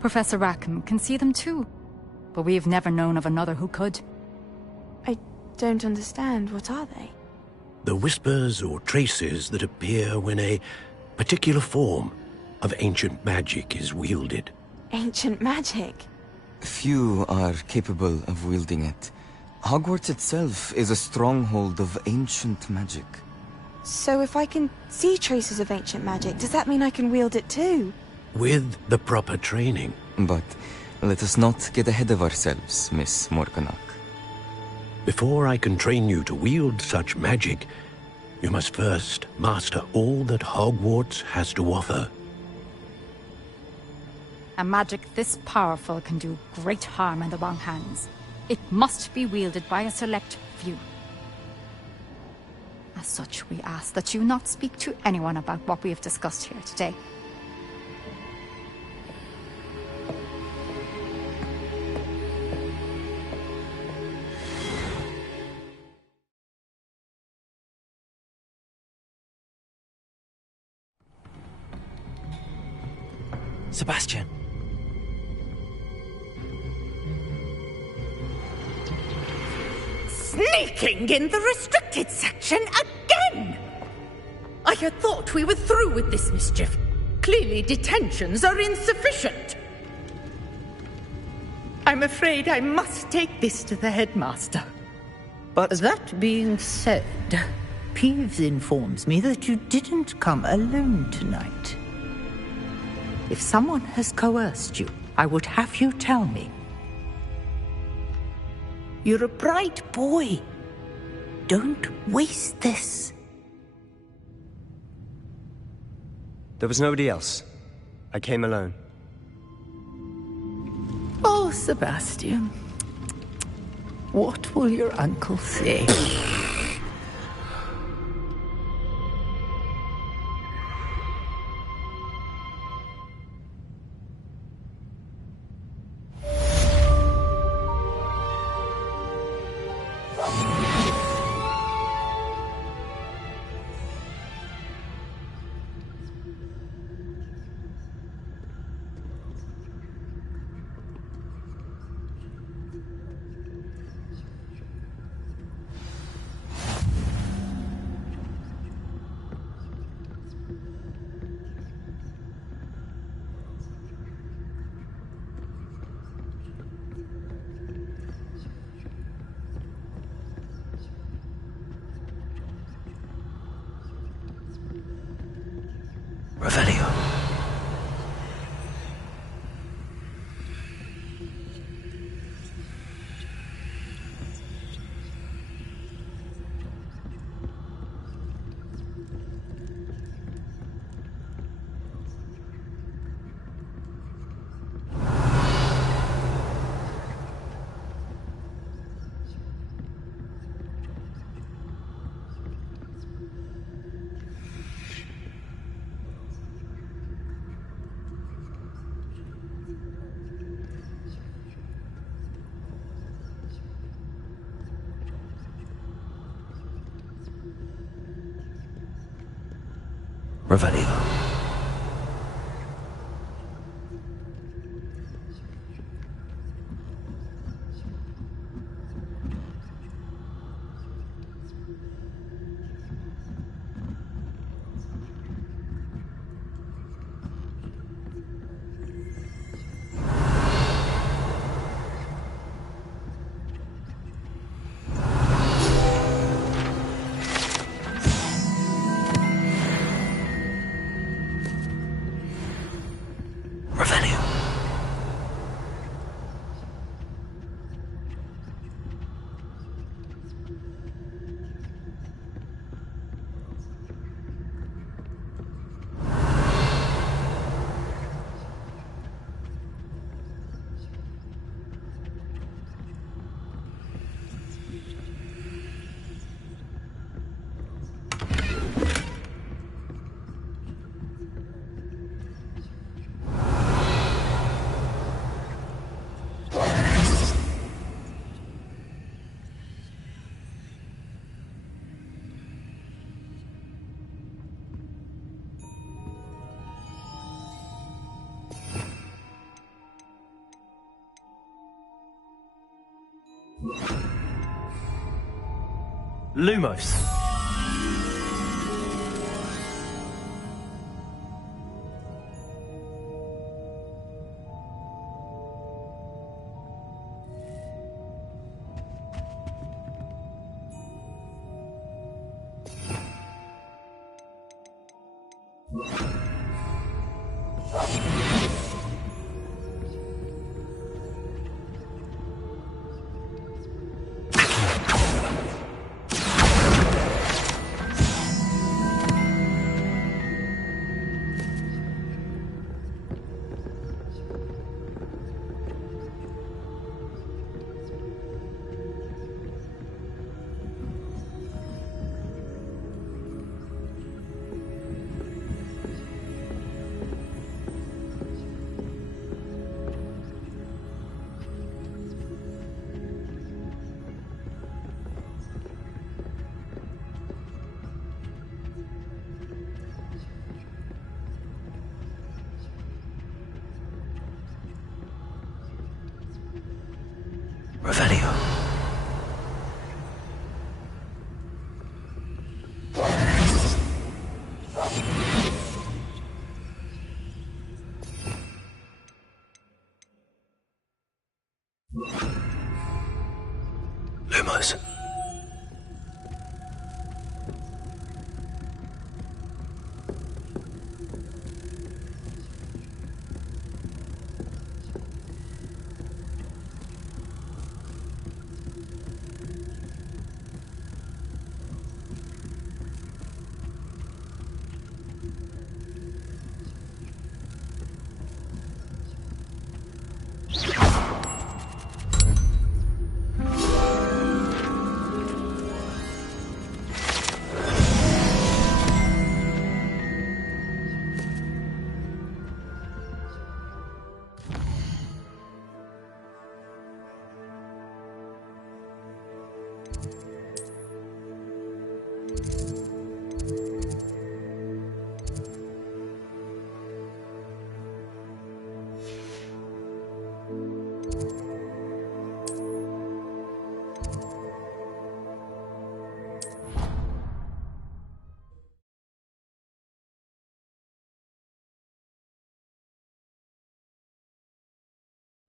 Professor Rackham can see them too, but we've never known of another who could. I don't understand. What are they? The whispers or traces that appear when a particular form of ancient magic is wielded. Ancient magic? Few are capable of wielding it. Hogwarts itself is a stronghold of ancient magic. So if I can see traces of ancient magic, does that mean I can wield it too? With the proper training. But let us not get ahead of ourselves, Miss Morganach. Before I can train you to wield such magic, you must first master all that Hogwarts has to offer. A magic this powerful can do great harm in the wrong hands. It must be wielded by a select few. As such, we ask that you not speak to anyone about what we have discussed here today. Sebastian. Sneaking in the restricted section again! I had thought we were through with this mischief. Clearly detentions are insufficient. I'm afraid I must take this to the headmaster. But that being said, Peeves informs me that you didn't come alone tonight. If someone has coerced you, I would have you tell me. You're a bright boy. Don't waste this. there was nobody else. I came alone. Oh, Sebastian. What will your uncle say? Revelio. Revelio. Lumos. Revelio. Lumos.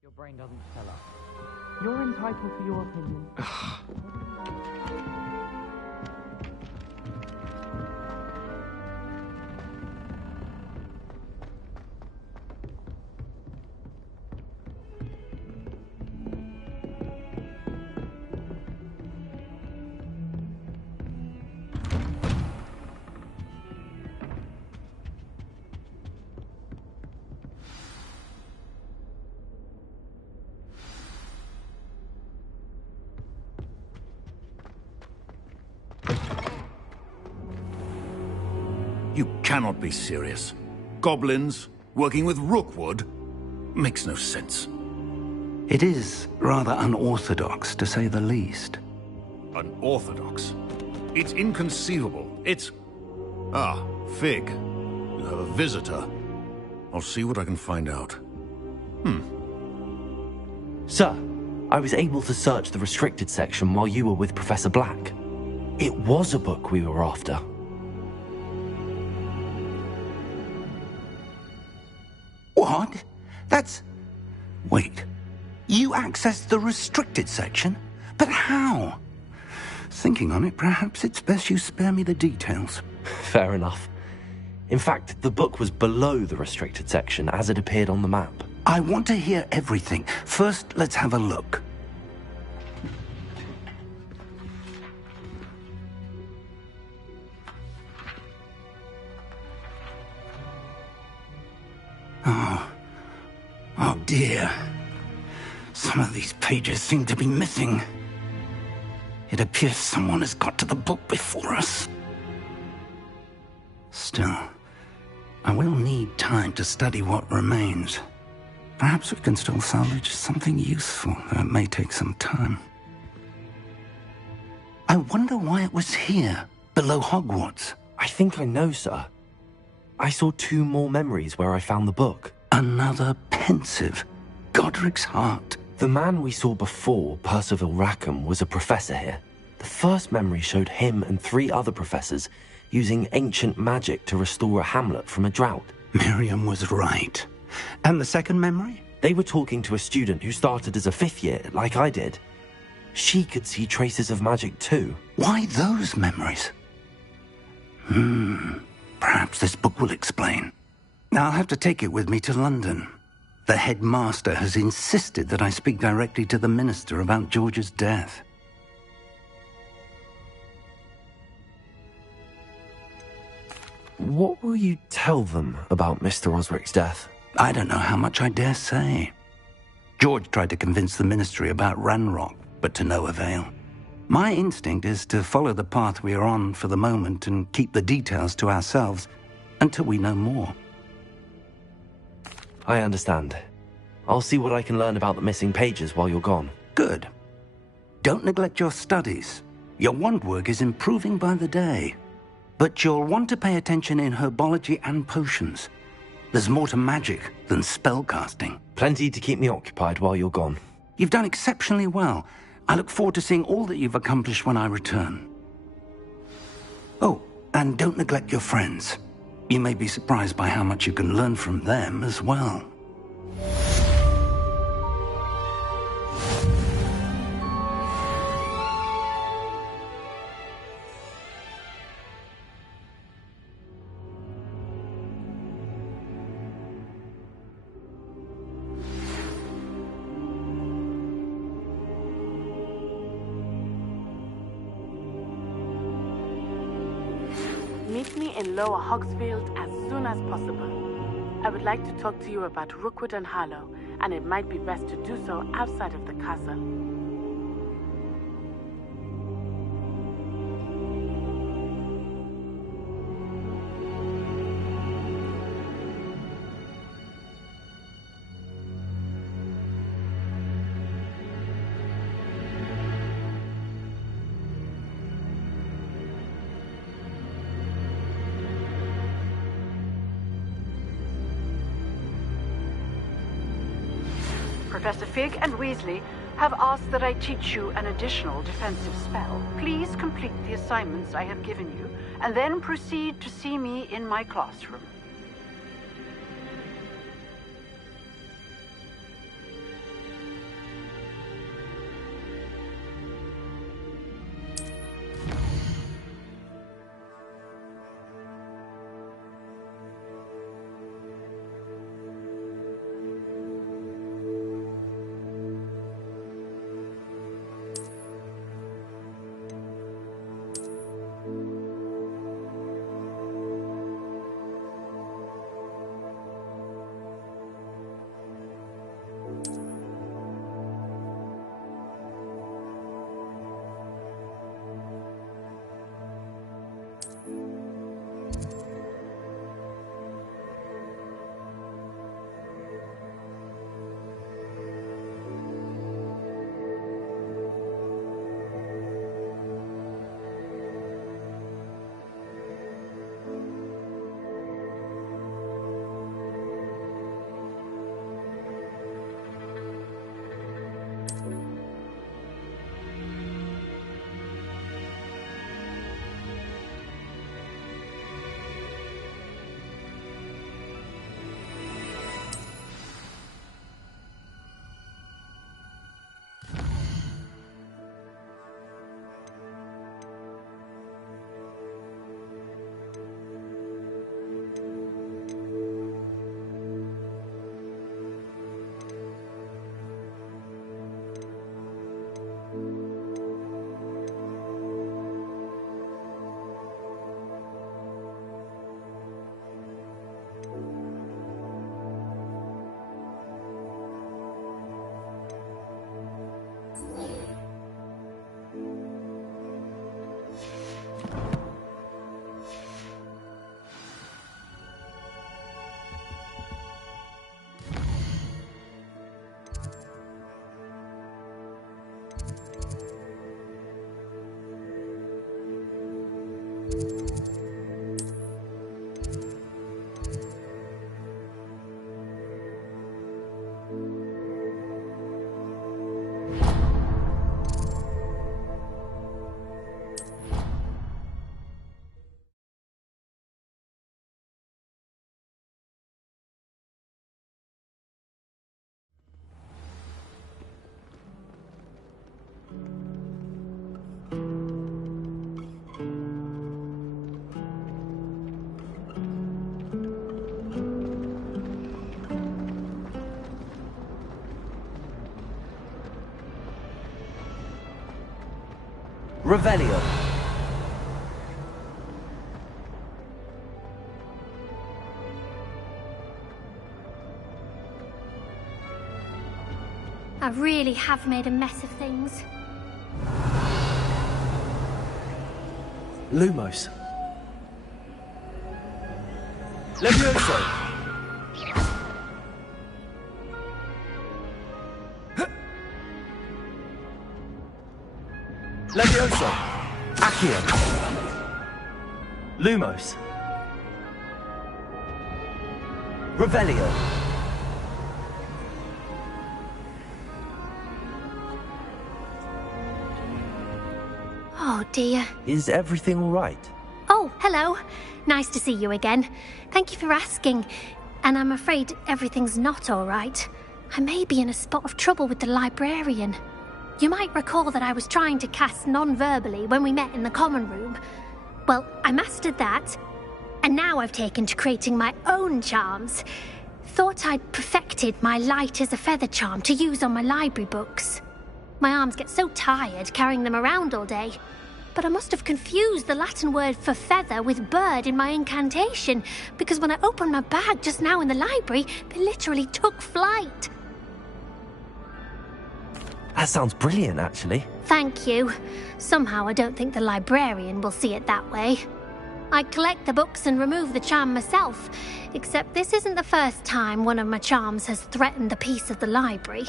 Your brain doesn't tell us. You're entitled to your opinion. You cannot be serious. Goblins working with Rookwood? Makes no sense. It is rather unorthodox, to say the least. Unorthodox? It's inconceivable. It's... Ah, Fig. You have a visitor. I'll see what I can find out. Sir, I was able to search the restricted section while you were with Professor Black. It was a book we were after. What? That's... Wait. You accessed the restricted section? But how? Thinking on it, perhaps it's best you spare me the details. Fair enough. In fact, the book was below the restricted section as it appeared on the map. I want to hear everything. First, let's have a look. Oh dear. Some of these pages seem to be missing. It appears someone has got to the book before us. Still, I will need time to study what remains. Perhaps we can still salvage something useful, though it may take some time. I wonder why it was here, below Hogwarts. I think I know, sir. I saw 2 more memories where I found the book. Another pensive. Godric's heart. The man we saw before, Percival Rackham, was a professor here. The first memory showed him and 3 other professors using ancient magic to restore a hamlet from a drought. Miriam was right. And the second memory? They were talking to a student who started as a 5th year, like I did. She could see traces of magic too. Why those memories? Perhaps this book will explain. I'll have to take it with me to London. The headmaster has insisted that I speak directly to the minister about George's death. What will you tell them about Mr. Osric's death? I don't know how much I dare say. George tried to convince the ministry about Ranrock, but to no avail. My instinct is to follow the path we are on for the moment and keep the details to ourselves until we know more. I understand. I'll see what I can learn about the missing pages while you're gone. Good. Don't neglect your studies. Your wand work is improving by the day. But you'll want to pay attention in herbology and potions. There's more to magic than spellcasting. Plenty to keep me occupied while you're gone. You've done exceptionally well. I look forward to seeing all that you've accomplished when I return. Oh, and don't neglect your friends. You may be surprised by how much you can learn from them as well. Meet me in Lower Hogsfield as soon as possible. I would like to talk to you about Rookwood and Harlow, and it might be best to do so outside of the castle. Professor Fig and Weasley have asked that I teach you an additional defensive spell. Please complete the assignments I have given you, and then proceed to see me in my classroom. Revelio. I really have made a mess of things. Lumos. Levioso. Levioso. Accio. Lumos. Revelio. Oh dear. Is everything all right? Oh, hello. Nice to see you again. Thank you for asking. And I'm afraid everything's not all right. I may be in a spot of trouble with the librarian. You might recall that I was trying to cast non-verbally when we met in the common room. Well, I mastered that, and now I've taken to creating my own charms. Thought I'd perfected my light as a feather charm to use on my library books. My arms get so tired carrying them around all day. But I must have confused the Latin word for feather with bird in my incantation, because when I opened my bag just now in the library, they literally took flight. That sounds brilliant, actually. Thank you. Somehow I don't think the librarian will see it that way. I collect the books and remove the charm myself, except this isn't the first time one of my charms has threatened the peace of the library.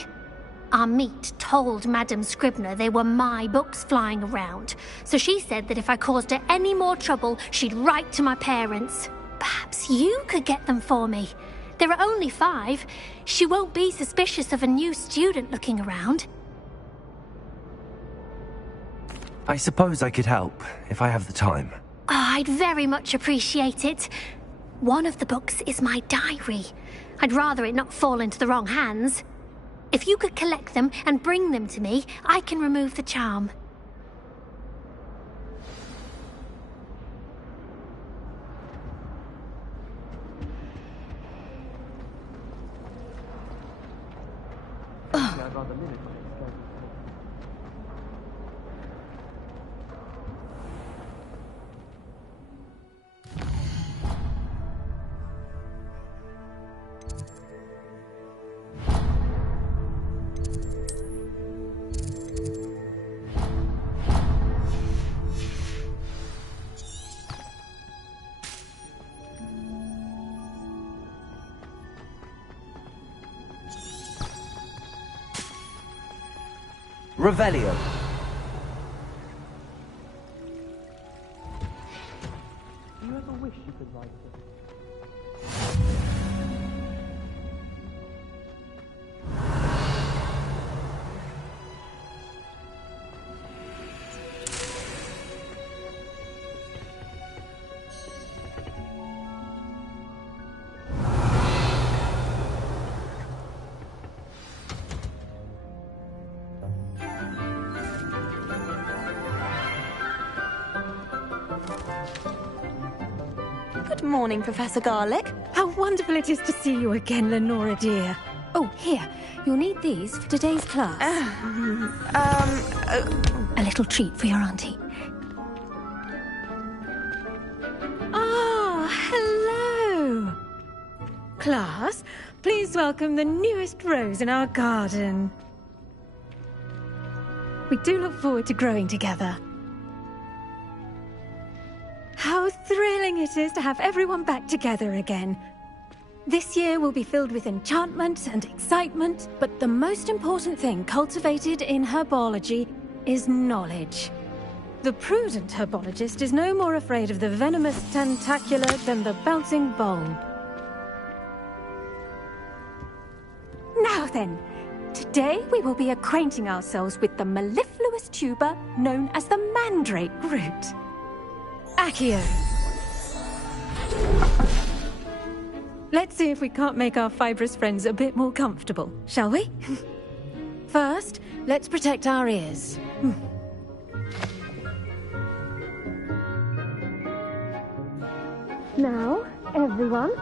Our meet told Madame Scribner they were my books flying around, so she said that if I caused her any more trouble, she'd write to my parents. Perhaps you could get them for me. There are only 5. She won't be suspicious of a new student looking around. I suppose I could help, if I have the time. Oh, I'd very much appreciate it. One of the books is my diary. I'd rather it not fall into the wrong hands. If you could collect them and bring them to me, I can remove the charm. Revelio. Do you ever wish you could write it? Good morning, Professor Garlick. How wonderful it is to see you again, Lenora dear. Oh, here. You'll need these for today's class. A little treat for your auntie. Ah, hello. Class, please welcome the newest rose in our garden. We do look forward to growing together. How thrilling it is to have everyone back together again. This year will be filled with enchantment and excitement, but the most important thing cultivated in herbology is knowledge. The prudent herbologist is no more afraid of the venomous tentacula than the bouncing bulb. Now then, today we will be acquainting ourselves with the mellifluous tuber known as the mandrake root. Accio. Let's see if we can't make our fibrous friends a bit more comfortable, shall we? First, let's protect our ears. Now, everyone,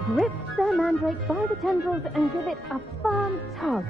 grip their mandrake by the tendrils and give it a firm tug.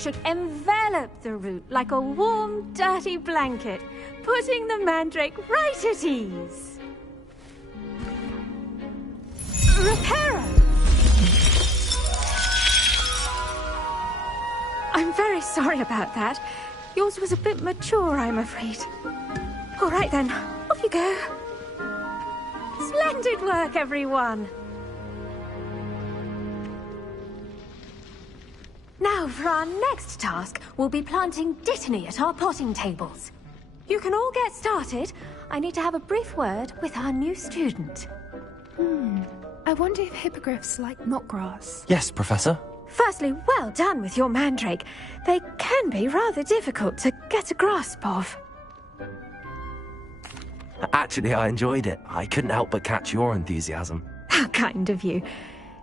should envelop the root like a warm, dirty blanket, putting the mandrake right at ease. Reparo! I'm very sorry about that. Yours was a bit mature, I'm afraid. All right then, off you go. Splendid work, everyone! Now, for our next task, we'll be planting Dittany at our potting tables. You can all get started. I need to have a brief word with our new student. I wonder if hippogriffs like knotgrass. Yes, Professor. Firstly, well done with your mandrake. They can be rather difficult to get a grasp of. Actually, I enjoyed it. I couldn't help but catch your enthusiasm. How kind of you.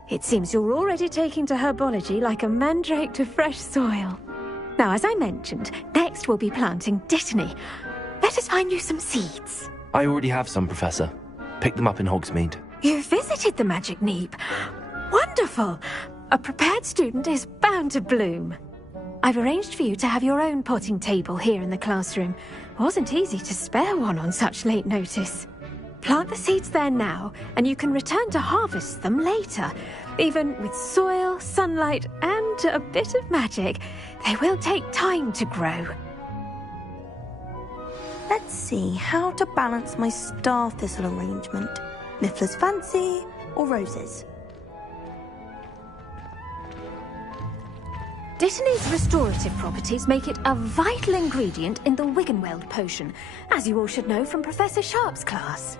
It seems you're already taking to herbology like a mandrake to fresh soil. Now, as I mentioned, next we'll be planting Dittany. Let us find you some seeds. I already have some, Professor. Picked them up in Hogsmeade. You visited the Magic Neep. Wonderful! A prepared student is bound to bloom. I've arranged for you to have your own potting table here in the classroom. Wasn't easy to spare one on such late notice. Plant the seeds there now, and you can return to harvest them later. Even with soil, sunlight, and a bit of magic, they will take time to grow. Let's see how to balance my star thistle arrangement. Niffler's fancy or roses? Dittany's restorative properties make it a vital ingredient in the Wiggenweld potion, as you all should know from Professor Sharp's class.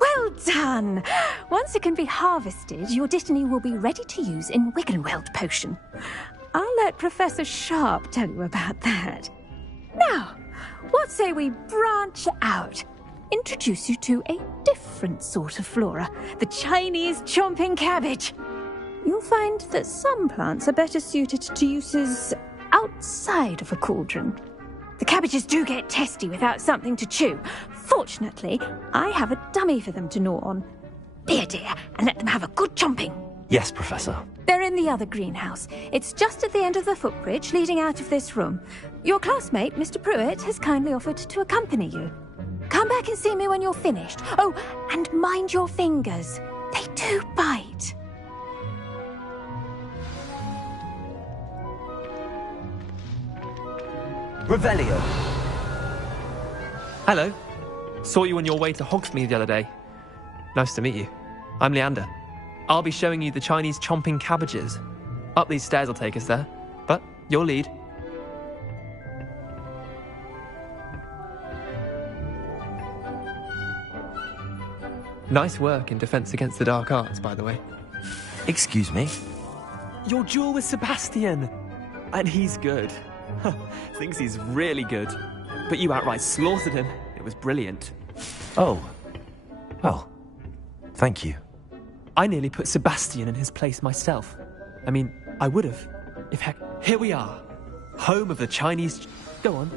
Well done! Once it can be harvested, your Dittany will be ready to use in Wiggenweld potion. I'll let Professor Sharp tell you about that. Now, what say we branch out? Introduce you to a different sort of flora, the Chinese chomping cabbage. You'll find that some plants are better suited to uses outside of a cauldron. The cabbages do get testy without something to chew. Fortunately, I have a dummy for them to gnaw on. Be a dear and let them have a good chomping. Yes, Professor. They're in the other greenhouse. It's just at the end of the footbridge leading out of this room. Your classmate, Mr. Pruitt, has kindly offered to accompany you. Come back and see me when you're finished. Oh, and mind your fingers. They do bite. Revelio. Hello. Saw you on your way to Hogsmeade the other day. Nice to meet you. I'm Leander. I'll be showing you the Chinese chomping cabbages. Up these stairs will take us there, but your lead. Nice work in Defense Against the Dark Arts, by the way. Excuse me? Your duel with Sebastian! And he's good. Thinks he's really good. But you outright slaughtered him. It was brilliant. Oh. Well, thank you. I nearly put Sebastian in his place myself. I mean, I would have. If heck... Here we are. Home of the Chinese... Go on.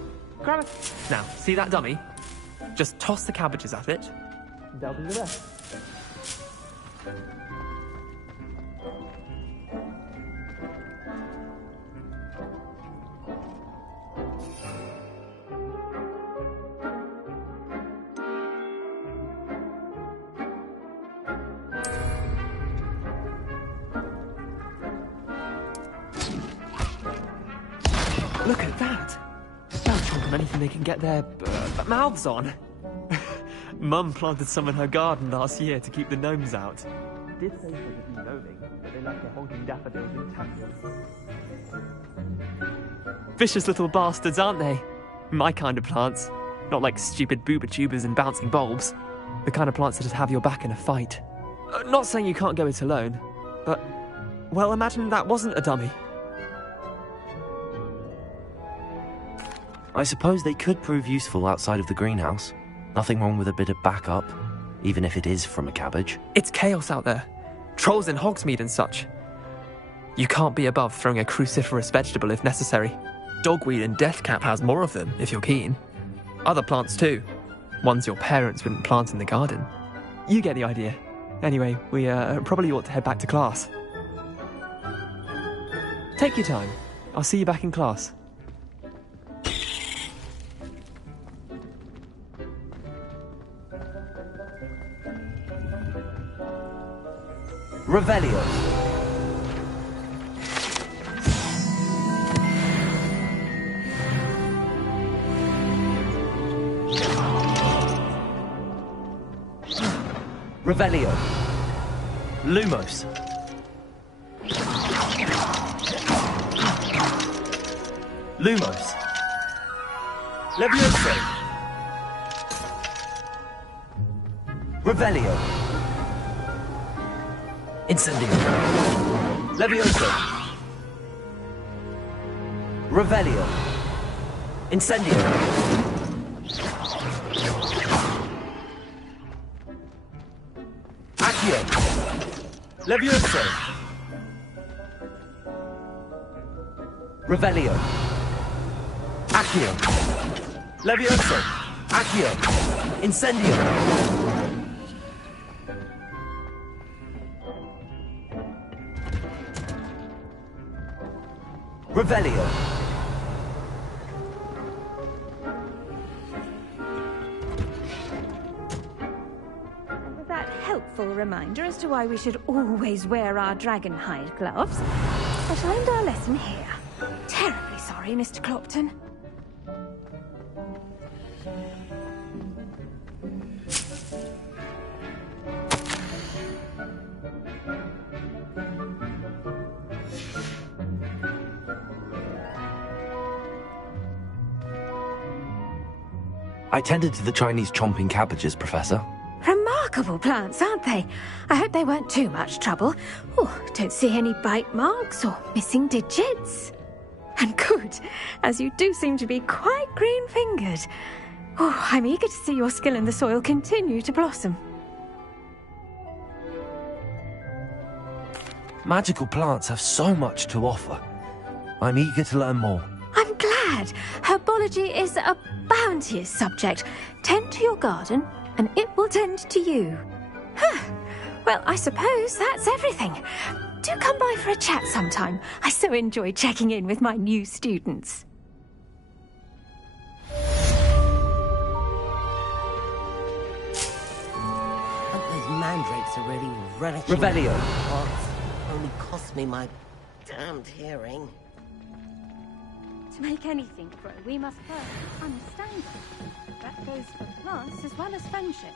Grab it. Now, see that dummy? Just toss the cabbages at it. And they'll do the rest. Look at that! They'll chomp on anything they can get their mouths on. Mum planted some in her garden last year to keep the gnomes out. Did say they would be gnoming, but they left the honking daffodils intact. Vicious little bastards, aren't they? My kind of plants. Not like stupid booba tubers and bouncing bulbs. The kind of plants that'd have your back in a fight. Not saying you can't go it alone, but... Well, imagine that wasn't a dummy. I suppose they could prove useful outside of the greenhouse. Nothing wrong with a bit of backup, even if it is from a cabbage. It's chaos out there. Trolls in Hogsmeade and such. You can't be above throwing a cruciferous vegetable if necessary. Dogweed and deathcap has more of them, if you're keen. Other plants too. Ones your parents wouldn't plant in the garden. You get the idea. Anyway, we probably ought to head back to class. Take your time. I'll see you back in class. Revelio. Revelio. Lumos. Lumos. Levioso. Revelio. Incendio. Levioso. Revelio. Incendio. Accio. Levioso. Revelio. Accio. Levioso. Accio. Incendio. Revelio. With that helpful reminder as to why we should always wear our dragonhide gloves, I shall end our lesson here. Terribly sorry, Mr. Clopton. I tended to the Chinese chomping cabbages, Professor. Remarkable plants, aren't they? I hope they weren't too much trouble. Oh, don't see any bite marks or missing digits. And good, as you do seem to be quite green-fingered. Oh, I'm eager to see your skill in the soil continue to blossom. Magical plants have so much to offer. I'm eager to learn more. I'm glad. Herbology is a bounteous subject. Tend to your garden, and it will tend to you. Huh. Well, I suppose that's everything. Do come by for a chat sometime. I so enjoy checking in with my new students. Those mandrakes are really relishing. Revelio. Only cost me my damned hearing. To make anything grow, we must first understand them. That goes for plants as well as friendships.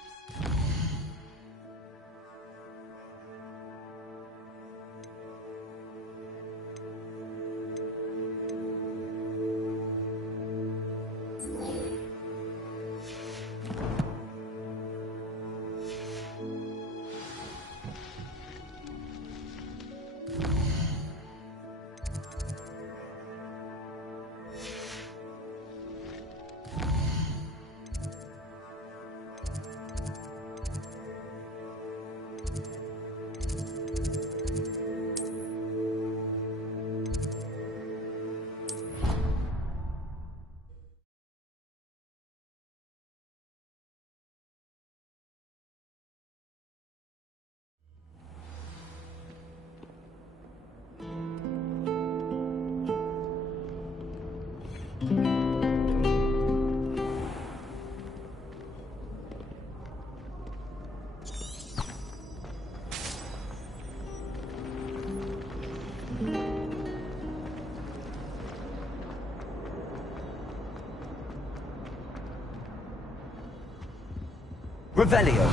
Revelio.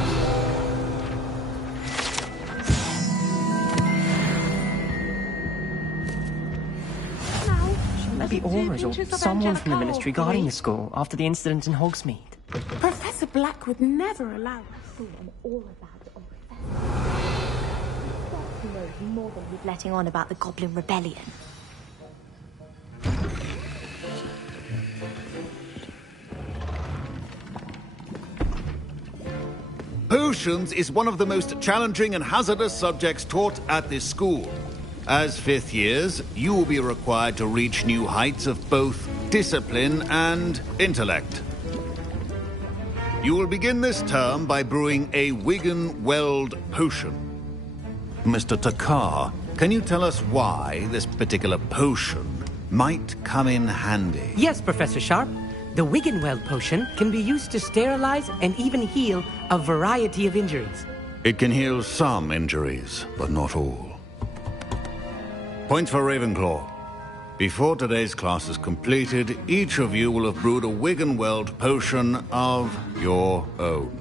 Shouldn't there be auras or someone from the Ministry guarding the school after the incident in Hogsmeade? Professor Black would never allow us. All about He knows more than he's letting on about the Goblin Rebellion. Potions is one of the most challenging and hazardous subjects taught at this school. As fifth years, you will be required to reach new heights of both discipline and intellect. You will begin this term by brewing a Wigan-Weld potion. Mr. Takar, can you tell us why this particular potion might come in handy? Yes, Professor Sharp. The Wigan-Weld potion can be used to sterilize and even heal a variety of injuries. It can heal some injuries, but not all. Points for Ravenclaw. Before today's class is completed, each of you will have brewed a Wigan-Weld potion of your own.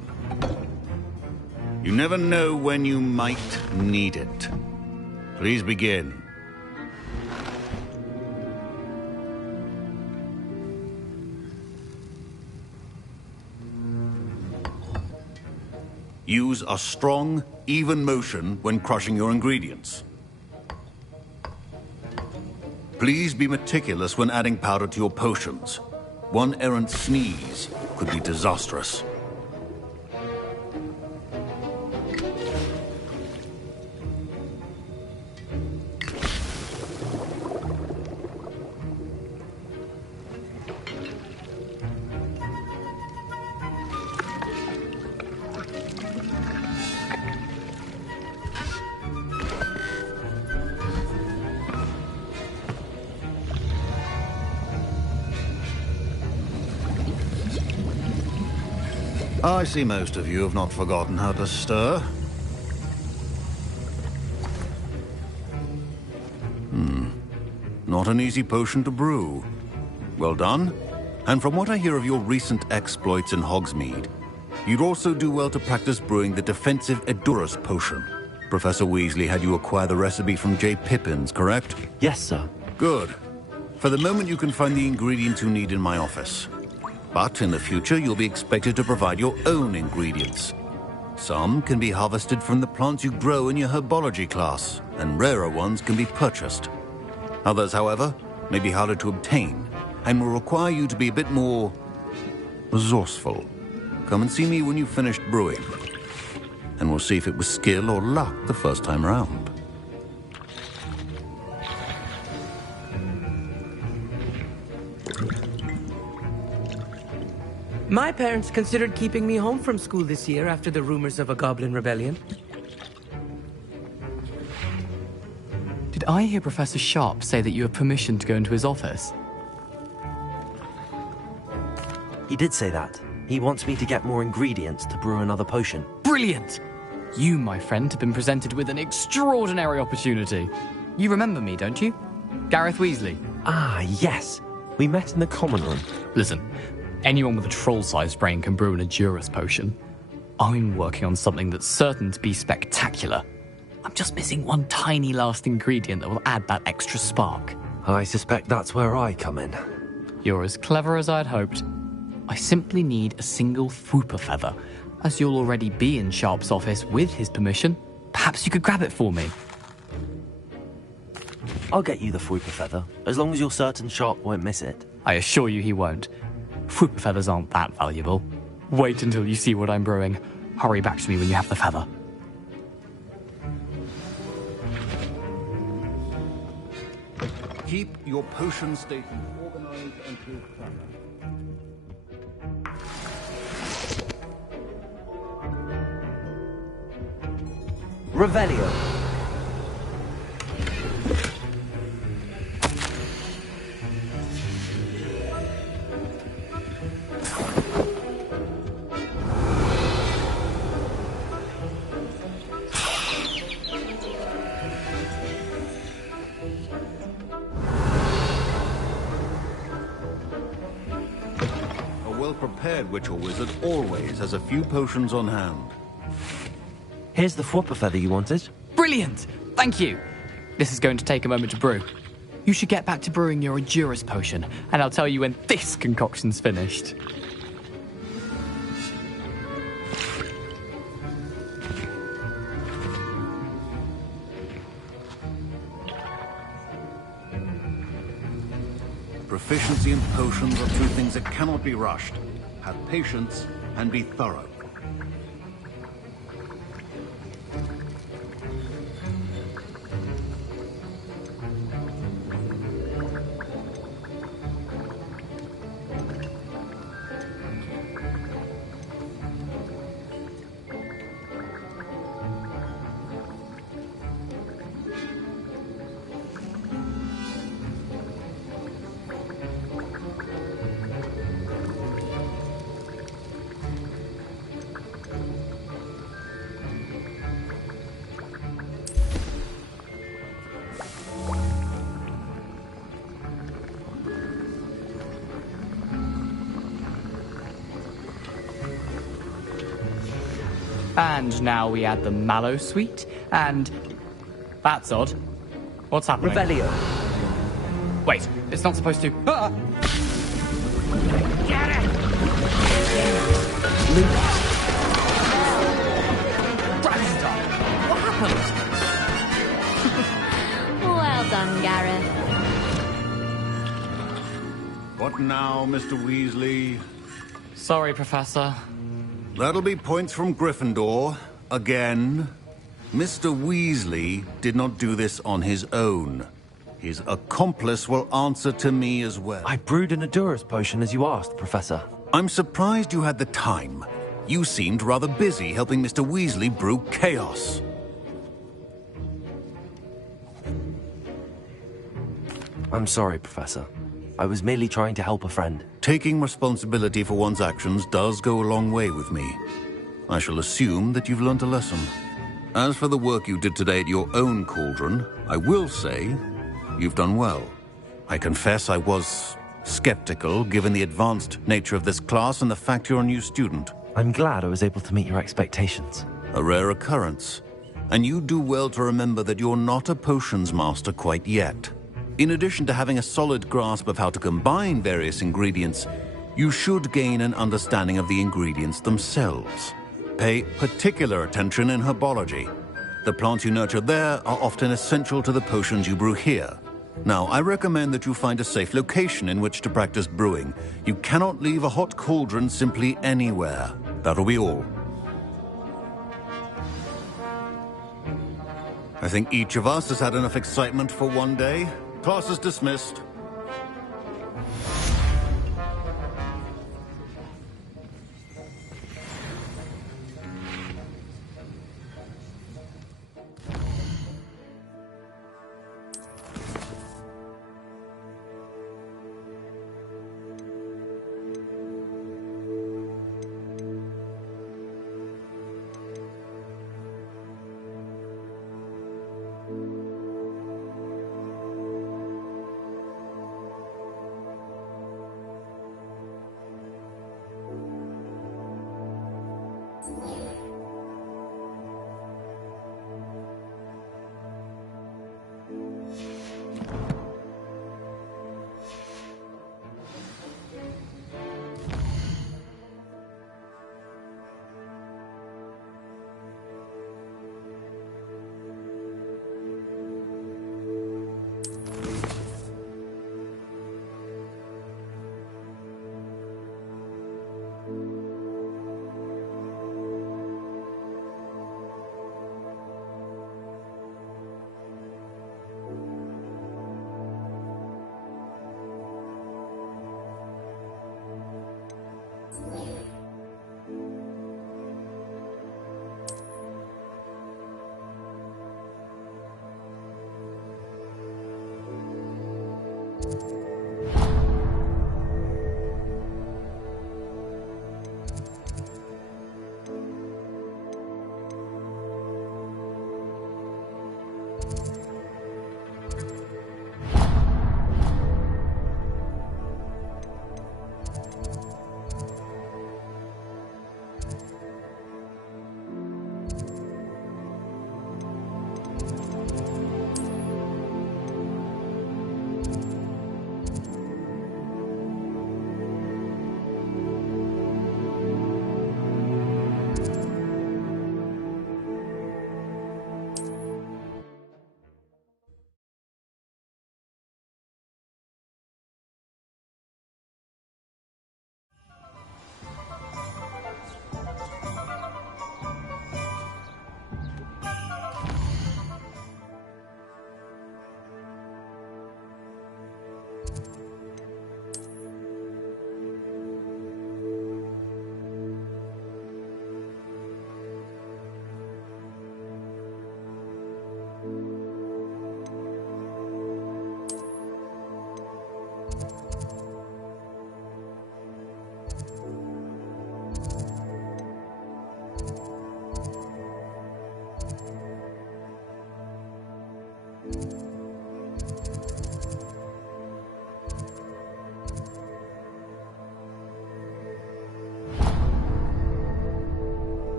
You never know when you might need it. Please begin. Use a strong, even motion when crushing your ingredients. Please be meticulous when adding powder to your potions. One errant sneeze could be disastrous. I see most of you have not forgotten how to stir. Not an easy potion to brew. Well done. And from what I hear of your recent exploits in Hogsmeade, you'd also do well to practice brewing the defensive Edurus potion. Professor Weasley had you acquire the recipe from J. Pippin's, correct? Yes, sir. Good. For the moment, you can find the ingredients you need in my office. But in the future, you'll be expected to provide your own ingredients. Some can be harvested from the plants you grow in your herbology class, and rarer ones can be purchased. Others, however, may be harder to obtain, and will require you to be a bit more resourceful. Come and see me when you've finished brewing, and we'll see if it was skill or luck the first time round. My parents considered keeping me home from school this year after the rumors of a goblin rebellion. Did I hear Professor Sharp say that you have permission to go into his office? He did say that. He wants me to get more ingredients to brew another potion. Brilliant! You, my friend, have been presented with an extraordinary opportunity. You remember me, don't you? Gareth Weasley. Ah, yes. We met in the common room. Listen, anyone with a troll-sized brain can brew an Edurus potion. I'm working on something that's certain to be spectacular. I'm just missing one tiny last ingredient that will add that extra spark. I suspect that's where I come in. You're as clever as I'd hoped. I simply need a single Fwooper feather. As you'll already be in Sharp's office with his permission, perhaps you could grab it for me. I'll get you the Fwooper feather, as long as you're certain Sharp won't miss it. I assure you he won't. Fwooper feathers aren't that valuable. Wait until you see what I'm brewing. Hurry back to me when you have the feather. Keep your potion station organized until summer. Revelio. Prepared witch or wizard always has a few potions on hand. Here's the Fwooper feather you wanted. Brilliant! Thank you! This is going to take a moment to brew. You should get back to brewing your Edurus potion, and I'll tell you when this concoction's finished. Proficiency in potions are two things that cannot be rushed. Have patience and be thorough. And now we add the mallow sweet, and... That's odd. What's happening? Revelio. Wait, it's not supposed to... Ah! Get it! What happened? Well done, Gareth. What now, Mr. Weasley? Sorry, Professor. That'll be points from Gryffindor. Again. Mr. Weasley did not do this on his own. His accomplice will answer to me as well. I brewed an Adurus potion as you asked, Professor. I'm surprised you had the time. You seemed rather busy helping Mr. Weasley brew chaos. I'm sorry, Professor. I was merely trying to help a friend. Taking responsibility for one's actions does go a long way with me. I shall assume that you've learnt a lesson. As for the work you did today at your own cauldron, I will say you've done well. I confess I was skeptical, given the advanced nature of this class and the fact you're a new student. I'm glad I was able to meet your expectations. A rare occurrence. And you do well to remember that you're not a potions master quite yet. In addition to having a solid grasp of how to combine various ingredients, you should gain an understanding of the ingredients themselves. Pay particular attention in herbology. The plants you nurture there are often essential to the potions you brew here. Now, I recommend that you find a safe location in which to practice brewing. You cannot leave a hot cauldron simply anywhere. That'll be all. I think each of us has had enough excitement for one day. Class is dismissed.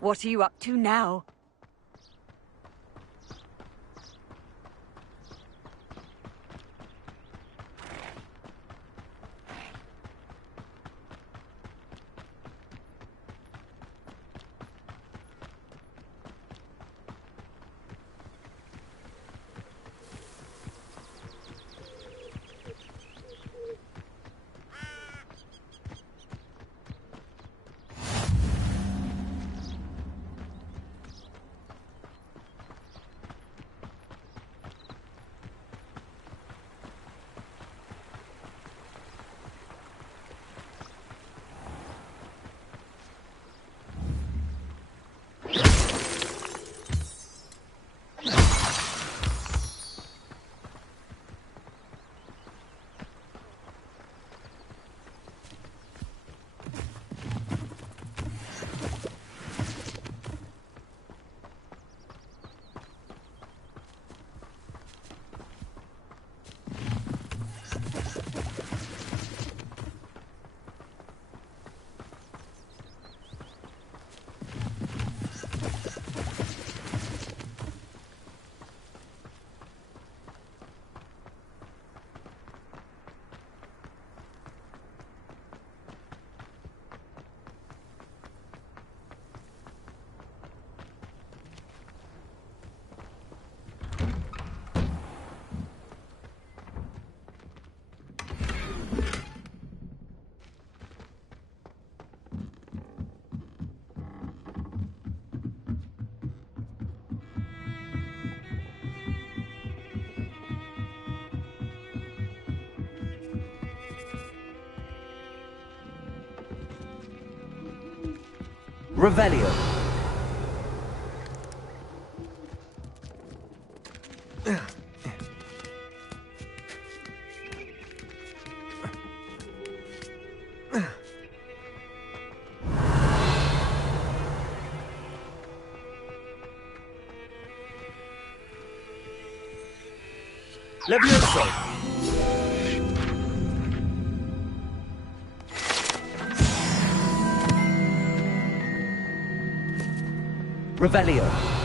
What are you up to now? Revelio. Levioso! Revelio.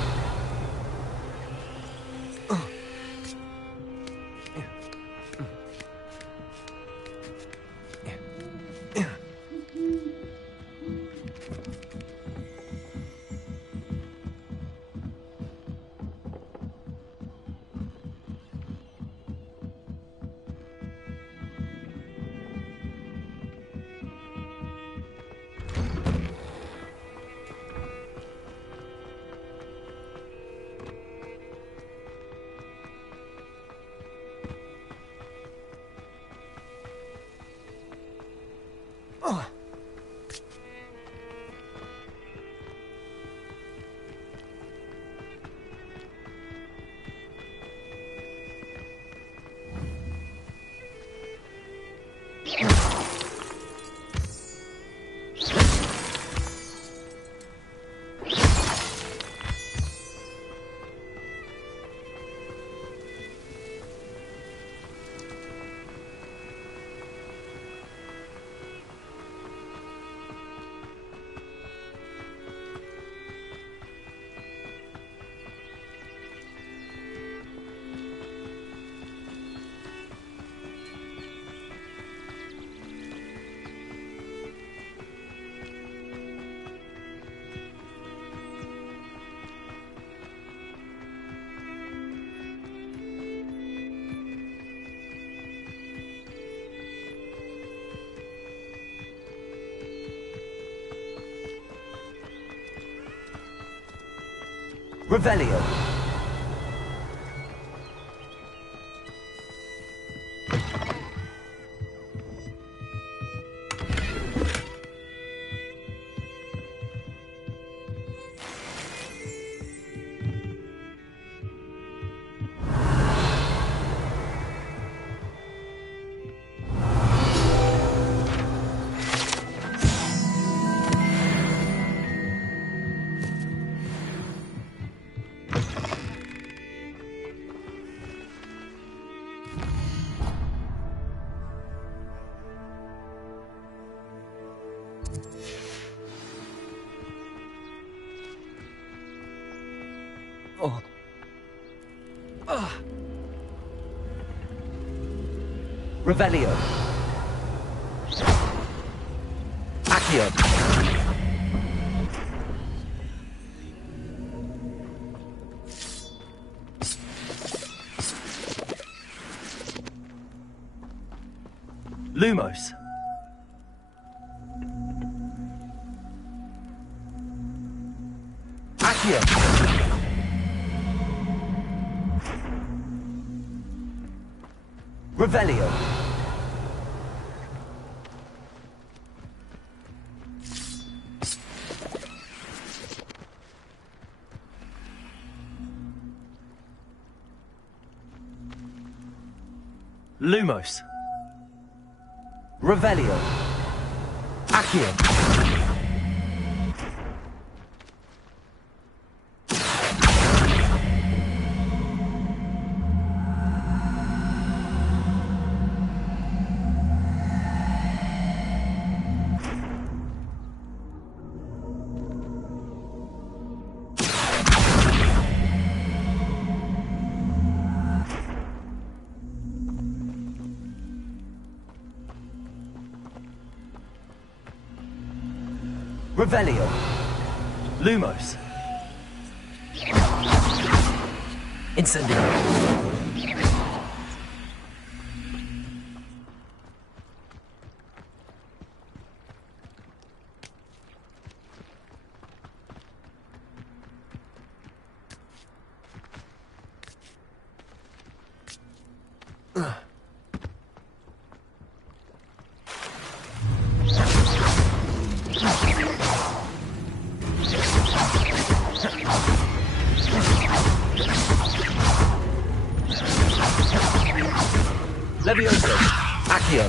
Revelio. Revelio. Accio. Lumos. Accio. Revelio. Lumos. Revelio. Accio. Revelio. Lumos. Incendio. Levioso. Accio.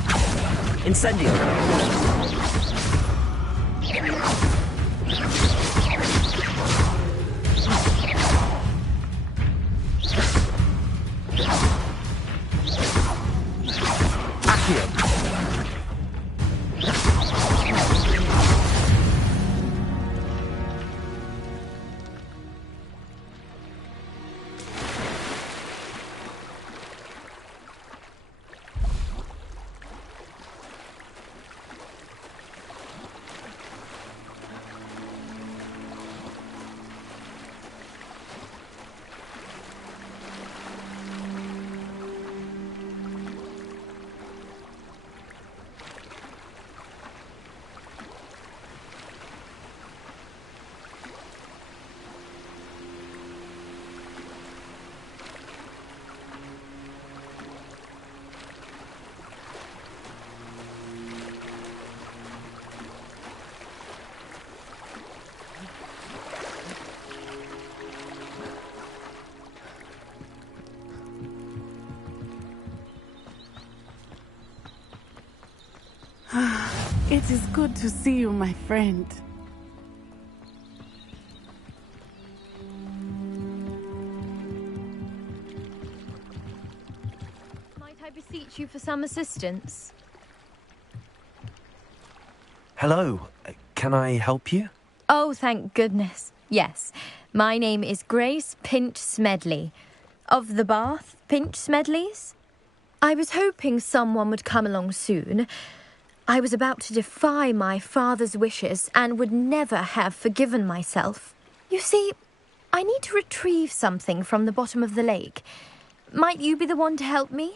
Incendio. Accio. It is good to see you, my friend. Might I beseech you for some assistance? Hello. Can I help you? Oh, thank goodness. Yes. My name is Grace Pinch Smedley. Of the Bath Pinch Smedleys? I was hoping someone would come along soon. I was about to defy my father's wishes and would never have forgiven myself. You see, I need to retrieve something from the bottom of the lake. Might you be the one to help me?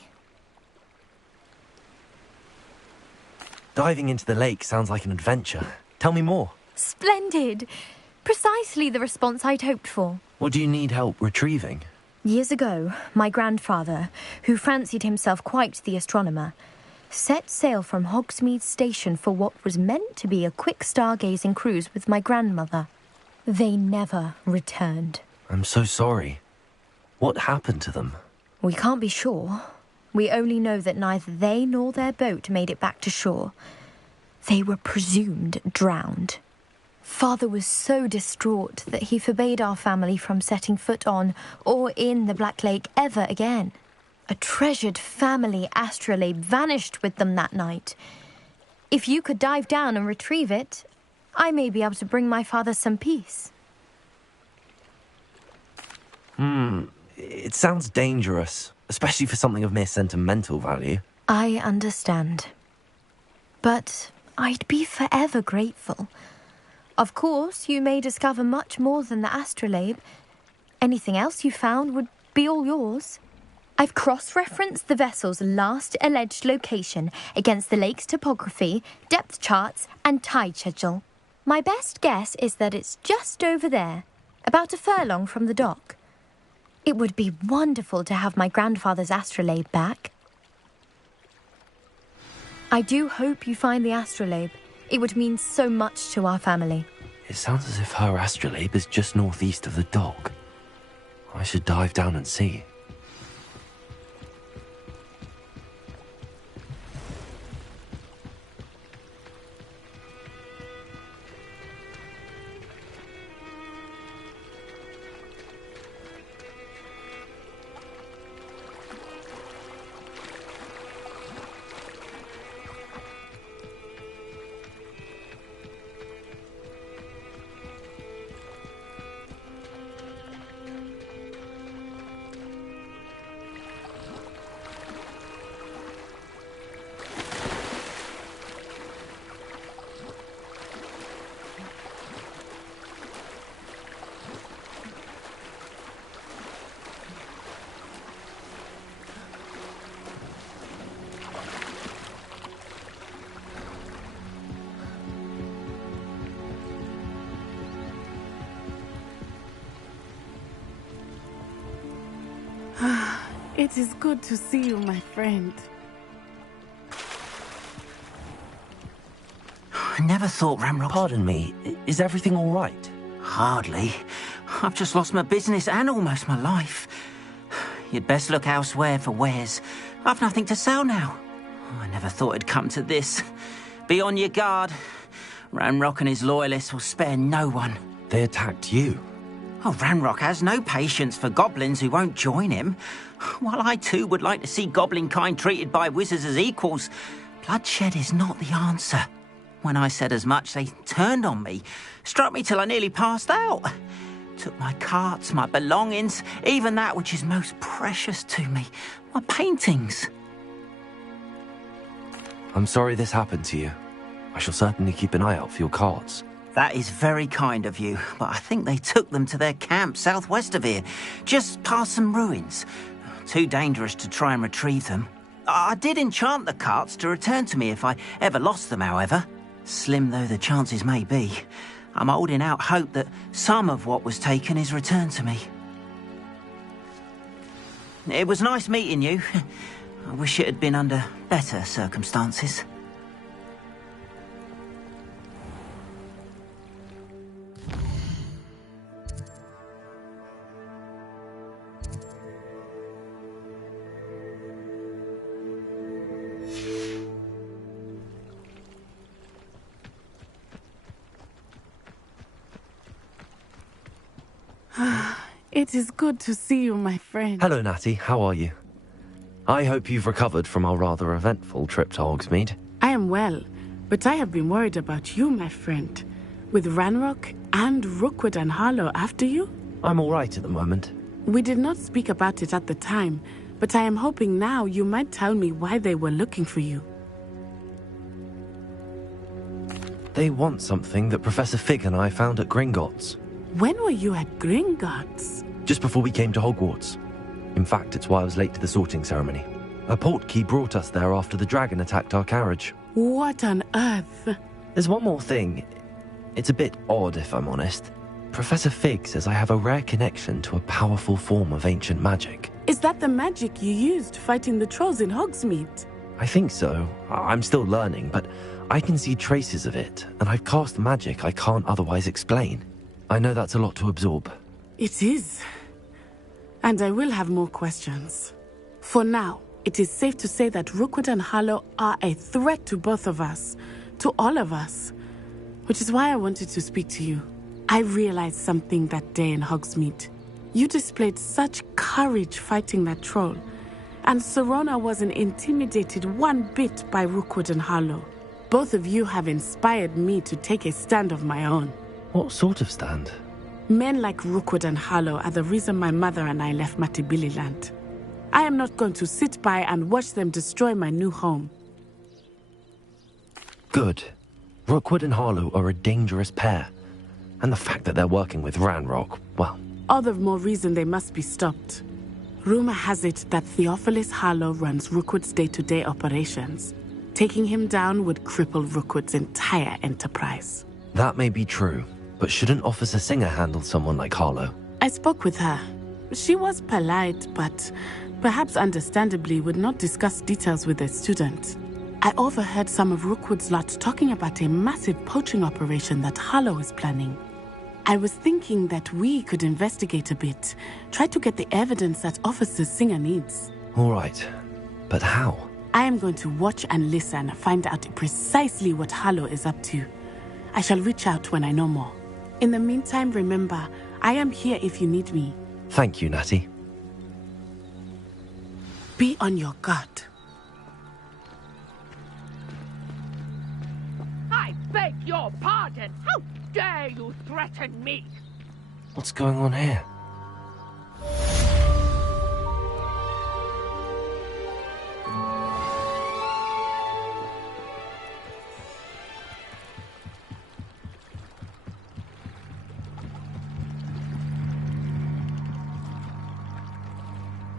Diving into the lake sounds like an adventure. Tell me more. Splendid! Precisely the response I'd hoped for. What do you need help retrieving? Years ago, my grandfather, who fancied himself quite the astronomer, set sail from Hogsmeade Station for what was meant to be a quick stargazing cruise with my grandmother. They never returned. I'm so sorry. What happened to them? We can't be sure. We only know that neither they nor their boat made it back to shore. They were presumed drowned. Father was so distraught that he forbade our family from setting foot on or in the Black Lake ever again. A treasured family astrolabe vanished with them that night. If you could dive down and retrieve it, I may be able to bring my father some peace. It sounds dangerous, especially for something of mere sentimental value. I understand. But I'd be forever grateful. Of course, you may discover much more than the astrolabe. Anything else you found would be all yours. I've cross-referenced the vessel's last alleged location against the lake's topography, depth charts, and tide schedule. My best guess is that it's just over there, about a furlong from the dock. It would be wonderful to have my grandfather's astrolabe back. I do hope you find the astrolabe. It would mean so much to our family. It sounds as if her astrolabe is just northeast of the dock. I should dive down and see. It is good to see you, my friend. I never thought Ramrock... Pardon me, is everything all right? Hardly. I've just lost my business and almost my life. You'd best look elsewhere for wares. I've nothing to sell now. I never thought it'd come to this. Be on your guard. Ramrock and his loyalists will spare no one. They attacked you. Oh, Ranrock has no patience for goblins who won't join him. While I too would like to see goblin kind treated by wizards as equals, bloodshed is not the answer. When I said as much, they turned on me, struck me till I nearly passed out. Took my carts, my belongings, even that which is most precious to me, my paintings. I'm sorry this happened to you. I shall certainly keep an eye out for your carts. That is very kind of you, but I think they took them to their camp southwest of here, just past some ruins. Too dangerous to try and retrieve them. I did enchant the carts to return to me if I ever lost them, however. Slim though the chances may be, I'm holding out hope that some of what was taken is returned to me. It was nice meeting you. I wish it had been under better circumstances. It is good to see you, my friend. Hello, Natty. How are you? I hope you've recovered from our rather eventful trip to Hogsmeade. I am well, but I have been worried about you, my friend. With Ranrock and Rookwood and Harlow after you? I'm all right at the moment. We did not speak about it at the time, but I am hoping now you might tell me why they were looking for you. They want something that Professor Fig and I found at Gringotts. When were you at Gringotts? Just before we came to Hogwarts. In fact, it's why I was late to the sorting ceremony. A portkey brought us there after the dragon attacked our carriage. What on earth? There's one more thing. It's a bit odd, if I'm honest. Professor Fig says I have a rare connection to a powerful form of ancient magic. Is that the magic you used fighting the trolls in Hogsmeade? I think so. I'm still learning, but I can see traces of it, and I've cast magic I can't otherwise explain. I know that's a lot to absorb. It is. And I will have more questions. For now, it is safe to say that Rookwood and Harlow are a threat to both of us, to all of us. Which is why I wanted to speak to you. I realized something that day in Hogsmeade. You displayed such courage fighting that troll, and Serona wasn't intimidated one bit by Rookwood and Harlow. Both of you have inspired me to take a stand of my own. What sort of stand? Men like Rookwood and Harlow are the reason my mother and I left Matibili-land. I am not going to sit by and watch them destroy my new home. Good. Rookwood and Harlow are a dangerous pair. And the fact that they're working with Ranrock, well... All the more reason they must be stopped. Rumor has it that Theophilus Harlow runs Rookwood's day-to-day operations. Taking him down would cripple Rookwood's entire enterprise. That may be true, but shouldn't Officer Singer handle someone like Harlow? I spoke with her. She was polite, but perhaps understandably would not discuss details with a student. I overheard some of Rookwood's lot talking about a massive poaching operation that Harlow is planning. I was thinking that we could investigate a bit, try to get the evidence that Officer Singer needs. All right, but how? I am going to watch and listen, find out precisely what Harlow is up to. I shall reach out when I know more. In the meantime, remember, I am here if you need me. Thank you, Natty. Be on your guard. I beg your pardon. How dare you threaten me? What's going on here?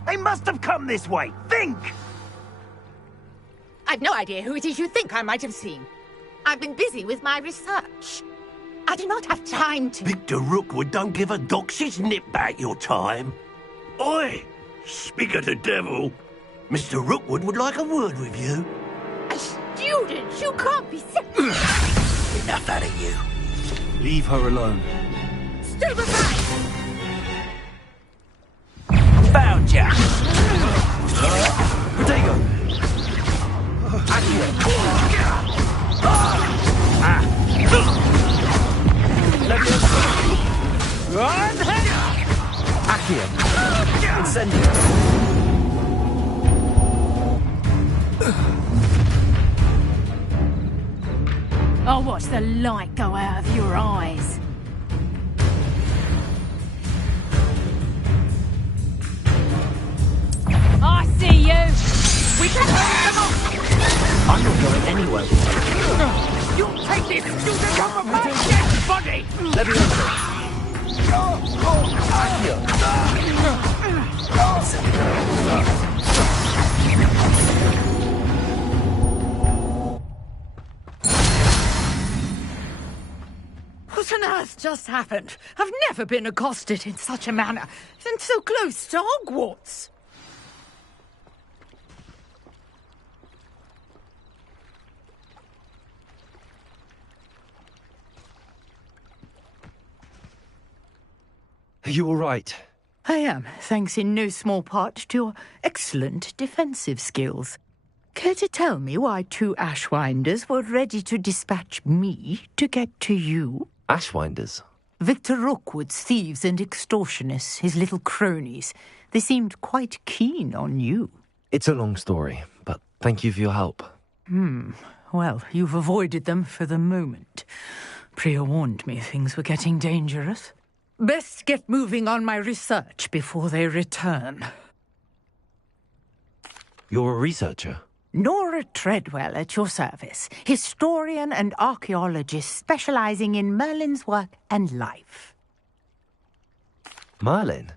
They must have come this way. Think! I've no idea who it is you think I might have seen. I've been busy with my research. I do not have time to... Victor Rookwood don't give a doxy's nip back your time. Oi! Speak of the devil. Mr. Rookwood would like a word with you. A student? You can't be serious. Enough out of you. Leave her alone. Stay behind! Found ya! Protego! Accio! Incendio! I'll watch the light go out of your eyes. I see you! We can hurry them off! I'm not going anywhere. You'll take this student off of my dead body! Levioso! Accio! What on earth just happened? I've never been accosted in such a manner, and so close to Hogwarts. Are you all right? I am, thanks in no small part to your excellent defensive skills. Care to tell me why two Ashwinders were ready to dispatch me to get to you? Ashwinders? Victor Rookwood's thieves and extortionists, his little cronies. They seemed quite keen on you. It's a long story, but thank you for your help. Well, you've avoided them for the moment. Priya warned me things were getting dangerous. Best get moving on my research before they return. You're a researcher? Nora Treadwell at your service, historian and archaeologist specializing in Merlin's work and life. Merlin?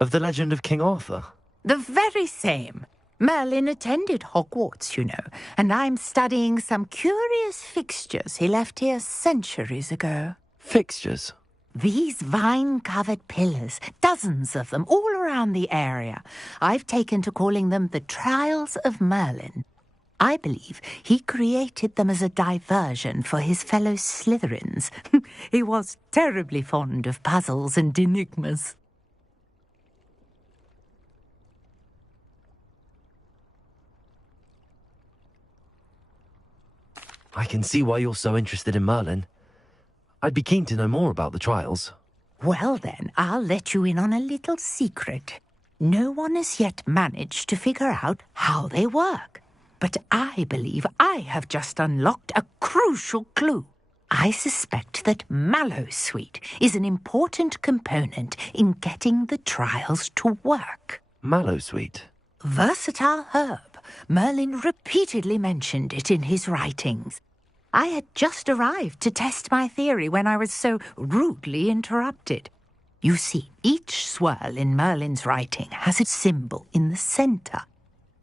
Of the legend of King Arthur? The very same. Merlin attended Hogwarts, you know, and I'm studying some curious fixtures he left here centuries ago. Fixtures? These vine-covered pillars, dozens of them, all around the area. I've taken to calling them the Trials of Merlin. I believe he created them as a diversion for his fellow Slytherins. He was terribly fond of puzzles and enigmas. I can see why you're so interested in Merlin. I'd be keen to know more about the trials. Well then, I'll let you in on a little secret. No one has yet managed to figure out how they work. But I believe I have just unlocked a crucial clue. I suspect that mallowsweet is an important component in getting the trials to work. Mallowsweet? Versatile herb. Merlin repeatedly mentioned it in his writings. I had just arrived to test my theory when I was so rudely interrupted. You see, each swirl in Merlin's writing has a symbol in the centre.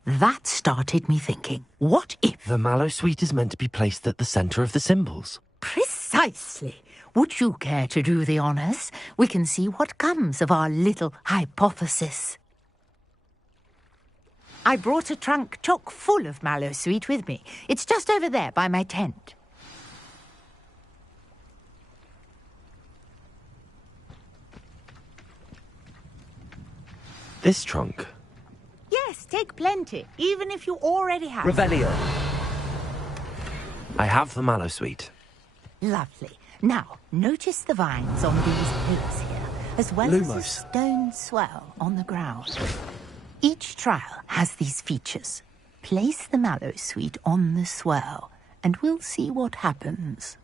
That started me thinking, what if... The mallowsweet is meant to be placed at the centre of the symbols. Precisely. Would you care to do the honours? We can see what comes of our little hypothesis. I brought a trunk chock full of mallowsweet with me. It's just over there by my tent. This trunk? Yes, take plenty, even if you already have. Revelio. I have the mallowsweet. Lovely. Now, notice the vines on these pillars here, as well as a stone swell on the ground. Each trial has these features. Place the mallowsweet on the swell, and we'll see what happens.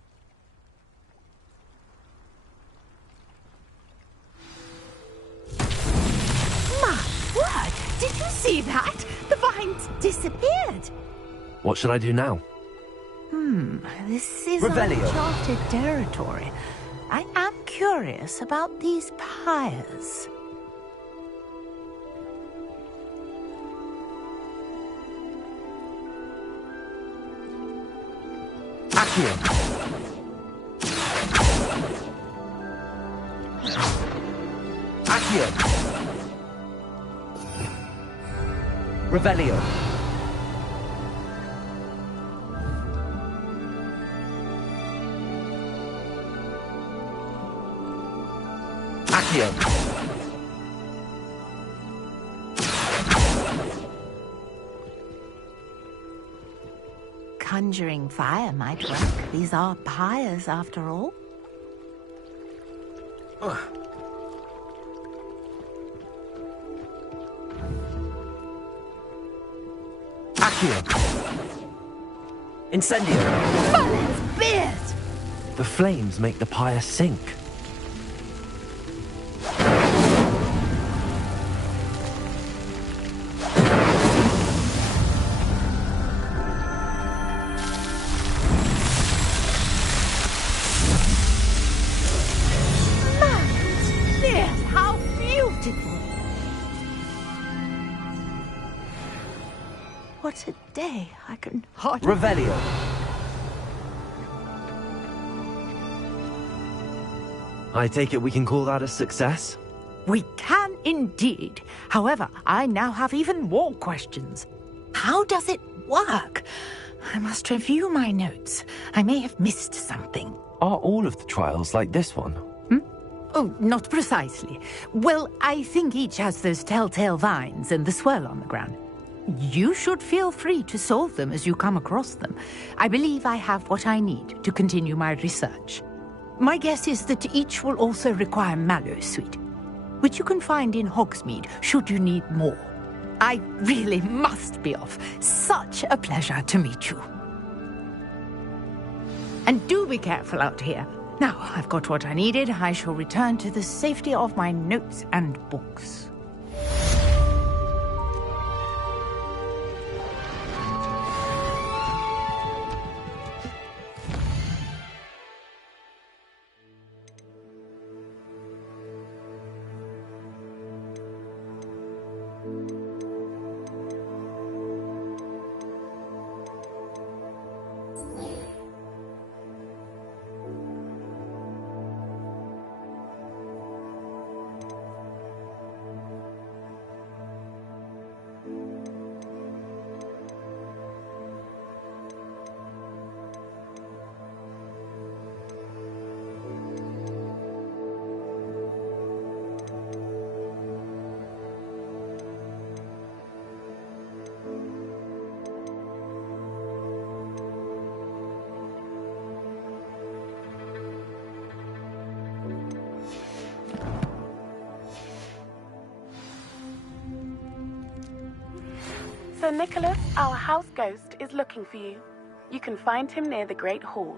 My word! Did you see that? The vines disappeared. What should I do now? This is Revelio. uncharted territory. I am curious about these pyres. Accio. Accio. Revelio. Accio. Conjuring fire might work. These are pyres, after all. Accio. Incendio. Merlin's beard! The flames make the pyre sink. Merlin's beard! How beautiful! What a day. I can hardly... Revelio. I take it we can call that a success? We can indeed. However, I now have even more questions. How does it work? I must review my notes. I may have missed something. Are all of the trials like this one? Oh, not precisely. Well, I think each has those telltale vines and the swirl on the ground. You should feel free to solve them as you come across them. I believe I have what I need to continue my research. My guess is that each will also require mallowsweet, which you can find in Hogsmeade should you need more. I really must be off. Such a pleasure to meet you. And do be careful out here. Now, I've got what I needed. I shall return to the safety of my notes and books. Sir Nicholas, our house ghost, is looking for you. You can find him near the Great Hall.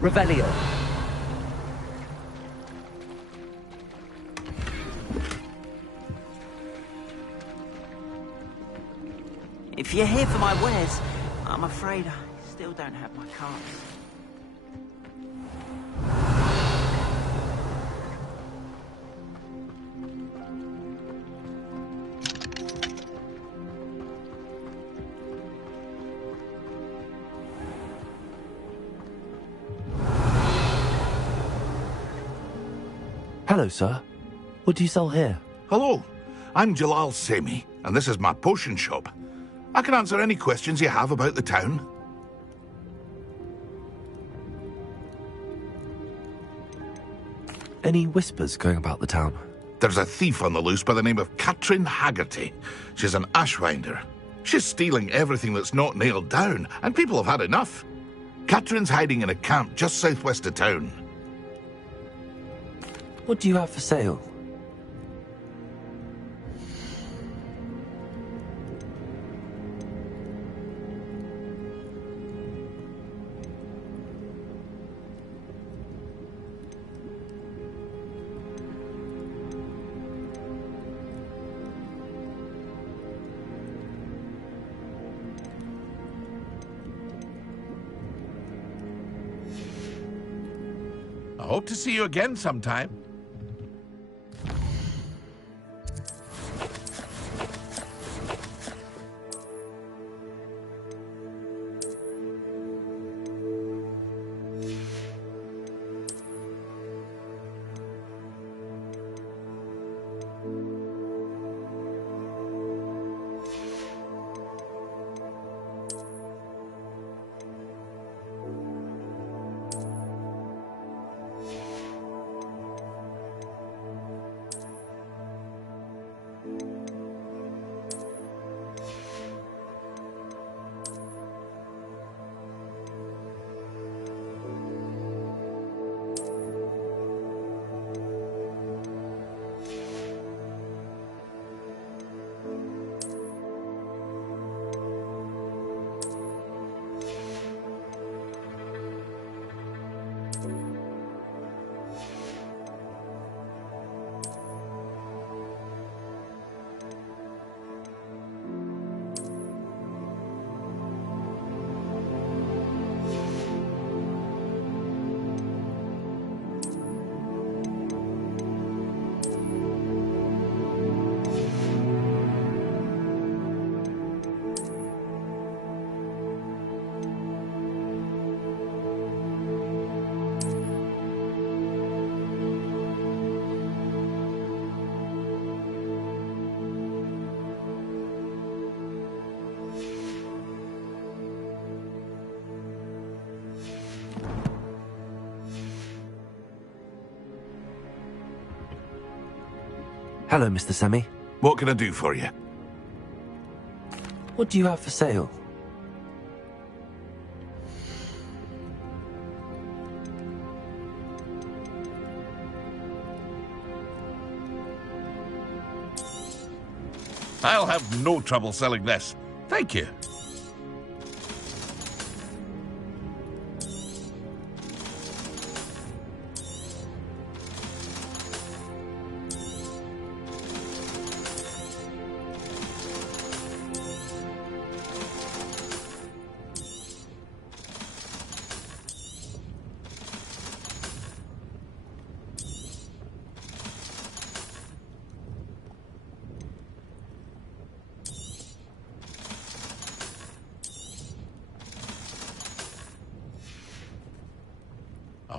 Revelio. If you're here for my wares, I'm afraid I still don't have my cards. Hello, sir. What do you sell here? Hello, I'm Jalal Semi, and this is my potion shop. I can answer any questions you have about the town. Any whispers going about the town? There's a thief on the loose by the name of Katrin Haggerty. She's an ashwinder. She's stealing everything that's not nailed down, and people have had enough. Katrin's hiding in a camp just southwest of town. What do you have for sale? I hope to see you again sometime. Hello, Mr. Semi. What can I do for you? What do you have for sale? I'll have no trouble selling this. Thank you.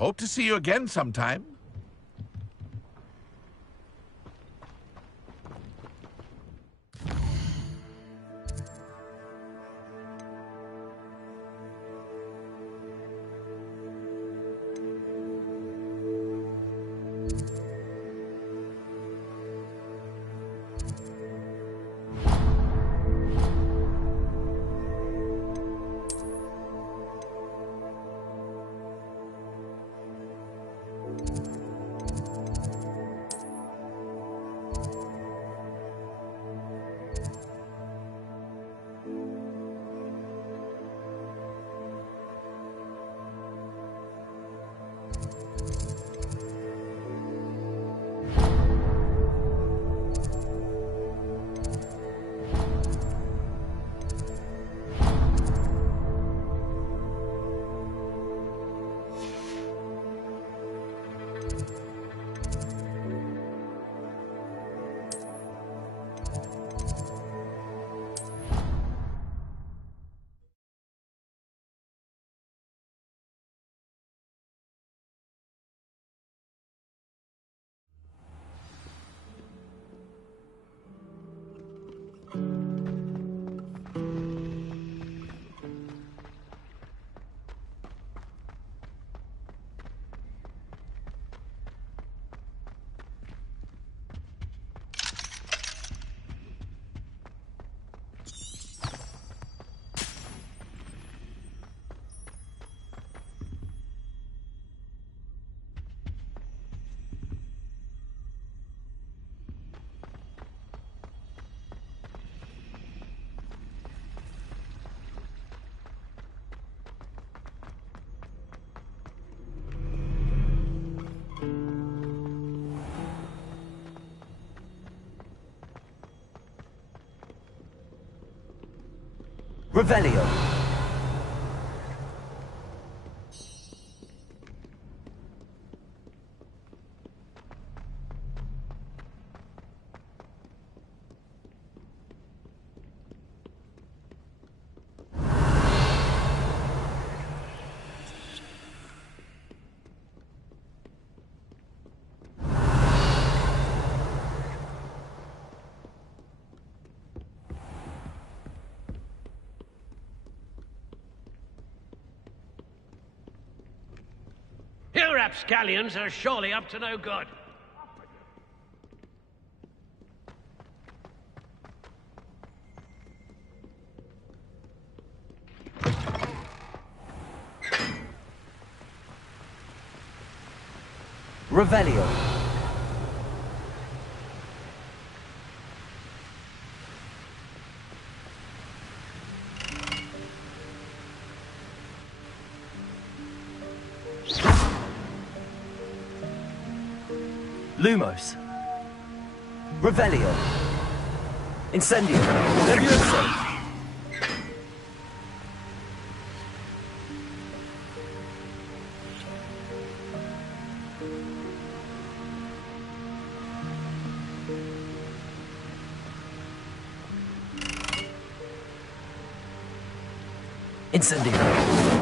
I hope to see you again sometime. Revelio. You rapscallions are surely up to no good. Revelio. Lumos. Revelio. Incendio. Levioso. Incendio.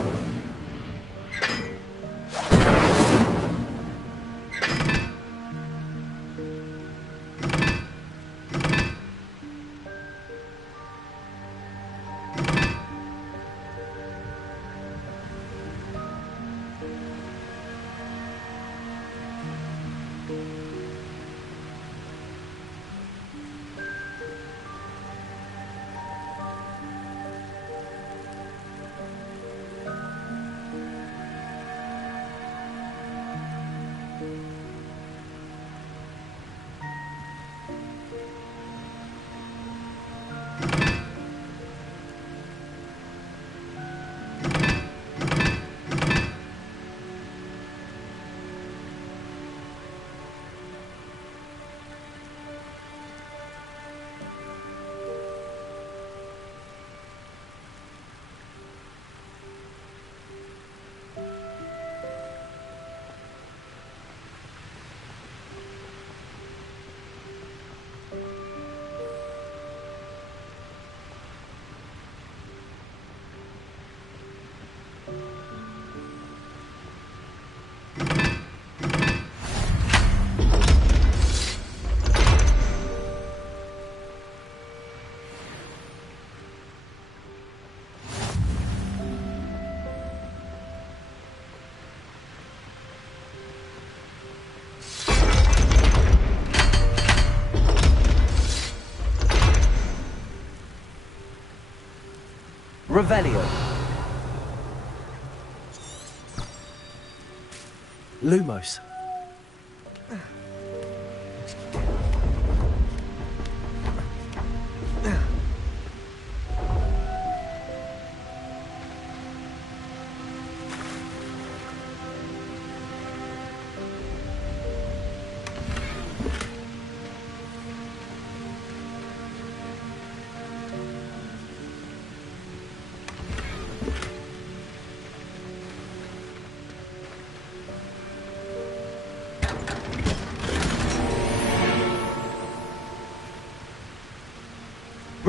Revelio. Lumos.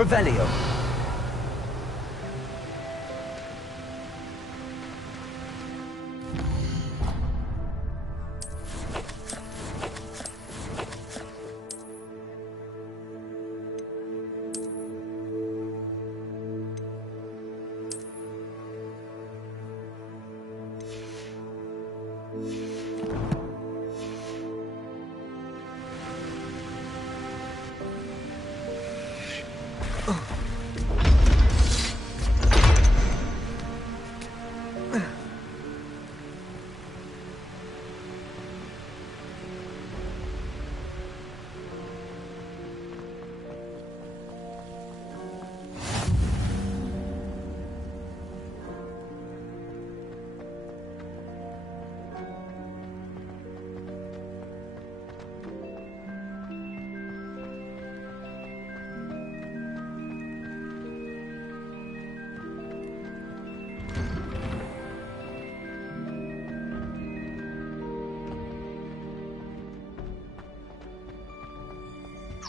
Revelio.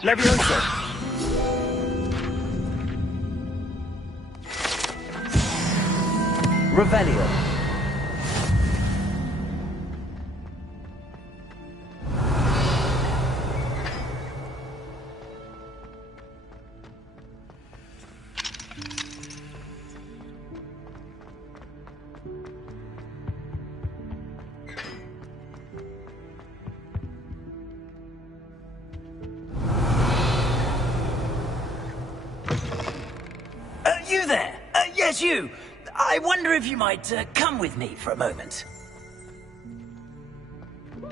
Levioso! Revelio. You there? Yes, you. I wonder if you might come with me for a moment.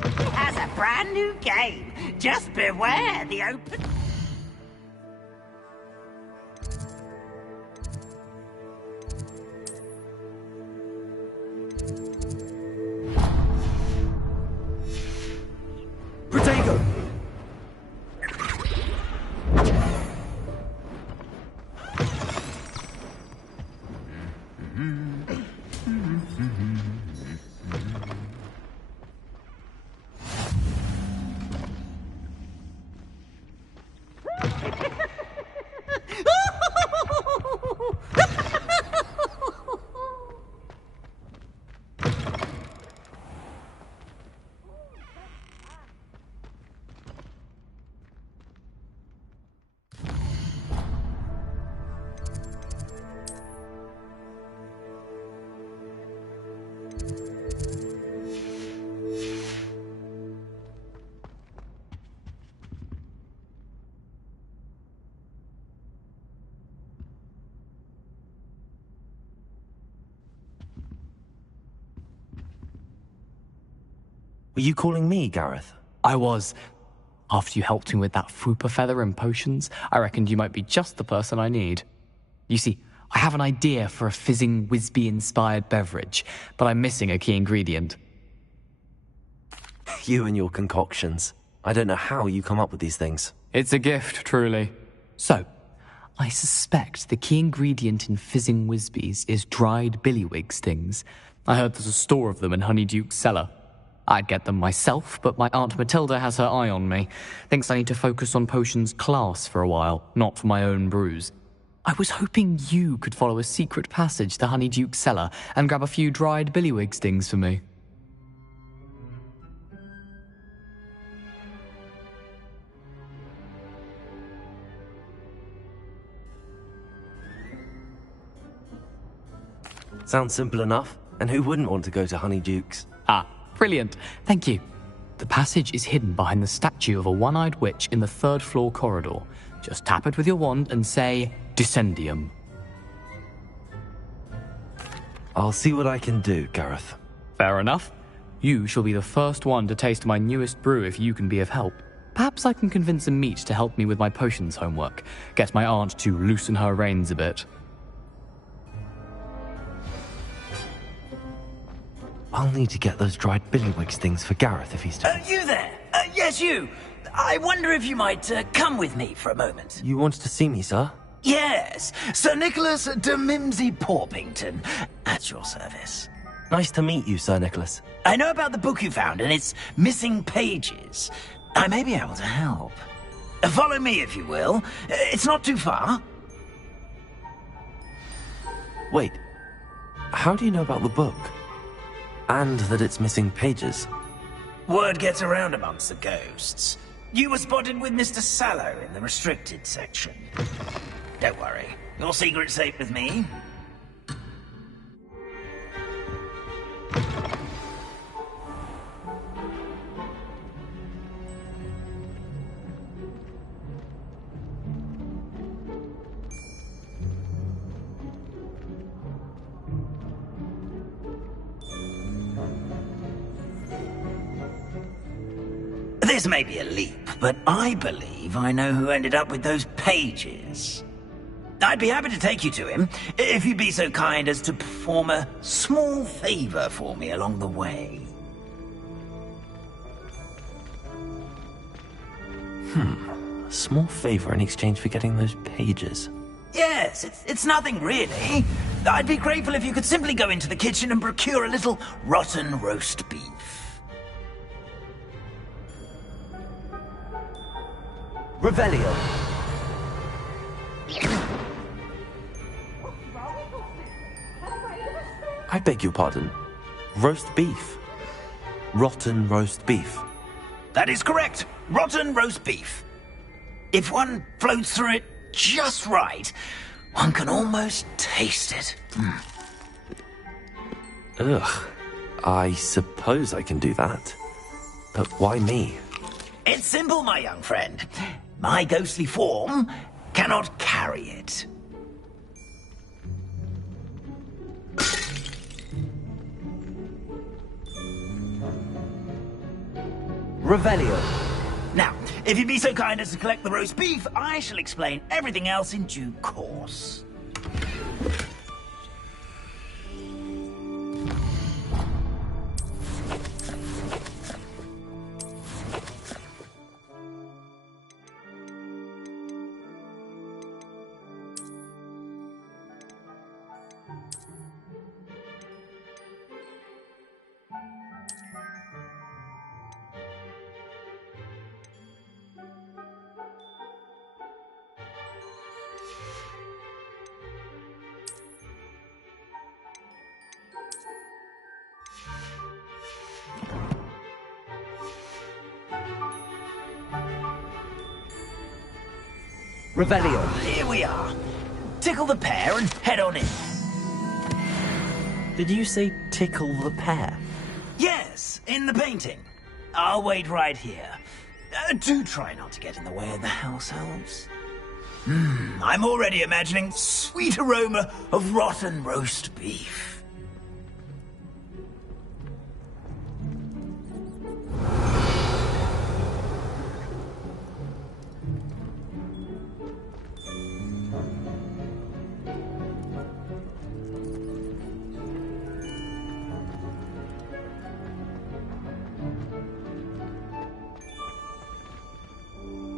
He has a brand new game. Just beware the open... Protego! Were you calling me, Gareth? I was. After you helped me with that Fupa feather and potions, I reckoned you might be just the person I need. You see, I have an idea for a fizzing Wisby-inspired beverage, but I'm missing a key ingredient. You and your concoctions. I don't know how you come up with these things. It's a gift, truly. So, I suspect the key ingredient in fizzing Wisbies is dried billywig stings. I heard there's a store of them in Honeyduke's cellar. I'd get them myself, but my Aunt Matilda has her eye on me. Thinks I need to focus on potions class for a while, not for my own brews. I was hoping you could follow a secret passage to Honeyduke's cellar and grab a few dried billywig stings for me. Sounds simple enough. And who wouldn't want to go to Honeyduke's? Ah, brilliant. Thank you. The passage is hidden behind the statue of a one-eyed witch in the third floor corridor. Just tap it with your wand and say, Descendium. I'll see what I can do, Gareth. Fair enough. You shall be the first one to taste my newest brew if you can be of help. Perhaps I can convince a meat to help me with my potions homework. Get my aunt to loosen her reins a bit. I'll need to get those dried billywig stings for Gareth if he's done. You there? Yes, you. I wonder if you might come with me for a moment. You wanted to see me, sir? Yes, Sir Nicholas de Mimsy Porpington, at your service. Nice to meet you, Sir Nicholas. I know about the book you found and its missing pages. I may be able to help. Follow me, if you will. It's not too far. Wait, how do you know about the book? And that it's missing pages? Word gets around amongst the ghosts. You were spotted with Mr. Sallow in the restricted section. Don't worry, your secret's safe with me. This may be a leap, but I believe I know who ended up with those pages. I'd be happy to take you to him, if you'd be so kind as to perform a small favor for me along the way. A small favor in exchange for getting those pages. Yes, it's nothing really. I'd be grateful if you could simply go into the kitchen and procure a little rotten roast beef. Revelio. I beg your pardon. Roast beef. Rotten roast beef. That is correct. Rotten roast beef. If one floats through it just right, one can almost taste it. Ugh. I suppose I can do that. But why me? It's simple, my young friend. My ghostly form cannot carry it. Revelio. Now, if you'd be so kind as to collect the roast beef, I shall explain everything else in due course. Revelio. Here we are. Tickle the pear and head on in. Did you say tickle the pear? Yes, in the painting. I'll wait right here. Do try not to get in the way of the house elves. I'm already imagining sweet aroma of rotten roast beef.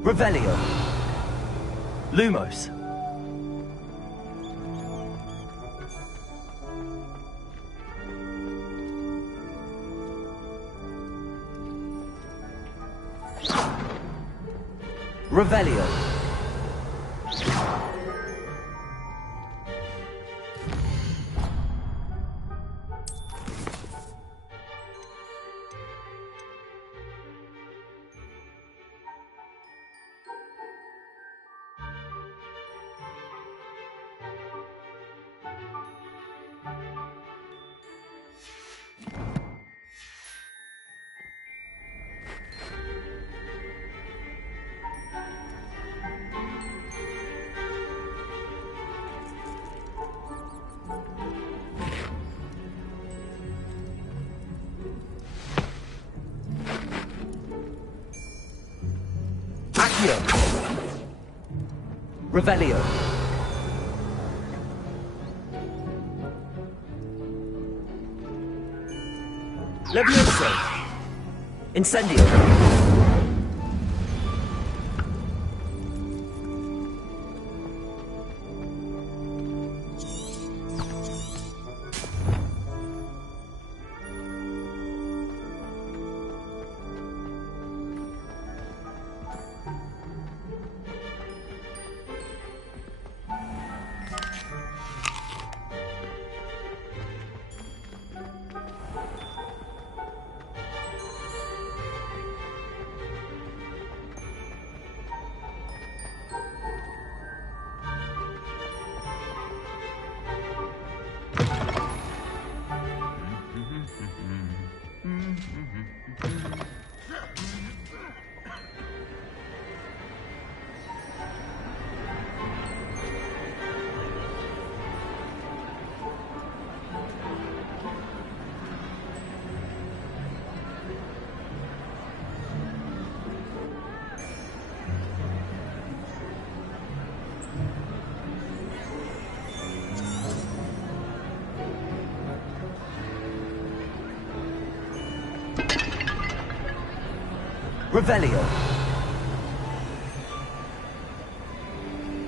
Revelio. Lumos. Revelio. Revelio. Levioso. Incendio. Revelio.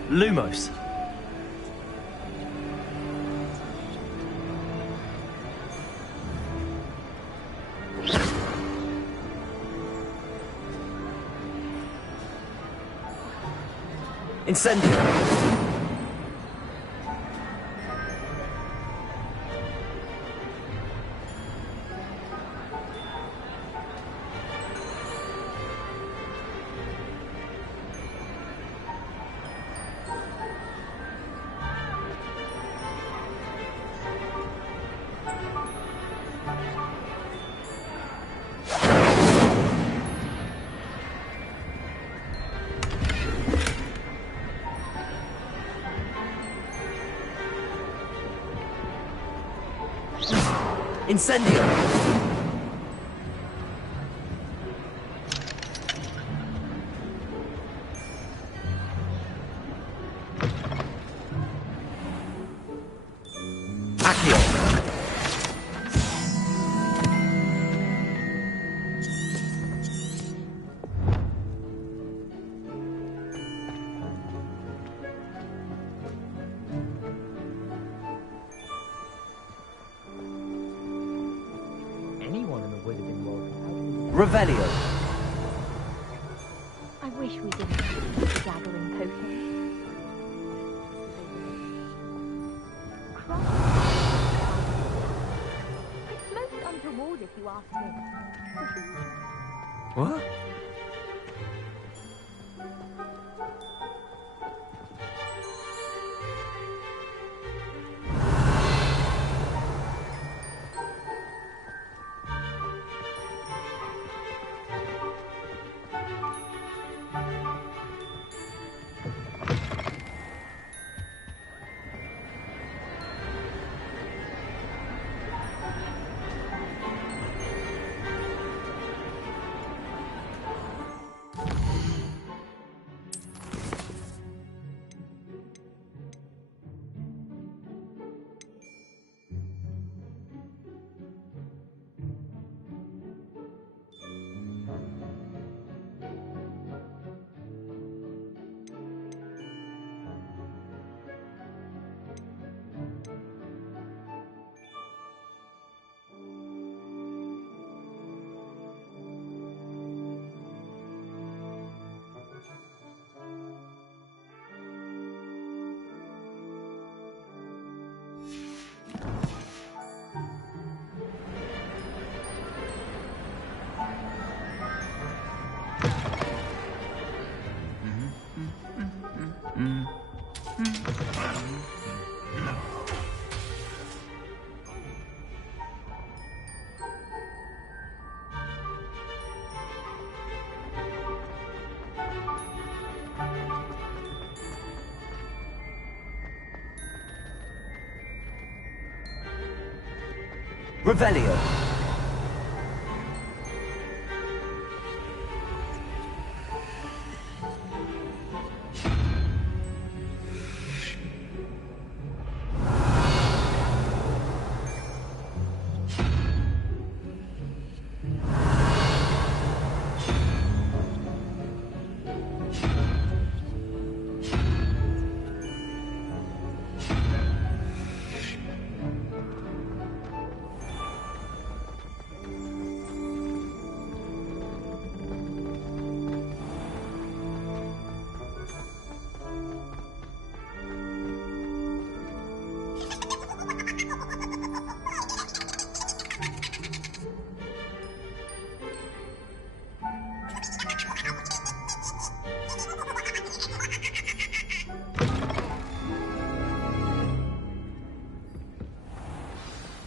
Lumos. Incendio! Incendio! Revelio. I wish we didn't have these gathering potions. It's most untoward if you ask me. What? Revelio.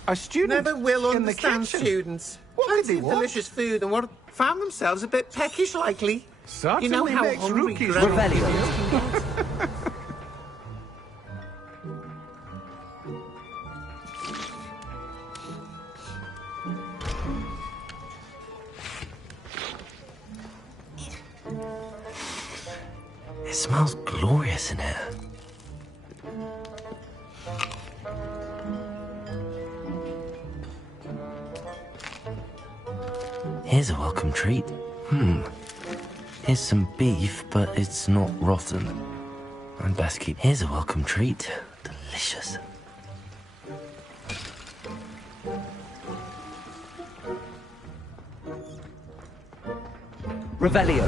A student never will in the understand kitchen. students. What Plenty did of they want? delicious food and what found themselves a bit peckish lately. Certainly you know how makes hungry rookies grown-up rebellious. kids can get. It smells glorious in here. Here's a welcome treat. Here's some beef, but it's not rotten. I'd best keep... Here's a welcome treat. Delicious. Revelio.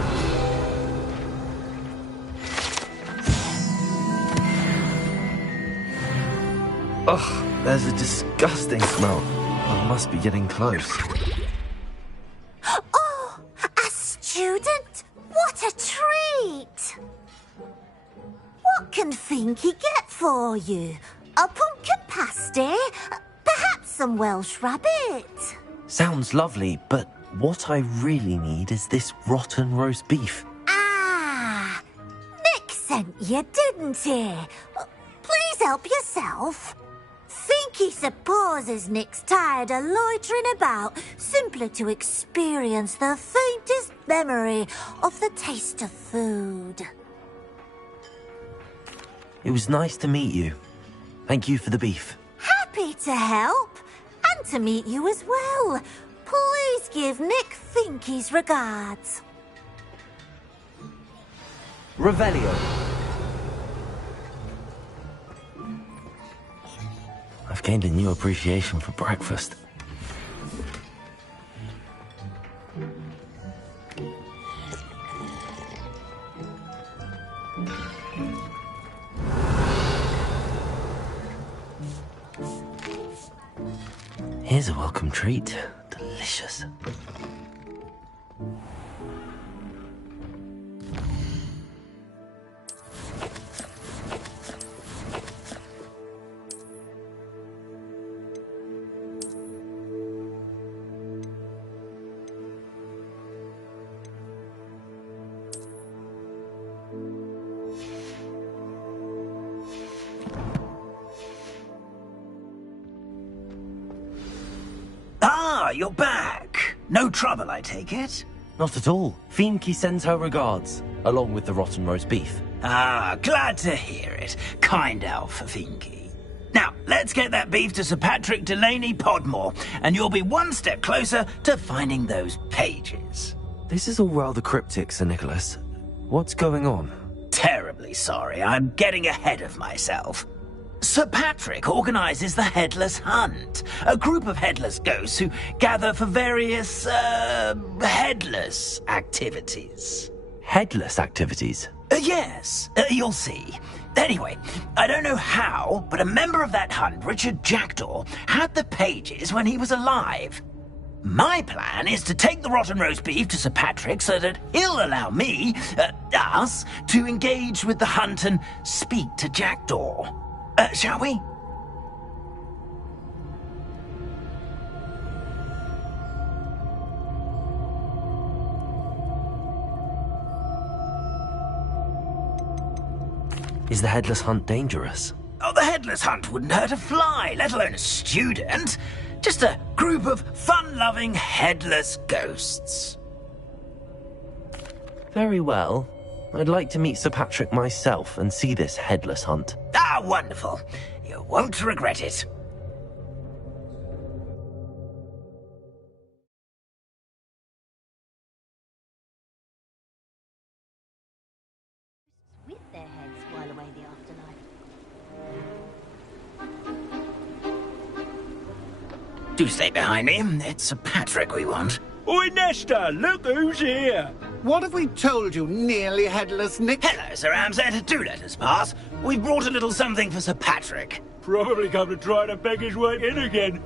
Ugh, there's a disgusting smell. I must be getting close. Oh, a student? What a treat! What can Finky get for you? A pumpkin pasty? Perhaps some Welsh rabbit? Sounds lovely, but what I really need is this rotten roast beef. Ah, Nick sent you, didn't he? Please help yourself. Finky supposes Nick's tired of loitering about simply to experience the faintest memory of the taste of food. It was nice to meet you. Thank you for the beef. Happy to help, and to meet you as well. Please give Nick Finky's regards. Revelio. I've gained a new appreciation for breakfast. Here's a welcome treat. Delicious. Ah, you're back. No trouble, I take it? Not at all. Fienke sends her regards, along with the rotten roast beef. Ah, glad to hear it. Kind elf, Finky. Now, let's get that beef to Sir Patrick Delaney Podmore, and you'll be one step closer to finding those pages. This is all rather cryptic, Sir Nicholas. What's going on? Terribly sorry, I'm getting ahead of myself. Sir Patrick organises the Headless Hunt, a group of headless ghosts who gather for various, headless activities. Headless activities? Yes, you'll see. Anyway, I don't know how, but a member of that hunt, Richard Jackdaw, had the pages when he was alive. My plan is to take the rotten roast beef to Sir Patrick so that he'll allow me, us, to engage with the hunt and speak to Jackdaw. Shall we? Is the Headless Hunt dangerous? Oh, the Headless Hunt wouldn't hurt a fly, let alone a student. Just a group of fun-loving headless ghosts. Very well. I'd like to meet Sir Patrick myself and see this Headless Hunt. Ah, wonderful. You won't regret it. With their heads while away the afterlife. Do stay behind me. It's Sir Patrick we want. Oi, Nesta, look who's here. What have we told you, nearly headless Nick? Hello, Sir Ramsay. Do let us pass. We've brought a little something for Sir Patrick. Probably come to try to beg his way in again.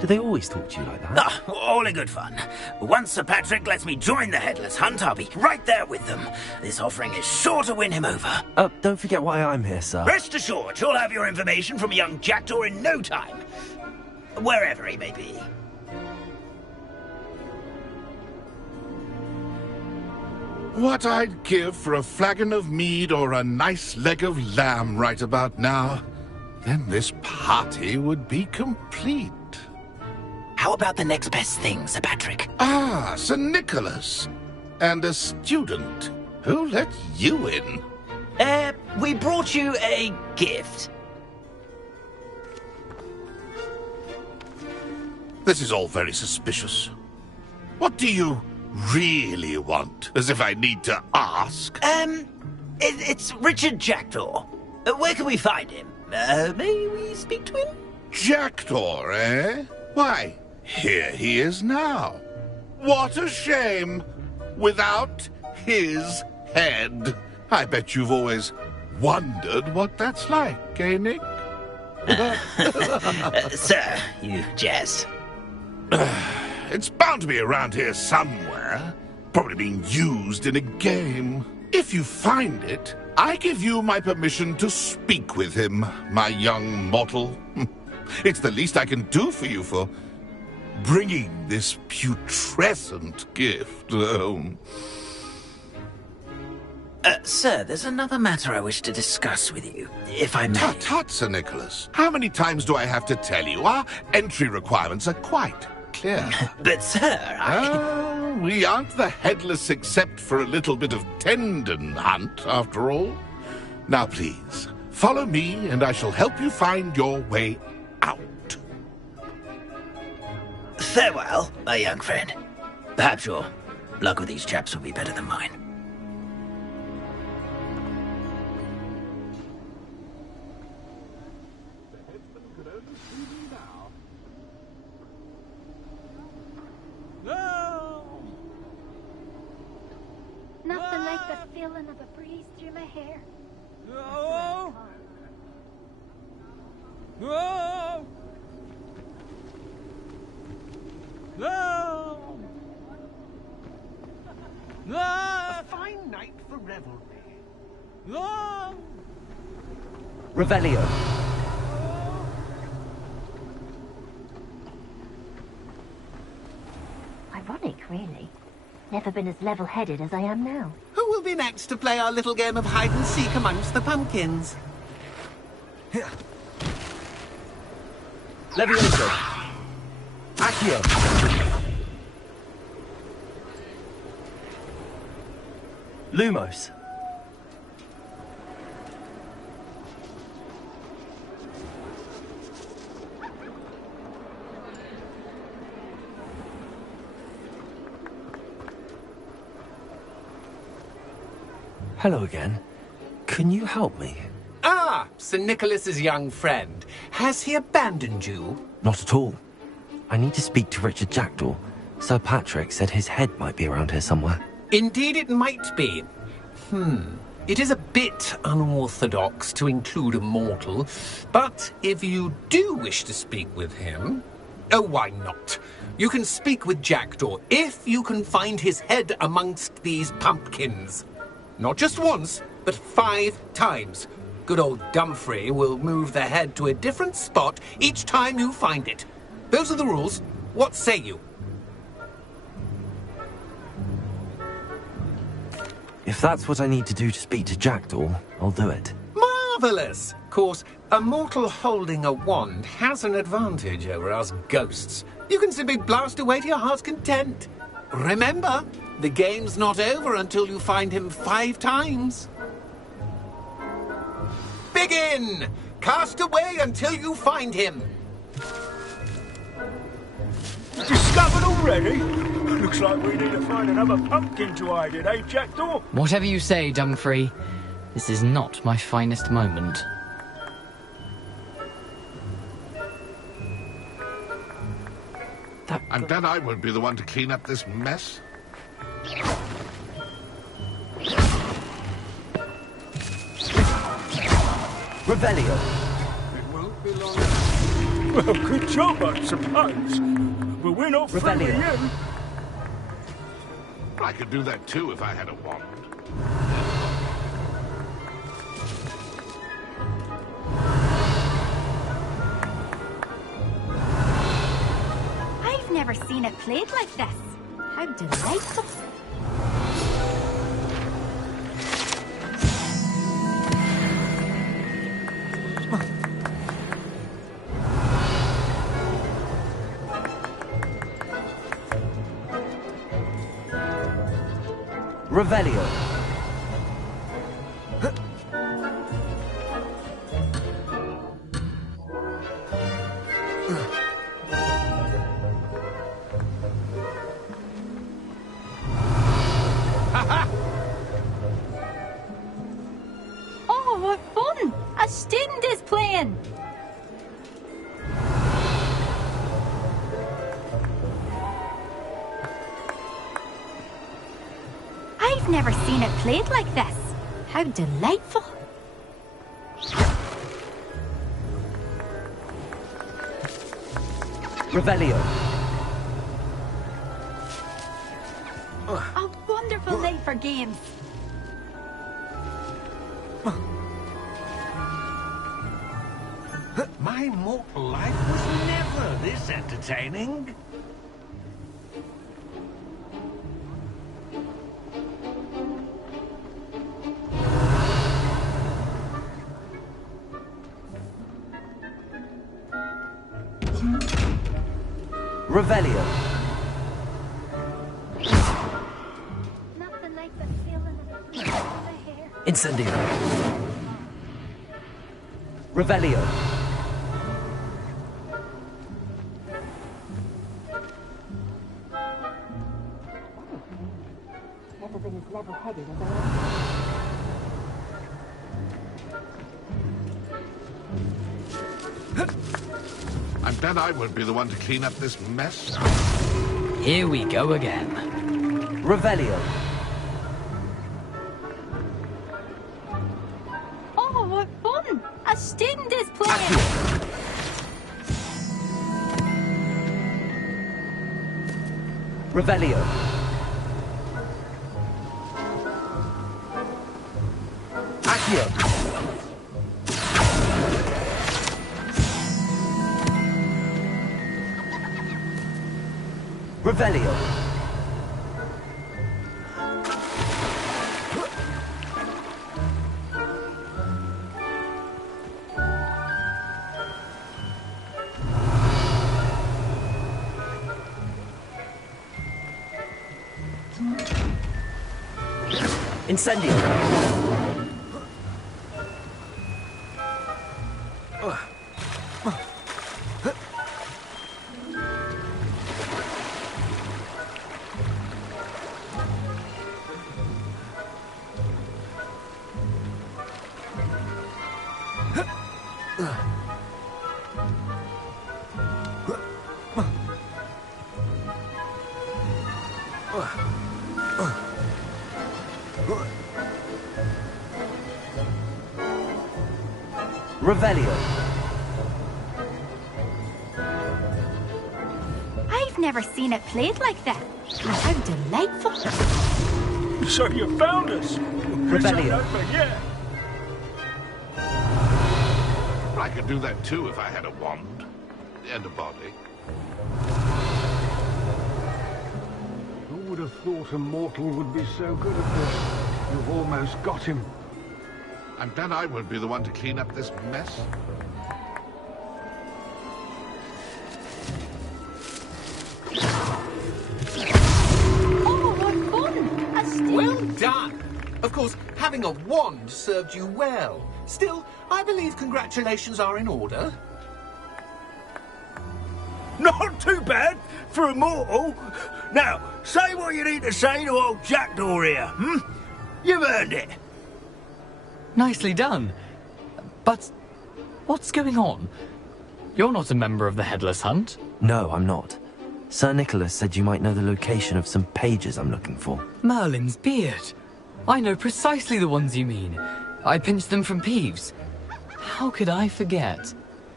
Do they always talk to you like that? Ah, all in good fun. Once Sir Patrick lets me join the Headless Hunt, I'll be right there with them. This offering is sure to win him over. Don't forget why I'm here, sir. Rest assured, you'll have your information from young Jackdaw in no time. Wherever he may be. What I'd give for a flagon of mead or a nice leg of lamb right about now. Then this party would be complete. How about the next best thing, Sir Patrick? Ah, Sir Nicholas. And a student. Who let you in? We brought you a gift. This is all very suspicious. What do you really want? As if I need to ask. It's Richard Jackdaw. Where can we find him? May we speak to him? Jackdaw, eh? Why, here he is now. What a shame. Without his head. I bet you've always wondered what that's like, eh, Nick? Sir, you jest. It's bound to be around here somewhere. Probably being used in a game. If you find it, I give you my permission to speak with him, my young mortal. It's the least I can do for you for bringing this putrescent gift home. Sir, there's another matter I wish to discuss with you, if I may. Tut, tut, Sir Nicholas. How many times do I have to tell you? Our entry requirements are quite clear. But, sir, we aren't the headless except for a little bit of tendon hunt, after all. Now, please, follow me, and I shall help you find your way out. Farewell, my young friend. Perhaps your luck with these chaps will be better than mine. Nothing like the feeling of a breeze through my hair. No! No! No! No! A fine night for revelry. No! Revelio. Ironic, really. Never been as level-headed as I am now. Who will be next to play our little game of hide-and-seek amongst the pumpkins? Levioso. Accio. Lumos. Hello again. Can you help me? Ah, Sir Nicholas's young friend. Has he abandoned you? Not at all. I need to speak to Richard Jackdaw. Sir Patrick said his head might be around here somewhere. Indeed it might be. It is a bit unorthodox to include a mortal, but if you do wish to speak with him... Oh, why not? You can speak with Jackdaw if you can find his head amongst these pumpkins. Not just once, but 5 times. Good old Dumfrey will move the head to a different spot each time you find it. Those are the rules. What say you? If that's what I need to do to speak to Jackdaw, I'll do it. Marvellous! Of course, a mortal holding a wand has an advantage over us ghosts. You can simply blast away to your heart's content. Remember, the game's not over until you find him 5 times. Begin! Cast away until you find him. Discovered already? Looks like we need to find another pumpkin to hide in, eh, Jackdaw? Whatever you say, Dumfrey. This is not my finest moment. And then I won't be the one to clean up this mess. Revelio. It won't be long. Well, good job, I suppose. But we're not through with you. I could do that too if I had a wand. I've never seen it played like this. How delightful. Revelio. Oh, what fun! A student is playing. I've never seen it played like this. How delightful. Revelio. A wonderful day for games. My mortal life was never this entertaining. Revelio. Nothing like the feeling of the hair. Incendio. Revelio. Never been as level-headed as I I'm glad I won't be the one to clean up this mess. Here we go again. Revelio. Oh, what fun! A student is playing! Revelio. Accio. Revelio. Incendio. Revelio. I've never seen it played like that. How delightful! So you found us? Revelio. I could do that too if I had a wand and a body. Who would have thought a mortal would be so good at this? You've almost got him. I'm glad I won't be the one to clean up this mess. Oh, what fun! A student. Well done! Of course, having a wand served you well. Still, I believe congratulations are in order. Not too bad for a mortal. Now, say what you need to say to old Jackdaw here, hmm? You've earned it. Nicely done. But what's going on? You're not a member of the Headless Hunt. No, I'm not. Sir Nicholas said you might know the location of some pages I'm looking for. Merlin's beard. I know precisely the ones you mean. I pinched them from Peeves. How could I forget?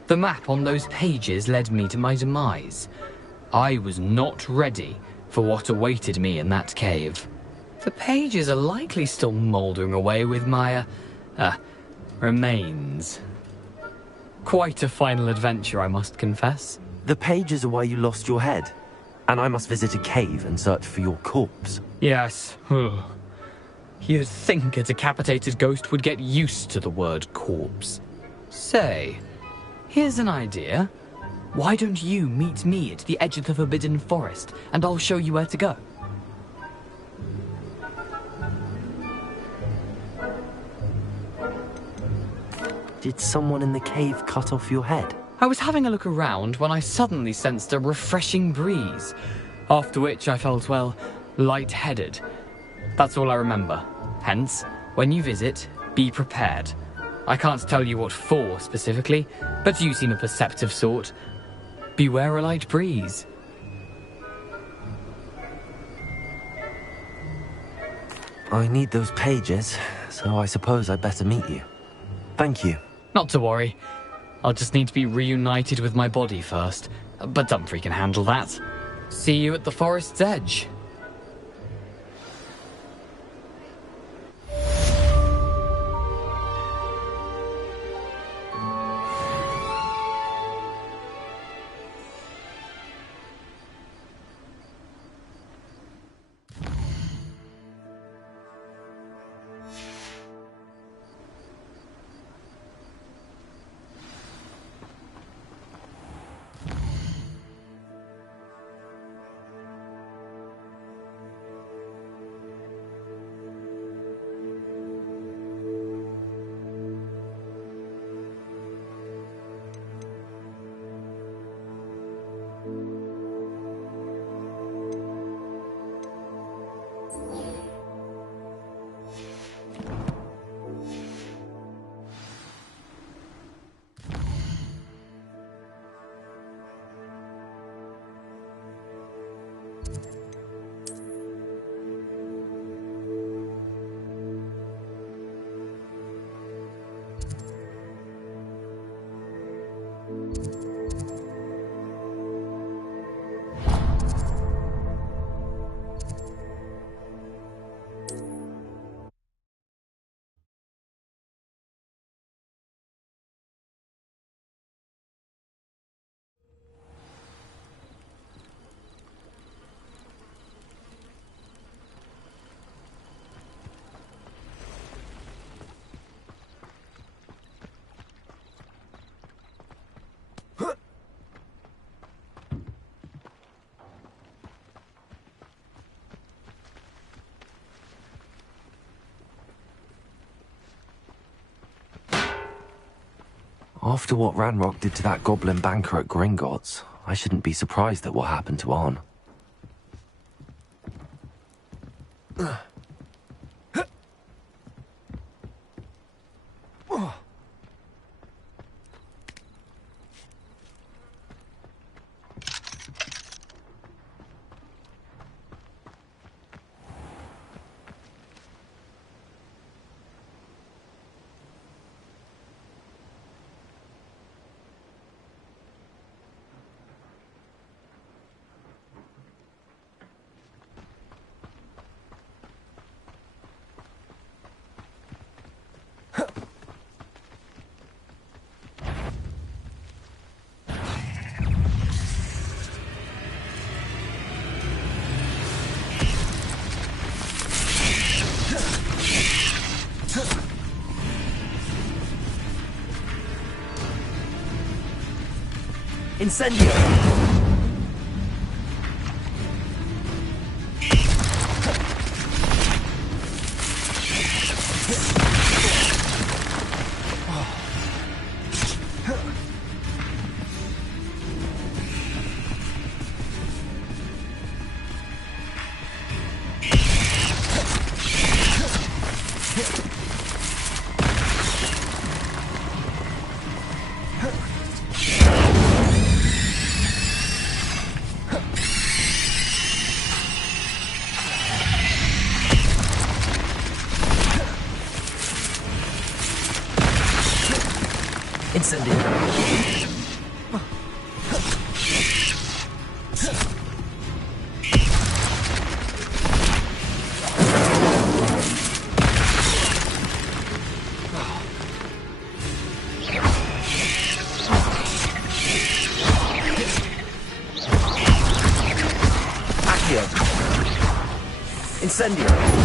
The map on those pages led me to my demise. I was not ready for what awaited me in that cave. The pages are likely still mouldering away with my, remains. Quite a final adventure, I must confess. The pages are why you lost your head, and I must visit a cave and search for your corpse. Yes. You'd think a decapitated ghost would get used to the word corpse. Say, here's an idea. Why don't you meet me at the edge of the Forbidden Forest, and I'll show you where to go? Did someone in the cave cut off your head? I was having a look around when I suddenly sensed a refreshing breeze, after which I felt, well, lightheaded. That's all I remember. Hence, when you visit, be prepared. I can't tell you what for specifically, but you seem a perceptive sort. Beware a light breeze. I need those pages, so I suppose I'd better meet you. Thank you. Not to worry. I'll just need to be reunited with my body first, But Dumfries can handle that. See you at the forest's edge. After what Ranrock did to that goblin banker at Gringotts, I shouldn't be surprised at what happened to Arn. Incendio! Incendio!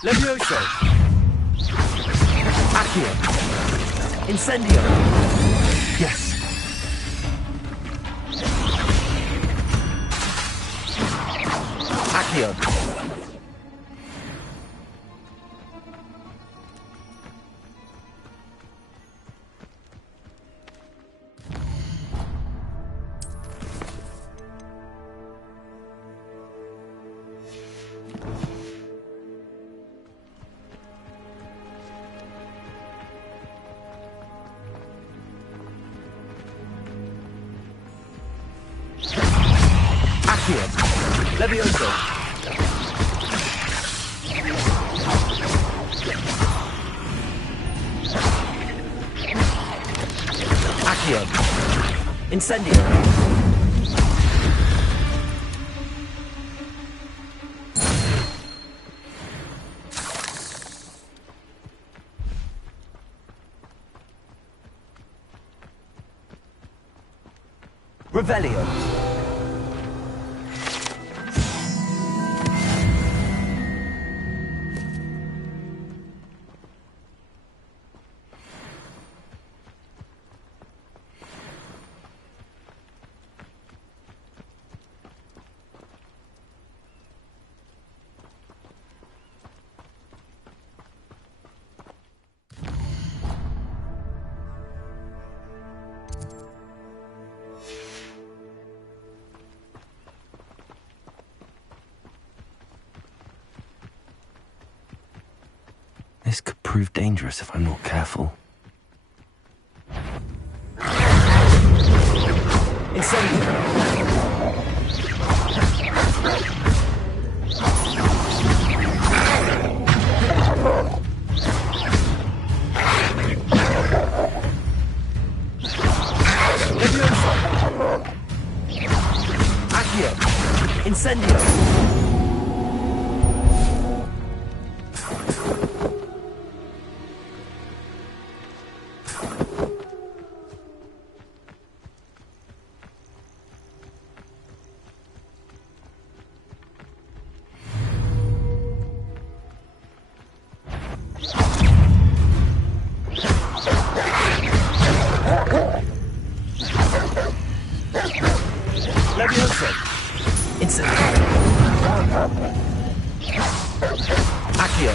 Levioso! Accio! Incendio! Yes. Accio! Levioso! Accio! Incendio! Revelio! This could prove dangerous if I'm not careful. Incendio! Levioso! Accio! Incendio! Levioso! Incendio! Accio!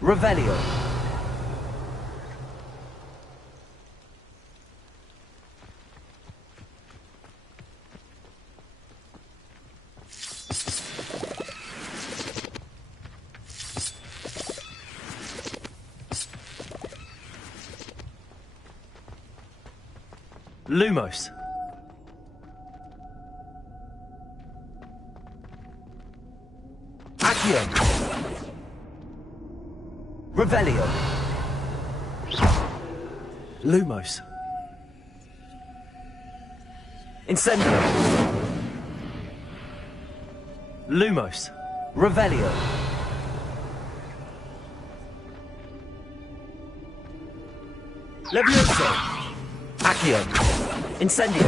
Revelio! Lumos. Accio. Revelio. Lumos. Incendio. Lumos. Revelio. Levioso. Accio. Incendio.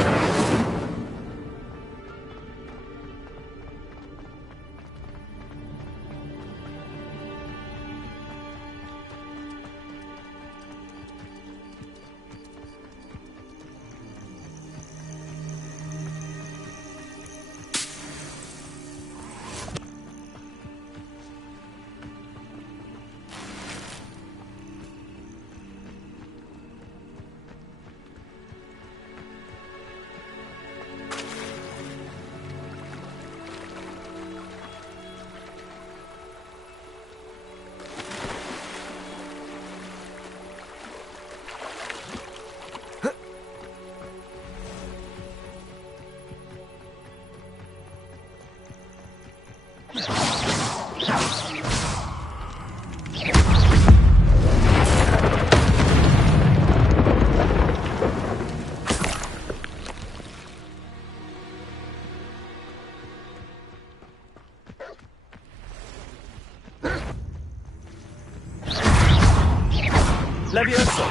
Levioso!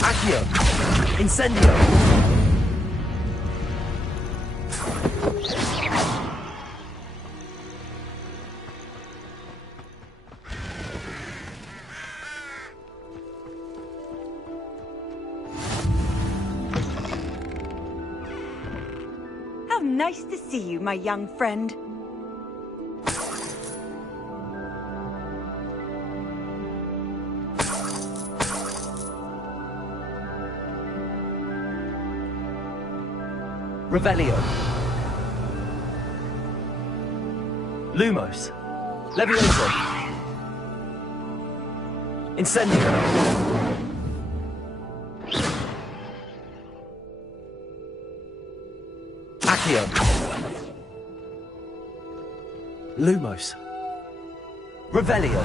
Accio! Incendio! How nice to see you, my young friend. Revelio. Lumos. Levioso. Incendio. Accio. Lumos. Revelio.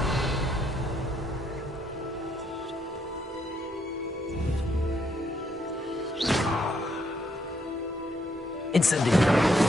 Incendio.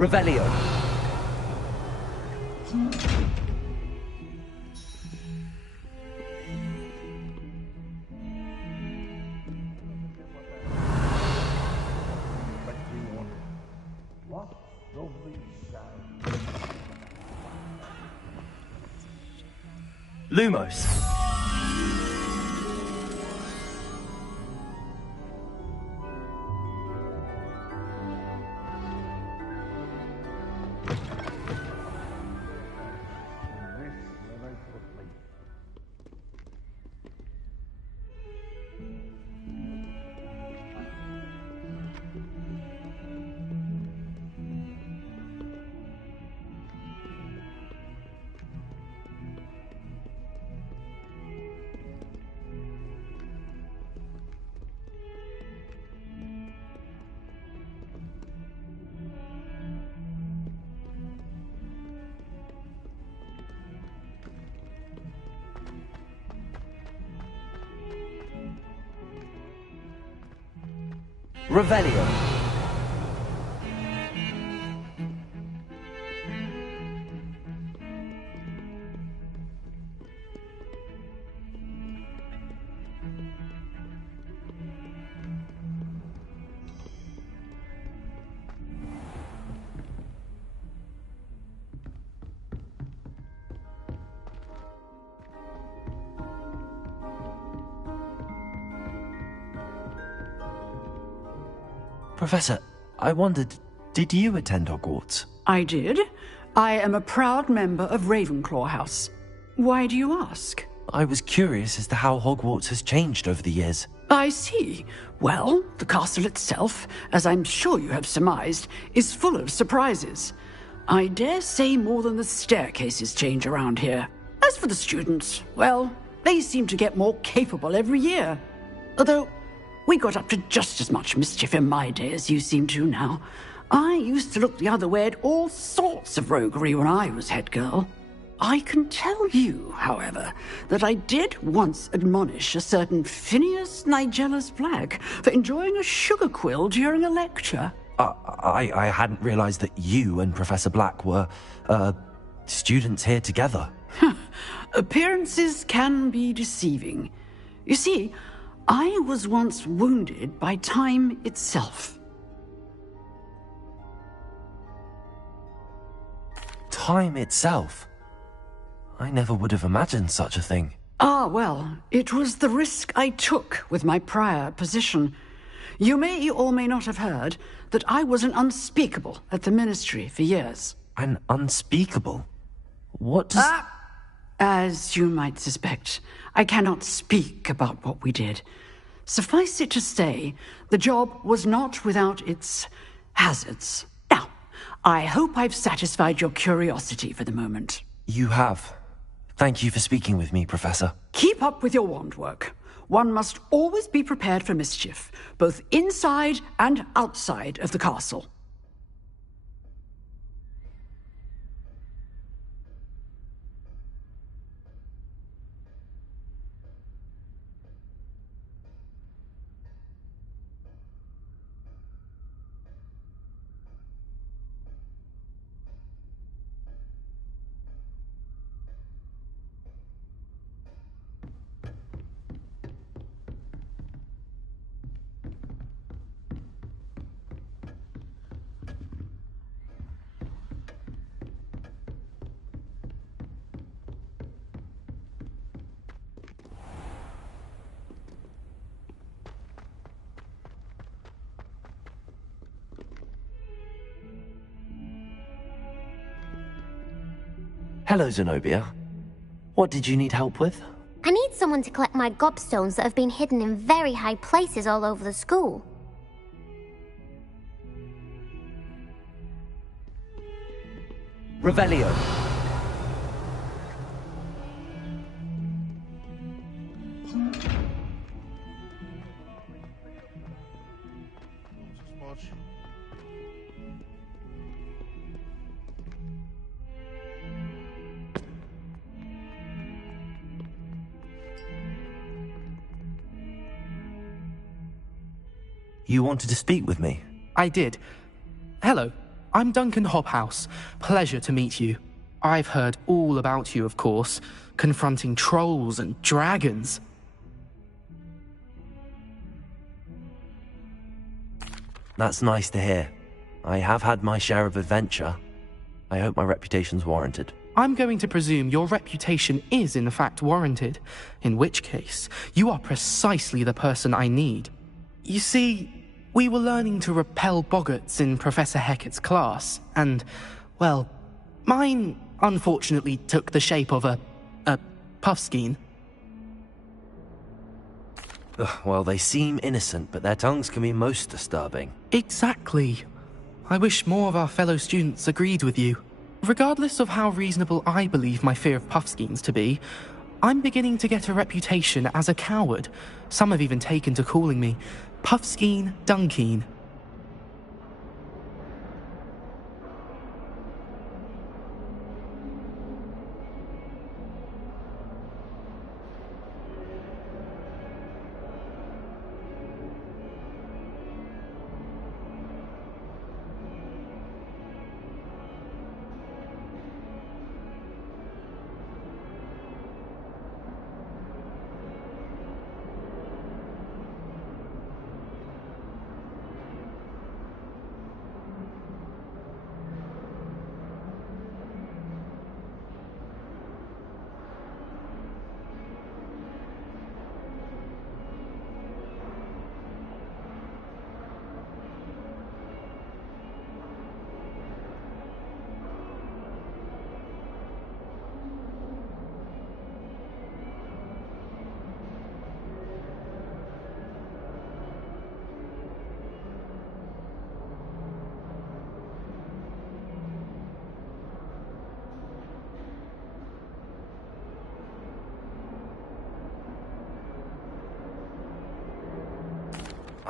Revelio. Lumos. Revelio. Professor, I wondered, did you attend Hogwarts? I did. I am a proud member of Ravenclaw House. Why do you ask? I was curious as to how Hogwarts has changed over the years. I see. Well, the castle itself, as I'm sure you have surmised, is full of surprises. I dare say more than the staircases change around here. As for the students, well, they seem to get more capable every year. Although, we got up to just as much mischief in my day as you seem to now. I used to look the other way at all sorts of roguery when I was head girl. I can tell you, however, that I did once admonish a certain Phineas Nigellus Black for enjoying a sugar quill during a lecture. I hadn't realized that you and Professor Black were, students here together. Appearances can be deceiving. You see, I was once wounded by time itself. Time itself? I never would have imagined such a thing. Ah, well, it was the risk I took with my prior position. You may or may not have heard that I was an unspeakable at the Ministry for years. An unspeakable? What does... As you might suspect, I cannot speak about what we did. Suffice it to say, the job was not without its hazards. Now, I hope I've satisfied your curiosity for the moment. You have. Thank you for speaking with me, Professor. Keep up with your wand work. One must always be prepared for mischief, both inside and outside of the castle. Hello, Zenobia. What did you need help with? I need someone to collect my gobstones that have been hidden in very high places all over the school. Revelio. You wanted to speak with me? I did. Hello, I'm Duncan Hobhouse. Pleasure to meet you. I've heard all about you, of course, confronting trolls and dragons. That's nice to hear. I have had my share of adventure. I hope my reputation's warranted. I'm going to presume your reputation is in fact warranted, in which case, you are precisely the person I need. You see, we were learning to repel boggarts in Professor Hecat's class, and, well, mine unfortunately took the shape of a puffskein. Well, they seem innocent, but their tongues can be most disturbing. Exactly. I wish more of our fellow students agreed with you. Regardless of how reasonable I believe my fear of puffskeins to be, I'm beginning to get a reputation as a coward. Some have even taken to calling me Puffskein Dunkeen.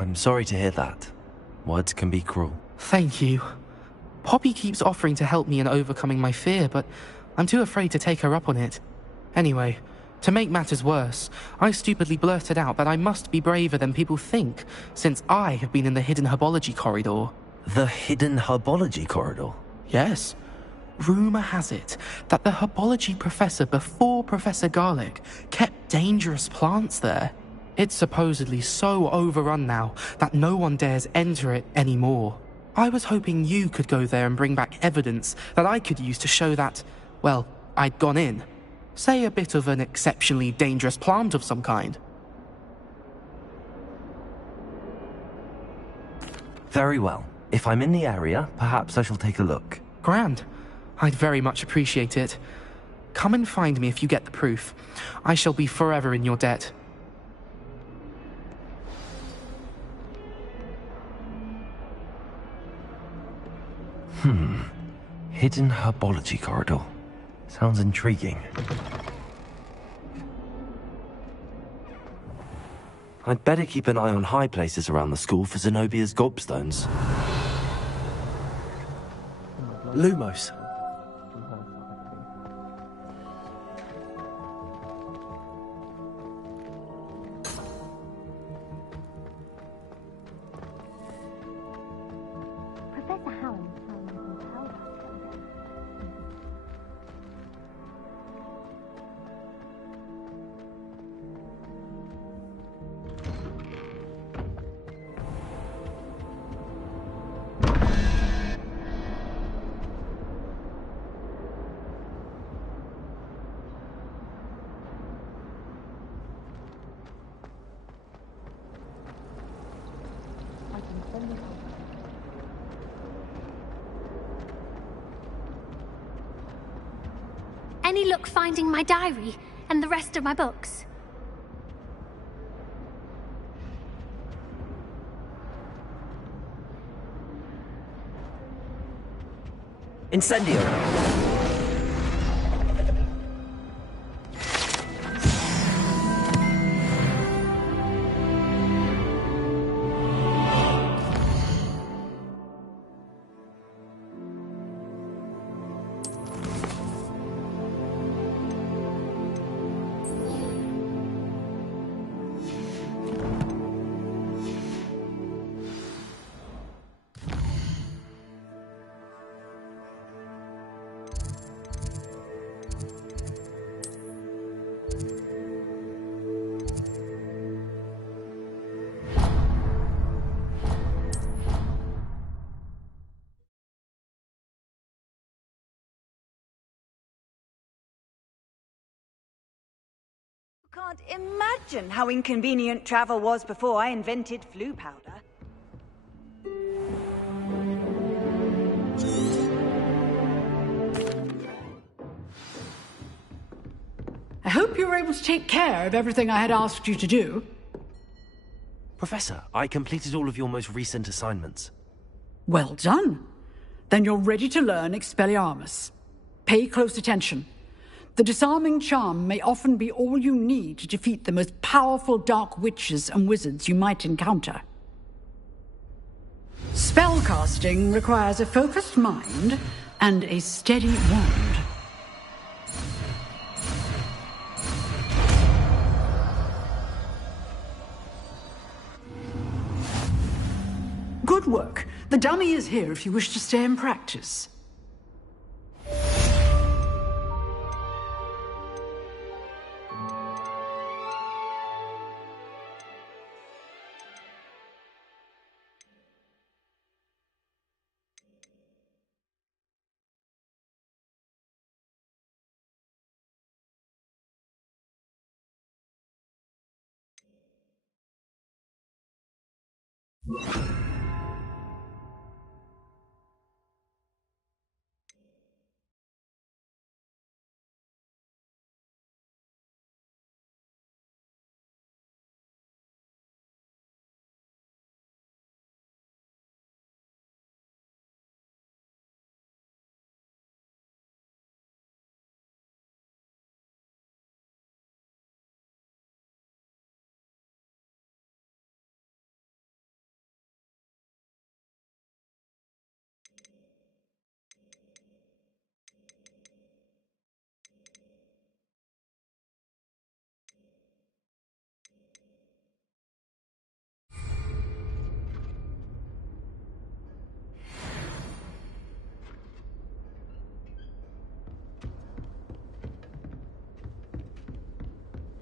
I'm sorry to hear that. Words can be cruel. Thank you. Poppy keeps offering to help me in overcoming my fear, but I'm too afraid to take her up on it. Anyway, to make matters worse, I stupidly blurted out that I must be braver than people think, since I have been in the hidden herbology corridor. The hidden herbology corridor? Yes. Rumour has it that the herbology professor before Professor Garlic kept dangerous plants there. It's supposedly so overrun now that no one dares enter it anymore. I was hoping you could go there and bring back evidence that I could use to show that, well, I'd gone in. Say a bit of an exceptionally dangerous plant of some kind. Very well. If I'm in the area, perhaps I shall take a look. Grand. I'd very much appreciate it. Come and find me if you get the proof. I shall be forever in your debt. Hidden herbology corridor. Sounds intriguing. I'd better keep an eye on high places around the school for Zenobia's gobstones. Lumos. Professor Hallam found some powder. Any luck finding my diary and the rest of my books? Incendio! Can't imagine how inconvenient travel was before I invented flu powder. I hope you were able to take care of everything I had asked you to do. Professor, I completed all of your most recent assignments. Well done. Then you're ready to learn Expelliarmus. Pay close attention. The disarming charm may often be all you need to defeat the most powerful dark witches and wizards you might encounter. Spellcasting requires a focused mind and a steady wand. Good work. The dummy is here if you wish to stay and practice.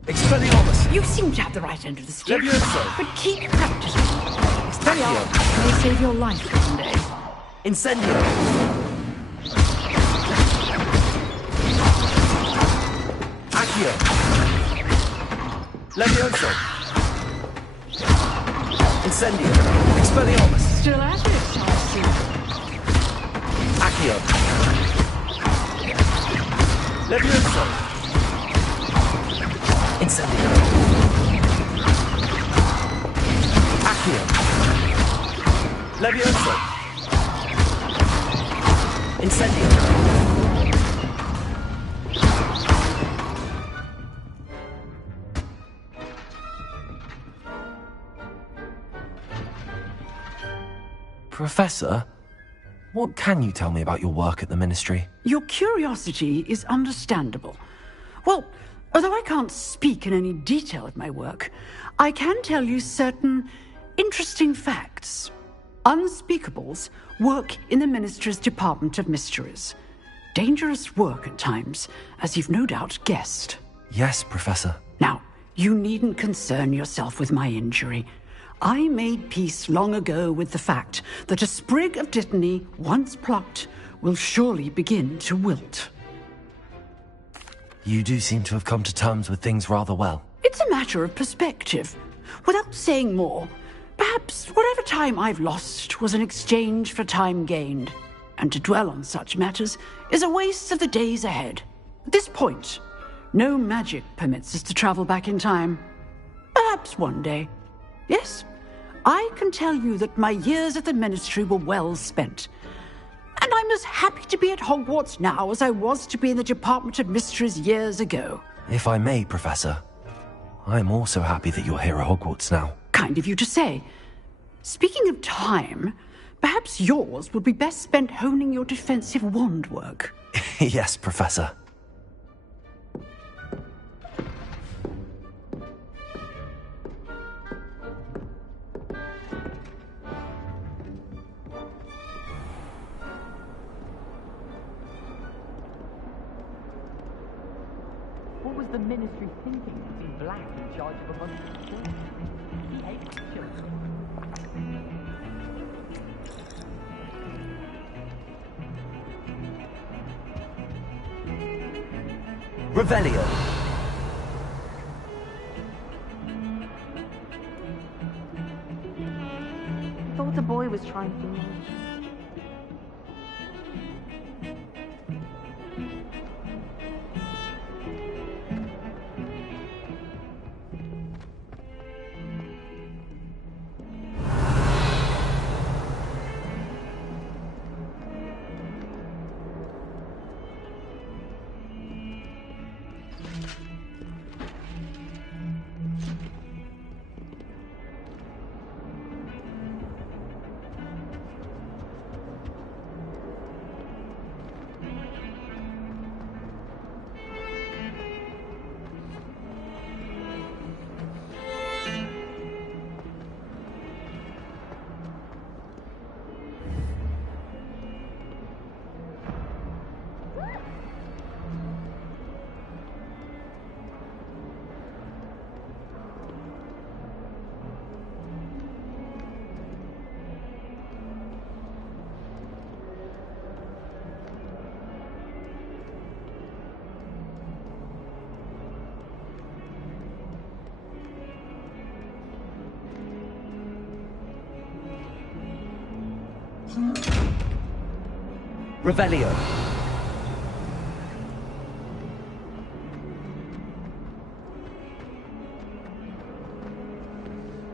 Expelliarmus! You seem to have the right end of the stick, but keep practicing. Expelliarmus may save your life one day. Incendio! Accio! Levioso! Incendio! Expelliarmus! Still at it, I see. Accio! Levioso! Incendio! Accio! Levioso! Incendio! Professor, what can you tell me about your work at the Ministry? Your curiosity is understandable. Well, although I can't speak in any detail of my work, I can tell you certain interesting facts. Unspeakables work in the Ministry's Department of Mysteries. Dangerous work at times, as you've no doubt guessed. Yes, Professor. Now, you needn't concern yourself with my injury. I made peace long ago with the fact that a sprig of dittany, once plucked, will surely begin to wilt. You do seem to have come to terms with things rather well. It's a matter of perspective. Without saying more, perhaps whatever time I've lost was an exchange for time gained. And to dwell on such matters is a waste of the days ahead. At this point, no magic permits us to travel back in time. Perhaps one day. Yes, I can tell you that my years at the Ministry were well spent. And I'm as happy to be at Hogwarts now as I was to be in the Department of Mysteries years ago. If I may, Professor, I'm also happy that you're here at Hogwarts now. Kind of you to say. Speaking of time, perhaps yours would be best spent honing your defensive wand work. Yes, Professor. What was the Ministry thinking to see Black in charge of a bunch of children? He hates children. Revelio! Thought the boy was trying to move. Revelio!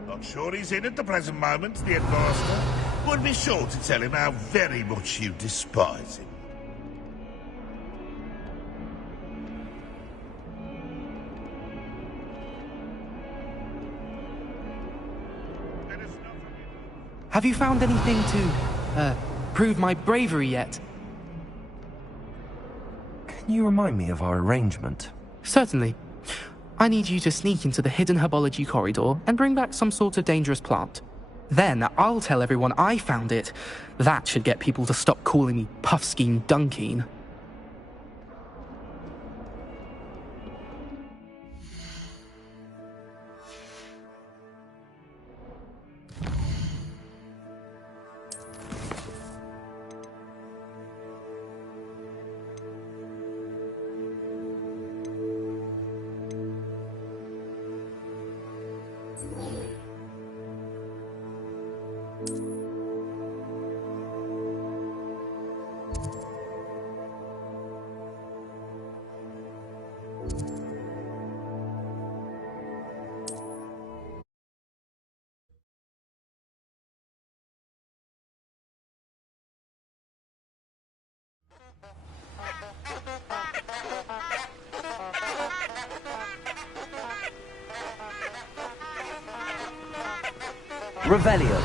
Not sure he's in at the present moment, the headmaster. Would be sure to tell him how very much you despise him. Have you found anything to, prove my bravery yet? Can you remind me of our arrangement? Certainly. I need you to sneak into the hidden herbology corridor and bring back some sort of dangerous plant. Then I'll tell everyone I found it. That should get people to stop calling me Puffskein Dunkeen. Revelio.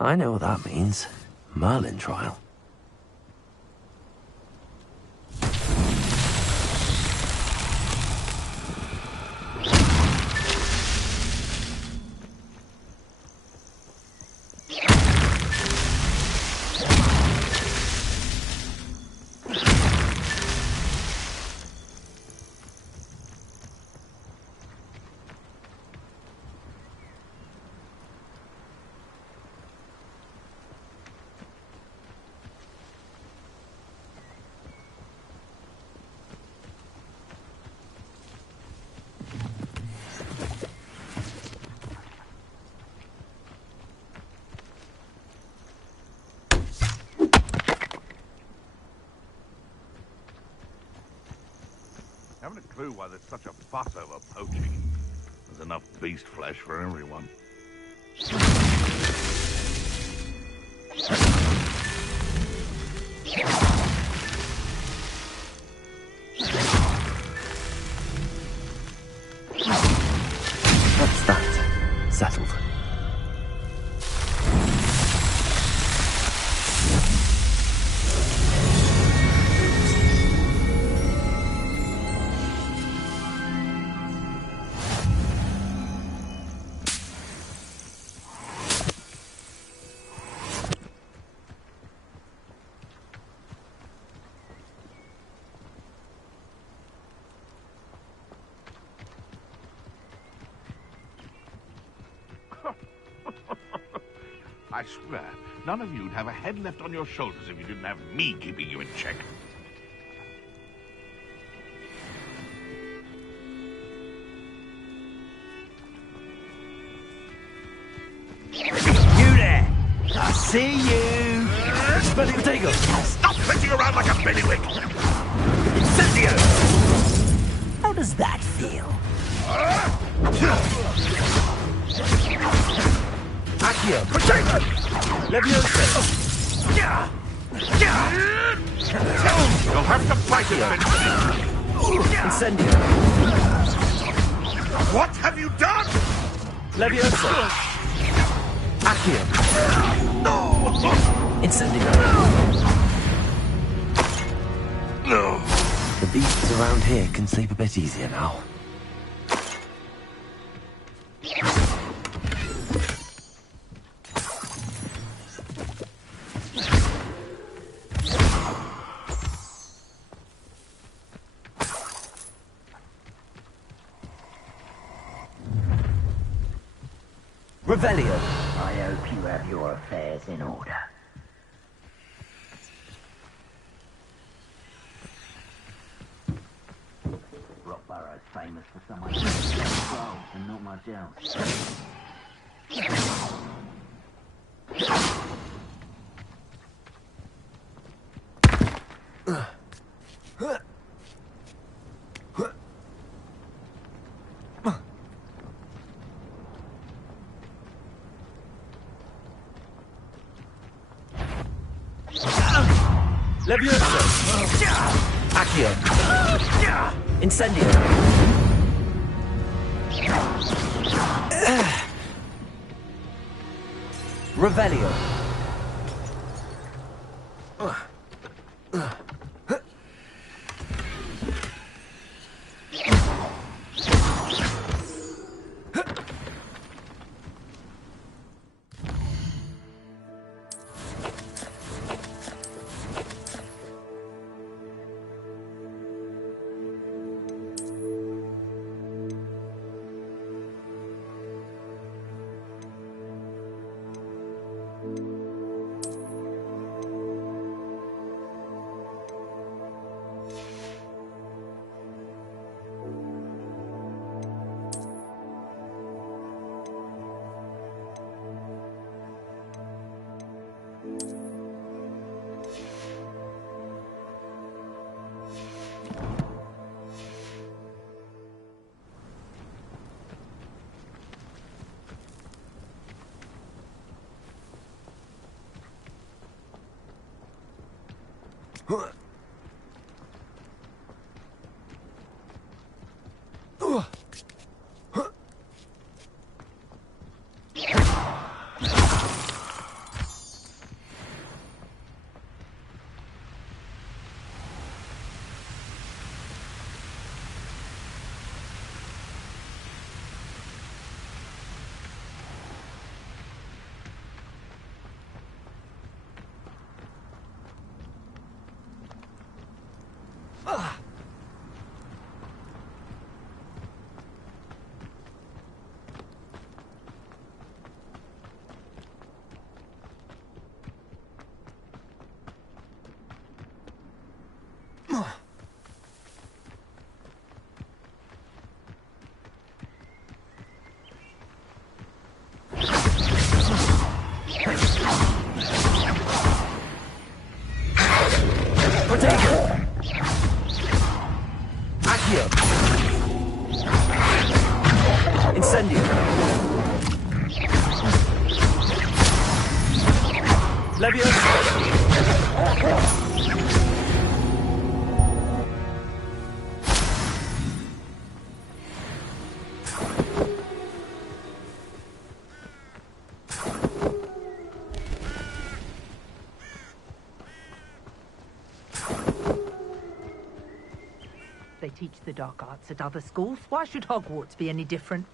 I know what that means. Merlin trial. I haven't a clue why there's such a fuss over poaching. There's enough beast flesh for everyone. That's that. Settled. I swear, none of you'd have a head left on your shoulders if you didn't have me keeping you in check. You there! I see you! Benedigo! Stop flitting around like a bailiwick! Incendio! How does that feel? Accio! Potato! Leviosa! You'll have to fight it, Incendio! What have you done? Leviosa! Accio! No! Incendio! No! The beasts around here can sleep a bit easier now. Revelio. I hope you have your affairs in order. Rockborough's famous for some well, and not much else. Leviosa! Accio. Incendio. Revelio. Incendio. Leviosa. They teach the dark arts at other schools. Why should Hogwarts be any different?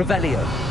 Revelio.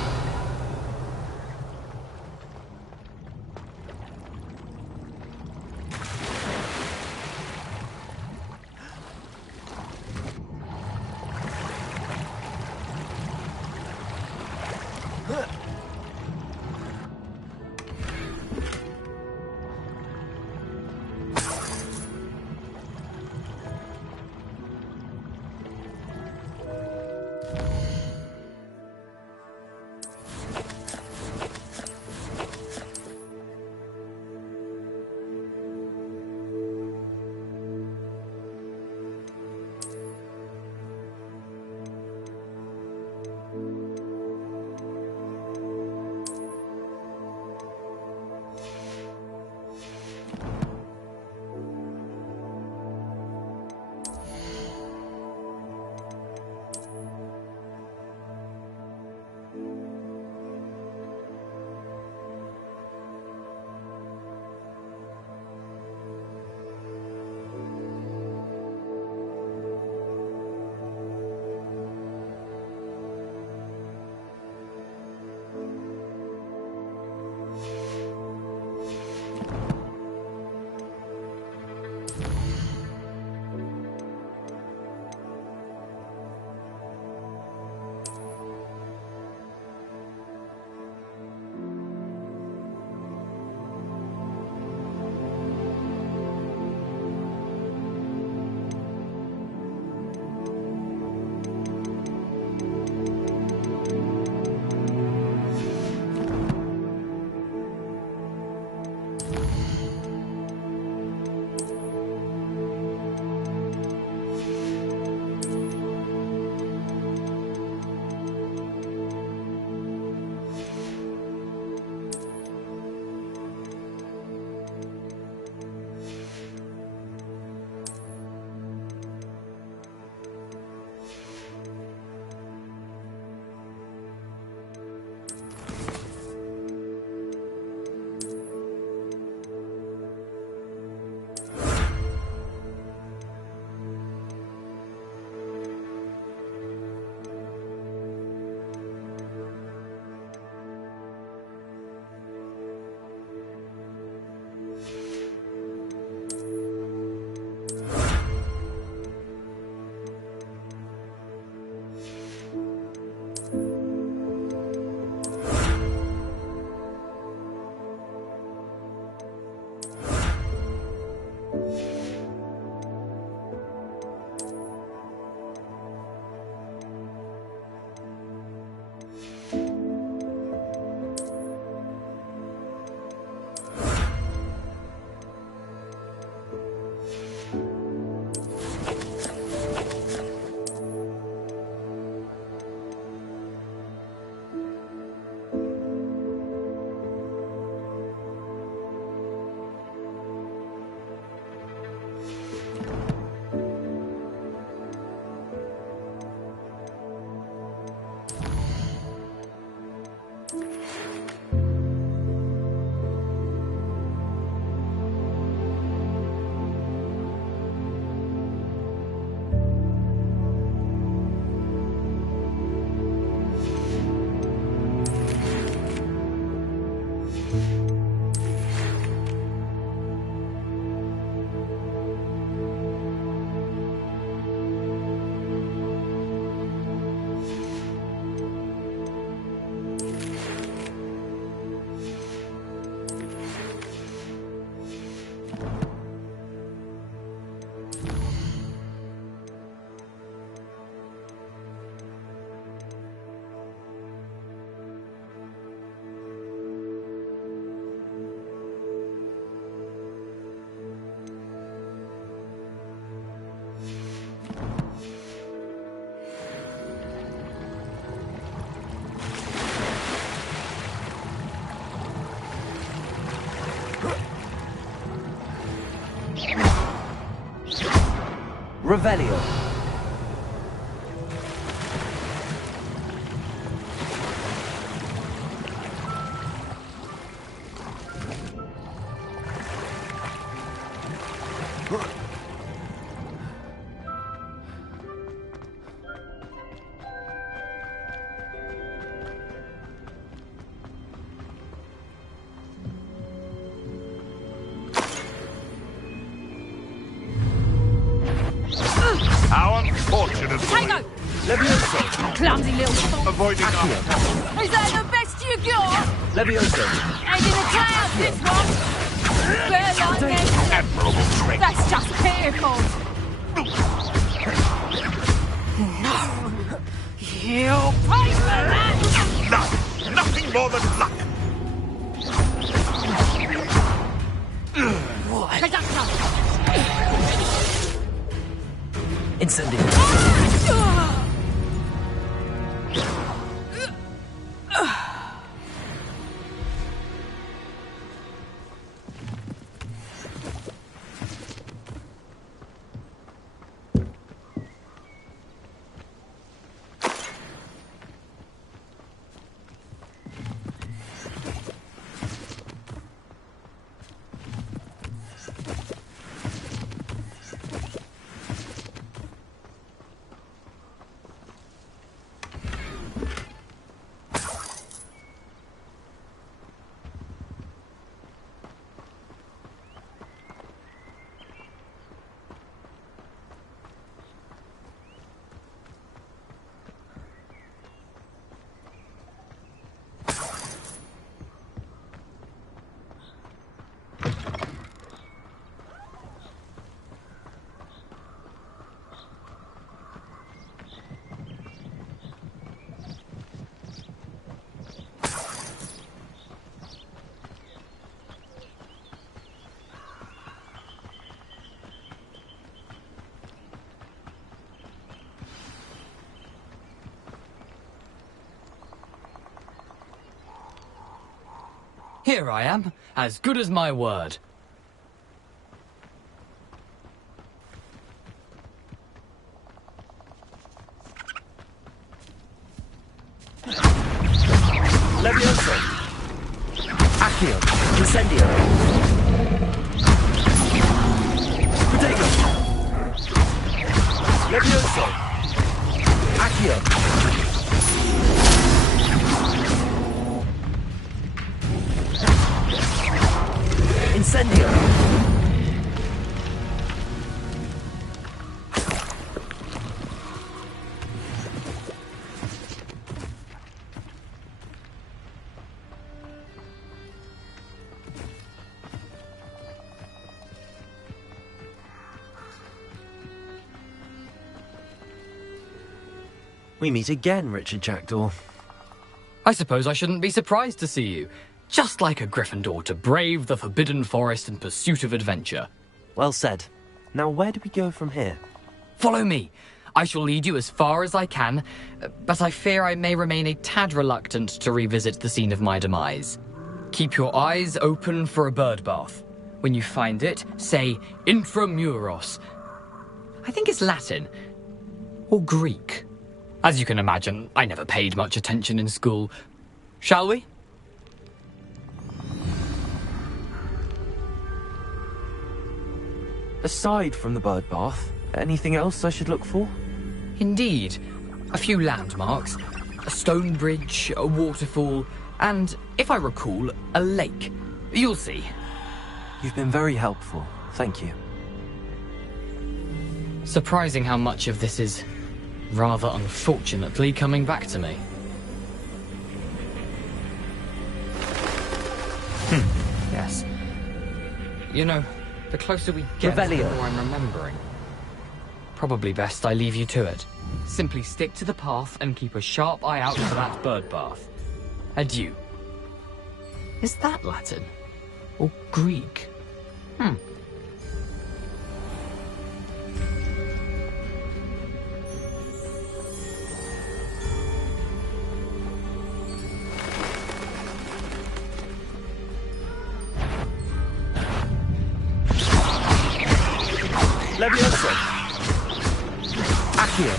Revelio. How unfortunate. Potato! Levioso. Clumsy little fool. Avoiding Accio. Is that the best you got? Levioso. Head in the clouds, this one. Bear like this. Admirable trick. That's just pitiful. No. You pay for that. No, nothing more than luck. What? Incendio. Here I am, as good as my word. Levioso. Accio. Incendio. Potato. Levioso. Accio. Incendio. We meet again, Richard Jackdaw. I suppose I shouldn't be surprised to see you. Just like a Gryffindor to brave the Forbidden Forest in pursuit of adventure. Well said. Now where do we go from here? Follow me. I shall lead you as far as I can, but I fear I may remain a tad reluctant to revisit the scene of my demise. Keep your eyes open for a bird bath. When you find it, say Intramuros. I think it's Latin. Or Greek. As you can imagine, I never paid much attention in school. Shall we? Aside from the bird bath, anything else I should look for? Indeed. A few landmarks. A stone bridge, a waterfall, and, if I recall, a lake. You'll see. You've been very helpful. Thank you. Surprising how much of this is, rather unfortunately, coming back to me. Yes. You know, the closer we get, the more I'm remembering. Probably best I leave you to it. Simply stick to the path and keep a sharp eye out for that bird bath. Adieu. Is that Latin? Or Greek? Levioso. Accio.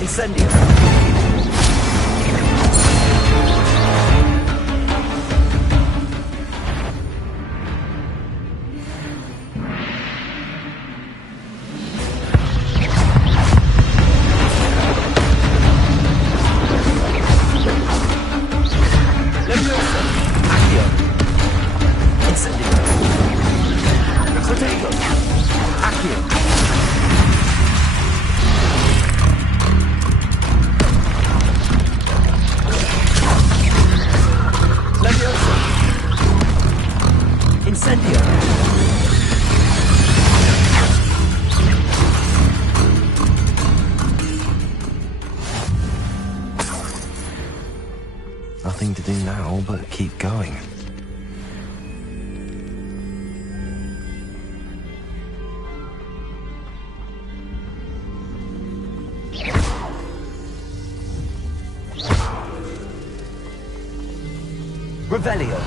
Incendio. Leviosa. Accio. Incendio. Protego. Accio. Leviosa. Incendio. Nothing to do now but keep going. Revelio.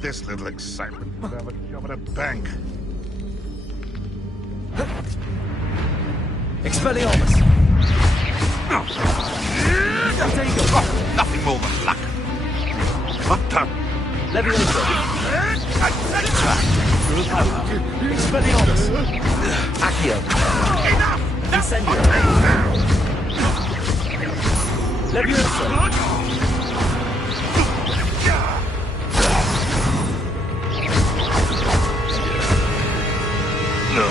This little excitement would have a job at a bank. Expelliarmus. Protego. Nothing more than luck. What the? Leviosa. Expelliarmus. Accio. Enough! Incendio. Leviosa. No.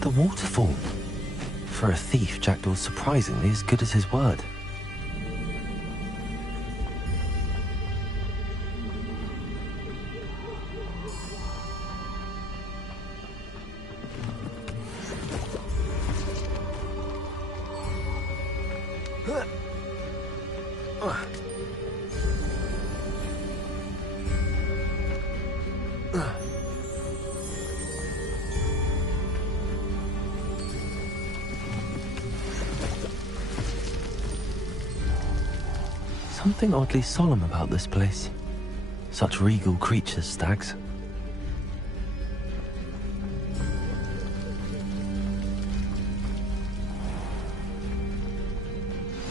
The waterfall. For a thief, Jackdaw's surprisingly as good as his word. Something oddly solemn about this place. Such regal creatures, stags.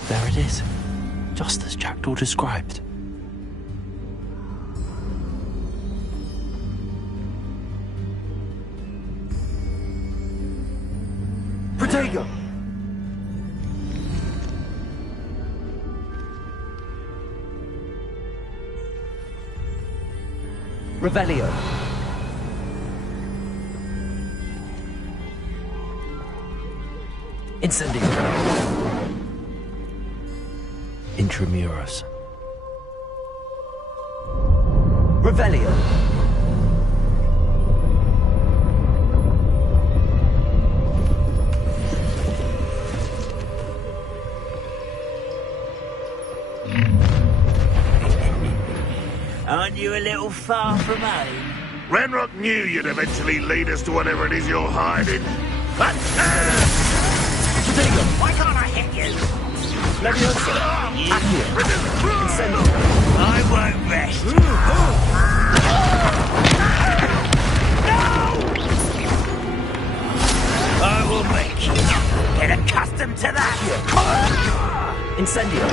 There it is, just as Jackdaw described. Protego. Revelio. Incendio. Intramuros. Revelio. Aren't you a little far from home? Renrock knew you'd eventually lead us to whatever it is you're hiding. Protego. Why can't I hit you? Leviosa. Accio. Incendio. I won't rest. I will make you get accustomed to that! Incendio!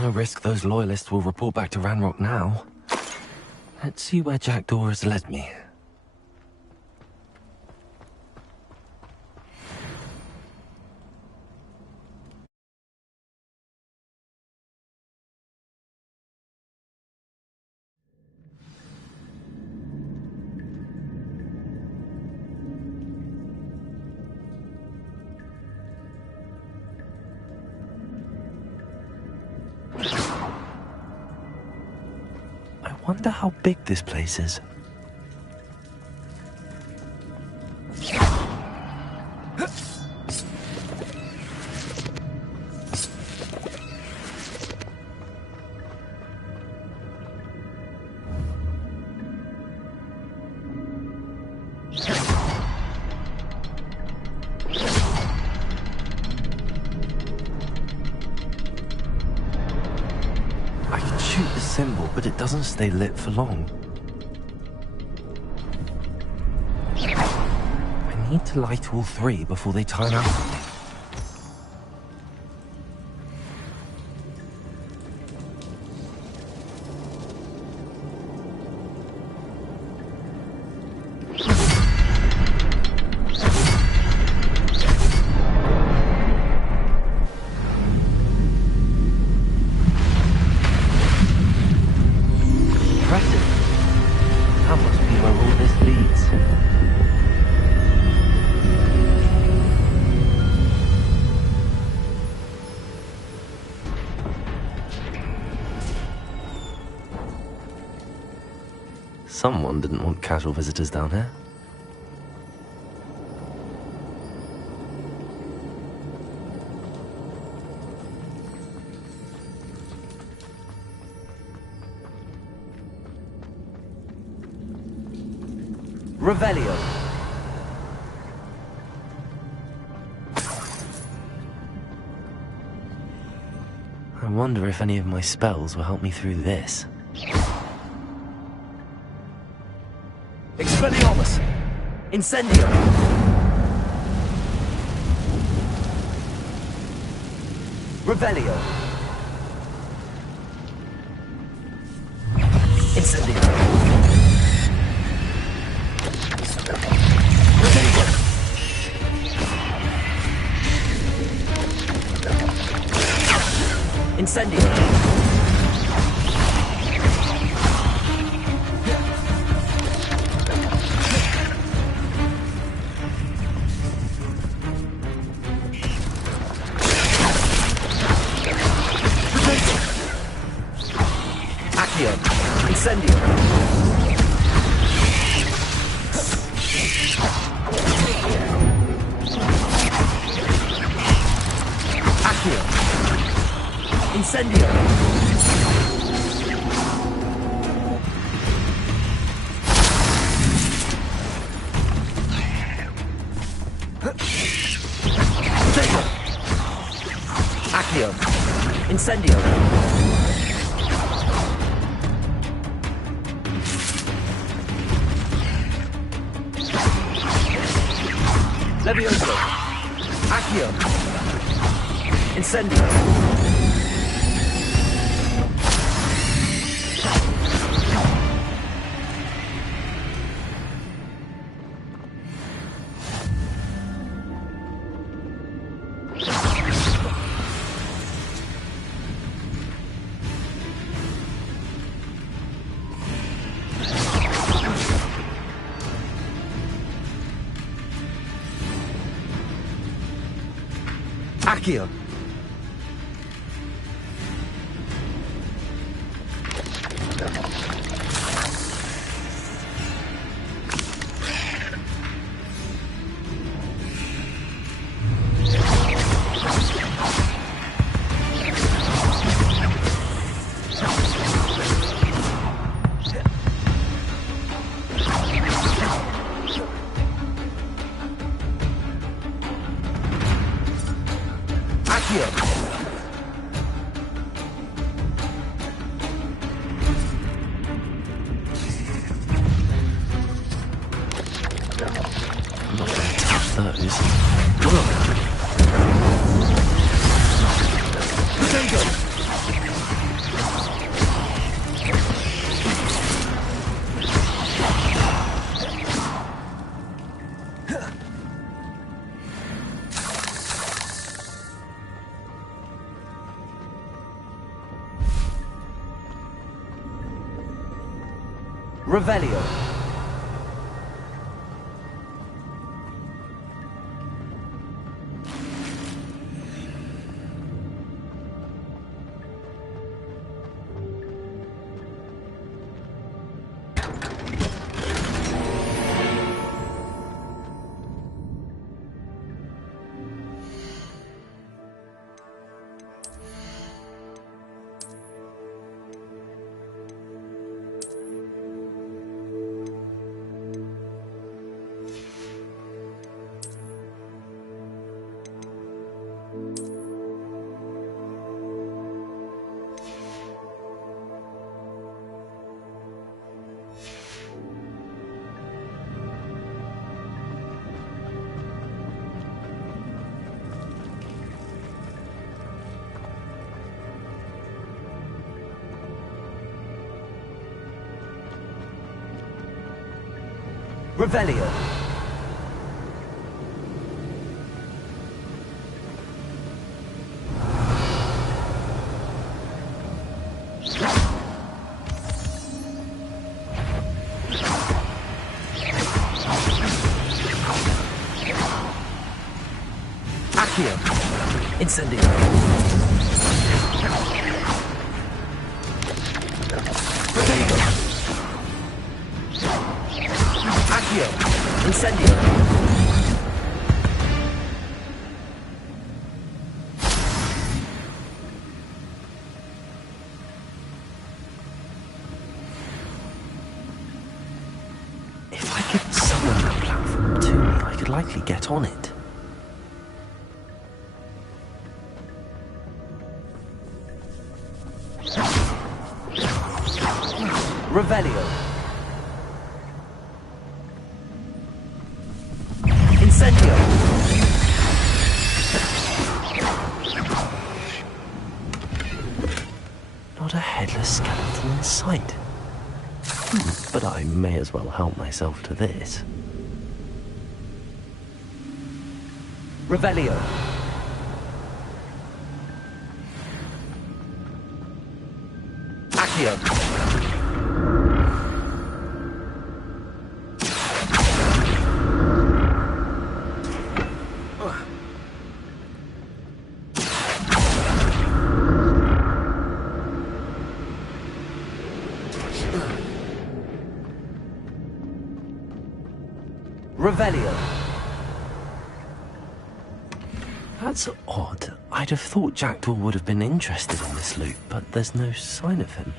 No risk those loyalists will report back to Ranrock now. Let's see where Jackdaw has led me. I wonder how big this place is. I can shoot the symbol, but it doesn't stay lit for long. I need to light all three before they time out. Impressive. That must be where all this leads. Someone didn't want casual visitors down here. Revelio. I wonder if any of my spells will help me through this. Expelliarmus! Incendio! Revelio! Incendio! Revelio! Incendio! Accio! Incendio! Accio! Incendio! Accio! Incendio! Levioso! Accio! Incendio! Accio! suppose. Revelio. Revelio. Accio. Incendio. Incendio. If I could summon that platform to me, I could likely get on it. Revelio. Incendio! Not a headless skeleton in sight. But I may as well help myself to this. Revelio. Accio. Revelio. That's odd. I'd have thought Jackdaw would have been interested in this loot, but there's no sign of him.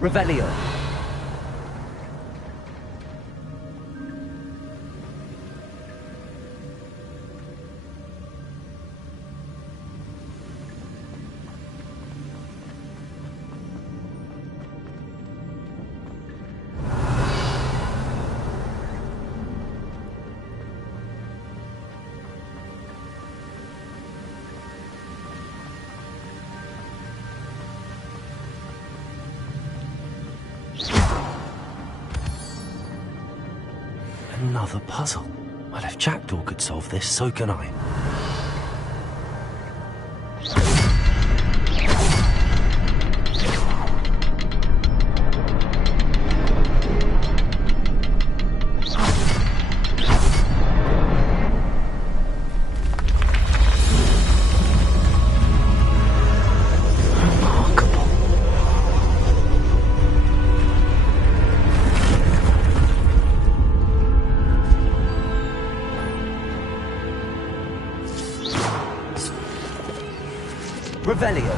Revelio. Another puzzle. Well, if Jackdaw could solve this, so can I. Revelio.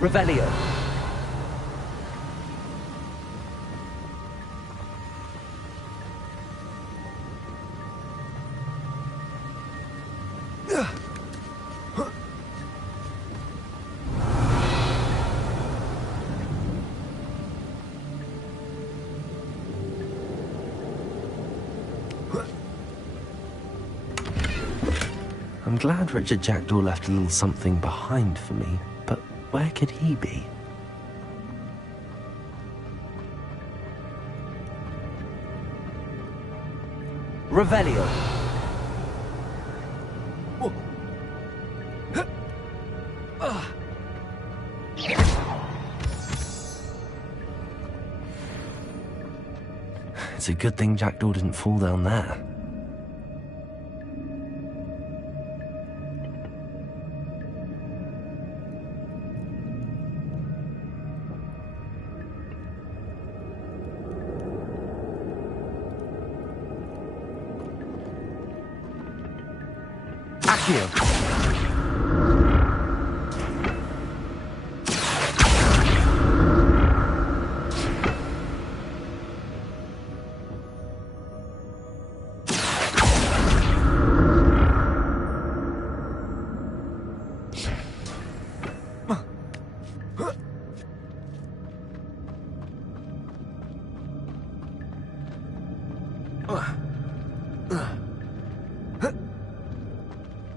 Revelio. I'm glad Richard Jackdaw left a little something behind for me, but where could he be? Revelio. It's a good thing Jackdaw didn't fall down there.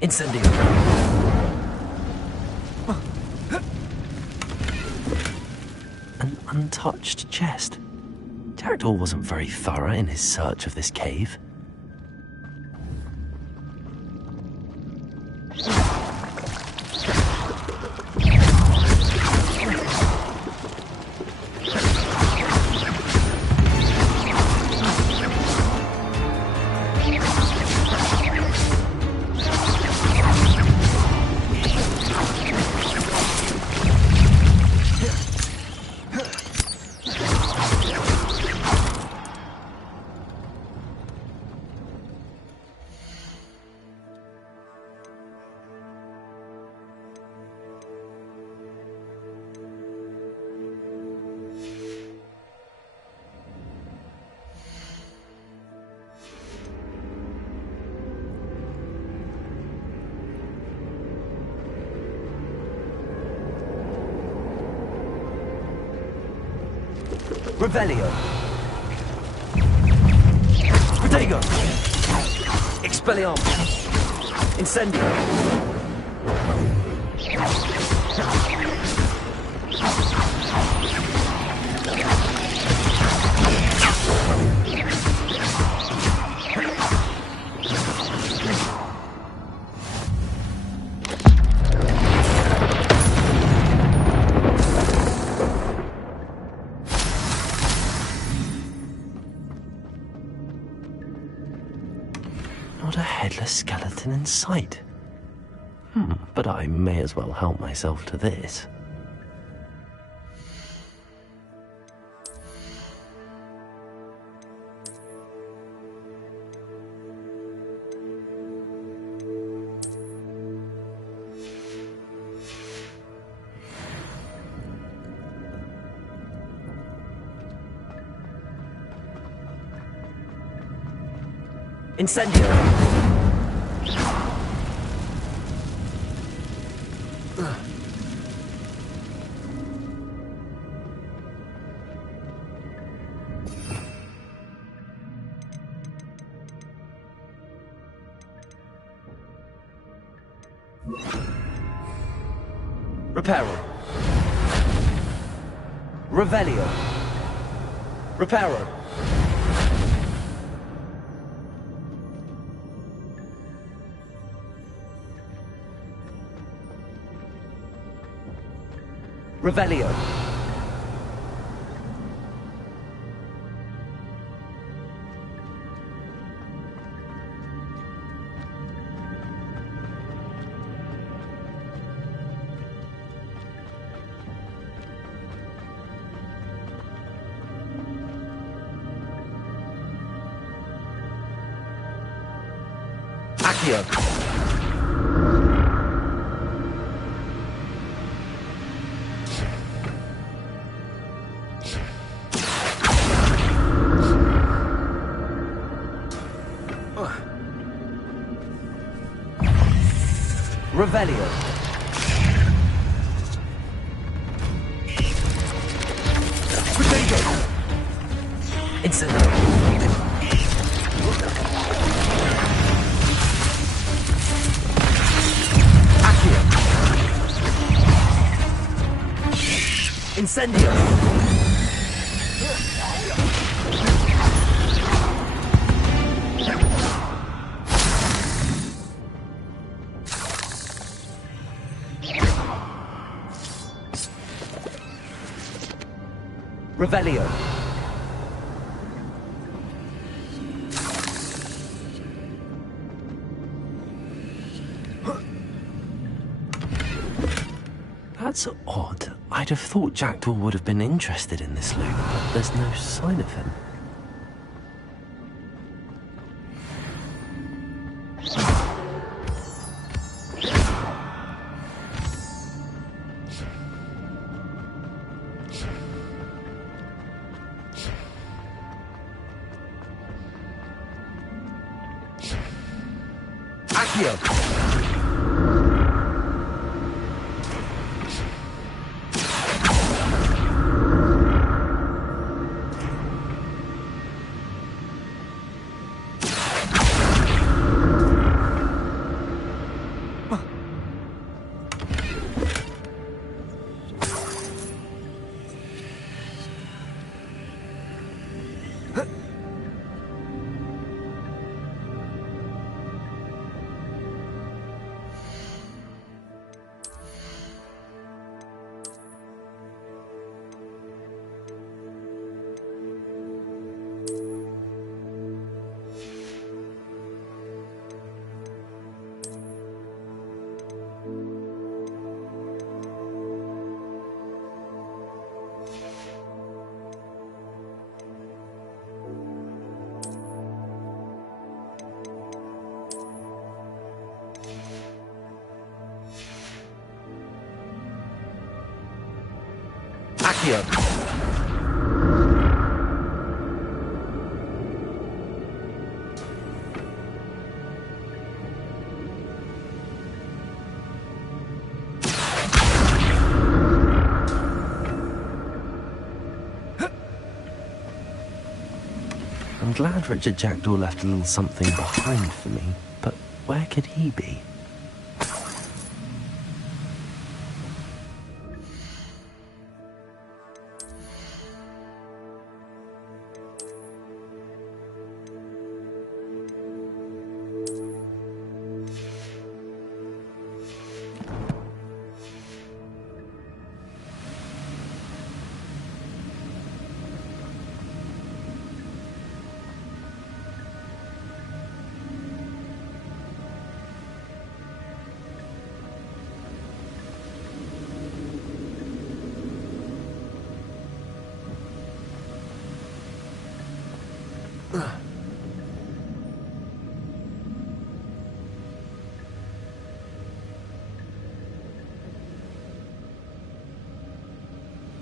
Incendio. An untouched chest. Jackdaw wasn't very thorough in his search of this cave. Revelio. Protego. Expelliarmus. Incendio. Not a headless skeleton in sight. But I may as well help myself to this. Incendio! Reparo. Revelio. Reparo. Revelio. Accio. Revelio. Protego. Incendio. Accio. Incendio. Revelio. That's odd. I'd have thought Jackdaw would have been interested in this loot, but there's no sign of him. Accio. Accio. I'm glad Richard Jackdaw left a little something behind for me, but where could he be?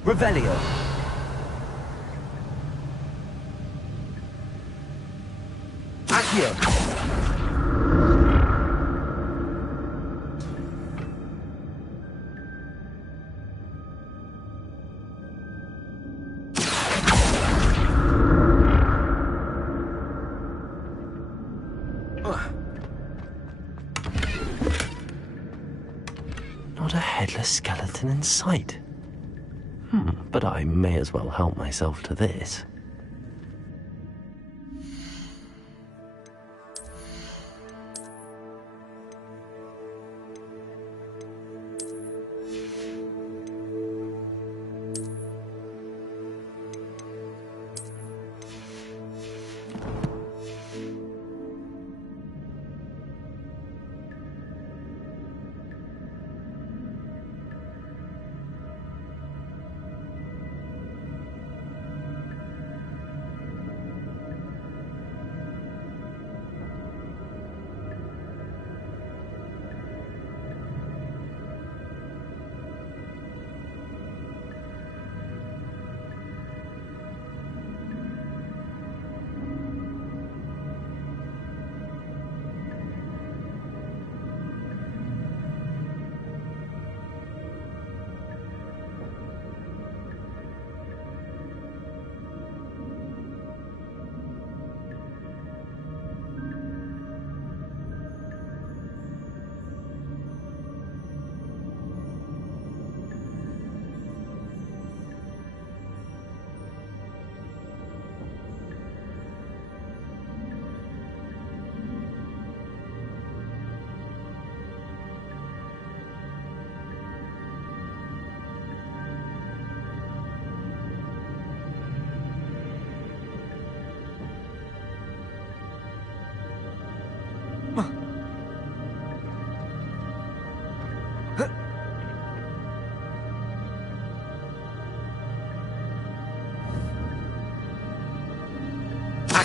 Revelio. Accio. Not a headless skeleton in sight. But I may as well help myself to this.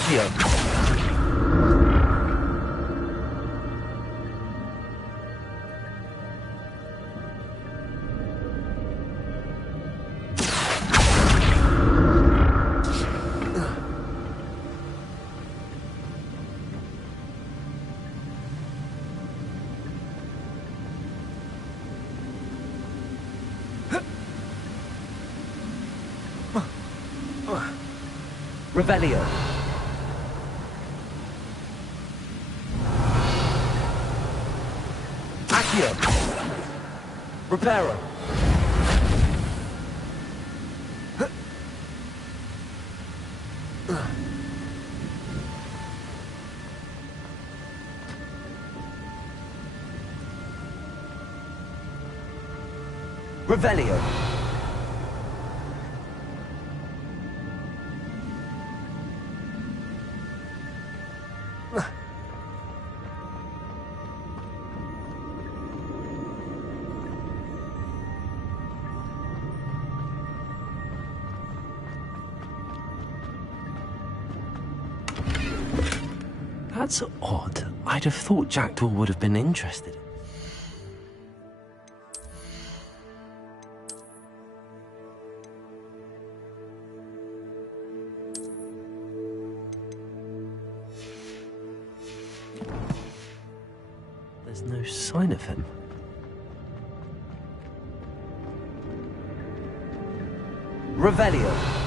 Accio. Revelio. Accio. Reparo. Revelio. That's odd. I'd have thought Jackdaw would have been interested. There's no sign of him. Revelio.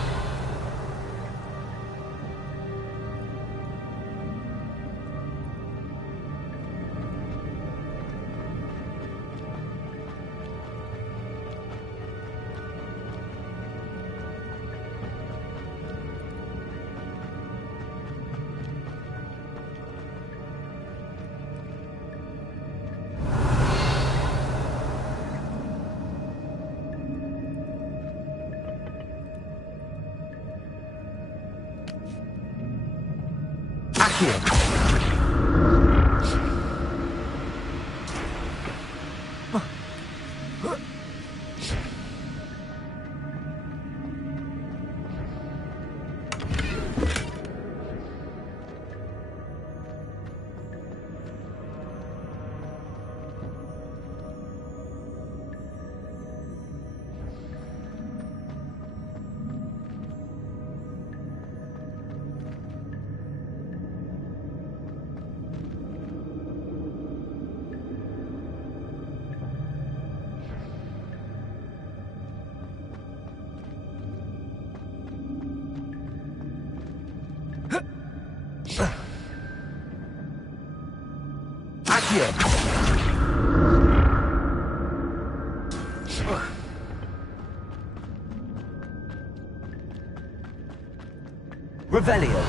Revelio.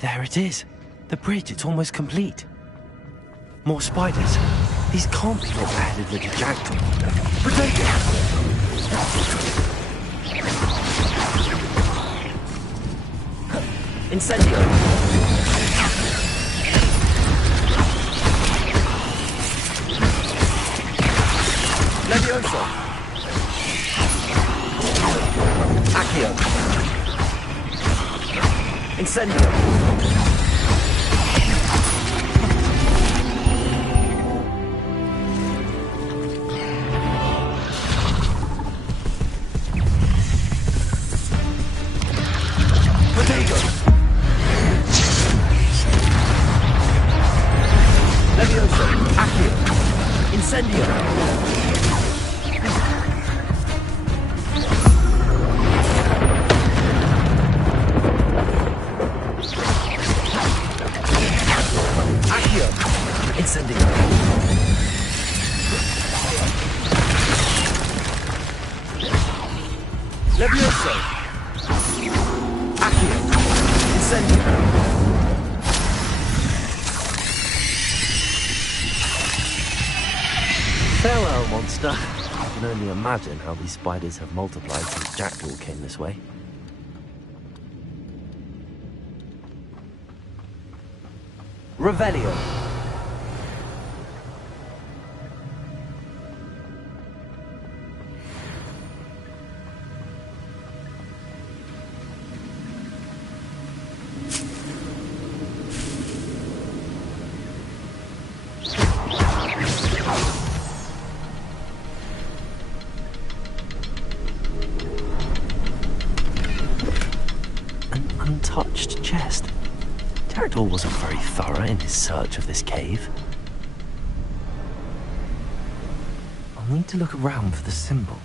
There it is. The bridge, it's almost complete. More spiders. These can't be what added little Jackdaw. Potato! Incendio! Levioso! Accio! Incendio! Farewell, monster. I can only imagine how these spiders have multiplied since Jackdaw came this way. Revelio. Untouched chest. Jackdaw wasn't very thorough in his search of this cave. I'll need to look around for the symbol.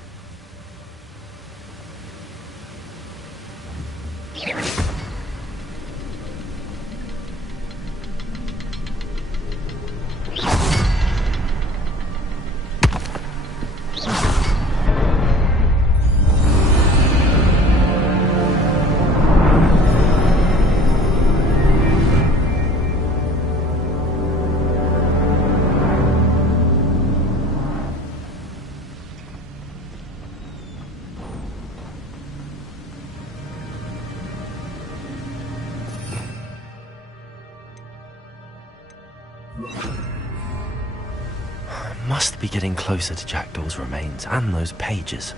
Must be getting closer to Jackdaw's remains and those pages.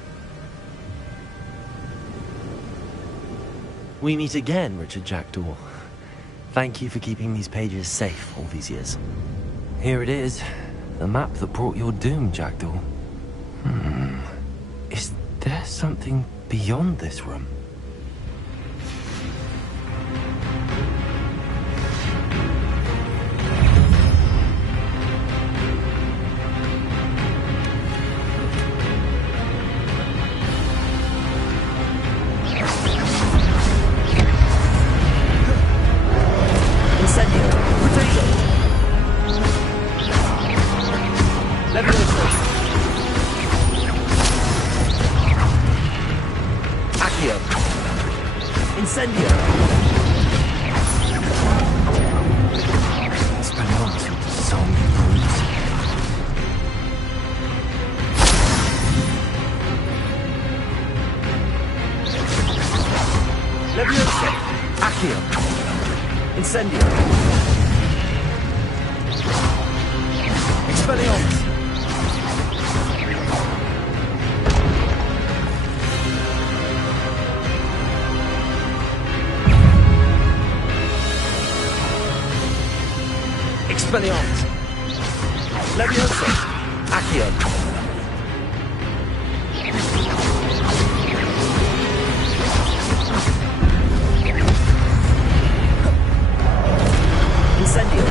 We meet again, Richard Jackdaw. Thank you for keeping these pages safe all these years. Here it is, the map that brought your doom, Jackdaw. Is there something beyond this room? Expelliarmus. Leviosa. Accio. Incendio.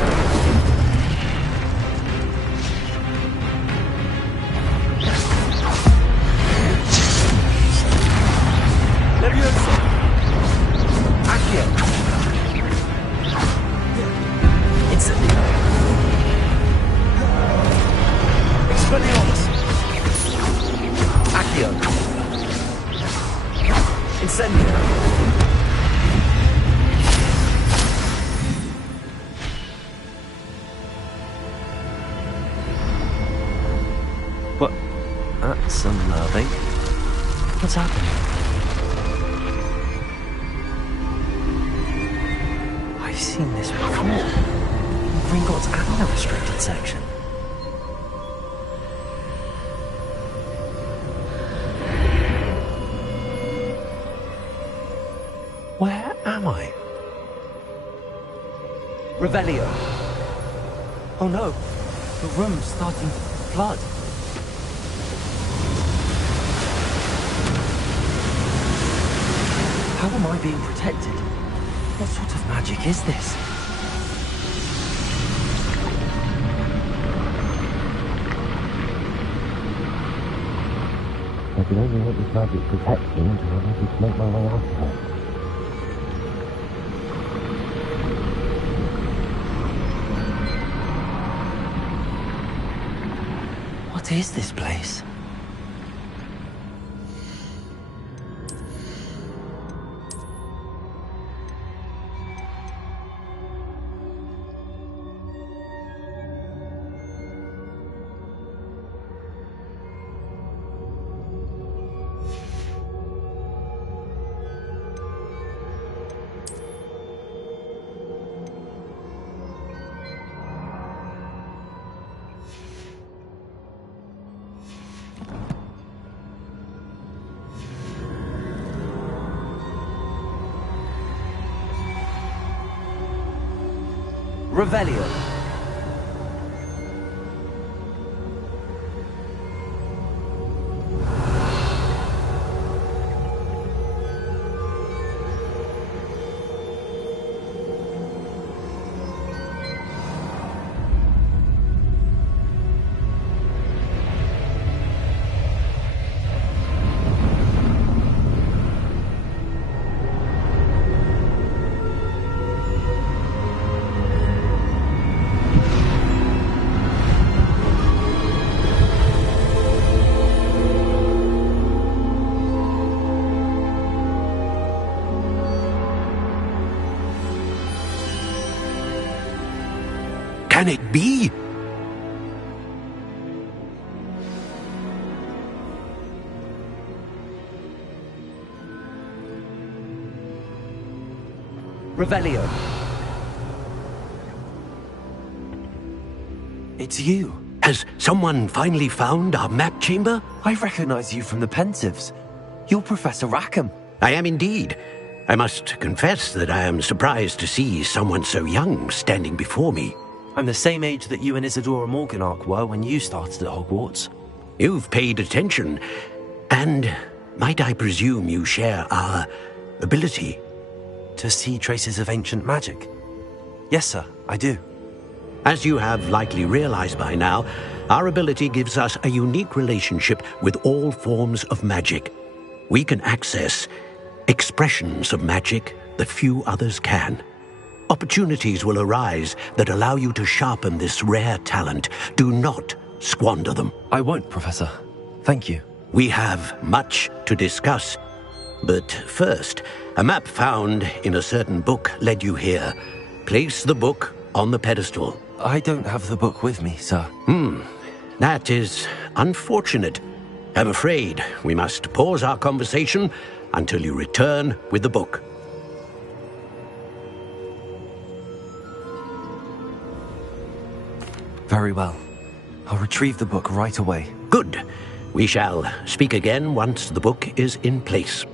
Leviosa. Accio. Incendio. Expelliarmus. Accio. Incendio. What? That's unnerving. What's happening? I've seen this before. Gringotts and the restricted section. Where am I? Revelio. Oh no, the room's starting to flood. How am I being protected? What sort of magic is this? I can only let this magic protect me until I'm able to make my way out of here. What is this place? Revelio. Can it be? Revelio. It's you. Has someone finally found our map chamber? I recognize you from the Pensives. You're Professor Rackham. I am indeed. I must confess that I am surprised to see someone so young standing before me. I'm the same age that you and Isadora Morganach were when you started at Hogwarts. You've paid attention, and might I presume you share our ability? To see traces of ancient magic? Yes, sir, I do. As you have likely realized by now, our ability gives us a unique relationship with all forms of magic. We can access expressions of magic that few others can. Opportunities will arise that allow you to sharpen this rare talent. Do not squander them. I won't, Professor. Thank you. We have much to discuss. But first, a map found in a certain book led you here. Place the book on the pedestal. I don't have the book with me, sir. That is unfortunate. I'm afraid we must pause our conversation until you return with the book. Very well. I'll retrieve the book right away. Good. We shall speak again once the book is in place.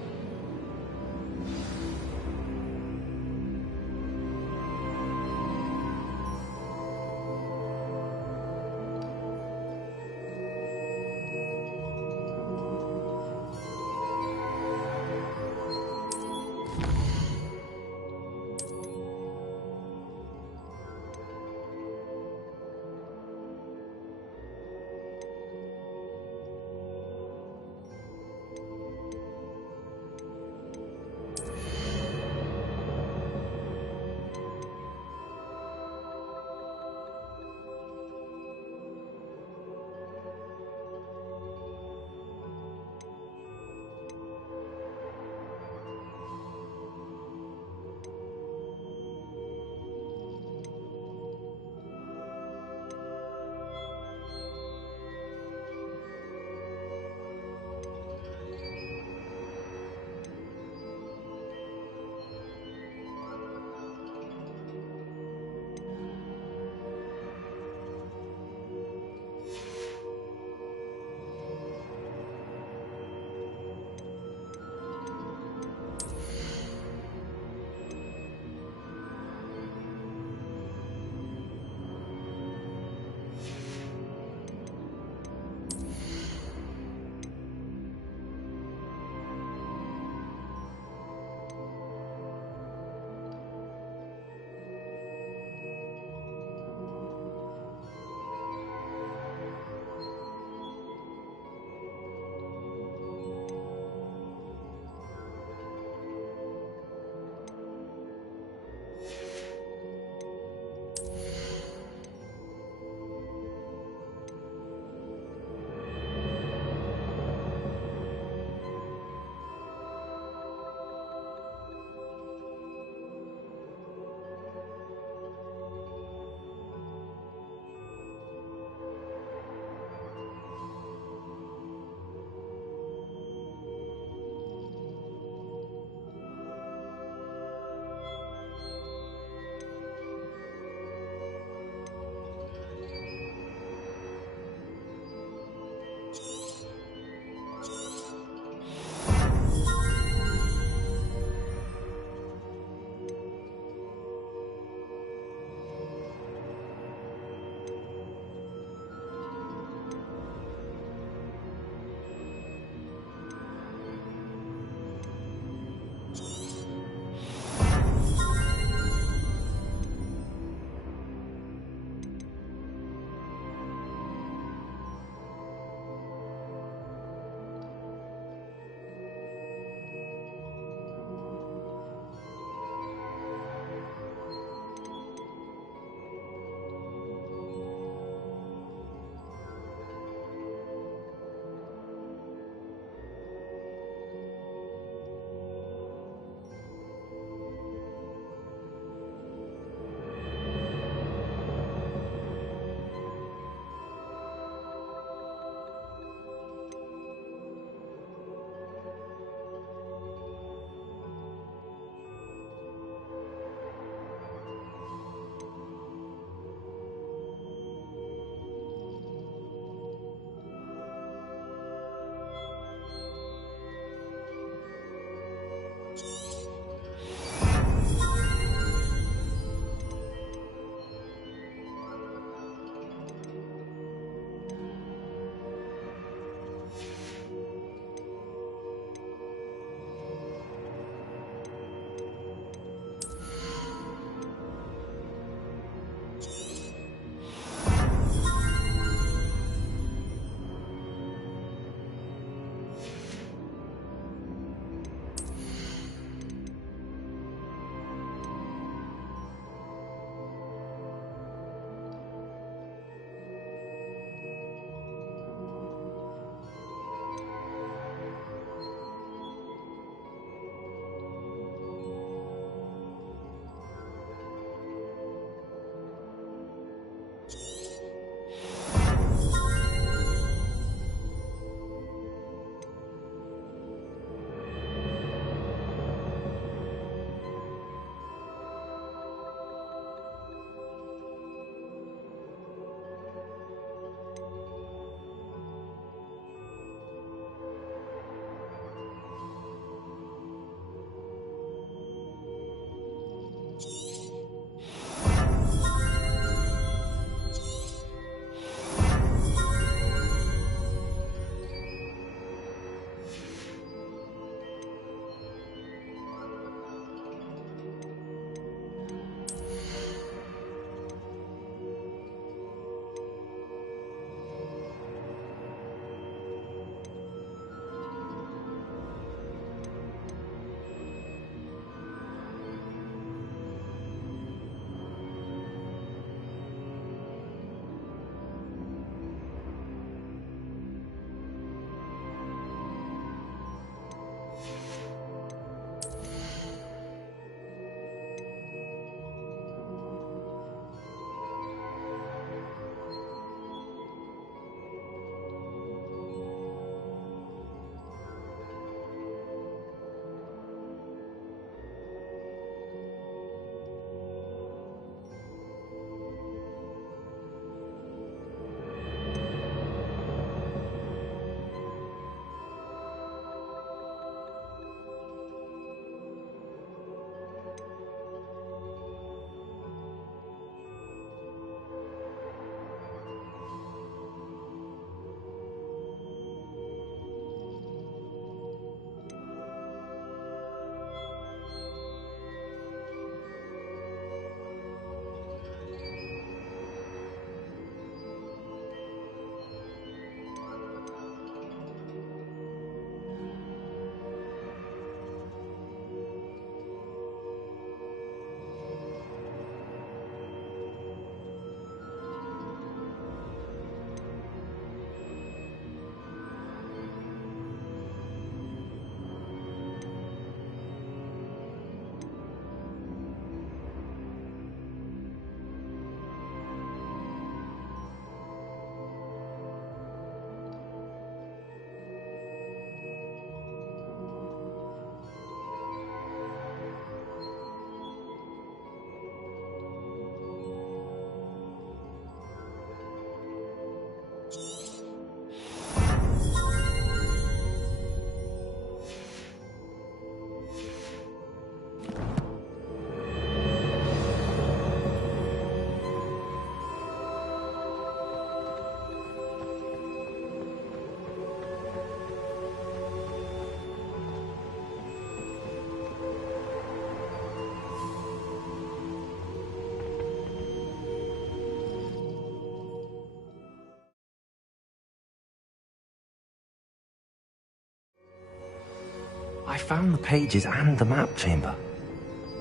found the pages and the map chamber.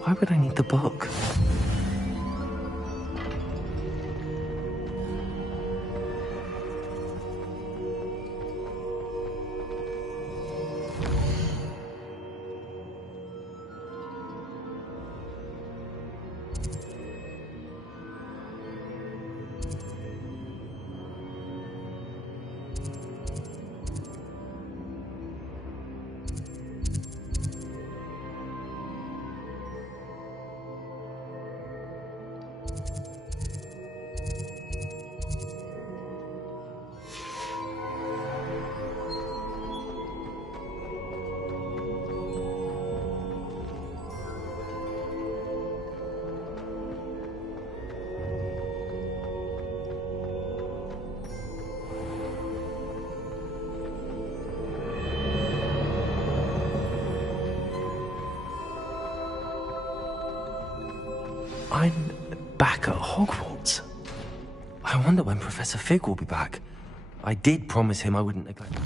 Why would I need the book? I'm back at Hogwarts. I wonder when Professor Fig will be back. I did promise him I wouldn't neglect him.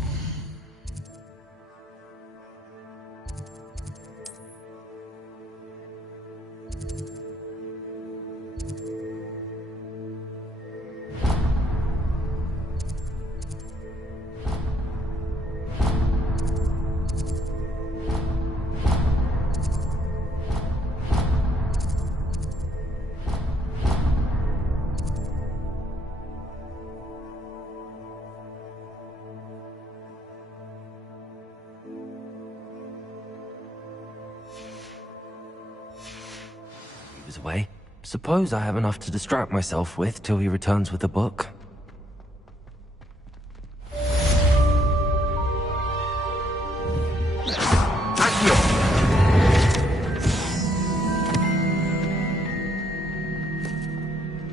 Away. Suppose I have enough to distract myself with till he returns with the book.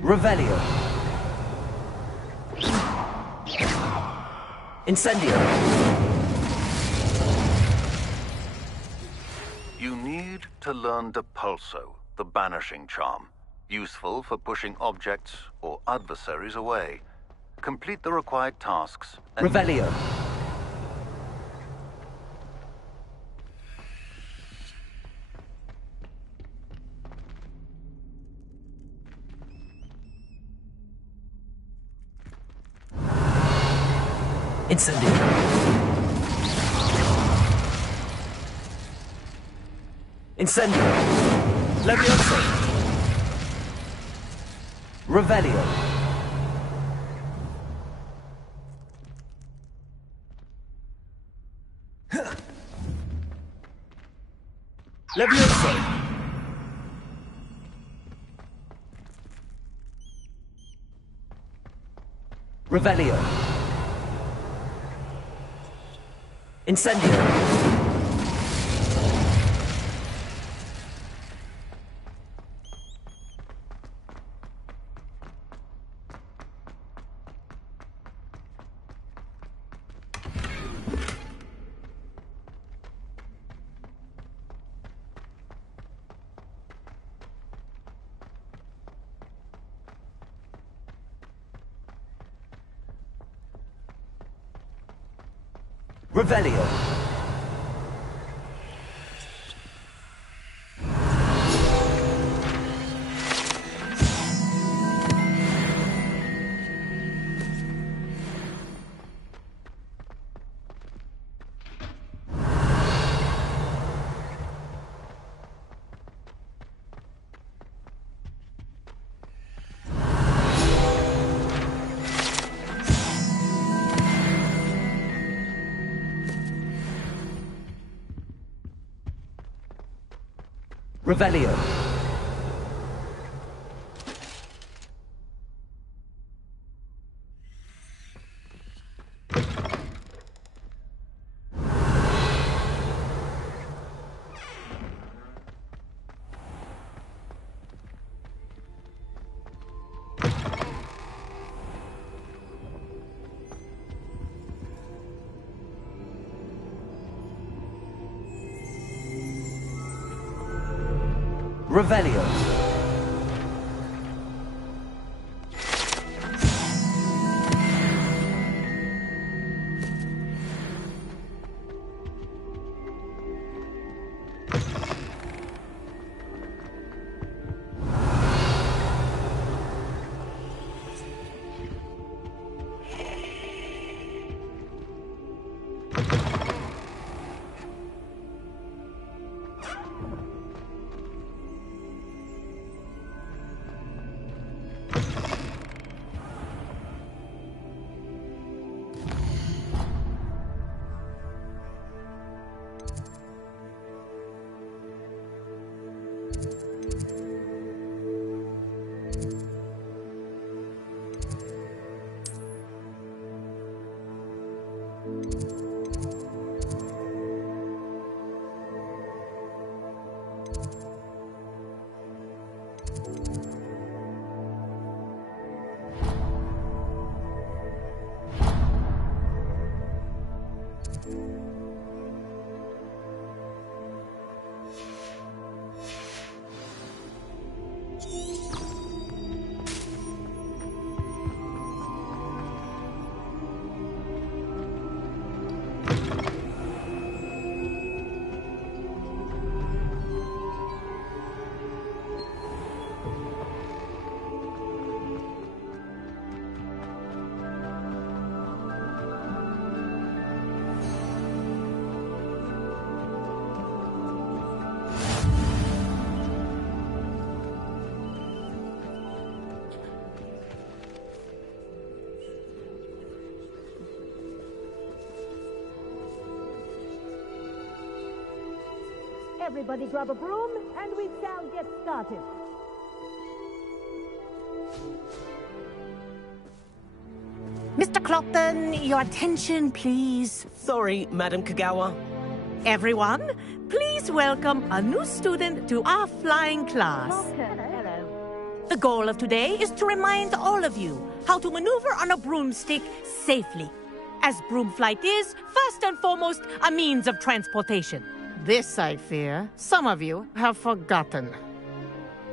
Revelio. Incendio. You need to learn Depulso, the banishing charm, useful for pushing objects or adversaries away. Complete the required tasks and... Revelio. Incendio. Incendio. Levioso. Revelio. Levioso. Revelio. Incendio. Revelio. Revelio. Revelio. Everybody grab a broom, and we shall get started. Mr. Clopton, your attention, please. Sorry, Madam Kagawa. Everyone, please welcome a new student to our flying class. Hello. The goal of today is to remind all of you how to maneuver on a broomstick safely, as broom flight is, first and foremost, a means of transportation. This, I fear, some of you have forgotten.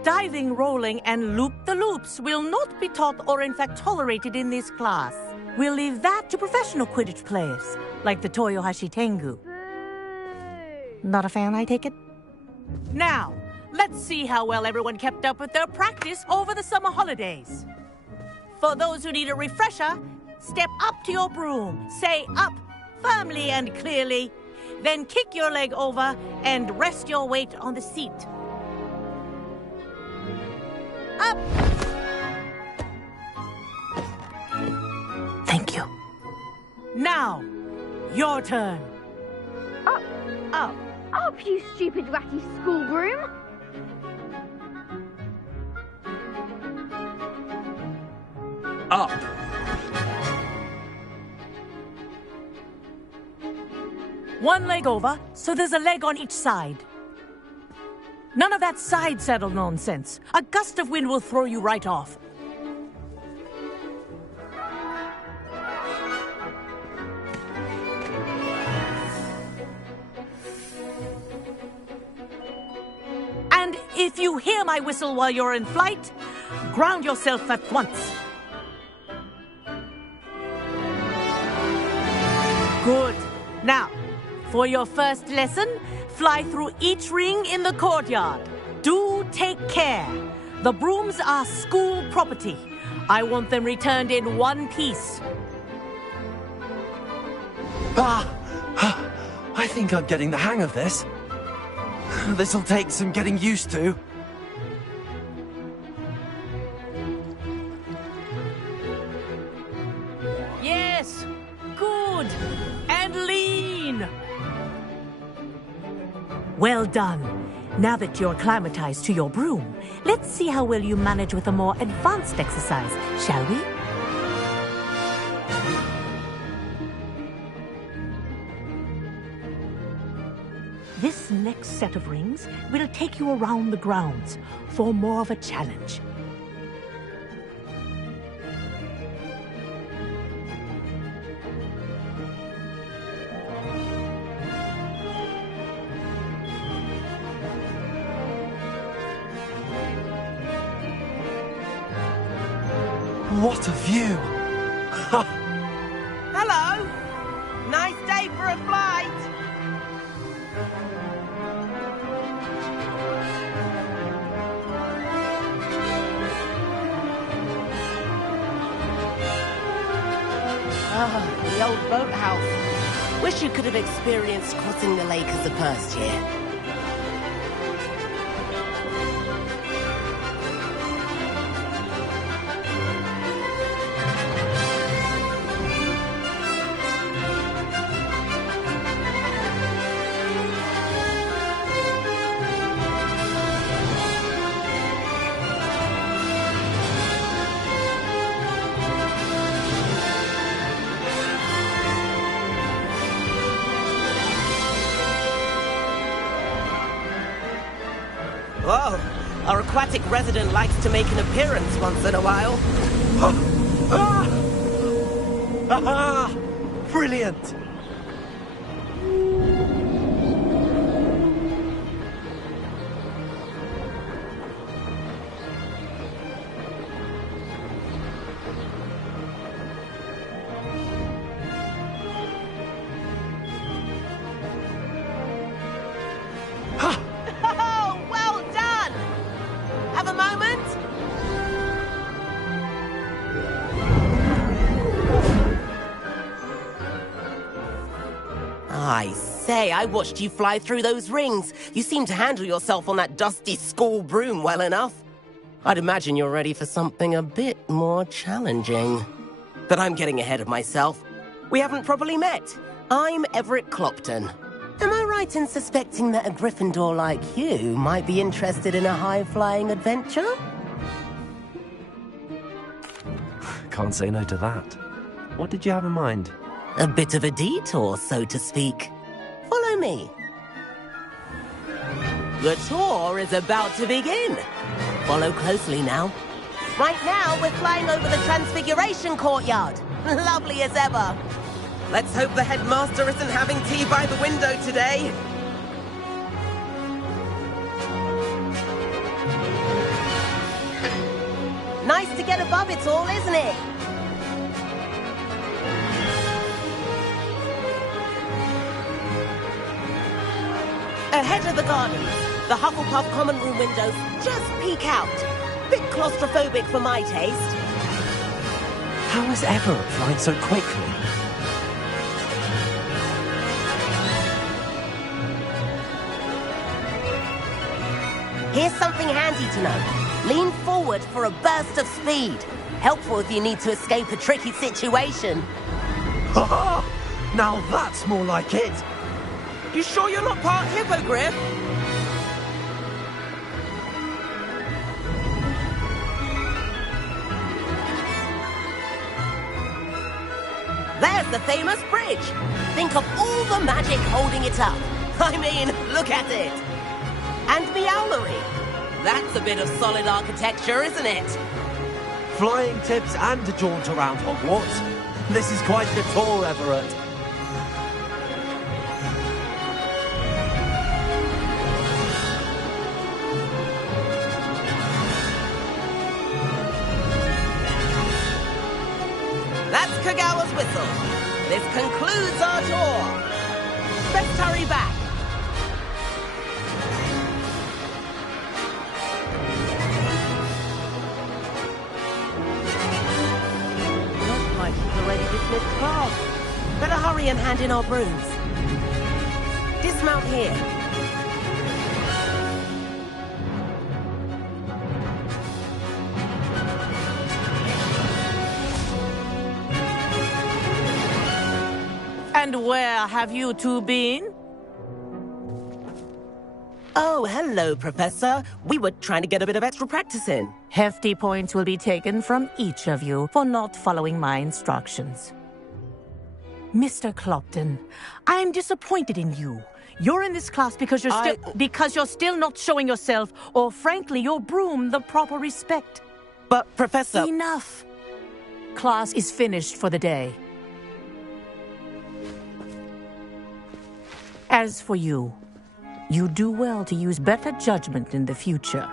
Diving, rolling, and loop-the-loops will not be taught or in fact tolerated in this class. We'll leave that to professional Quidditch players, like the Toyohashi Tengu. Not a fan, I take it? Now, let's see how well everyone kept up with their practice over the summer holidays. For those who need a refresher, step up to your broom, say up firmly and clearly, then kick your leg over and rest your weight on the seat. Up! Thank you. Now, your turn. Up, you stupid ratty school broom! Up. One leg over, so there's a leg on each side. None of that side saddle nonsense. A gust of wind will throw you right off. And if you hear my whistle while you're in flight, ground yourself at once. Good. Now, for your first lesson, fly through each ring in the courtyard. Do take care. The brooms are school property. I want them returned in one piece. I think I'm getting the hang of this. This'll take some getting used to. Yes, good. And lean. Well done. Now that you're acclimatized to your broom, let's see how well you manage with a more advanced exercise, shall we? This next set of rings will take you around the grounds for more of a challenge. What a view! Hello! Nice day for a flight! The old boathouse. Wish you could have experienced crossing the lake as a first year. Whoa, our aquatic resident likes to make an appearance once in a while. Ah! Brilliant! Oh, well done! Have a moment? I say, I watched you fly through those rings. You seem to handle yourself on that dusty school broom well enough. I'd imagine you're ready for something a bit more challenging. But I'm getting ahead of myself. We haven't properly met. I'm Everett Clopton. Am I right in suspecting that a Gryffindor like you might be interested in a high-flying adventure? Can't say no to that. What did you have in mind? A bit of a detour, so to speak. Follow me. The tour is about to begin. Follow closely now. Right now, we're flying over the Transfiguration Courtyard. Lovely as ever. Let's hope the headmaster isn't having tea by the window today. Nice to get above it all, isn't it? Ahead of the gardens, the Hufflepuff common room windows just peek out. Bit claustrophobic for my taste. How is Everett flying so quickly? Here's something handy to know. Lean forward for a burst of speed. Helpful if you need to escape a tricky situation. Ha ha! Now that's more like it! You sure you're not part hippogriff? There's the famous bridge. Think of all the magic holding it up. I mean, look at it. And Meowlery. That's a bit of solid architecture, isn't it? Flying tips and a jaunt around Hogwarts. This is quite the tour, Everett. That's Kagawa's whistle. This concludes our tour. Best hurry back. Looks like she's already dismissed class. Better hurry and hand in our brooms. Dismount here. And where have you two been? Oh, hello, Professor. We were trying to get a bit of extra practice in. Hefty points will be taken from each of you for not following my instructions. Mr. Clopton, I'm disappointed in you. You're in this class because you're still not showing yourself, or frankly, your broom the proper respect. But, Professor... Enough. Class is finished for the day. As for you, you do well to use better judgment in the future.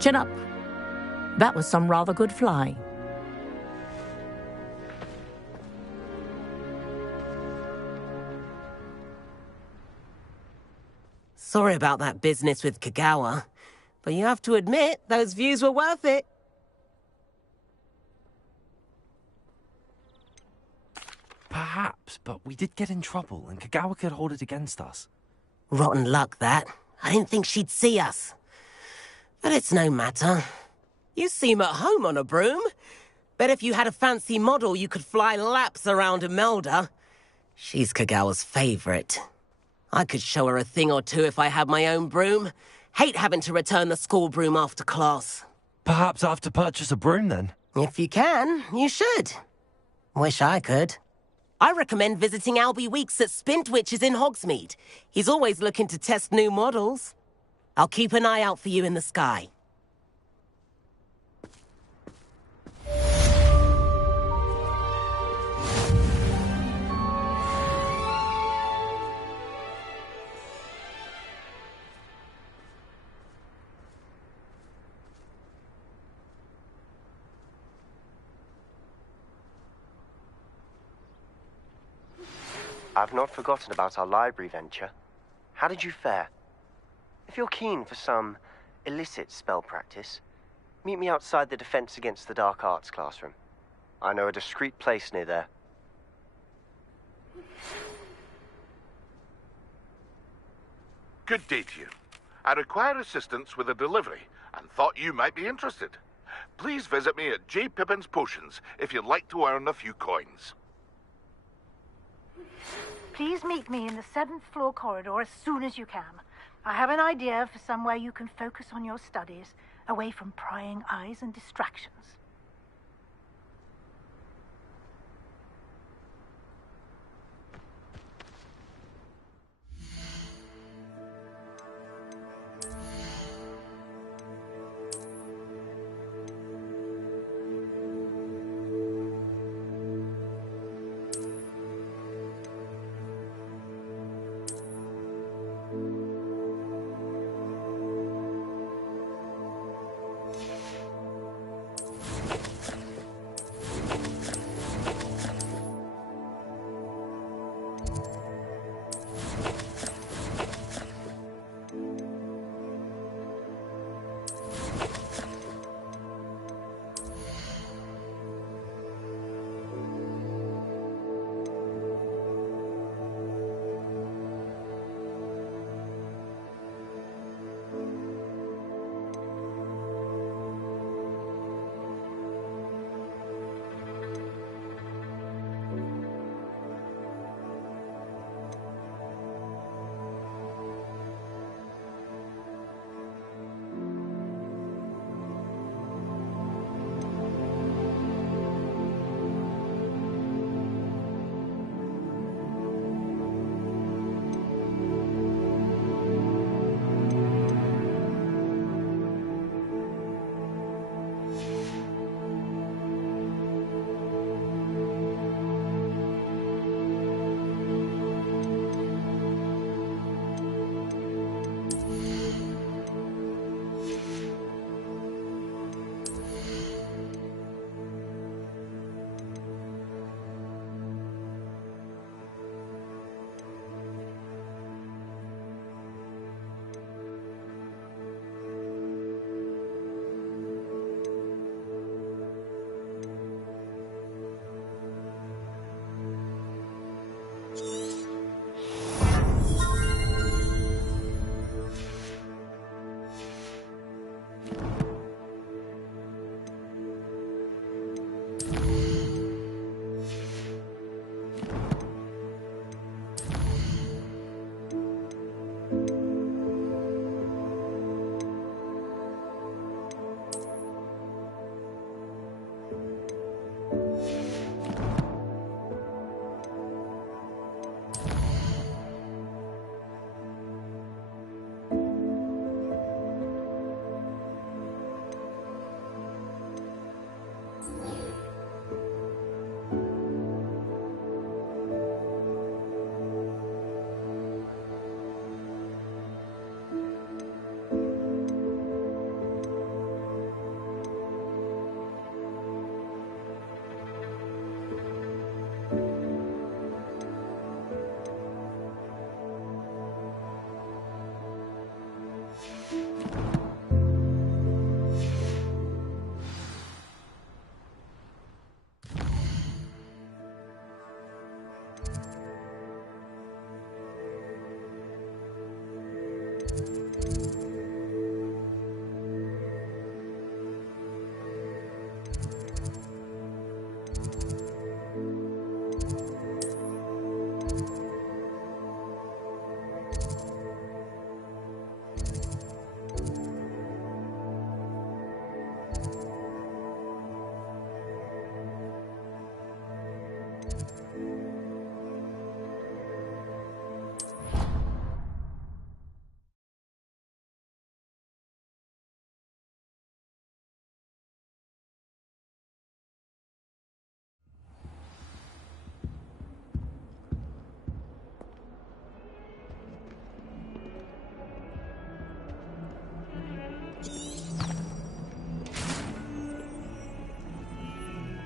Chin up. That was some rather good flying. Sorry about that business with Kagawa, but you have to admit, those views were worth it. Perhaps, but we did get in trouble, and Kagawa could hold it against us. Rotten luck, that. I didn't think she'd see us. But it's no matter. You seem at home on a broom. Bet if you had a fancy model, you could fly laps around Imelda. She's Kagawa's favorite. I could show her a thing or two if I had my own broom. Hate having to return the school broom after class. Perhaps I have to purchase a broom, then? If you can, you should. Wish I could. I recommend visiting Albie Weeks at Spintwitches in Hogsmeade. He's always looking to test new models. I'll keep an eye out for you in the sky. I've not forgotten about our library venture. How did you fare? If you're keen for some illicit spell practice, meet me outside the Defense Against the Dark Arts classroom. I know a discreet place near there. Good day to you. I require assistance with a delivery and thought you might be interested. Please visit me at J. Pippin's Potions if you'd like to earn a few coins. Please meet me in the 7th floor corridor as soon as you can. I have an idea for somewhere you can focus on your studies, away from prying eyes and distractions.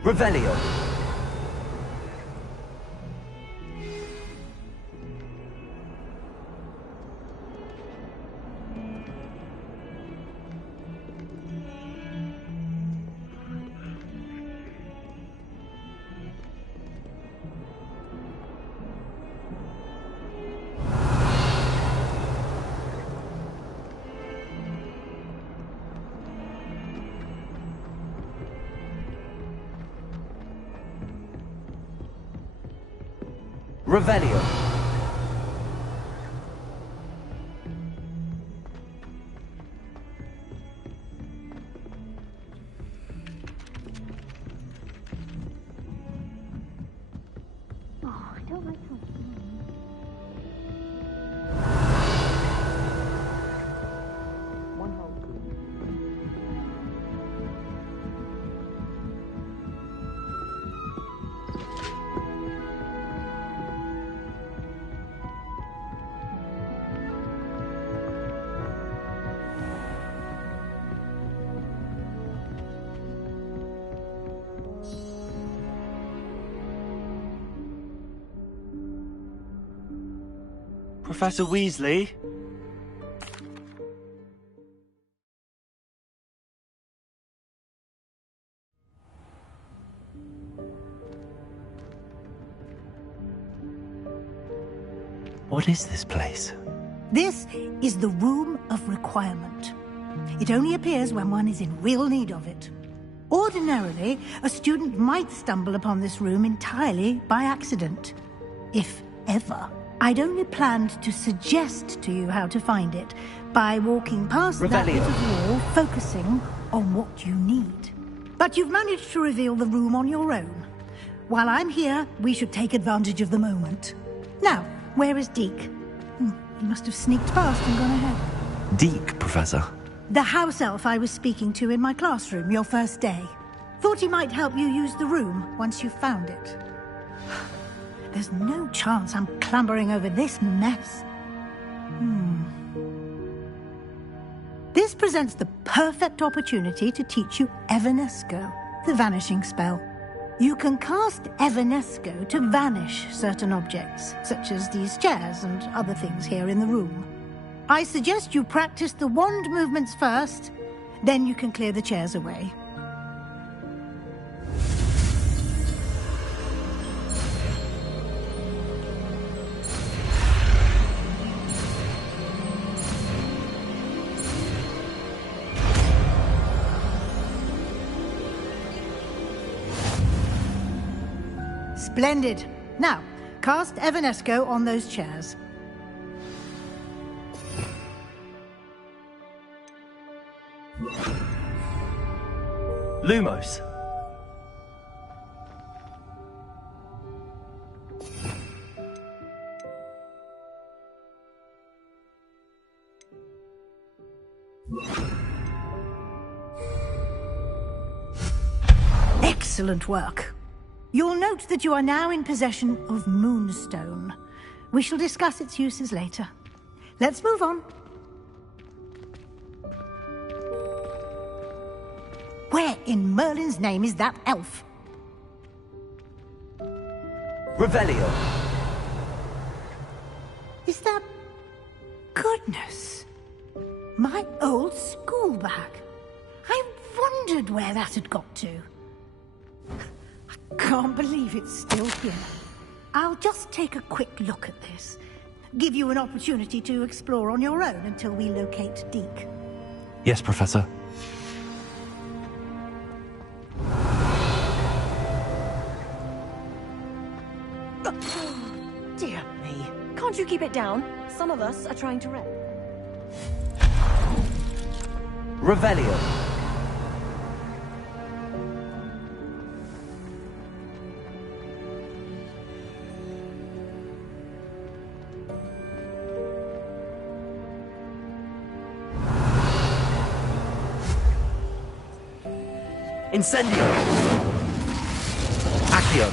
Revelio. Revelio. Oh, I don't like to. One hole. Professor Weasley? What is this place? This is the Room of Requirement. It only appears when one is in real need of it. Ordinarily, a student might stumble upon this room entirely by accident. If ever. I'd only planned to suggest to you how to find it by walking past that bit of wall, focusing on what you need. But you've managed to reveal the room on your own. While I'm here, we should take advantage of the moment. Now, where is Deke? He must have sneaked past and gone ahead. Deke, Professor. The house elf I was speaking to in my classroom your first day. Thought he might help you use the room once you found it. There's no chance I'm clambering over this mess. This presents the perfect opportunity to teach you Evanesco, the vanishing spell. You can cast Evanesco to vanish certain objects, such as these chairs and other things here in the room. I suggest you practice the wand movements first, then you can clear the chairs away. Splendid. Now, cast Evanesco on those chairs. Lumos. Excellent work. You'll note that you are now in possession of Moonstone. We shall discuss its uses later. Let's move on. Where in Merlin's name is that elf? Revelio. Is that... Goodness. My old school bag. I wondered where that had got to. Can't believe it's still here. I'll just take a quick look at this. Give you an opportunity to explore on your own until we locate Deke. Yes, Professor. Dear me. Can't you keep it down? Some of us are trying to rest. Revelio. Incendio! Accio!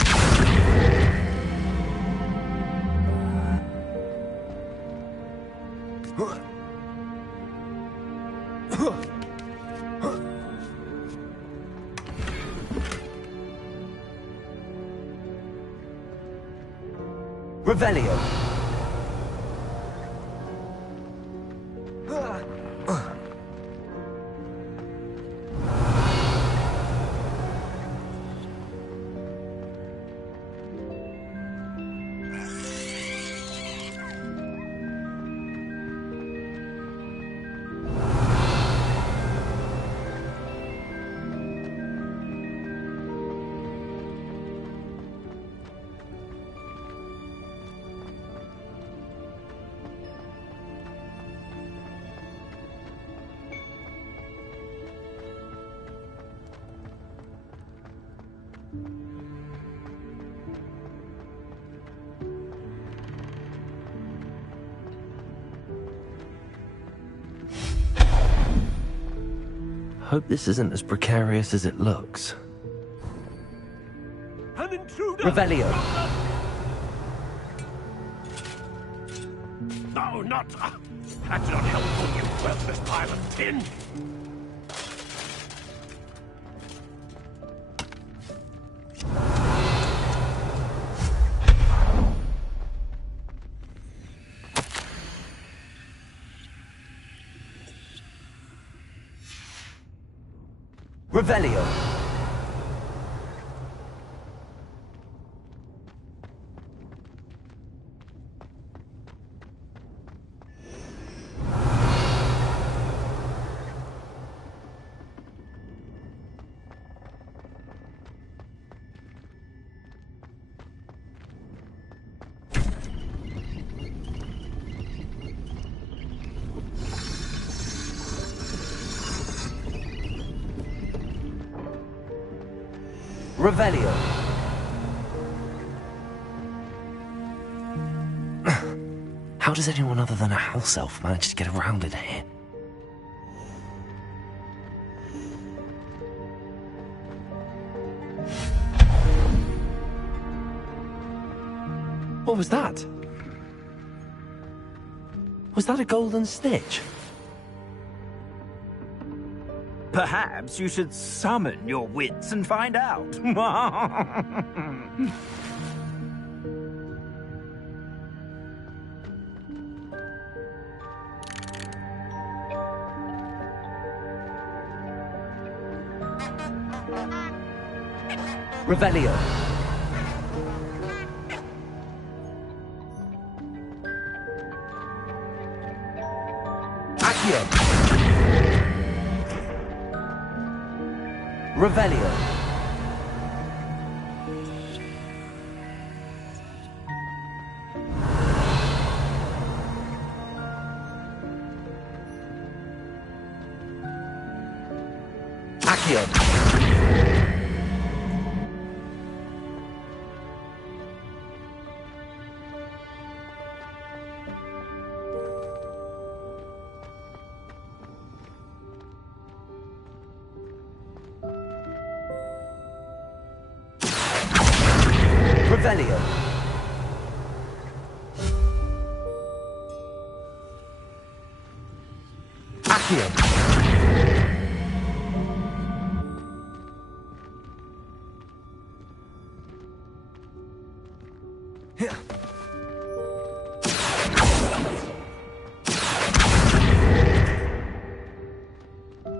Revelio. Hope this isn't as precarious as it looks. An intruder! Revelio. No, not... That's not helpful, you worthless pile of tin! Revelio. Revelio. How does anyone other than a house elf manage to get around in here? What was that? Was that a golden snitch? Perhaps you should summon your wits and find out. Revelio. Accio. Revelio. Accio. Revelio. Accio.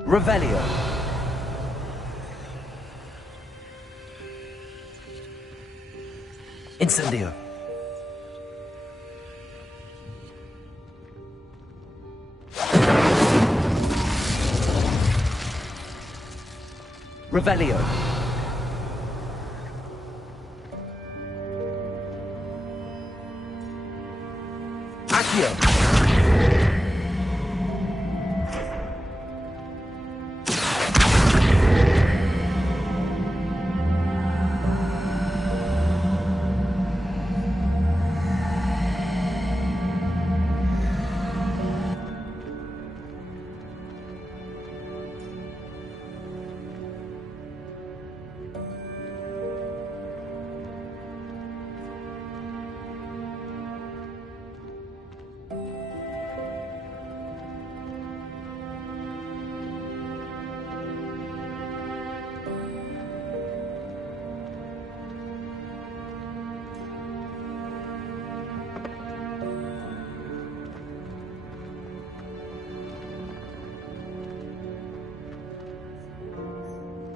Revelio. Incendio. Revelio. Accio.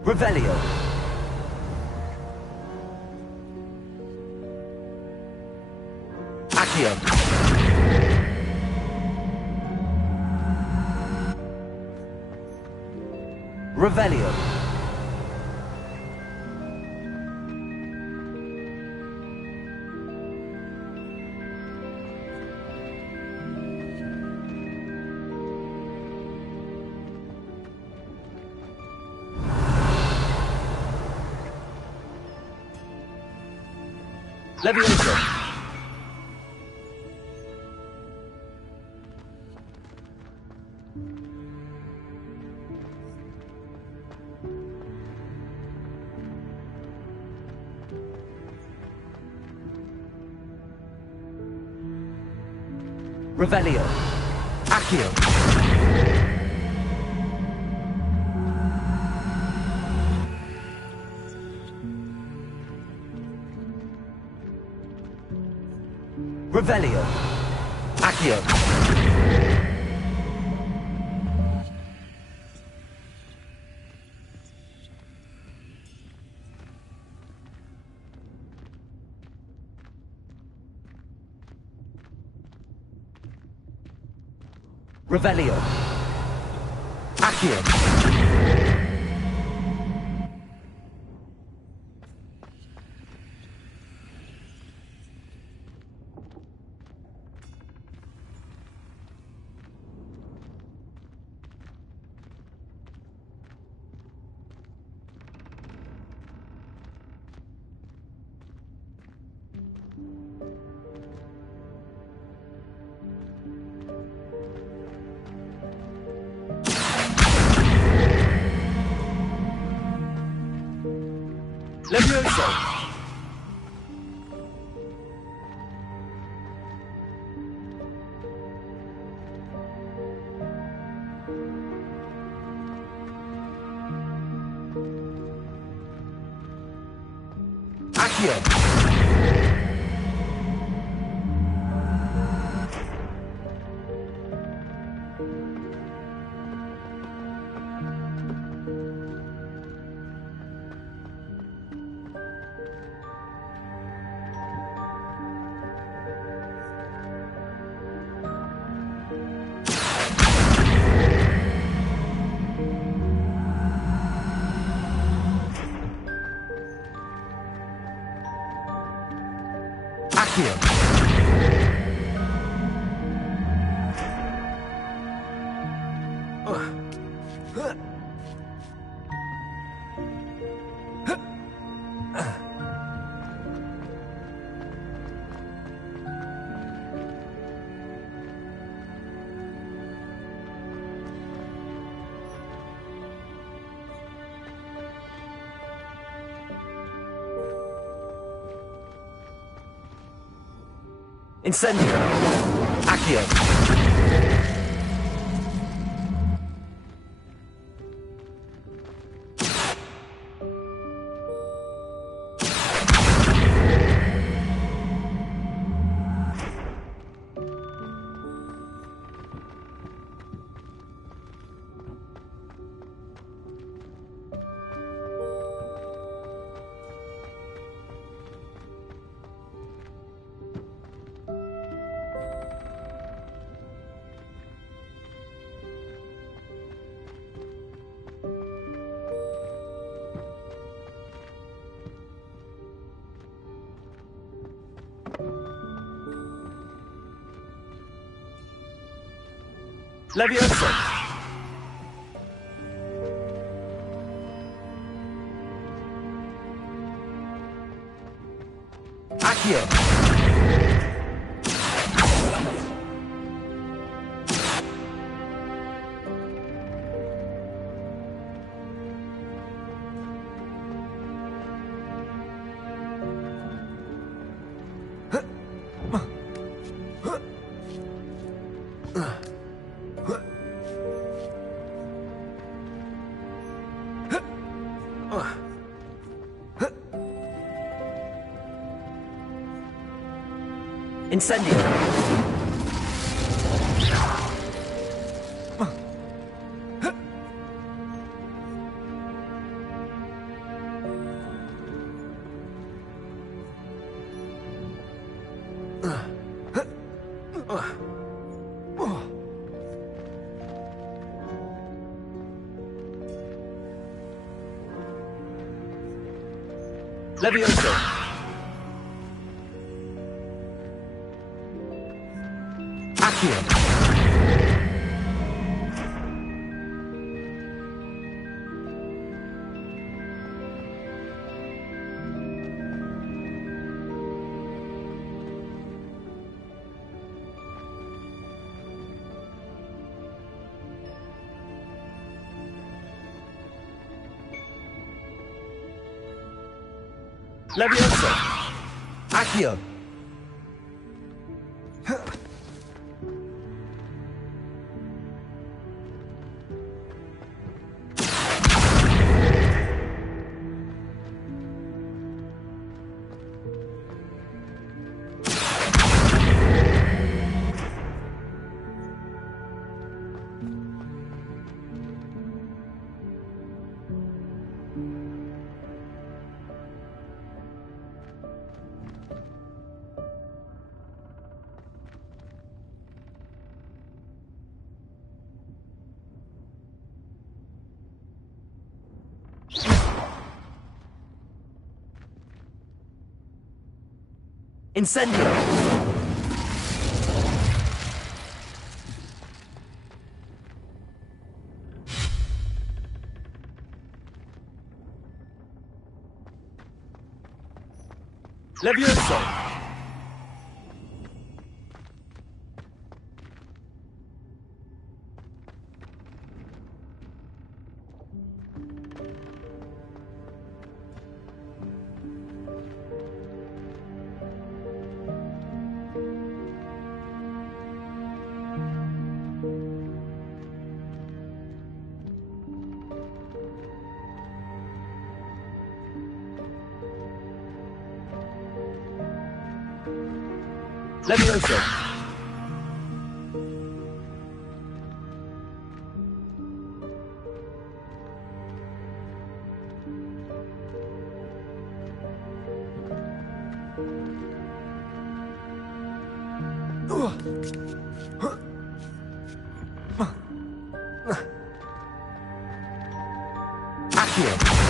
Revelio. Accio. Revelio. Levioso. Revelio. Accio. Revelio. Accio. Revelio. Accio. Levioso. Accio. Accio. Incendio. Accio. Levioso. Accio. Incendio. Levioso! Accio! Levioso! Accio! Incendio! Levioso! Levioso! Accio!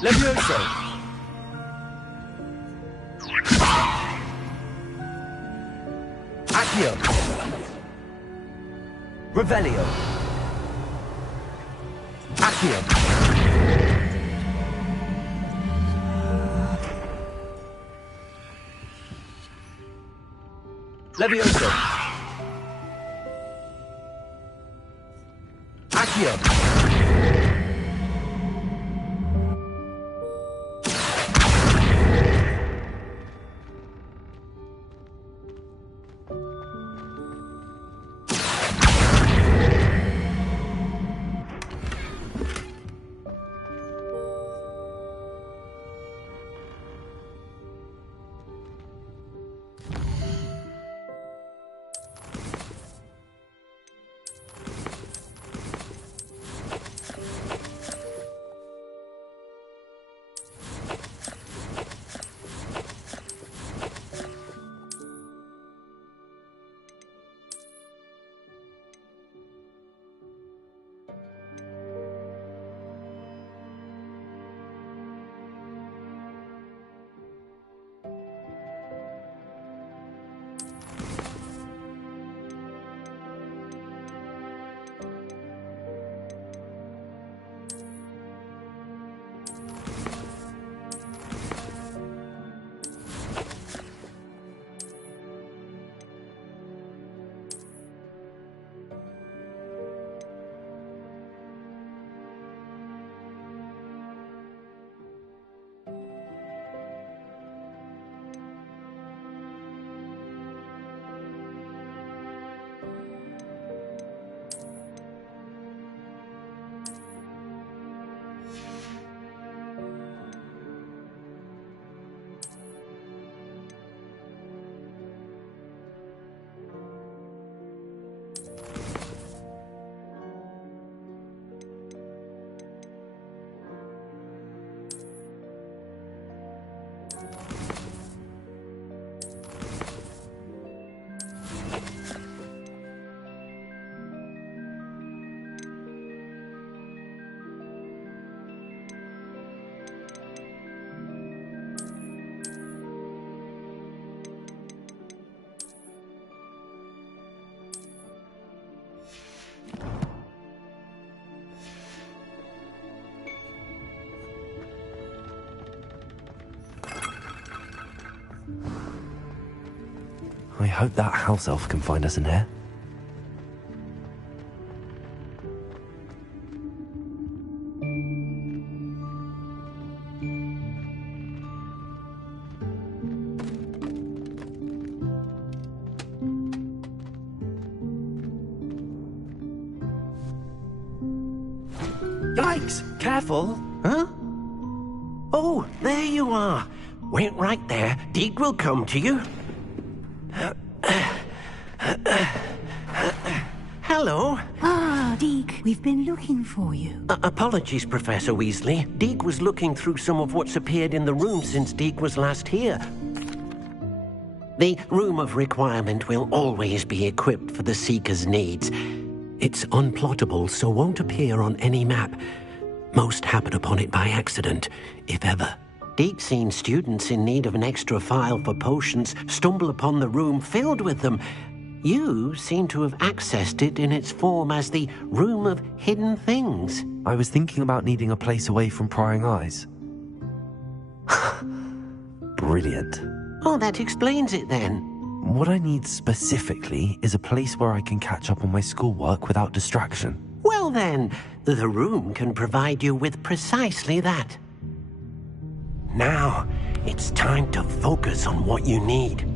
Levioso! Accio! Revelio! Accio! Levioso! Accio! I hope that house elf can find us in here. Yikes! Careful! Huh? Oh, there you are. Wait right there. Deke will come to you. Hello. Ah, Deke, we've been looking for you. Apologies, Professor Weasley. Deke was looking through some of what's appeared in the room since Deke was last here. The Room of Requirement will always be equipped for the Seeker's needs. It's unplottable, so won't appear on any map. Most happen upon it by accident, if ever. Deke's seen students in need of an extra file for potions stumble upon the room filled with them. You seem to have accessed it in its form as the Room of Hidden Things. I was thinking about needing a place away from prying eyes. Brilliant. Oh, that explains it then. What I need specifically is a place where I can catch up on my schoolwork without distraction. Well then, the room can provide you with precisely that. Now, it's time to focus on what you need.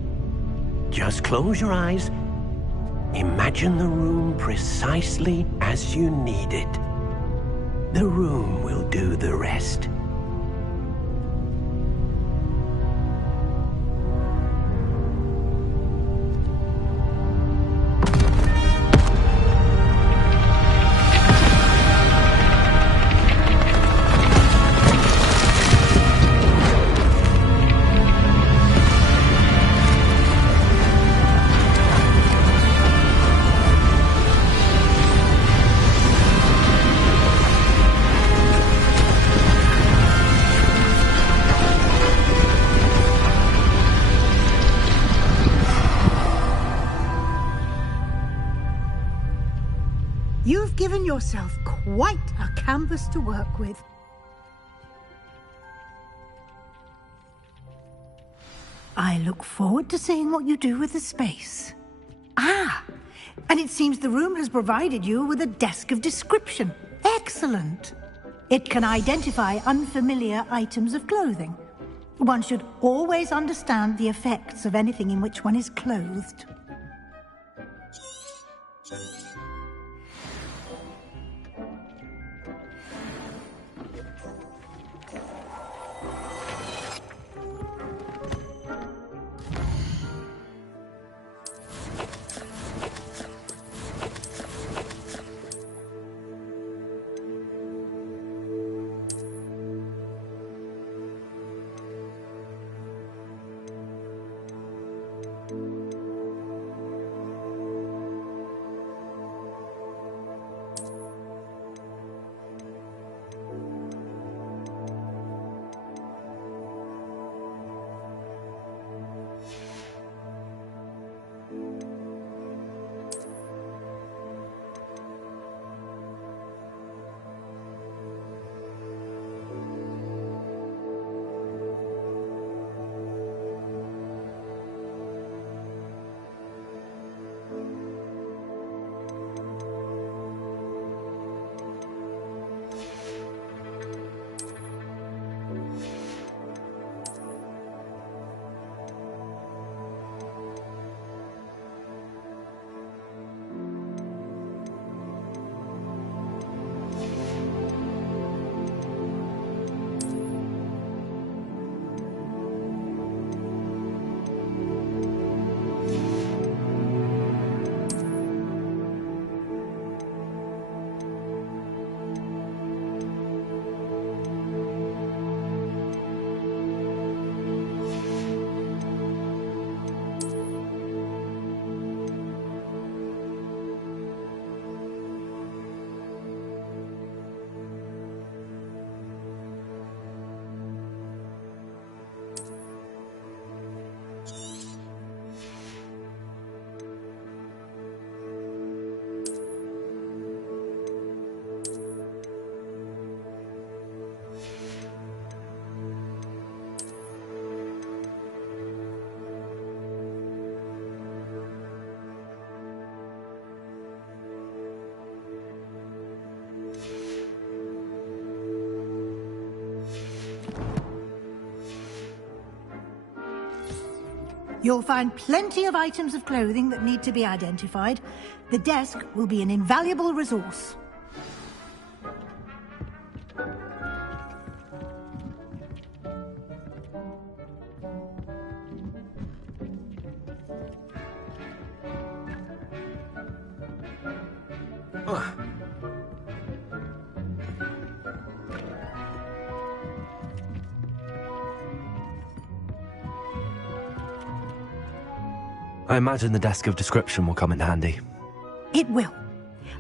Just close your eyes. Imagine the room precisely as you need it. The room will do the rest. You've given yourself quite a canvas to work with. I look forward to seeing what you do with the space. Ah, and it seems the room has provided you with a desk of description. Excellent. It can identify unfamiliar items of clothing. One should always understand the effects of anything in which one is clothed. You'll find plenty of items of clothing that need to be identified. The desk will be an invaluable resource. I imagine the desk of description will come in handy. It will.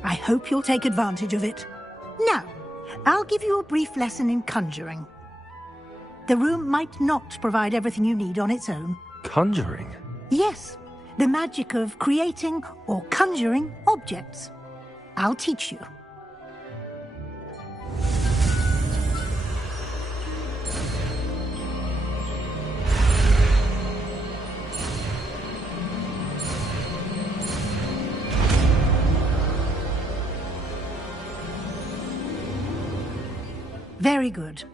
I hope you'll take advantage of it. Now, I'll give you a brief lesson in conjuring. The room might not provide everything you need on its own. Conjuring? Yes, the magic of creating or conjuring objects. I'll teach you. Very good.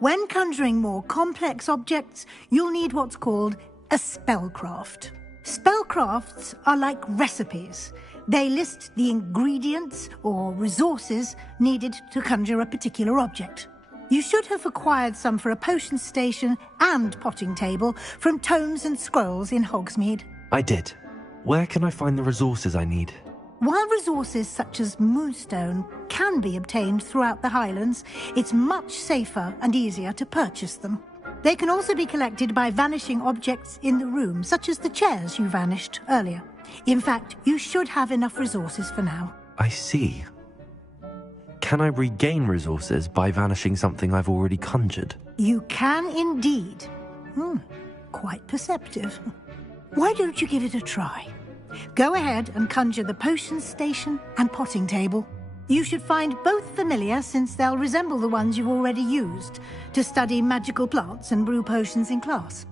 When conjuring more complex objects, you'll need what's called a spellcraft. Spellcrafts are like recipes. They list the ingredients or resources needed to conjure a particular object. You should have acquired some for a potion station and potting table from tomes and scrolls in Hogsmeade. I did. Where can I find the resources I need? While resources such as moonstone can be obtained throughout the Highlands, it's much safer and easier to purchase them. They can also be collected by vanishing objects in the room, such as the chairs you vanished earlier. In fact, you should have enough resources for now. I see. Can I regain resources by vanishing something I've already conjured? You can indeed. Quite perceptive. Why don't you give it a try? Go ahead and conjure the potion station and potting table. You should find both familiar, since they'll resemble the ones you've already used to study magical plants and brew potions in class.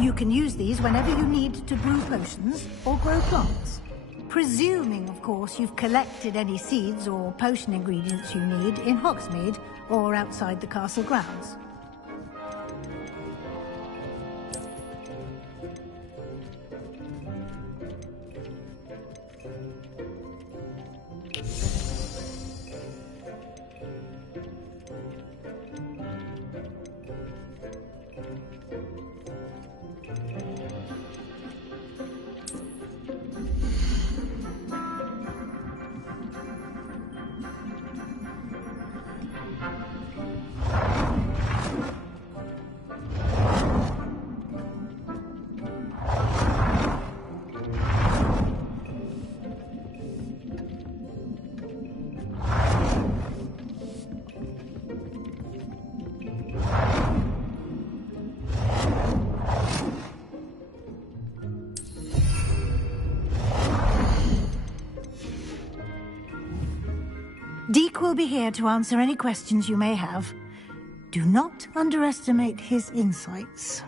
You can use these whenever you need to brew potions or grow plants. Presuming, of course, you've collected any seeds or potion ingredients you need in Hogsmeade or outside the castle grounds. Deke will be here to answer any questions you may have. Do not underestimate his insights.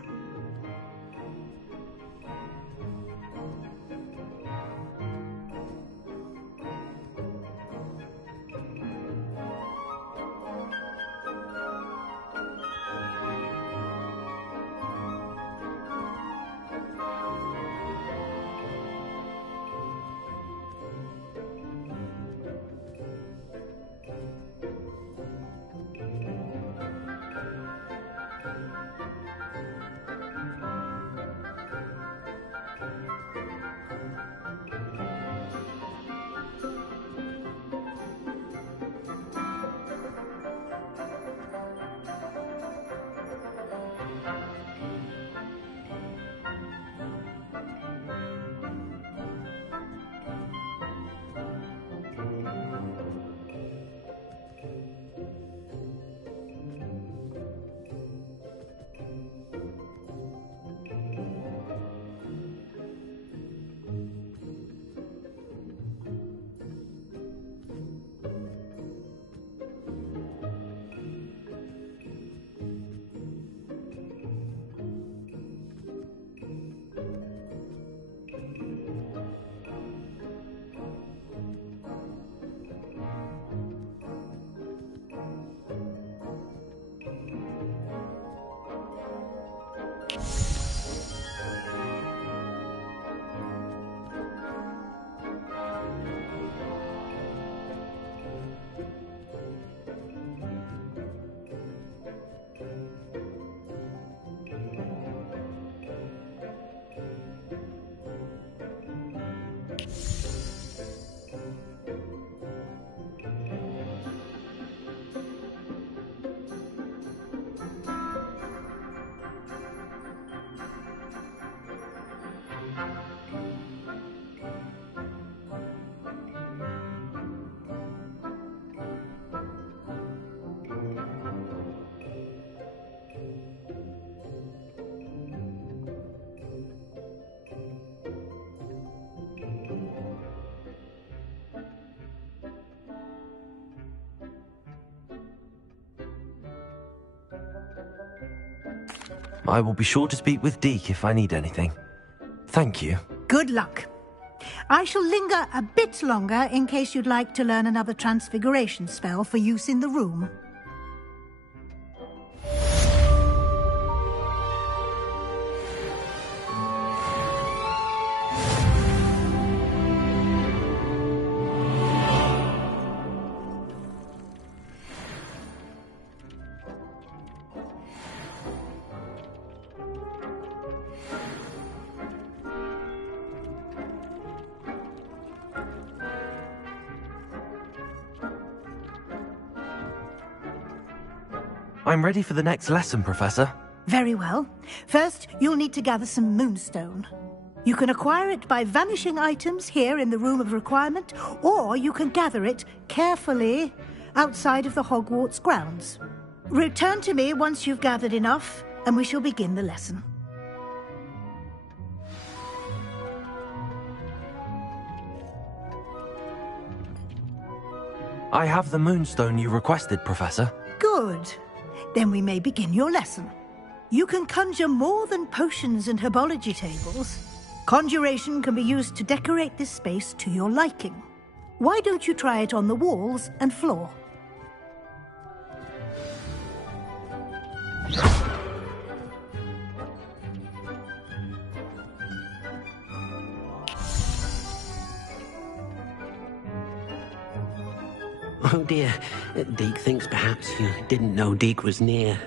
I will be sure to speak with Deke if I need anything. Thank you. Good luck. I shall linger a bit longer in case you'd like to learn another transfiguration spell for use in the room. I'm ready for the next lesson, Professor. Very well. First, you'll need to gather some moonstone. You can acquire it by vanishing items here in the Room of Requirement, or you can gather it carefully outside of the Hogwarts grounds. Return to me once you've gathered enough, and we shall begin the lesson. I have the moonstone you requested, Professor. Good. Then we may begin your lesson. You can conjure more than potions and herbology tables. Conjuration can be used to decorate this space to your liking. Why don't you try it on the walls and floor? Oh dear, Deke thinks perhaps you didn't know Deke was near.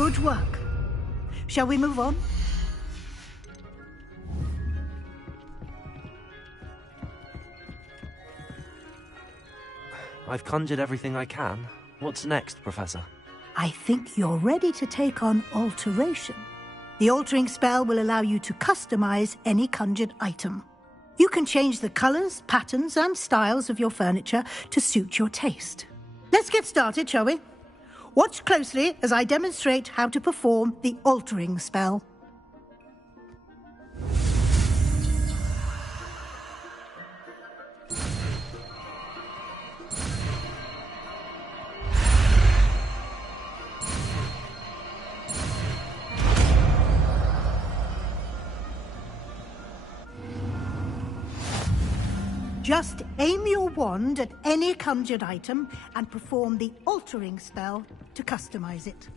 Good work. Shall we move on? I've conjured everything I can. What's next, Professor? I think you're ready to take on alteration. The altering spell will allow you to customize any conjured item. You can change the colors, patterns, and styles of your furniture to suit your taste. Let's get started, shall we? Watch closely as I demonstrate how to perform the altering spell. Just aim your wand at any conjured item and perform the altering spell to customize it.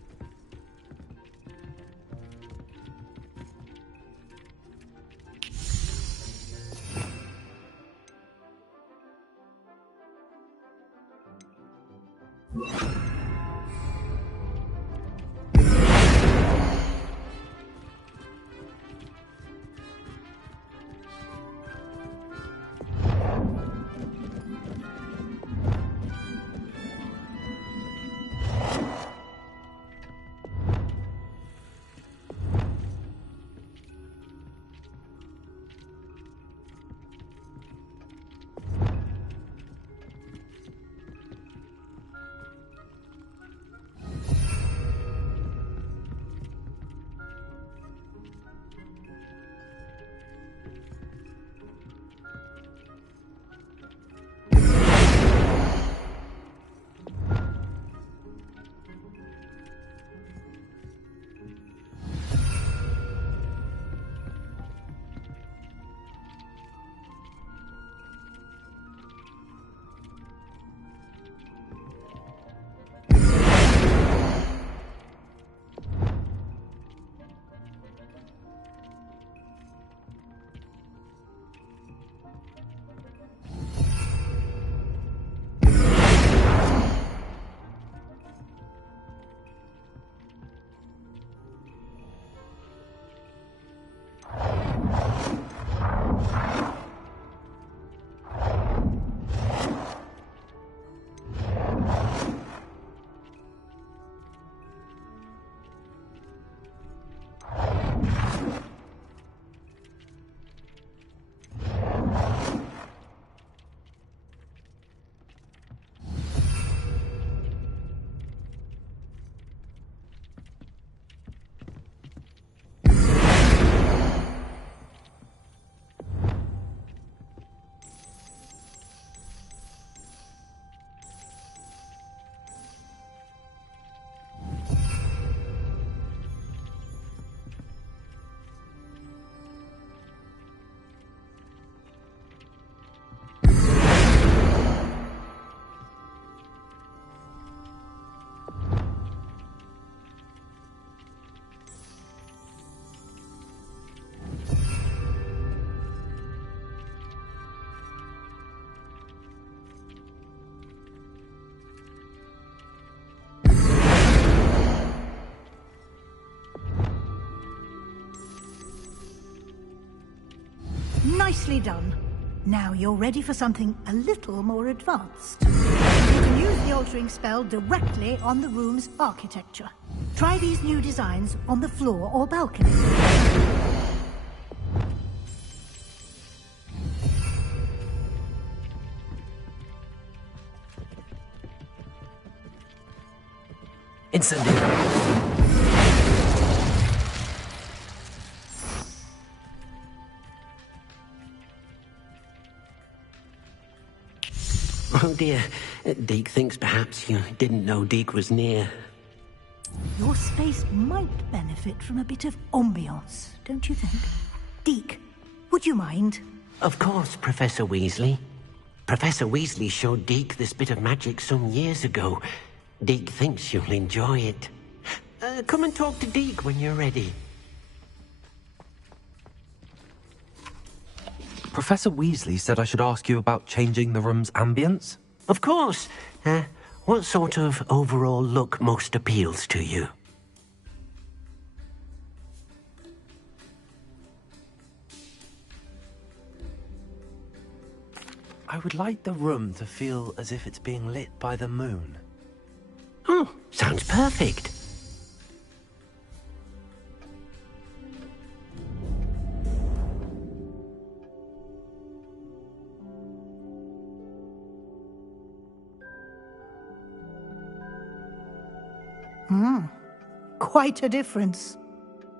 Nicely done. Now you're ready for something a little more advanced. You can use the altering spell directly on the room's architecture. Try these new designs on the floor or balcony. Incendiary. Oh dear, Deke thinks perhaps you didn't know Deke was near. Your space might benefit from a bit of ambiance, don't you think? Deke, would you mind? Of course, Professor Weasley. Professor Weasley showed Deke this bit of magic some years ago. Deke thinks you'll enjoy it. Come and talk to Deke when you're ready. Professor Weasley said I should ask you about changing the room's ambience? Of course. What sort of overall look most appeals to you? I would like the room to feel as if it's being lit by the moon. Oh, sounds perfect. Quite a difference.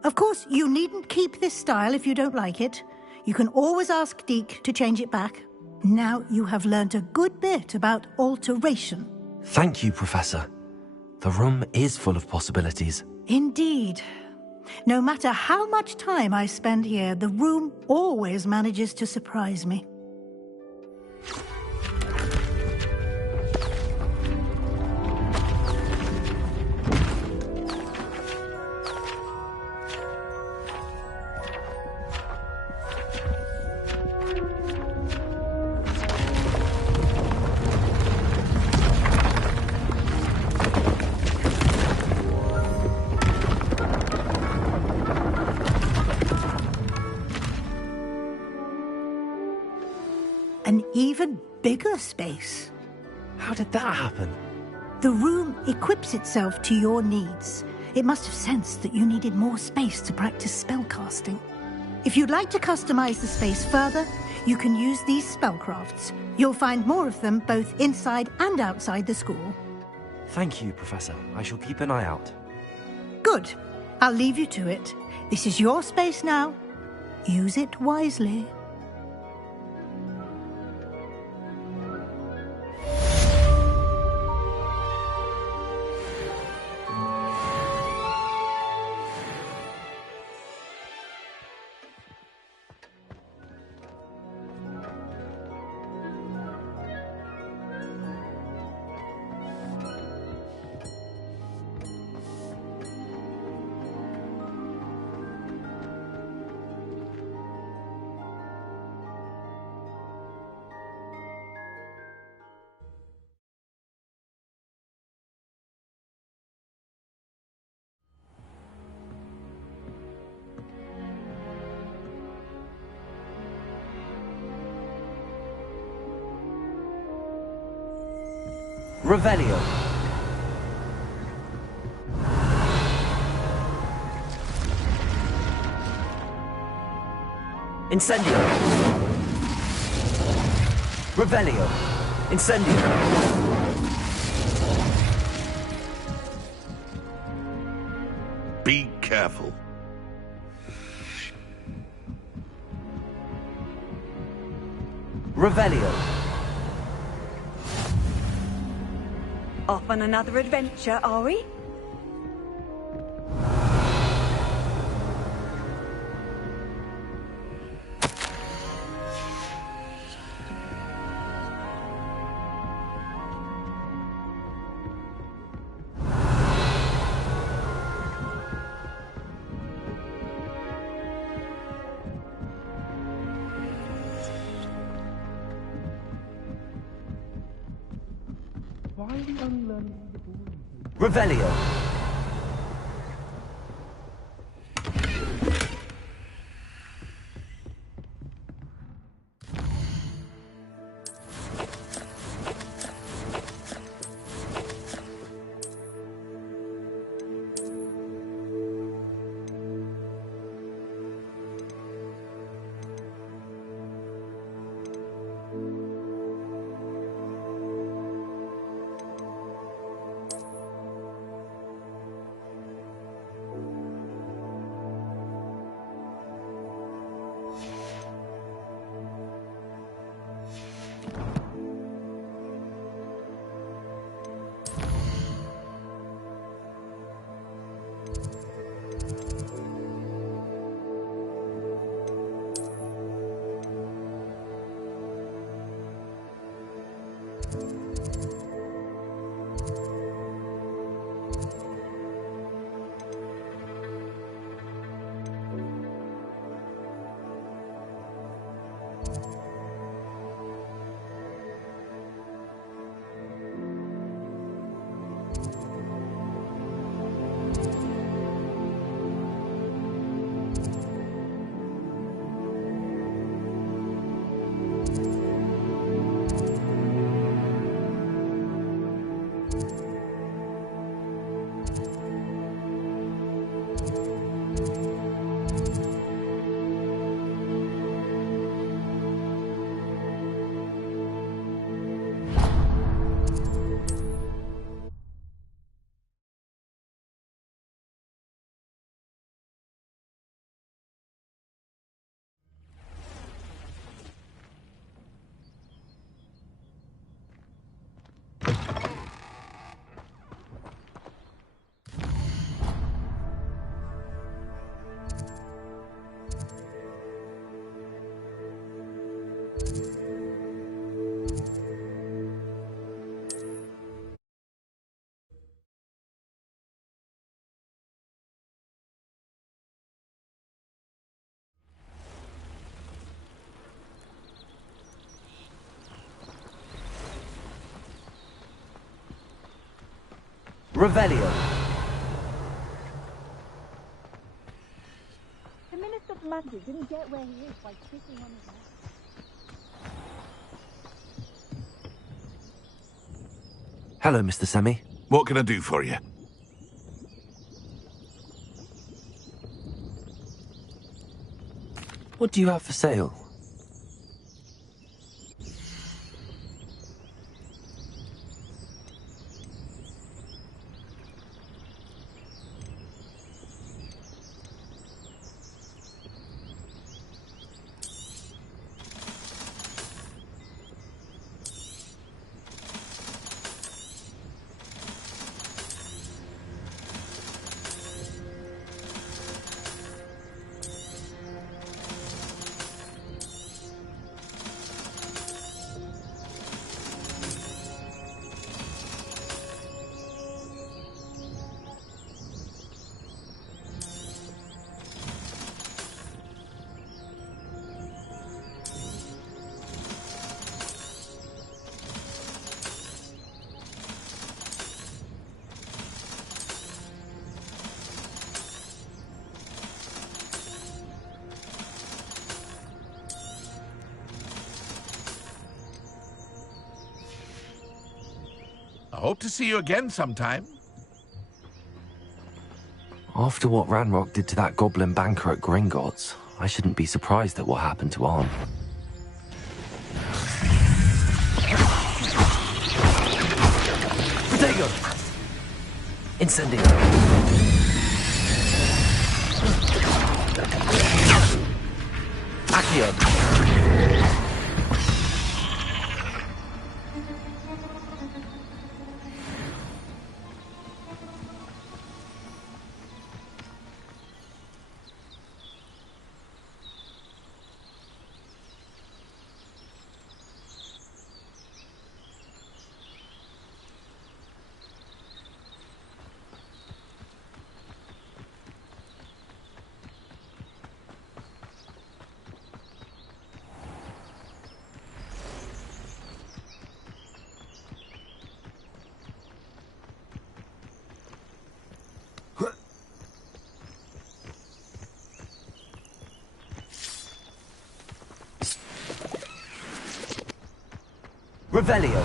Of course, you needn't keep this style if you don't like it. You can always ask Deke to change it back. Now you have learnt a good bit about alteration. Thank you, Professor. The room is full of possibilities. Indeed. No matter how much time I spend here, the room always manages to surprise me. An even bigger space. How did that happen? The room equips itself to your needs. It must have sensed that you needed more space to practice spellcasting. If you'd like to customize the space further, you can use these spellcrafts. You'll find more of them both inside and outside the school. Thank you, Professor. I shall keep an eye out. Good. I'll leave you to it. This is your space now. Use it wisely. Revelio. Incendio. Revelio. Incendio. Be careful. Revelio. Off on another adventure, are we? Why are we only learning the boring things? Revelio. Revelio. The Minister of Magic didn't get where he is by sitting on his neck. Hello, Mr. Semi. What can I do for you? What do you have for sale? I hope to see you again sometime. After what Ranrock did to that goblin banker at Gringotts, I shouldn't be surprised at what happened to Arn. Protego! Incendio! Accio! Revelio.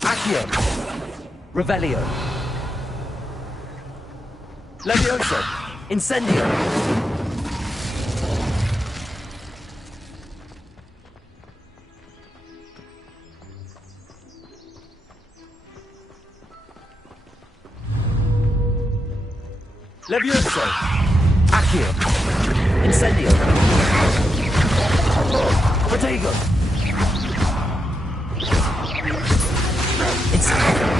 Accio. Revelio. Levioso. Incendio. Levioso. Accio. Incendio. Protego. Incendio.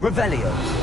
Revelio.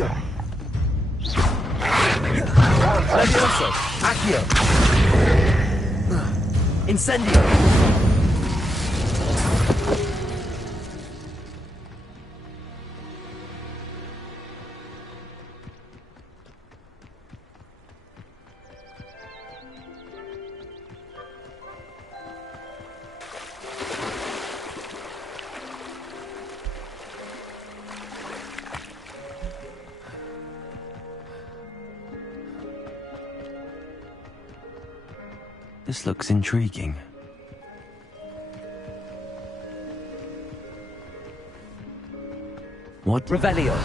Fuego! Levioso! Accio! Incendio! This looks intriguing. What? Revelio!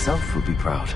Himself would be proud.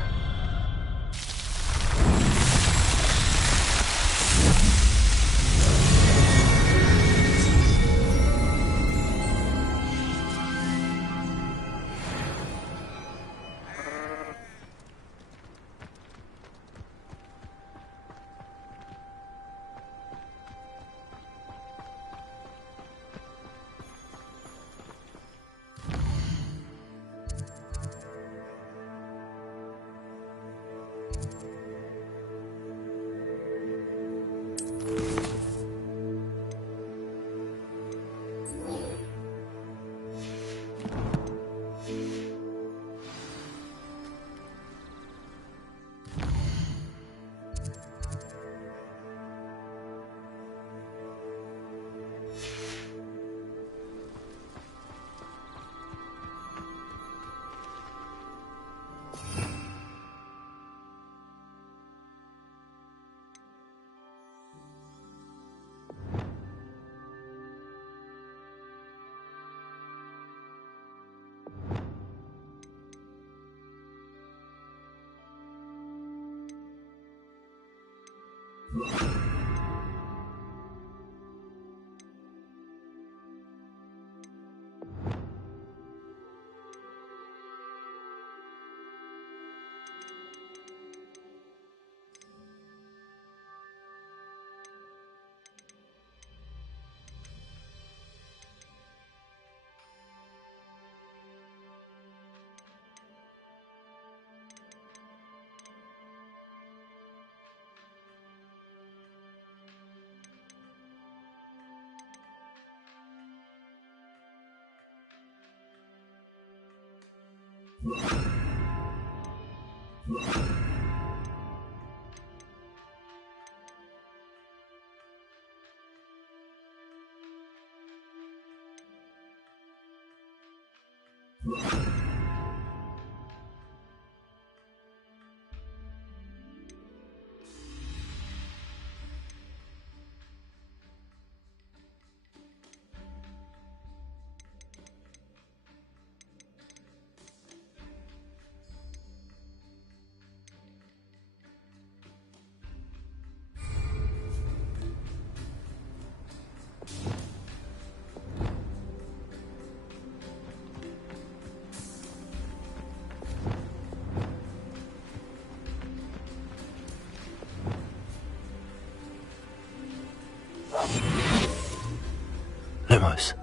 Lumos.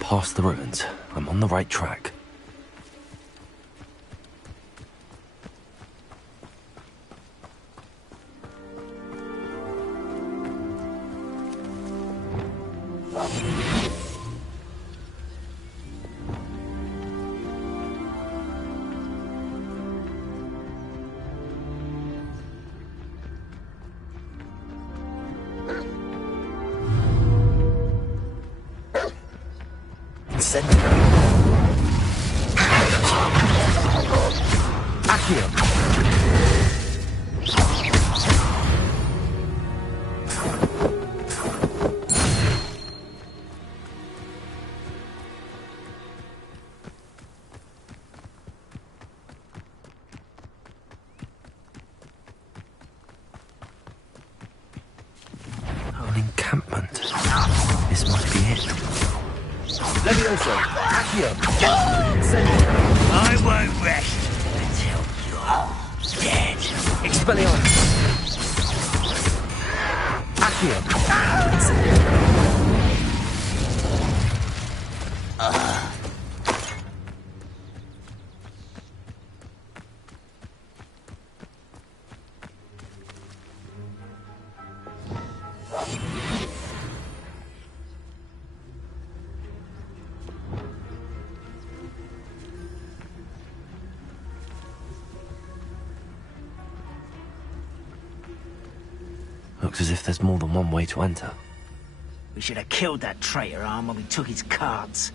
Past the ruins. I'm on the right track. An encampment. This might be it. Levioso! Accio! I won't rest until you're dead. Expelliarmus! Accio! Looks as if there's more than one way to enter. We should have killed that traitor arm when we took his cards.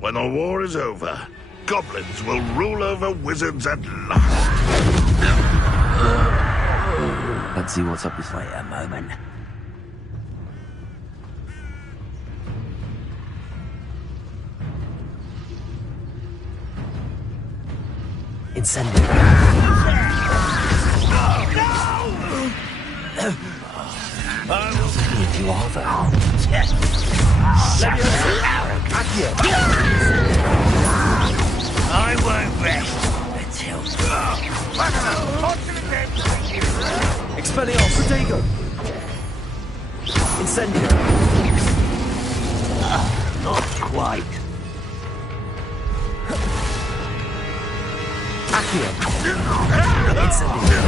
When the war is over, goblins will rule over wizards at last. Let's see what's up this way. Wait a moment. Incendio. You are there. I won't rest until... Expelliarmus. Protego. Incendio. Not quite. Accio. Incendio.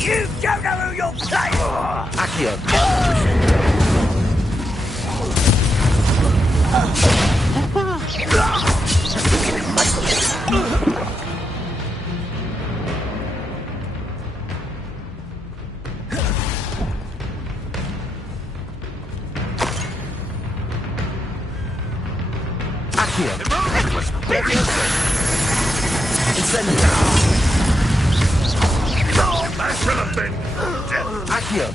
You don't know who you're playing! Accio. Accio. It was Incendio. Oh, that should have been. Accio.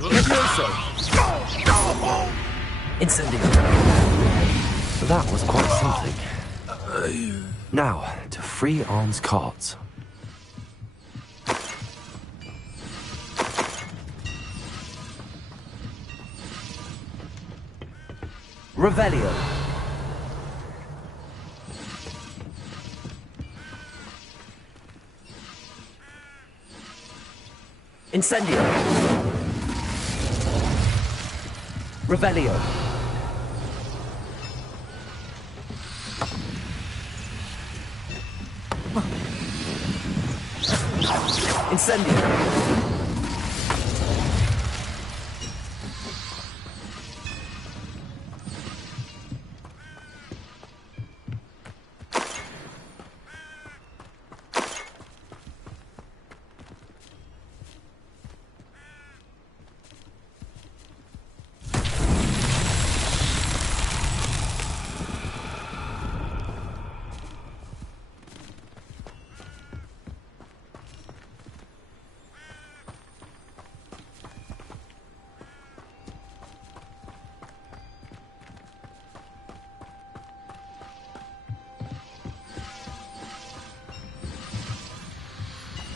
Levioso. Incendio. That was quite something. Now, to free Arn's cards. Revelio. Incendio. Revelio. Incendio.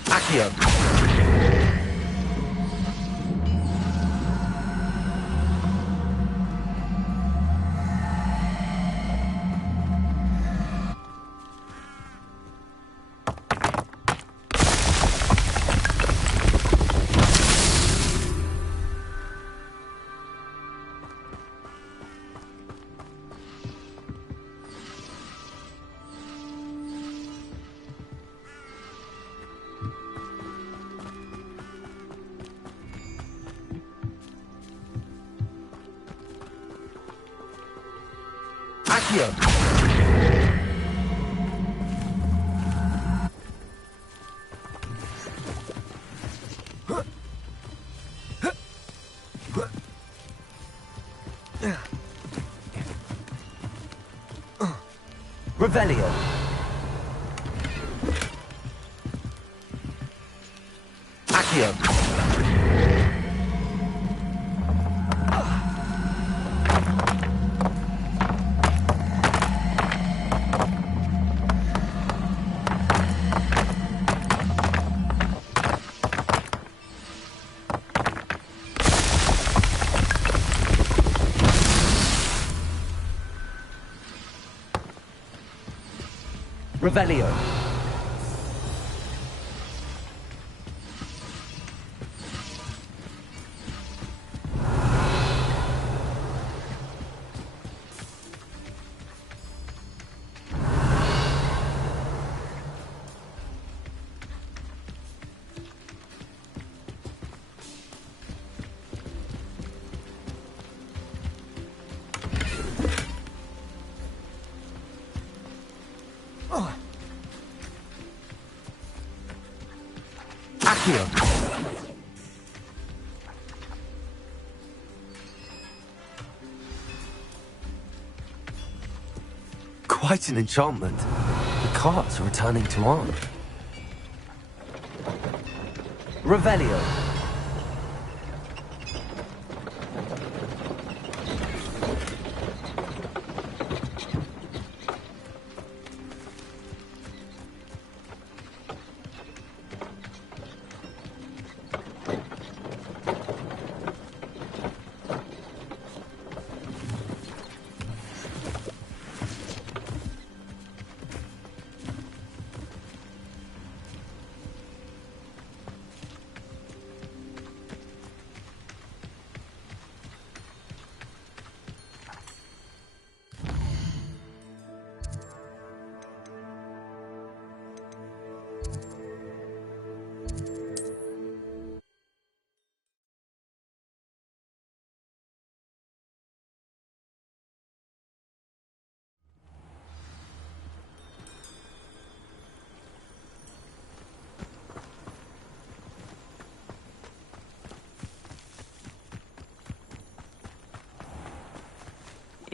Accio. Accio. Revelio. Accio. Revelio. Accio. Quite an enchantment. The cards are returning to Arn. Revelio.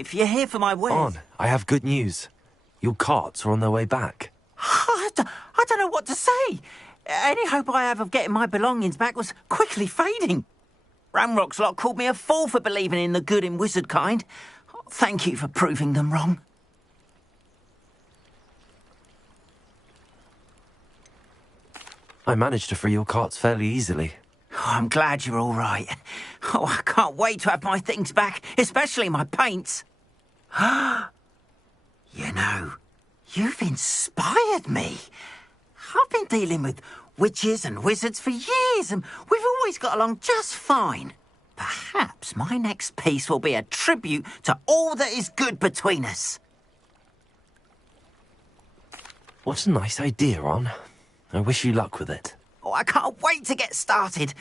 if you're here for my wares... On, I have good news. Your carts are on their way back. I don't know what to say. Any hope I have of getting my belongings back was quickly fading. Ramrock's lot called me a fool for believing in the good in wizard kind. Thank you for proving them wrong. I managed to free your carts fairly easily. Oh, I'm glad you're all right. Oh, I can't wait to have my things back, especially my paints. You know, you've inspired me. I've been dealing with witches and wizards for years, and we've always got along just fine. Perhaps my next piece will be a tribute to all that is good between us. What a nice idea, Ron. I wish you luck with it. Oh, I can't wait to get started.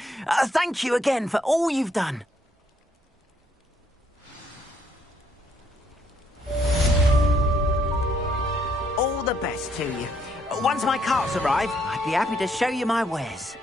Thank you again for all you've done. All the best to you. Once my carts arrive, I'd be happy to show you my wares.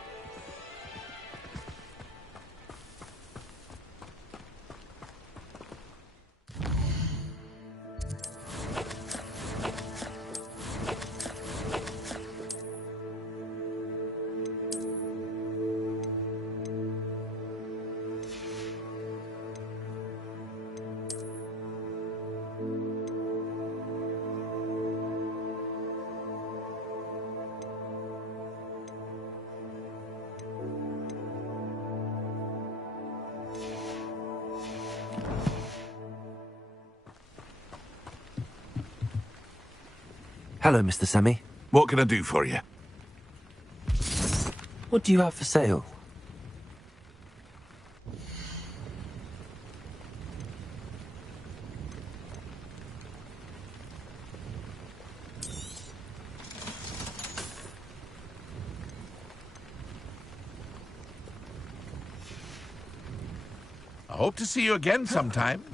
Hello, Mr. Semi. What can I do for you? What do you have for sale? I hope to see you again sometime.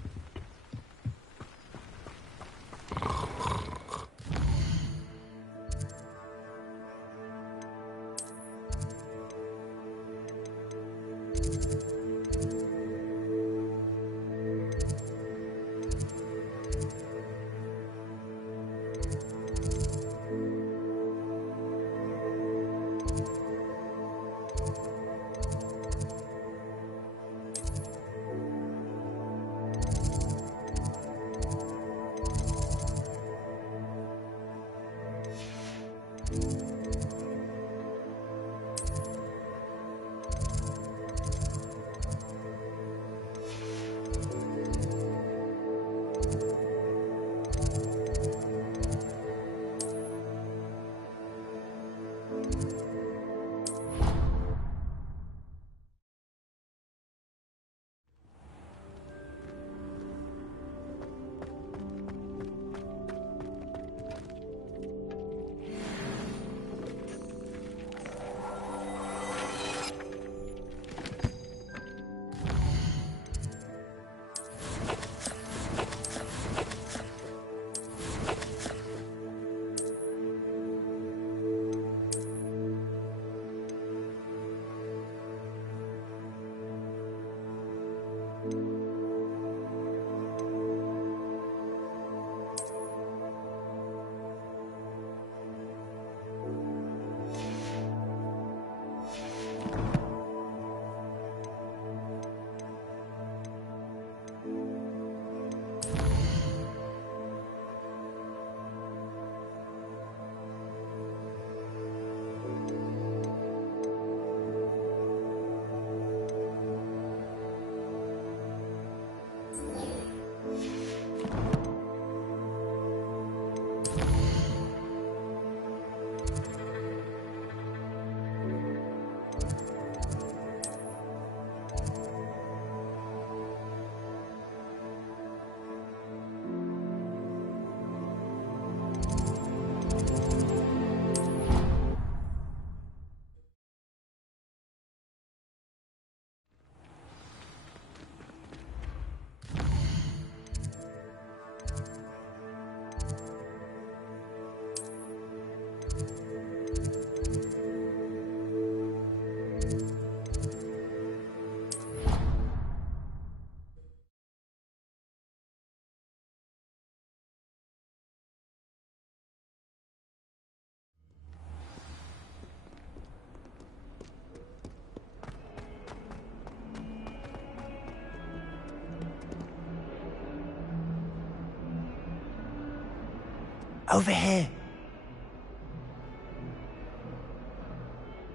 Over here.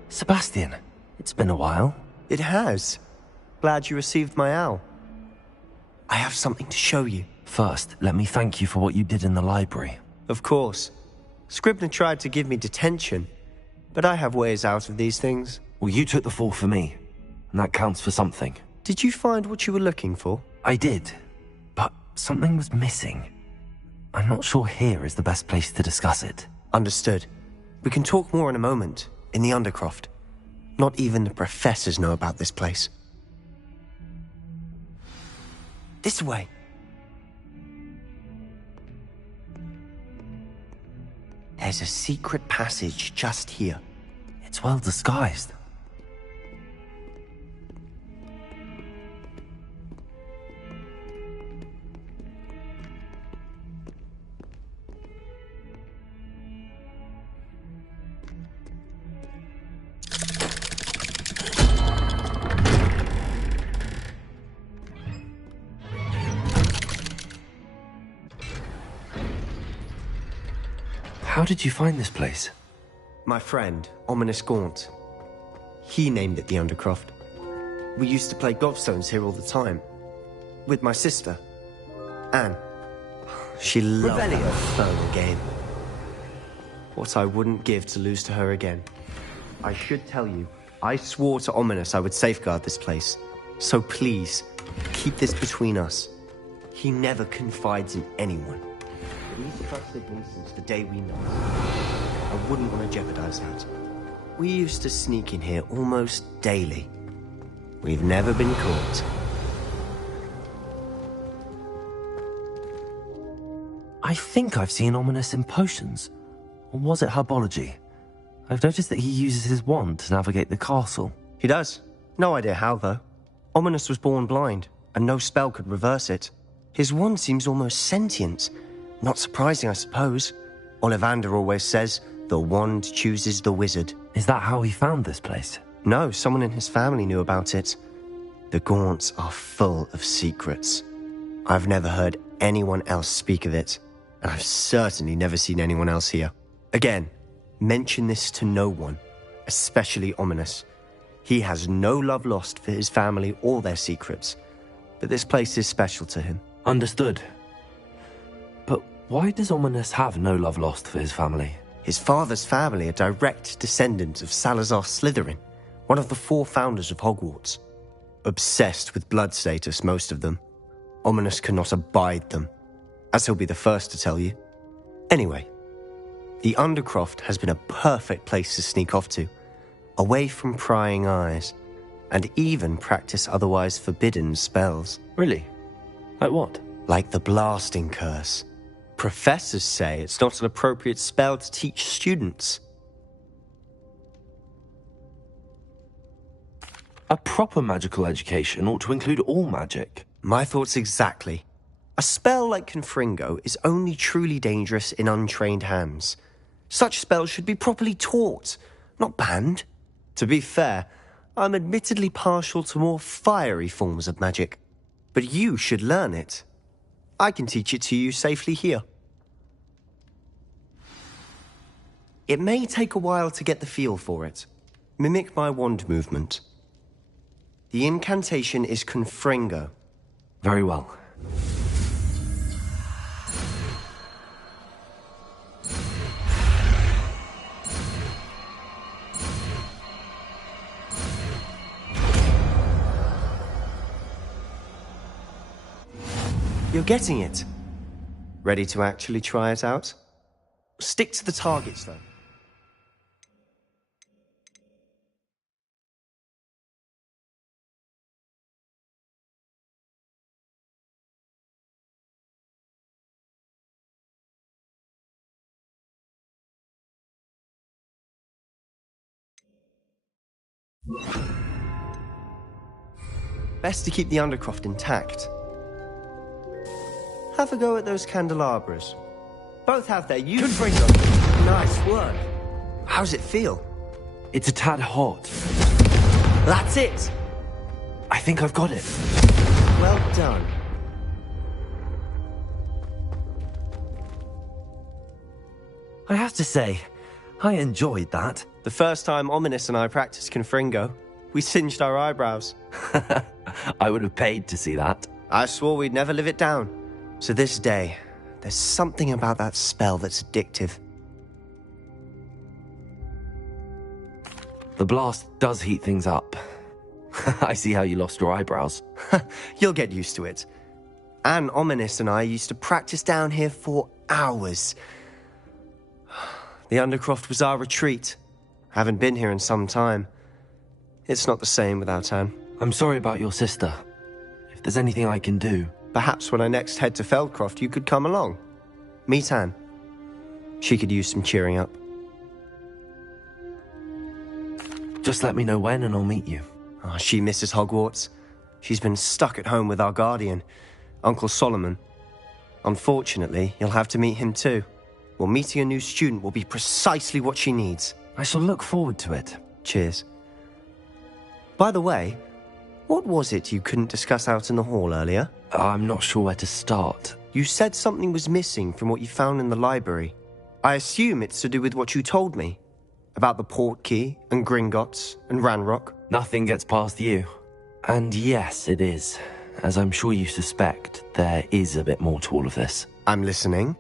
Sebastian, it's been a while. It has. Glad you received my owl. I have something to show you. First, let me thank you for what you did in the library. Of course. Scribner tried to give me detention, but I have ways out of these things. Well, you took the fall for me, and that counts for something. Did you find what you were looking for? I did, but something was missing. I'm not sure here is the best place to discuss it. Understood. We can talk more in a moment, in the Undercroft. Not even the professors know about this place. This way. There's a secret passage just here. It's well disguised. How did you find this place? My friend, Ominous Gaunt. He named it the Undercroft. We used to play gobstones here all the time. With my sister, Anne. She loved that infernal game. What I wouldn't give to lose to her again. I should tell you, I swore to Ominous I would safeguard this place. So please, keep this between us. He never confides in anyone. He's trusted me since the day we met. I wouldn't want to jeopardize that. We used to sneak in here almost daily. We've never been caught. I think I've seen Ominous in potions. Or was it herbology? I've noticed that he uses his wand to navigate the castle. He does. No idea how, though. Ominous was born blind, and no spell could reverse it. His wand seems almost sentient. Not surprising, I suppose. Ollivander always says, the wand chooses the wizard. Is that how he found this place? No, someone in his family knew about it. The Gaunts are full of secrets. I've never heard anyone else speak of it, and I've certainly never seen anyone else here. Again, mention this to no one, especially Ominous. He has no love lost for his family or their secrets, but this place is special to him. Understood. But why does Ominous have no love lost for his family? His father's family are direct descendants of Salazar Slytherin, one of the 4 founders of Hogwarts. Obsessed with blood status, most of them. Ominous cannot abide them, as he'll be the first to tell you. Anyway, the Undercroft has been a perfect place to sneak off to, away from prying eyes, and even practice otherwise forbidden spells. Really? Like what? Like the blasting curse. Professors say it's not an appropriate spell to teach students. A proper magical education ought to include all magic. My thoughts exactly. A spell like Confringo is only truly dangerous in untrained hands. Such spells should be properly taught, not banned. To be fair, I'm admittedly partial to more fiery forms of magic. But you should learn it. I can teach it to you safely here. It may take a while to get the feel for it. Mimic my wand movement. The incantation is Confringo. Very well. You're getting it. Ready to actually try it out? Stick to the targets, though. Best to keep the Undercroft intact. Have a go at those candelabras. Both have their use. Nice work. How's it feel? It's a tad hot. That's it. I think I've got it. Well done. I have to say, I enjoyed that. The first time Ominous and I practiced Confringo, we singed our eyebrows. I would have paid to see that. I swore we'd never live it down. To this day, there's something about that spell that's addictive. The blast does heat things up. I see how you lost your eyebrows. You'll get used to it. And Ominous and I used to practice down here for hours. The Undercroft was our retreat. Haven't been here in some time. It's not the same without Anne. I'm sorry about your sister. If there's anything I can do... Perhaps when I next head to Feldcroft, you could come along. Meet Anne. She could use some cheering up. Just let me know when and I'll meet you. Oh, she misses Hogwarts. She's been stuck at home with our guardian, Uncle Solomon. Unfortunately, you'll have to meet him too. Well, meeting a new student will be precisely what she needs. I shall look forward to it. Cheers. By the way, what was it you couldn't discuss out in the hall earlier? I'm not sure where to start. You said something was missing from what you found in the library. I assume it's to do with what you told me. About the Portkey, and Gringotts, and Ranrock. Nothing gets past you. And yes, it is. As I'm sure you suspect, there is a bit more to all of this. I'm listening.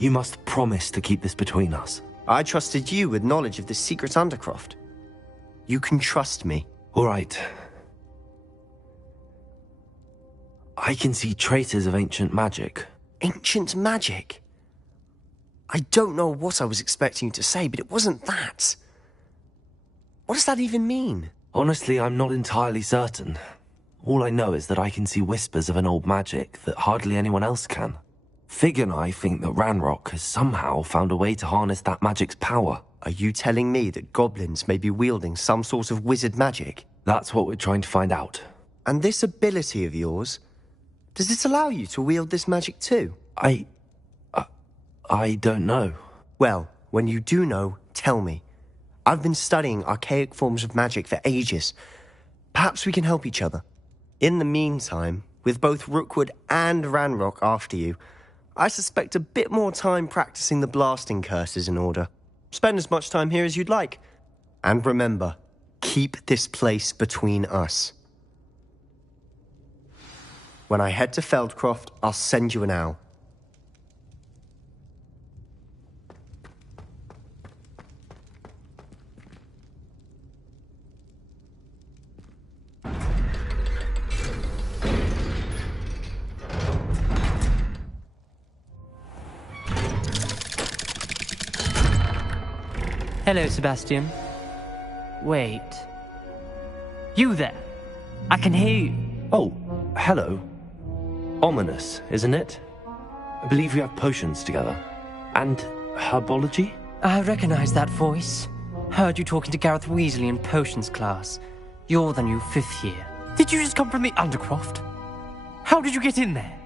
You must promise to keep this between us. I trusted you with knowledge of the secret Undercroft. You can trust me. All right. I can see traces of ancient magic. Ancient magic? I don't know what I was expecting you to say, but it wasn't that. What does that even mean? Honestly, I'm not entirely certain. All I know is that I can see whispers of an old magic that hardly anyone else can. Fig and I think that Ranrock has somehow found a way to harness that magic's power. Are you telling me that goblins may be wielding some sort of wizard magic? That's what we're trying to find out. And this ability of yours, does it allow you to wield this magic too? I don't know. Well, when you do know, tell me. I've been studying archaic forms of magic for ages. Perhaps we can help each other. In the meantime, with both Rookwood and Ranrock after you, I suspect a bit more time practicing the blasting curse is in order. Spend as much time here as you'd like. And remember, keep this place between us. When I head to Feldcroft, I'll send you an owl. Hello, Sebastian. Wait. You there? I can hear you. Oh, hello. Ominous, isn't it? I believe we have potions together. And herbology? I recognize that voice. Heard you talking to Gareth Weasley in potions class. You're the new 5th year. Did you just come from the Undercroft? How did you get in there?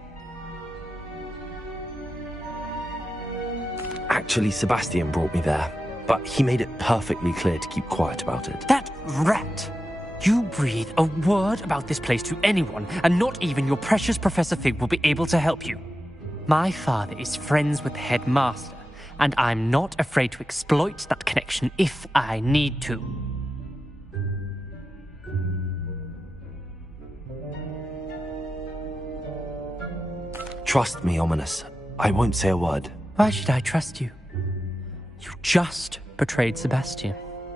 Actually, Sebastian brought me there. But he made it perfectly clear to keep quiet about it. That rat! You breathe a word about this place to anyone, and not even your precious Professor Fig will be able to help you. My father is friends with the headmaster, and I'm not afraid to exploit that connection if I need to. Trust me, Ominous. I won't say a word. Why should I trust you? You just betrayed Sebastian.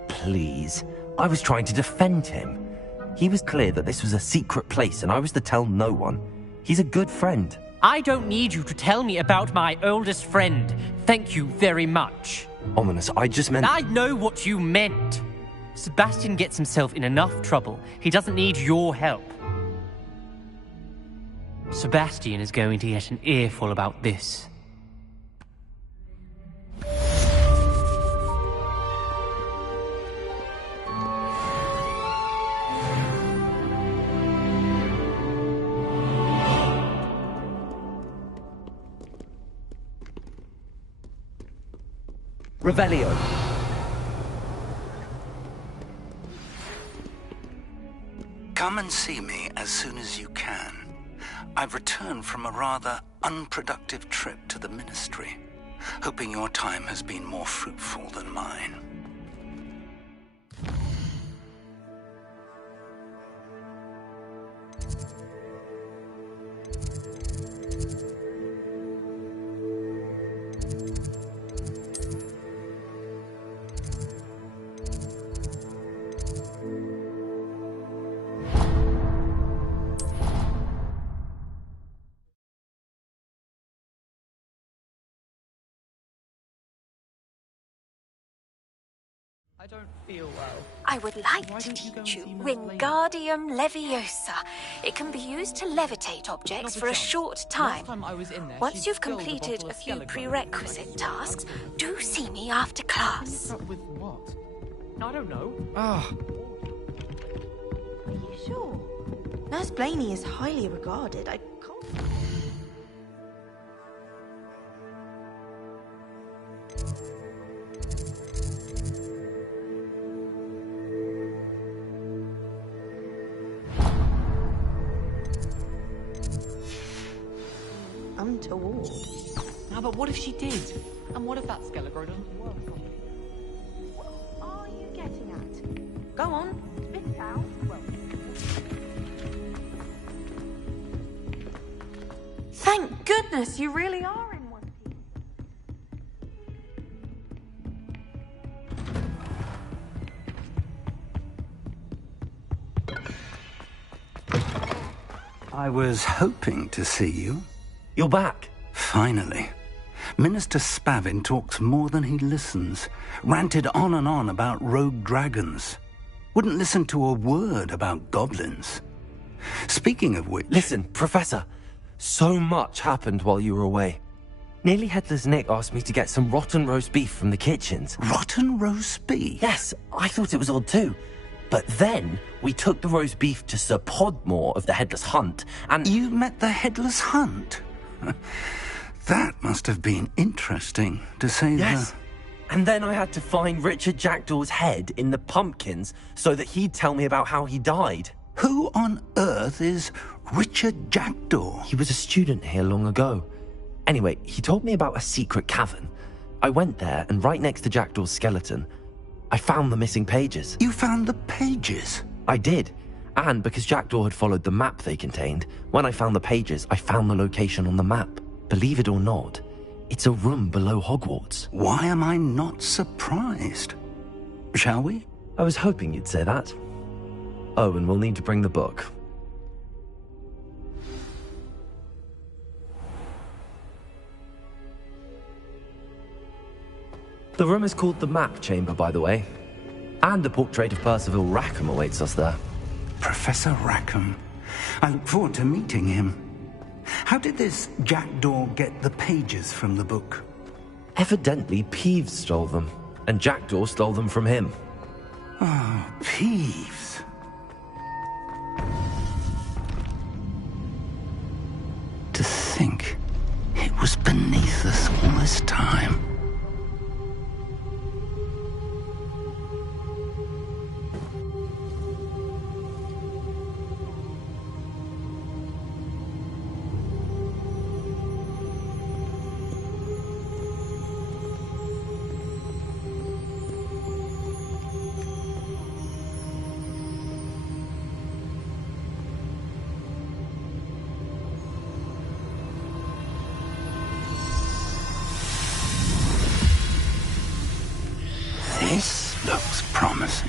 Please. I was trying to defend him. He was clear that this was a secret place and I was to tell no one. He's a good friend. I don't need you to tell me about my oldest friend. Thank you very much. Ominous, I just meant... I know what you meant. Sebastian gets himself in enough trouble. He doesn't need your help. Sebastian is going to get an earful about this. Revelio. Come and see me as soon as you can. I've returned from a rather unproductive trip to the Ministry, hoping your time has been more fruitful than mine. I don't feel well. I would like to teach you Wingardium Leviosa. It can be used to levitate objects for a short time. Once you've completed a few prerequisite tasks, do see me after class. With what? I don't know. Ah. Are you sure? Nurse Blaney is highly regarded. I can't... Untoward. No, but what if she did? And what if that Skeletor doesn't work? What are you getting at? Go on, spit it out. Well. Thank goodness you really are in one piece. I was hoping to see you. You're back. Finally. Minister Spavin talks more than he listens. Ranted on and on about rogue dragons. Wouldn't listen to a word about goblins. Speaking of which... Listen, Professor. So much happened while you were away. Nearly Headless Nick asked me to get some rotten roast beef from the kitchens. Rotten roast beef? Yes, I thought it was odd too. But then we took the roast beef to Sir Podmore of the Headless Hunt, and... You met the Headless Hunt? That must have been interesting, to say Yes. And then I had to find Richard Jackdaw's head in the pumpkins so that he'd tell me about how he died. Who on earth is Richard Jackdaw? He was a student here long ago. Anyway, he told me about a secret cavern. I went there, and right next to Jackdaw's skeleton, I found the missing pages. You found the pages? I did. And because Jackdaw had followed the map they contained, when I found the pages, I found the location on the map. Believe it or not, it's a room below Hogwarts. Why am I not surprised? Shall we? I was hoping you'd say that. Oh, and we'll need to bring the book. The room is called the Map Chamber, by the way. And the portrait of Percival Rackham awaits us there. Professor Rackham. I look forward to meeting him. How did this Jackdaw get the pages from the book? Evidently, Peeves stole them, and Jackdaw stole them from him. Oh, Peeves. To think it was beneath us all this time. This looks promising.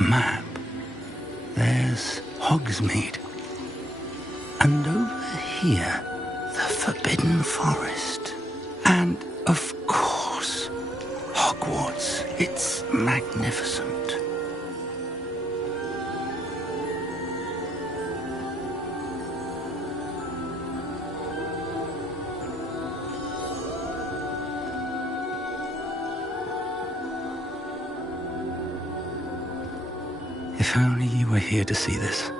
Map. There's Hogsmeade. And over here, the Forbidden Forest. And, of course, Hogwarts. It's magnificent. If only you were here to see this.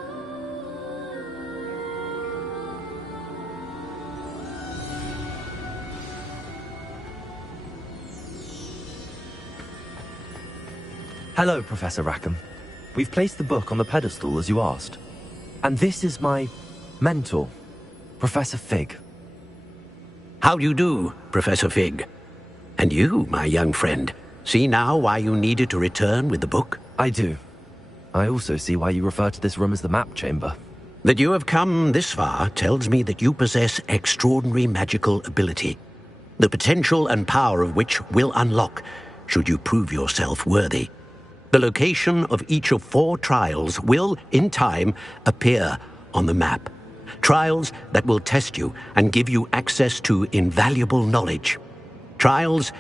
Hello, Professor Rackham. We've placed the book on the pedestal as you asked. And this is my mentor, Professor Fig. How do you do, Professor Fig? And you, my young friend, see now why you needed to return with the book? I do. I also see why you refer to this room as the map chamber. That you have come this far tells me that you possess extraordinary magical ability, the potential and power of which will unlock should you prove yourself worthy. The location of each of 4 trials will, in time, appear on the map. Trials that will test you and give you access to invaluable knowledge. Trials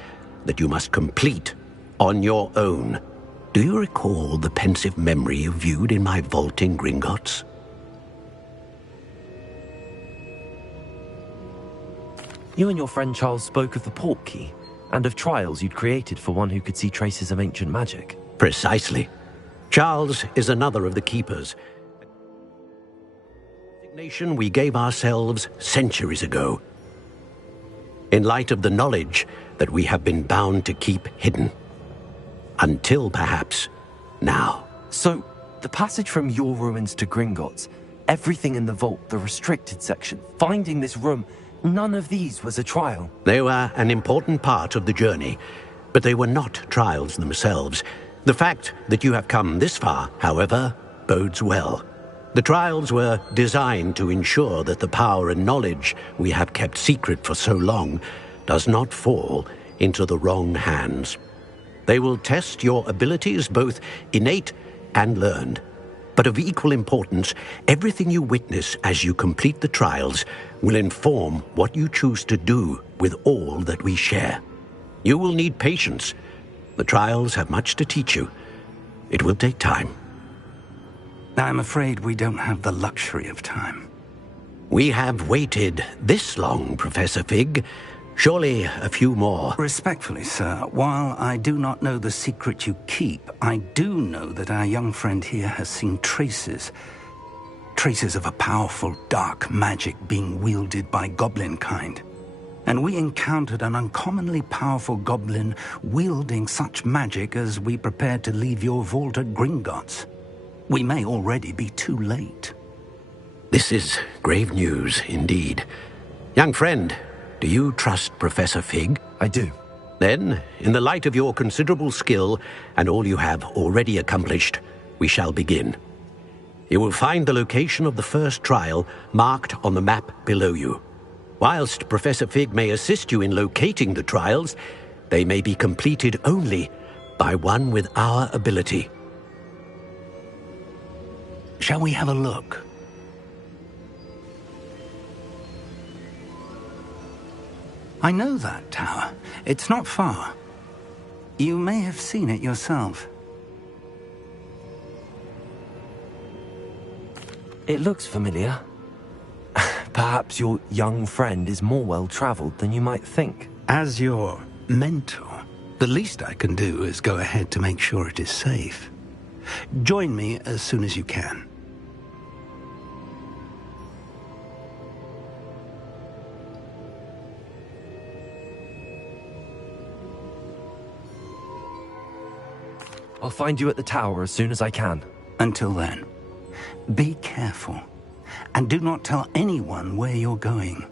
that you must complete on your own. Do you recall the pensive memory you viewed in my vault in Gringotts? You and your friend Charles spoke of the port key, and of trials you'd created for one who could see traces of ancient magic. Precisely. Charles is another of the keepers. A designation we gave ourselves centuries ago, in light of the knowledge that we have been bound to keep hidden. Until, perhaps, now. So, the passage from your ruins to Gringotts, everything in the vault, the restricted section, finding this room, none of these was a trial. They were an important part of the journey, but they were not trials themselves. The fact that you have come this far, however, bodes well. The trials were designed to ensure that the power and knowledge we have kept secret for so long does not fall into the wrong hands. They will test your abilities, both innate and learned. But of equal importance, everything you witness as you complete the trials will inform what you choose to do with all that we share. You will need patience. The trials have much to teach you. It will take time. I'm afraid we don't have the luxury of time. We have waited this long, Professor Fig. Surely a few more. Respectfully, sir, while I do not know the secret you keep, I do know that our young friend here has seen traces of a powerful dark magic being wielded by goblin kind. And we encountered an uncommonly powerful goblin wielding such magic as we prepared to leave your vault at Gringotts. We may already be too late. This is grave news indeed. Young friend, do you trust Professor Fig? I do. Then, in the light of your considerable skill and all you have already accomplished, we shall begin. You will find the location of the first trial marked on the map below you. Whilst Professor Fig may assist you in locating the trials, they may be completed only by one with our ability. Shall we have a look? I know that tower. It's not far. You may have seen it yourself. It looks familiar. Perhaps your young friend is more well-traveled than you might think. As your mentor, the least I can do is go ahead to make sure it is safe. Join me as soon as you can. I'll find you at the tower as soon as I can. Until then, be careful, and do not tell anyone where you're going.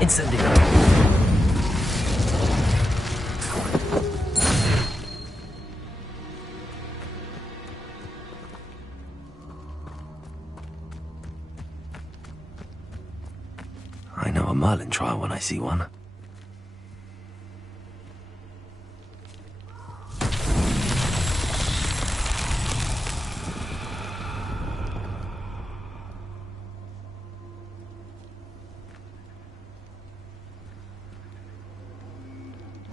Incendio. I know a Merlin trial when I see one.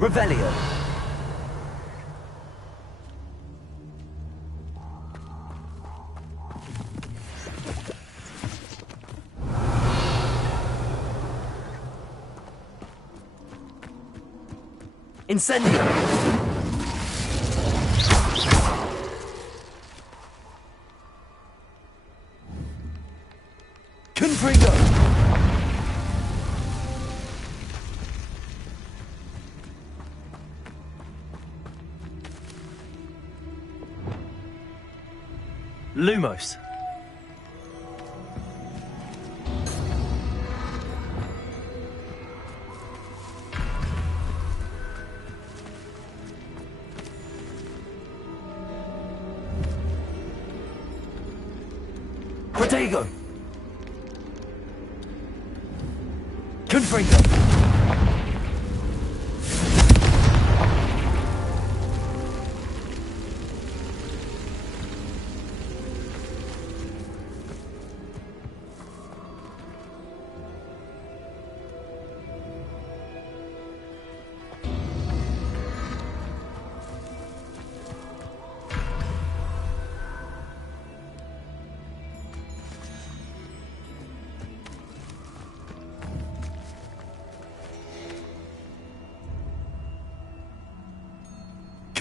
Revelio. Incendio. Confringo. Lumos. Protego. Confringo.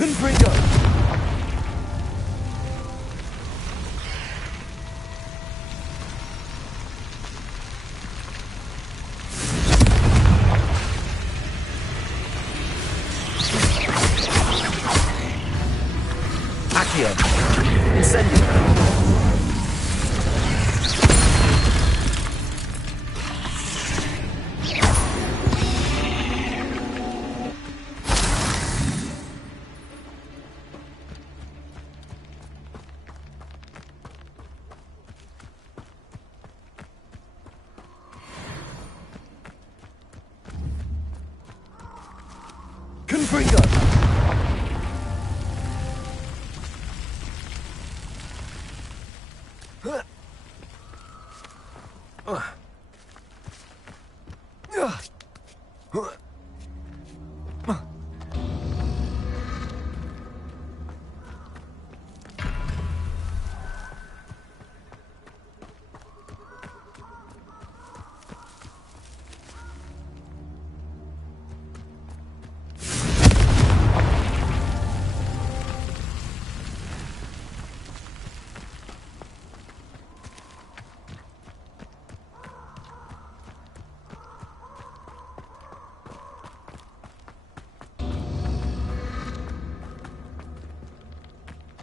Confringo. Accio. Incendio. Confringo.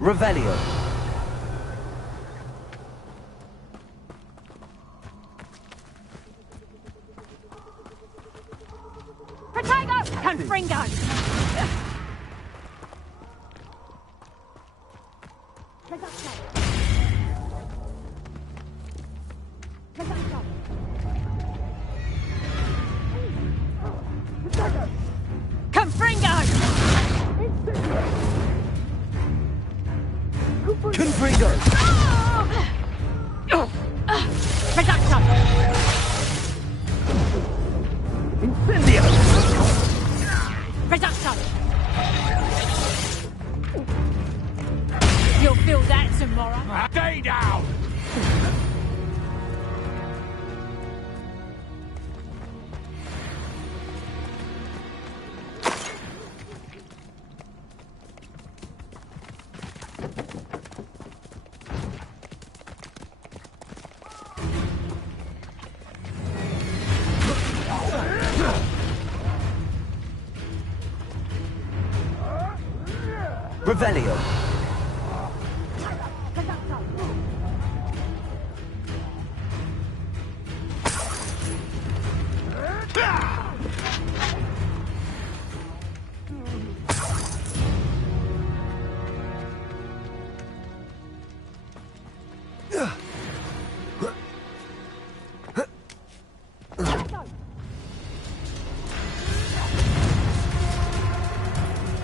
Revelio. Protego! Confringo! Confringo! Confringo! Reducto! Incendio! Reducto! You'll feel that tomorrow. Stay down! Revelio.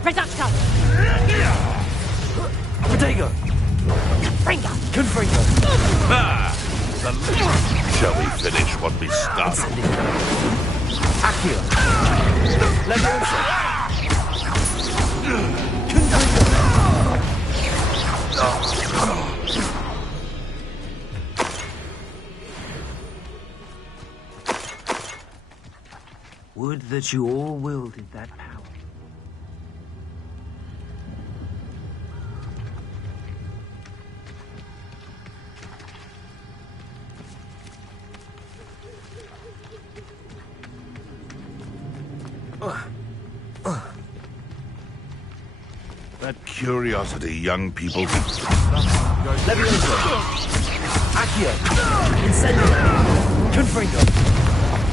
Reducto! Protego! Confringo! Confringo! Shall we finish what we started? Accio! Leviosa! Would that you all wielded that power. That curiosity young people... Leviosa! Accio! Incendio! Confringo!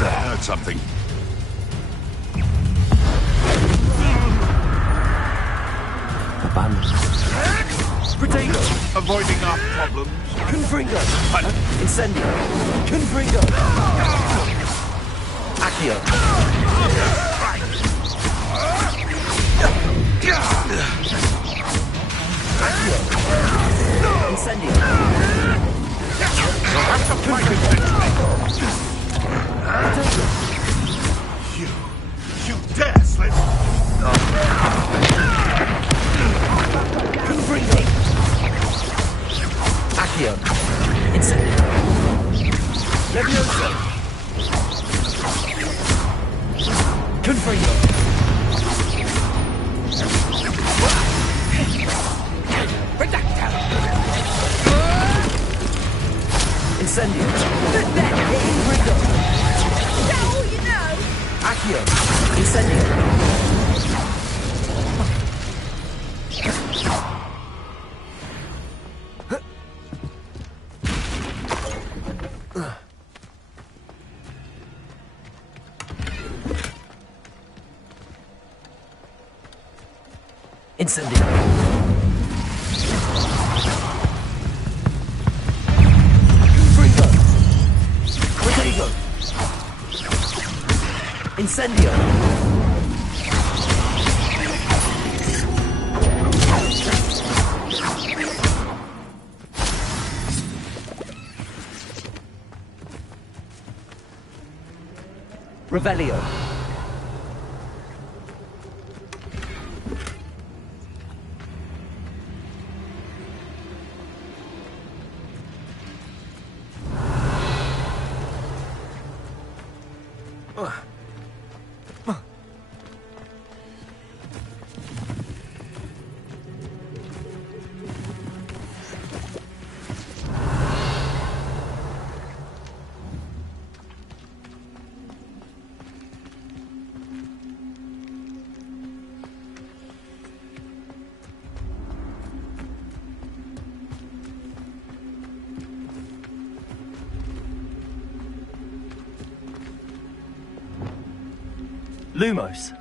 I heard something. Abandoned. Protego! Avoiding our problems. Confringo! Incendio! Confringo! Accio! Accio! Incendio! You'll have to fight it. You dare slip! Confringo! Accio! Incendio! Leviosa! Confringo! Reducto! Incendio! Confringo! Is that all you know? Accio! Incendio! Incendio! Confringo! Protego! Incendio! Revelio! Lumos.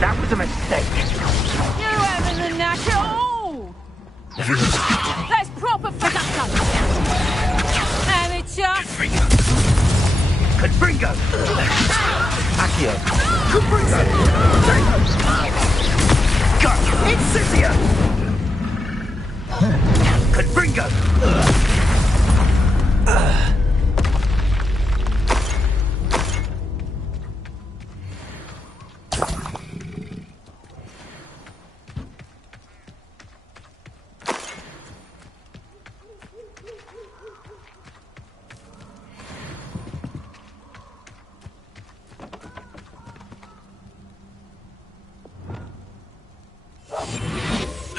That was a mistake. You're having the knack. Oh! That's proper production. Amateur. Confringo! Accio. Confringo! Got Incisio! Confringo!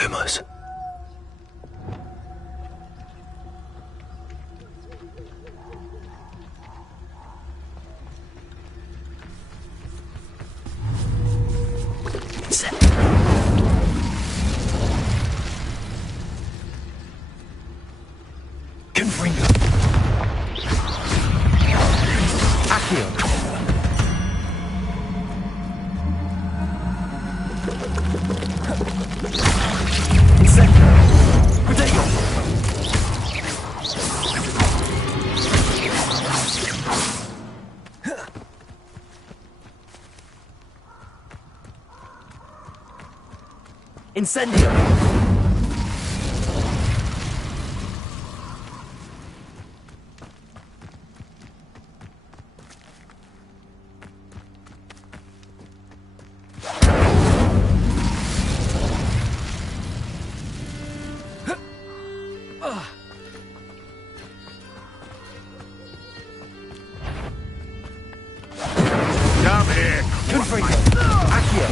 Lumos. Confringo! Accio. Incendio! Come here! Confringo! Accio!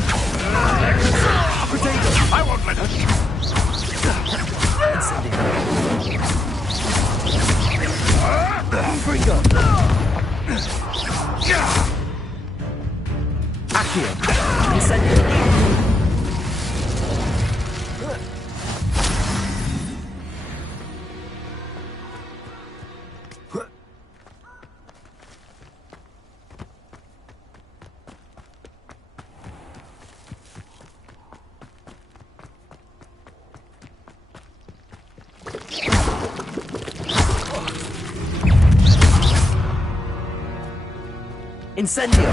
Potato! I won't let it! Confringo! Accio! Incendio! Incendio!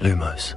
Lumos.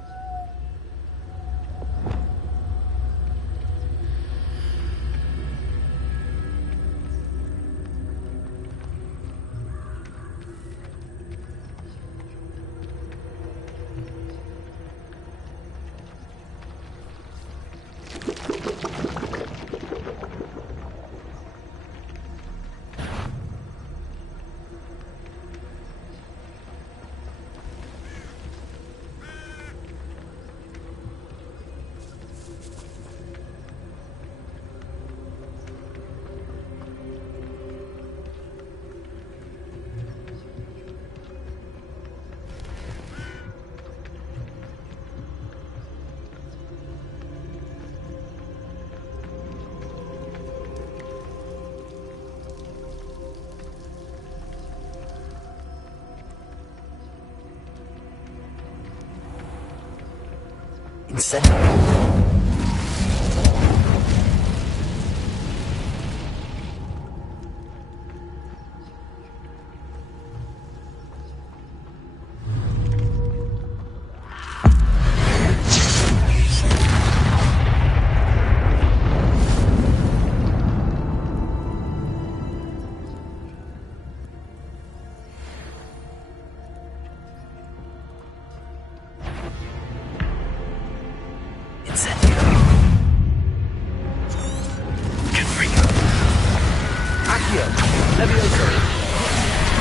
Incendio!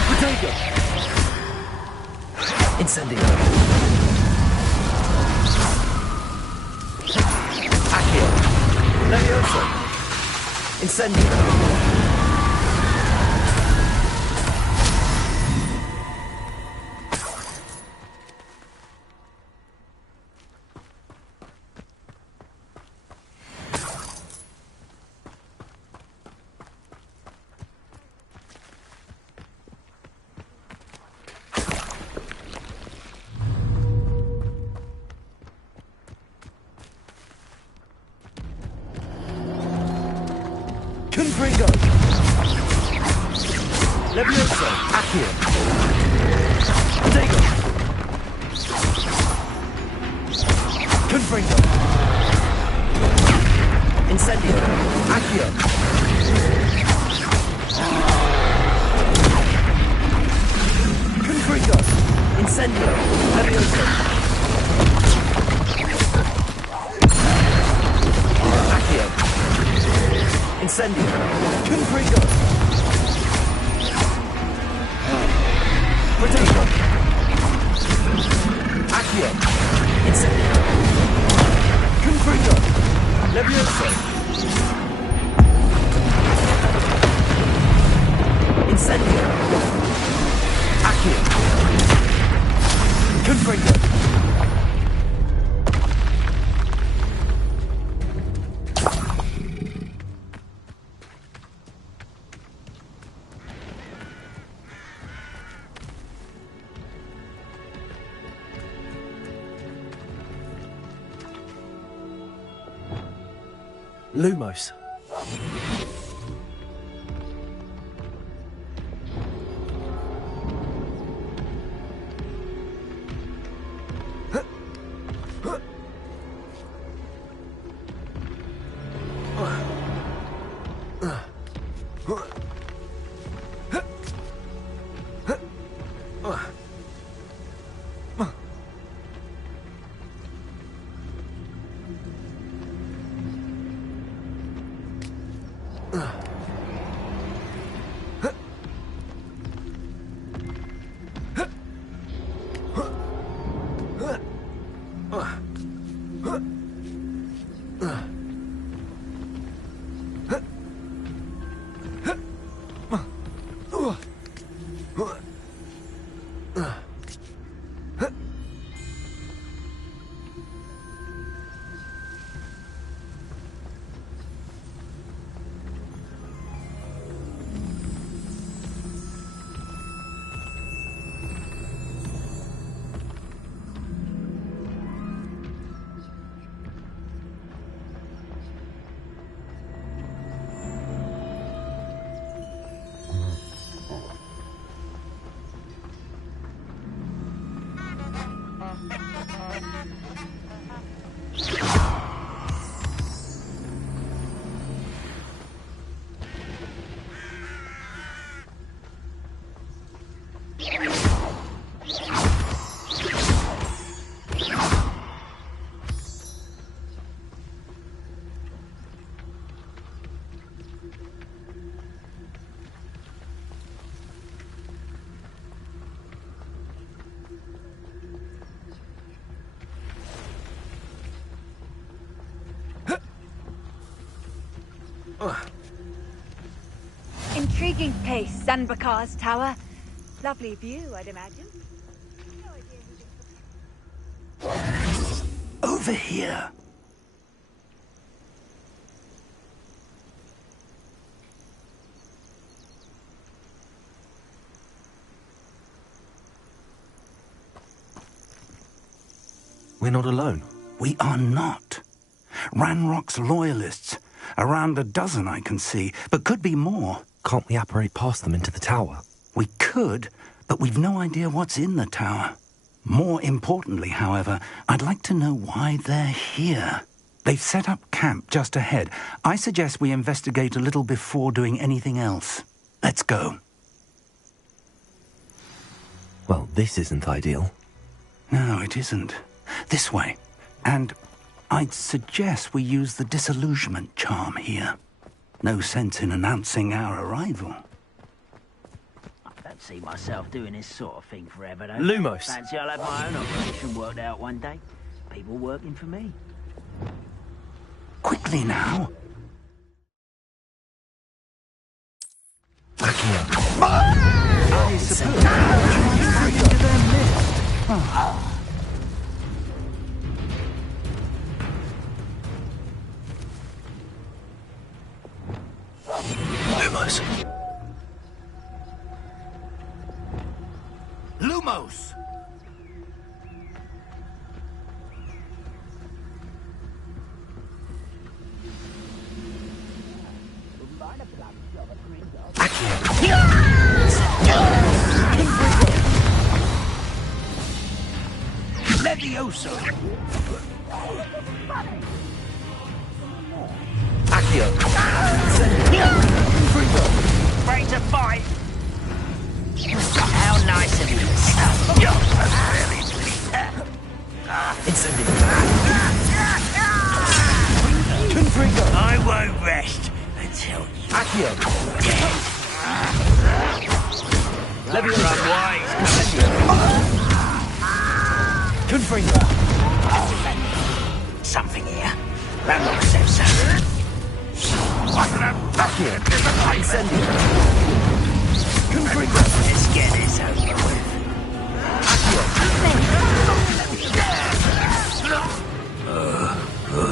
Potato! Incendio! Accio! Levioso! Incendio! Confringo! Levioso! Accio! Potato! Confringo! Incendio! Accio! Confringo! Incendio! Levioso! Accio! Incendio! Confringo! Potato! Accio! Incendio! Confringo! Levioso! Incendio! Accio! Confringo! Lumos. Intriguing place, Sanbakar's tower. Lovely view, I'd imagine. Over here. We're not alone. We are not. Ranrock's loyalists. Around a dozen I can see, but could be more. Can't we apparate past them into the tower? We could, but we've no idea what's in the tower. More importantly, however, I'd like to know why they're here. They've set up camp just ahead. I suggest we investigate a little before doing anything else. Let's go. Well, this isn't ideal. No, it isn't. This way. And I'd suggest we use the disillusionment charm here. No sense in announcing our arrival. That see myself doing this sort of thing forever, though. Lumos. Fancy I'll have my own operation worked out one day. People working for me. Quickly now. I suppose into their midst. Lumos. Lumos! Levioso! Accio. Ready to fight! How nice of you to stop. Confringo. I won't rest until you Accio. Levioso. Confringo. Something here. Ramlock said so. Accio. Incendio. Confringo. Let's get this over with.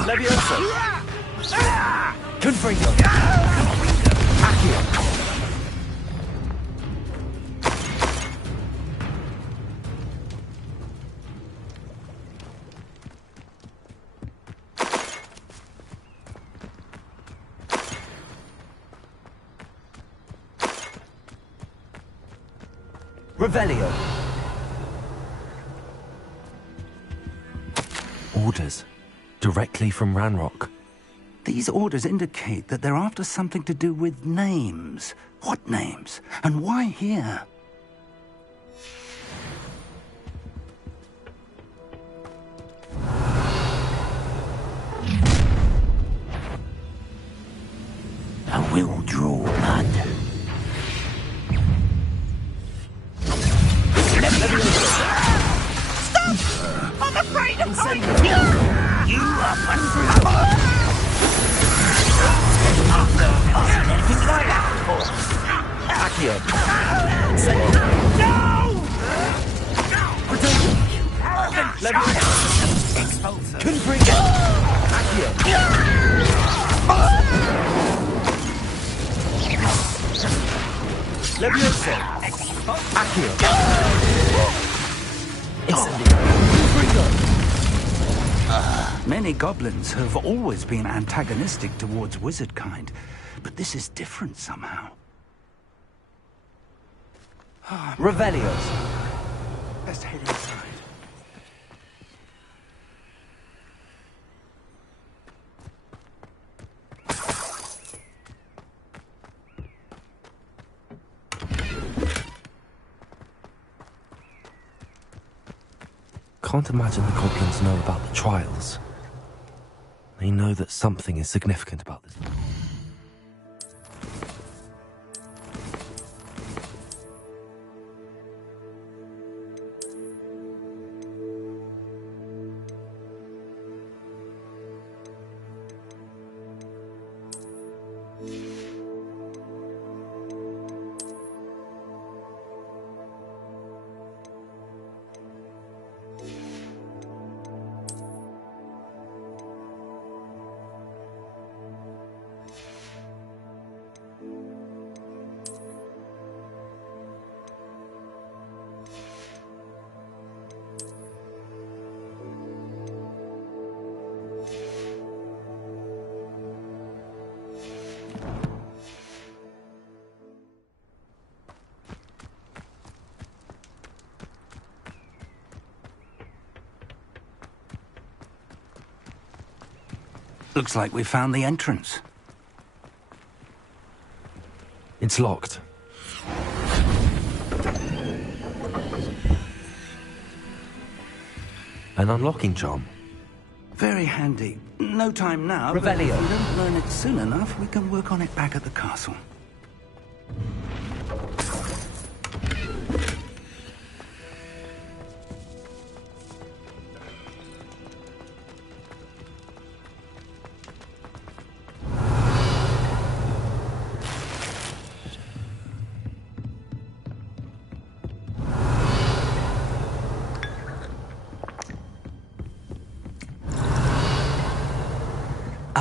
Levioso. Confringo. Accio. Revelio. Orders. Directly from Ranrock. These orders indicate that they're after something to do with names. What names? And why here? I will draw blood. Stop! I'm afraid of heights! You are I've never seen anything like that before. Accio. No! Confringo. Accio. Levioso. Accio. Many goblins have always been antagonistic towards wizard kind, but this is different somehow. Revelios. Best head inside. Can't imagine the goblins know about the trials. They know that something is significant about this. Looks like we found the entrance. It's locked. An unlocking charm. Very handy. No time now. Revelio. But if we don't learn it soon enough, we can work on it back at the castle.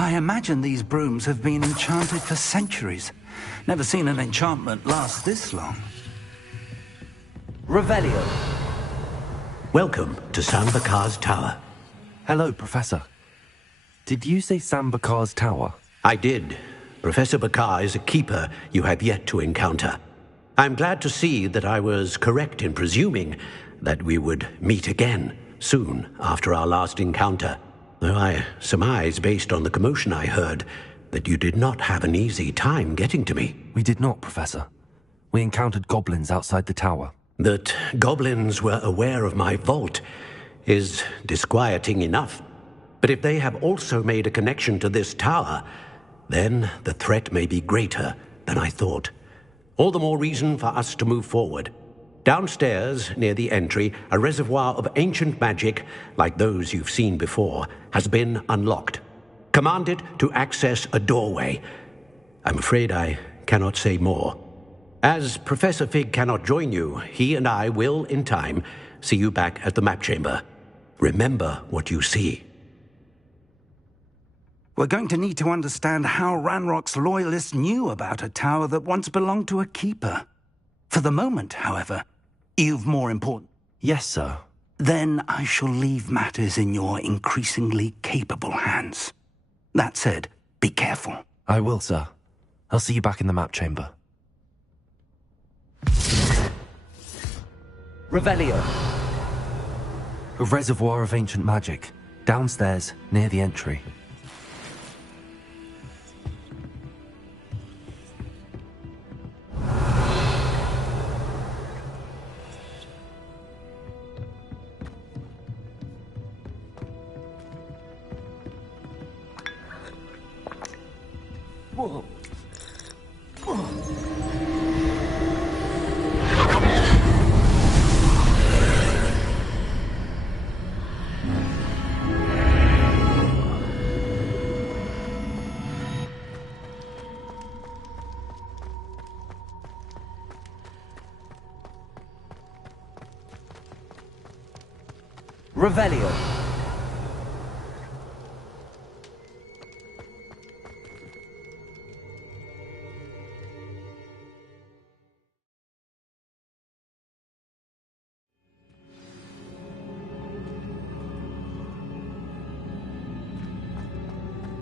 I imagine these brooms have been enchanted for centuries. Never seen an enchantment last this long. Revelio. Welcome to Sambakar's Tower. Hello, Professor. Did you say Sambakar's Tower? I did. Professor Bakar is a keeper you have yet to encounter. I'm glad to see that I was correct in presuming that we would meet again soon after our last encounter. Though I surmise, based on the commotion I heard, that you did not have an easy time getting to me. We did not, Professor. We encountered goblins outside the tower. That goblins were aware of my vault is disquieting enough. But if they have also made a connection to this tower, then the threat may be greater than I thought. All the more reason for us to move forward. Downstairs, near the entry, a reservoir of ancient magic, like those you've seen before, has been unlocked. Command it to access a doorway. I'm afraid I cannot say more. As Professor Fig cannot join you, he and I will, in time, see you back at the map chamber. Remember what you see. We're going to need to understand how Ranrock's loyalists knew about a tower that once belonged to a keeper. For the moment, however, you've more important... Yes, sir. Then I shall leave matters in your increasingly capable hands. That said, be careful. I will, sir. I'll see you back in the map chamber. Revelio. A reservoir of ancient magic, downstairs, near the entry. Whoa. Revelio.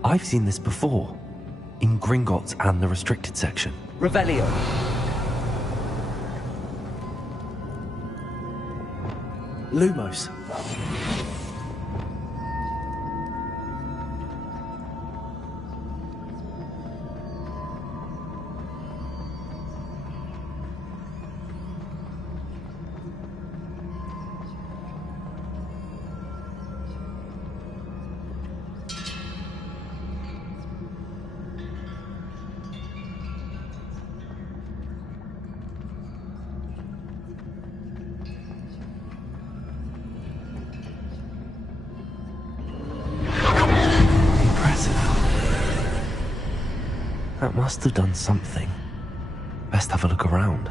I've seen this before, in Gringotts and the restricted section. Revelio. Lumos. That must have done something. Best have a look around.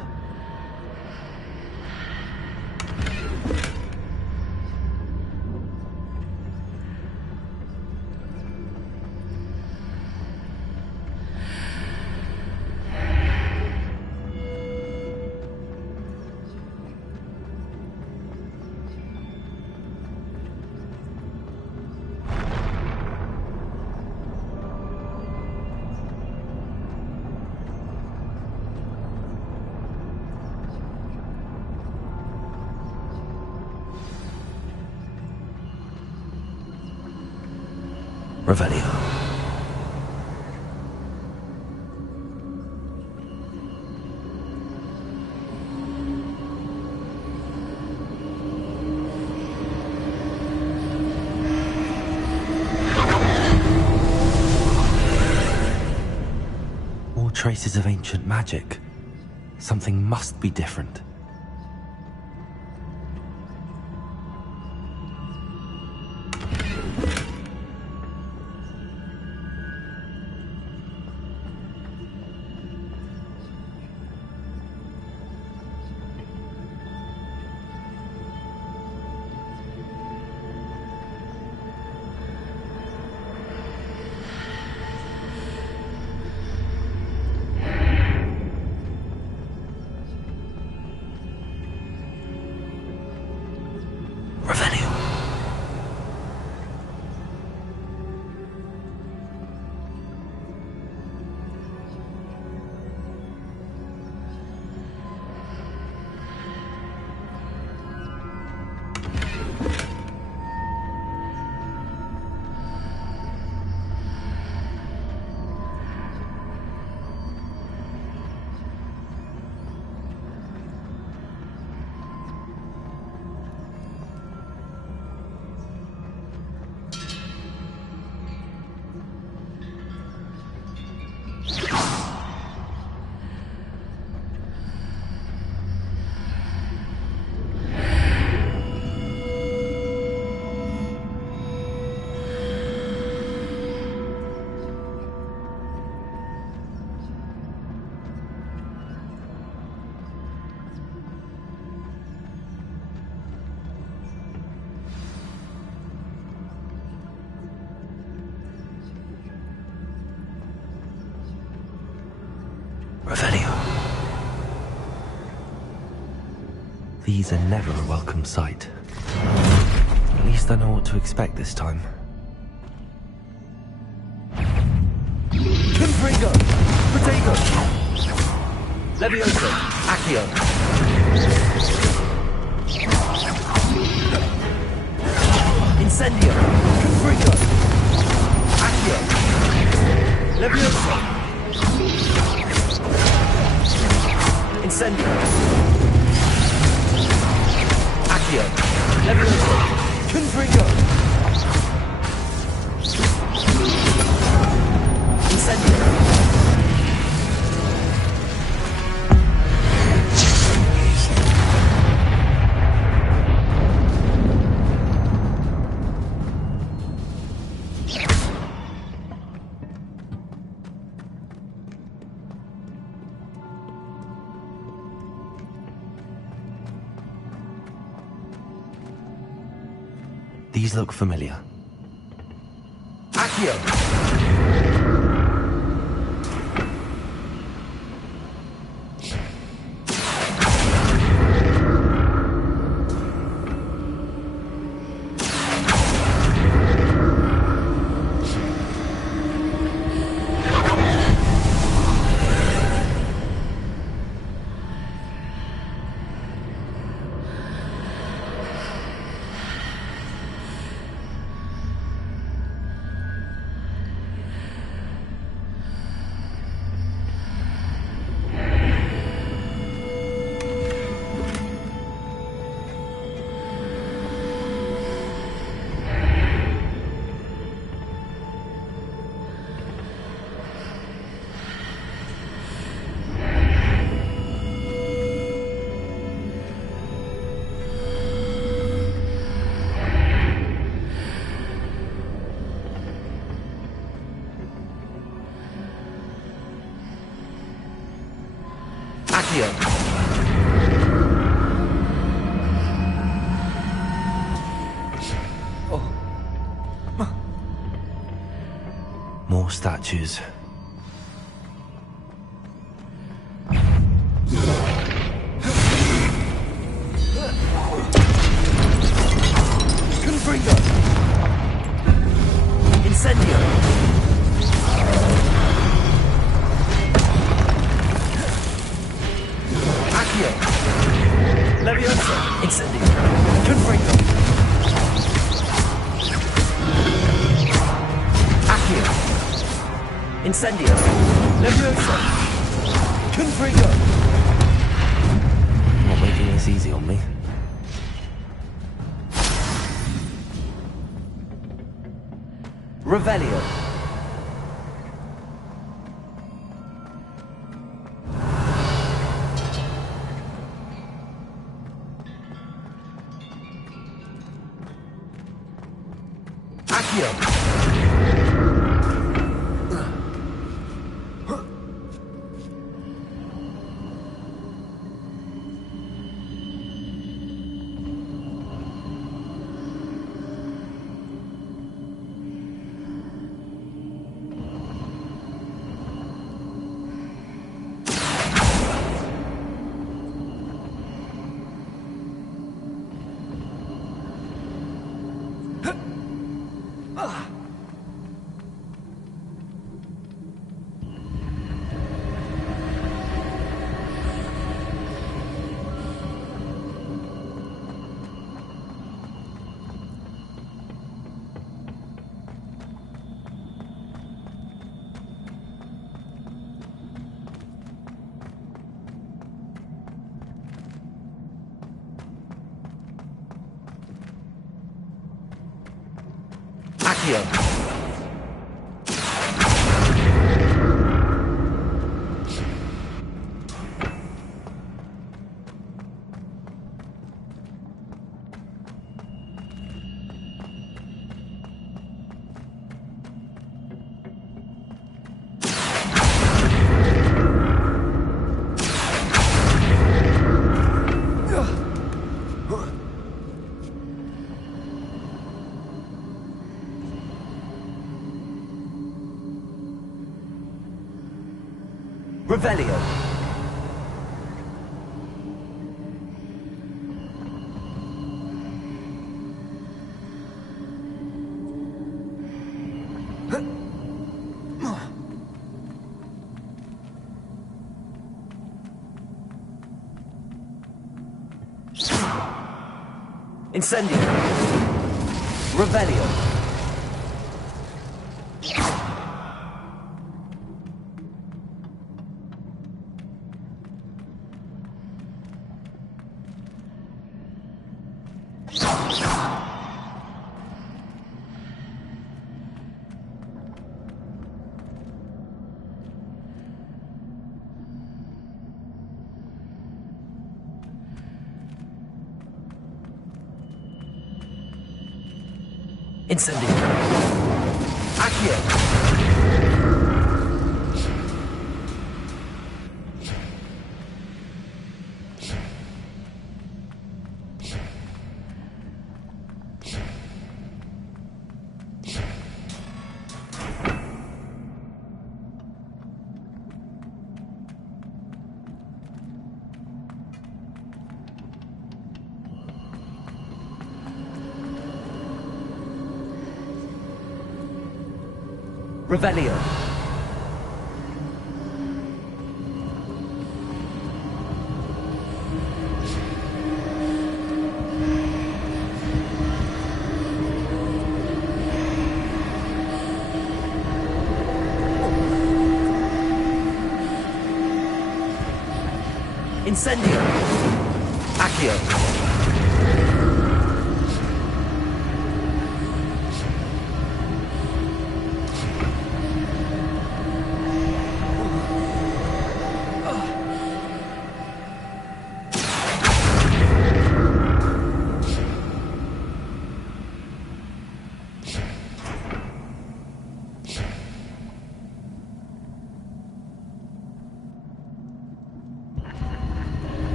Revelio. More traces of ancient magic. Something must be different. Revelio. These are never a welcome sight. At least I know what to expect this time. Confringo! Protego! Levioso! Accio! Incendio! Confringo! Accio! Levioso! Incendio! Accio! Levioso! Confringo! Incendio! These look familiar. Accio! More statues. Confringo! Incendio! Accio! Levioso! Incendio! Confringo! Accio! Incendio! Levioso! Confringo! Not making this easy on me. Revelio! Accio! Accio! Revelio. Incendio. Revelio. Incendio. Accio. Revelio. Incendio. Accio.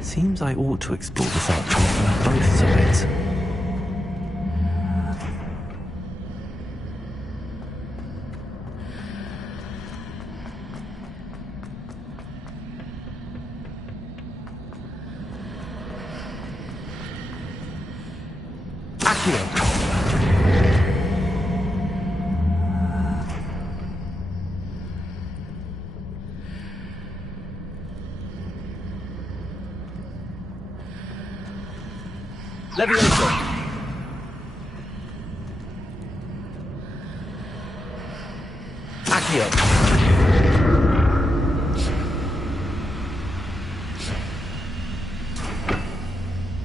Seems I ought to explore this archway from both sides. Accio. Levioso. Accio.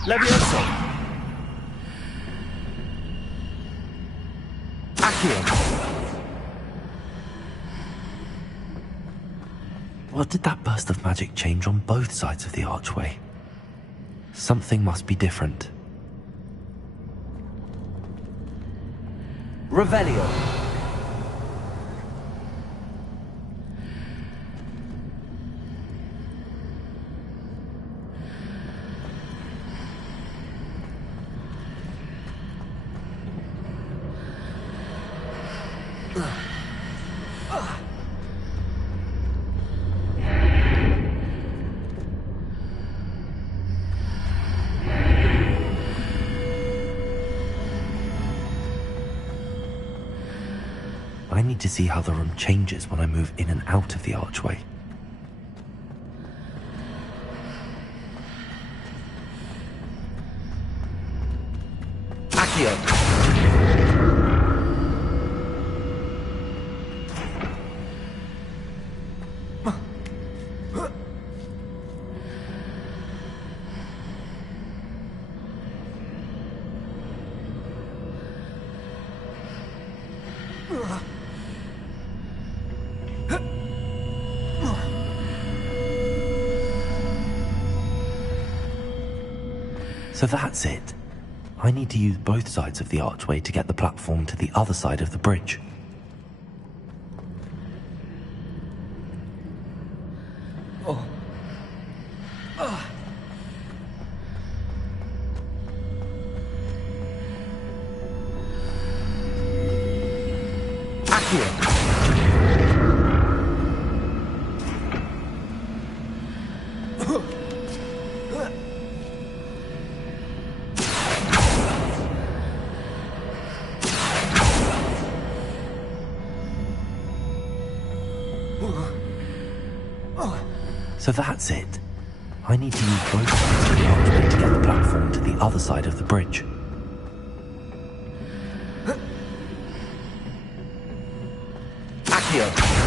Levioso. Accio. What did that burst of magic change on both sides of the archway? Something must be different. Revelio. I need to see how the room changes when I move in and out of the archway. Accio. So that's it. I need to use both sides of the archway to get the platform to the other side of the bridge. So that's it. I need to use both sides of the archway to get the platform to the other side of the bridge. Accio.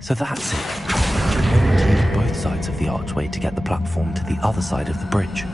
So that's it. I need to use both sides of the archway to get the platform to the other side of the bridge.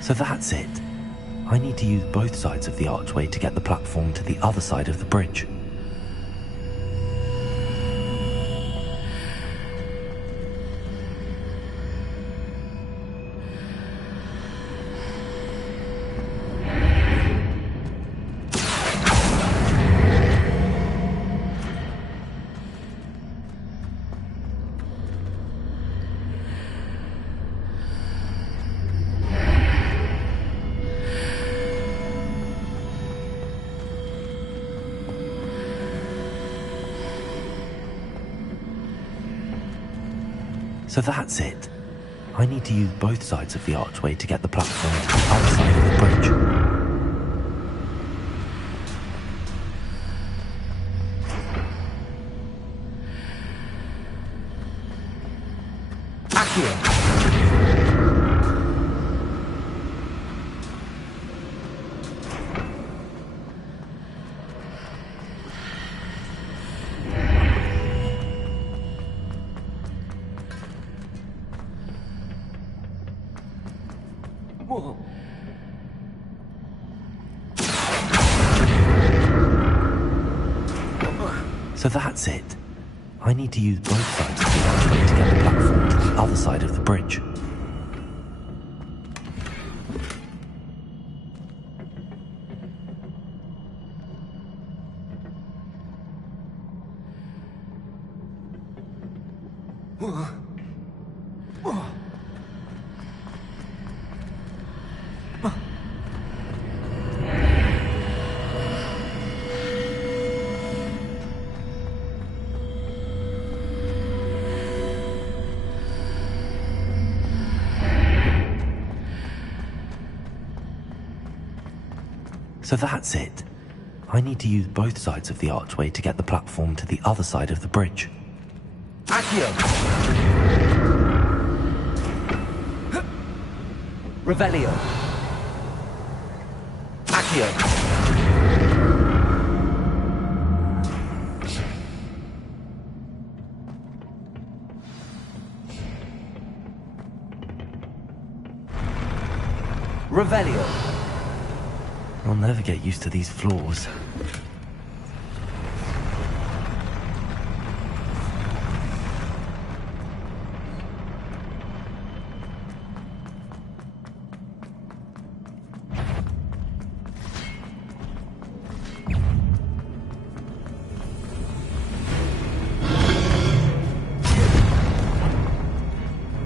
So that's it. I need to use both sides of the archway to get the platform to the other side of the bridge. So that's it. I need to use both sides of the archway to get the platform to the other side of the bridge. So that's it. I need to use both sides of the archway to get the platform to the other side of the bridge. So that's it. I need to use both sides of the archway to get the platform to the other side of the bridge. Accio. Revelio. Accio. Revelio. I'll never get used to these floors.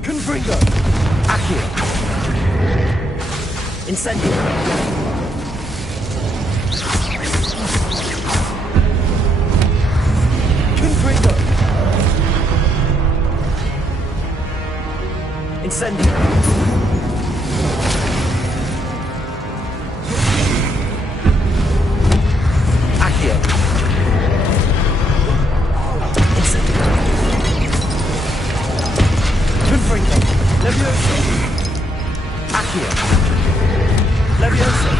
Confringo. Accio. Incendio. Confringo. Incendio. Accio. Incendio. Confringo. Levioso. Accio. Levioso.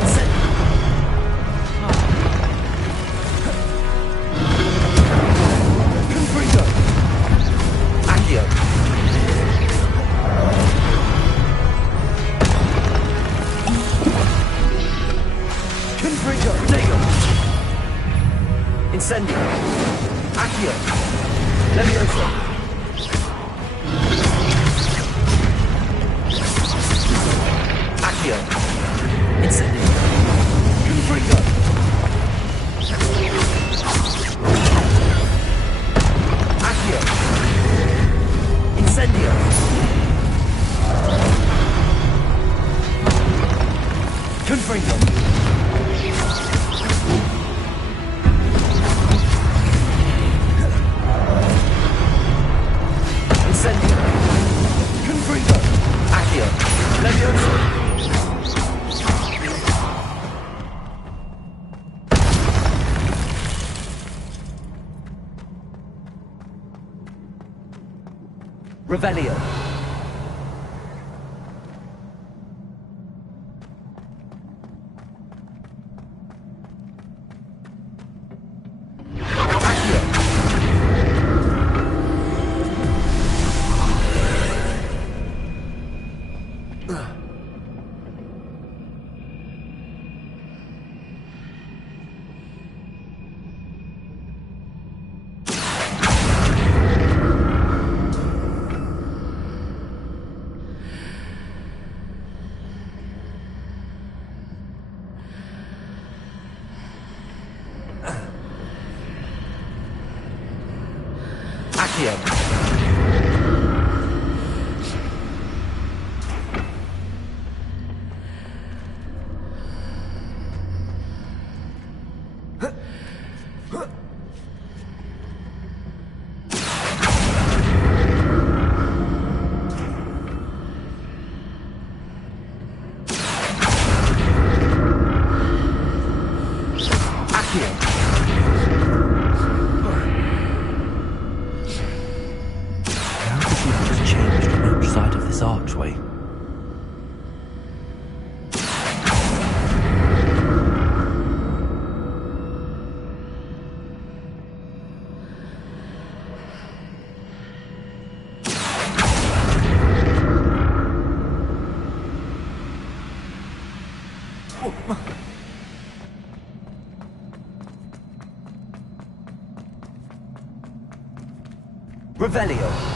Incendio. Confringo. Accio. Confringo. Nego. Incendio. Accio. Levioso. Accio. Incendio. Confringo. Accio. Incendio. Confringo. Incendio. Confringo. Accio. Levioso. Revelio. Accio. Archway. Revelio.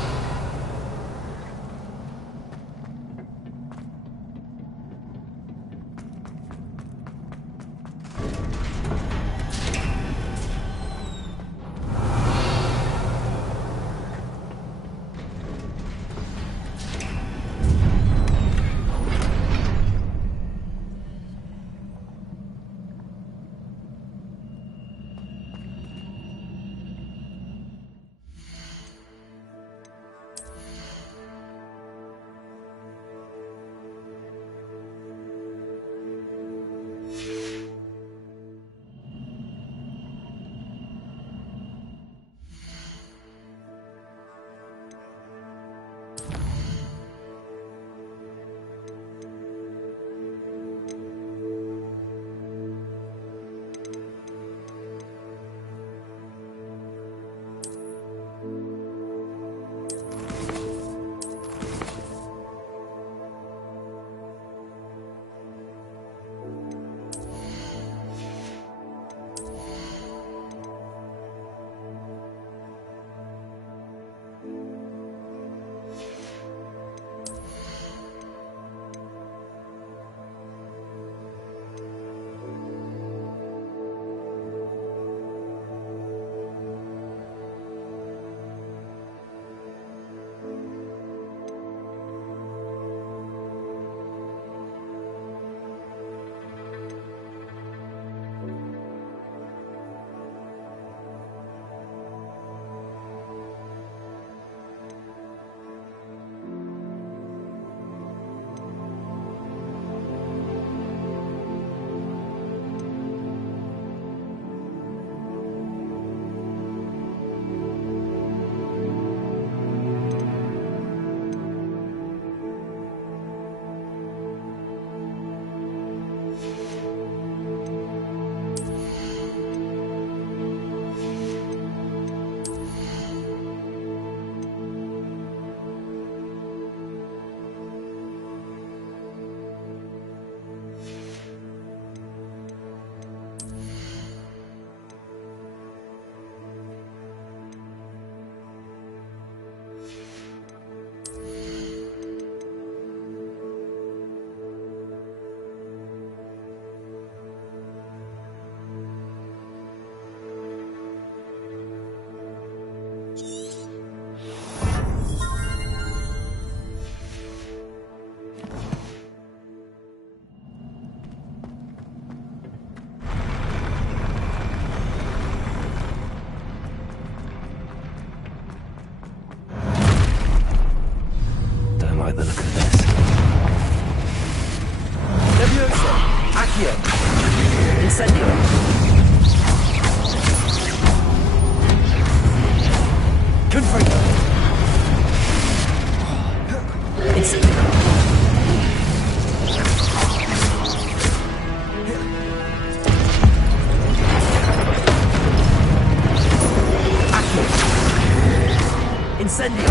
Incendio!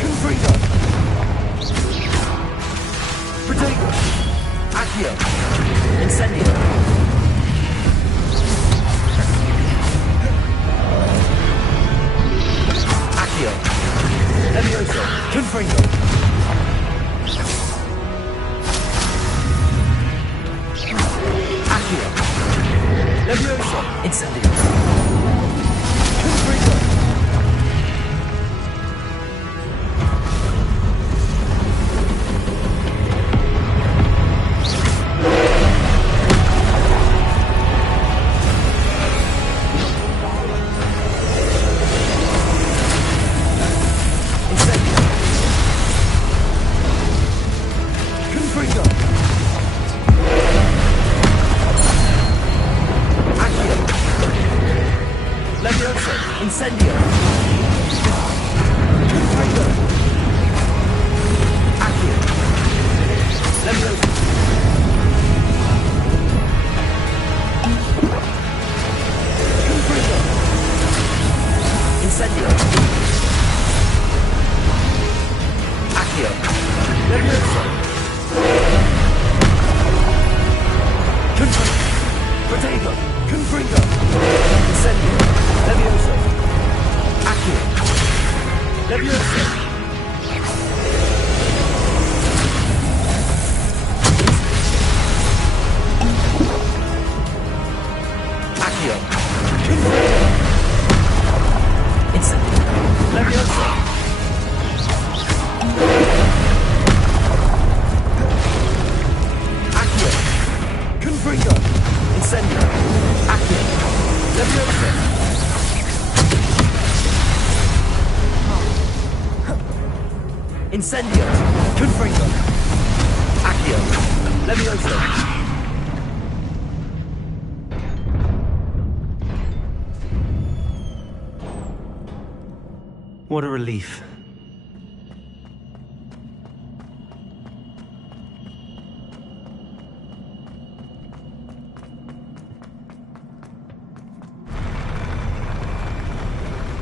Confringo! Protego! Accio! Incendio! Accio! Levioso! Confringo! Accio! Levioso! Incendio! Confringo! Incendio! Confringo! Accio! Levioso! Confringo! Incendio! Accio! Levioso! Confringo! Protego! Confringo! Incendio! Levioso! Accio! Levioso! Accio! Confringo! Incendio! Levioso! Accio! Confringo! Incendio! Accio! Levioso! Incendio! Confringo! Accio! Levioso! What a relief.